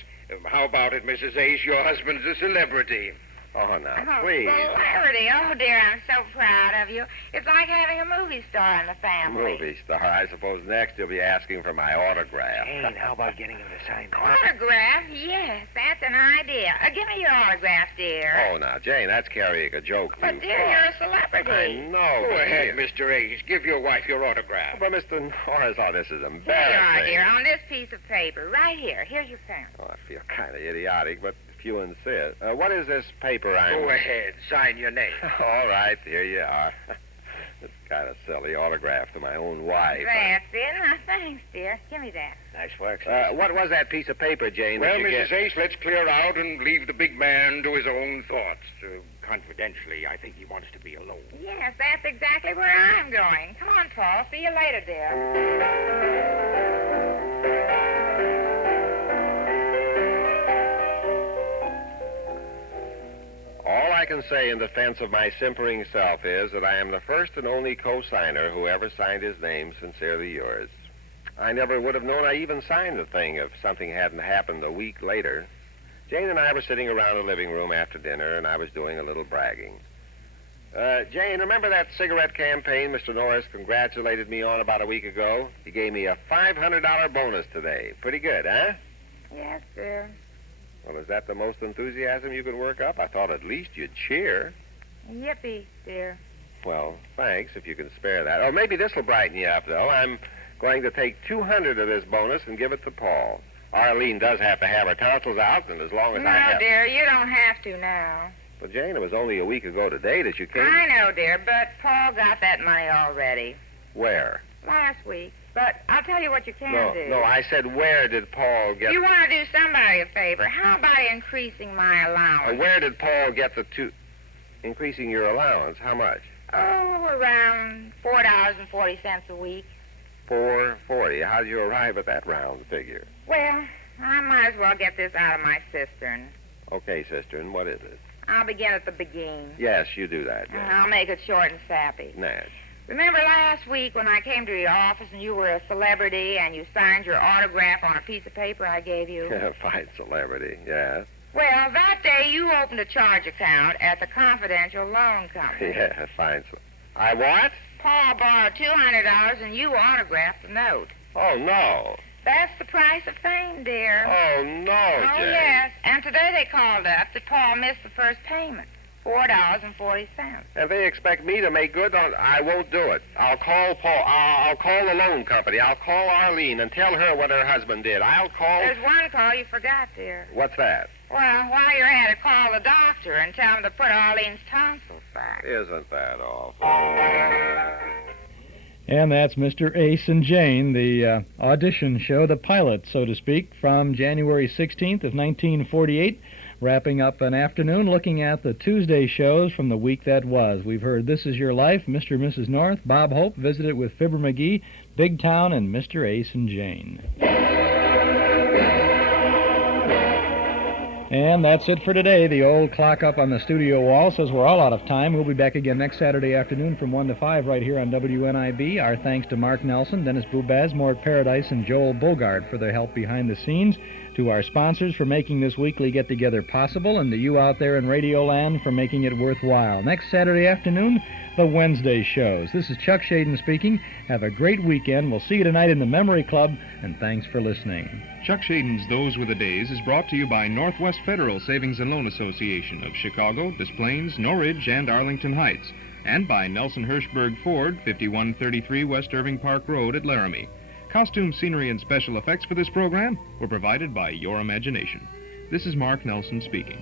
How about it, Mrs. Ace? Your husband's a celebrity. Oh, now, Oh, please. celebrity. Oh, dear, I'm so proud of you. It's like having a movie star in the family. Movie star. I suppose next you'll be asking for my autograph. Jane, how about getting him to sign the... Autograph? Yes, that's an idea. Give me your autograph, dear. Oh, now, Jane, that's carrying a joke too But, dear, far. you're a celebrity. I know. Go but ahead, dear- Mr. Ace. Give your wife your autograph. But Mr. Norris, oh, this is Here you are, embarrassing. dear, on this piece of paper. Right here. Here's your pen. Oh, I feel kind of idiotic, but if you insist. What is this paper I'm... Go ahead. Sign your name. All right, here you are. It's kind of silly autograph to my own wife. That's it. Now, thanks, dear. Give me that. Nice work. What was that piece of paper, Jane? Well, that you Mrs. get? Ace, let's clear out and leave the big man to his own thoughts. Confidentially, I think he wants to be alone. Yes, that's exactly where I'm going. Come on, Paul. See you later, dear. All I can say in defense of my simpering self is that I am the first and only co-signer who ever signed his name, Sincerely Yours. I never would have known I even signed the thing if something hadn't happened a week later. Jane and I were sitting around the living room after dinner, and I was doing a little bragging. Jane, remember that cigarette campaign Mr. Norris congratulated me on about a week ago? He gave me a $500 bonus today. Pretty good, huh? Yes, dear. Well, is that the most enthusiasm you could work up? I thought at least you'd cheer. Yippee, dear. Well, thanks, if you can spare that. Or maybe this will brighten you up, though. I'm going to take 200 of this bonus and give it to Paul. Arlene does have to have her tonsils out, and as long as No, I have... dear, you don't have to now. Well, Jane, it was only a week ago today that you came... I know, dear, but Paul got that money already. Where? Last week. But I'll tell you what you can do. No, I said where did Paul get... You want to do somebody a favor. How about increasing my allowance? Where did Paul get the two... Increasing your allowance? How much? Oh, around $4.40 a week. $4.40. How did you arrive at that round figure? Well, I might as well get this out of my cistern. Okay, sister, and what is it? I'll begin at the beginning. Yes, you do that, Jane. I'll make it short and sappy. Nat. Remember last week when I came to your office and you were a celebrity and you signed your autograph on a piece of paper I gave you? Fine celebrity, yeah. Well, that day you opened a charge account at the Confidential Loan Company. Yeah, fine. I what? Paul borrowed $200 and you autographed the note. Oh, no. That's the price of fame, dear. Oh, no, Oh, Jane. yes. And today they called up that Paul missed the first payment. $4.40. If they expect me to make good on it, I won't do it. I'll call Paul. I'll call the loan company. I'll call Arlene and tell her what her husband did. I'll call... There's one call you forgot, dear. What's that? Well, while you're at it, call the doctor and tell him to put Arlene's tonsils back. Isn't that awful? And that's Mr. Ace and Jane, the audition show, the pilot, so to speak, from January 16th of 1948, wrapping up an afternoon looking at the Tuesday shows from the week that was. We've heard This Is Your Life, Mr. and Mrs. North, Bob Hope visited with Fibber McGee, Big Town, and Mr. Ace and Jane. And that's it for today. The old clock up on the studio wall says we're all out of time. We'll be back again next Saturday afternoon from 1 to 5 right here on WNIB. Our thanks to Mark Nelson, Dennis Bubaz, Mort Paradise, and Joel Bogart for their help behind the scenes, to our sponsors for making this weekly get-together possible, and to you out there in Radio Land for making it worthwhile. Next Saturday afternoon, the Wednesday shows. This is Chuck Shaden speaking. Have a great weekend. We'll see you tonight in the Memory Club, and thanks for listening. Chuck Shaden's Those Were the Days is brought to you by Northwest Federal Savings and Loan Association of Chicago, Des Plaines, Norridge, and Arlington Heights, and by Nelson Hirschberg Ford, 5133 West Irving Park Road at Laramie. Costume, scenery, and special effects for this program were provided by Your Imagination. This is Mark Nelson speaking.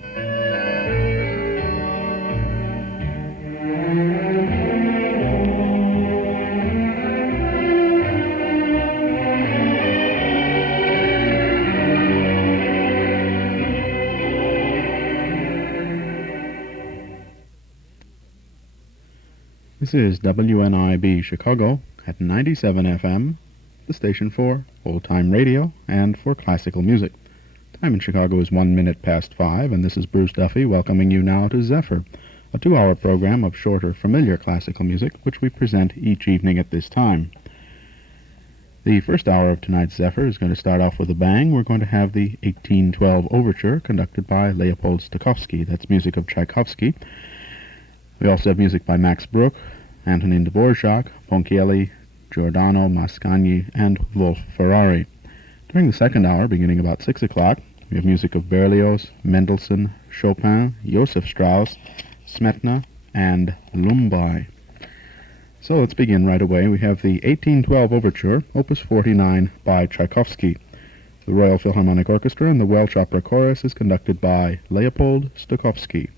This is WNIB Chicago at 97 FM, the station for old-time radio and for classical music. Time in Chicago is 1 minute past 5, and this is Bruce Duffy welcoming you now to Zephyr, a 2-hour program of shorter, familiar classical music, which we present each evening at this time. The first hour of tonight's Zephyr is going to start off with a bang. We're going to have the 1812 Overture, conducted by Leopold Stokowski. That's music of Tchaikovsky. We also have music by Max Bruch, Antonin Dvorak, Ponchielli, Giordano, Mascagni, and Wolf Ferrari. During the second hour, beginning about 6 o'clock, we have music of Berlioz, Mendelssohn, Chopin, Joseph Strauss, Smetana, and Lumbai. So let's begin right away. We have the 1812 Overture, Opus 49 by Tchaikovsky. The Royal Philharmonic Orchestra and the Welsh Opera Chorus is conducted by Leopold Stokowski.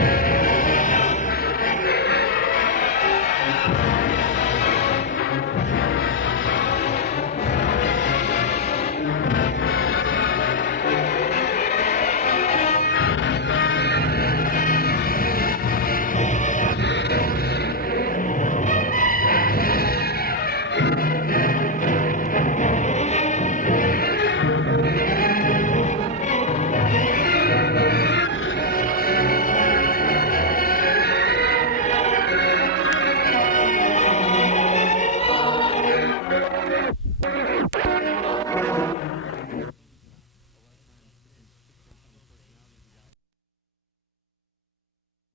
Virginia.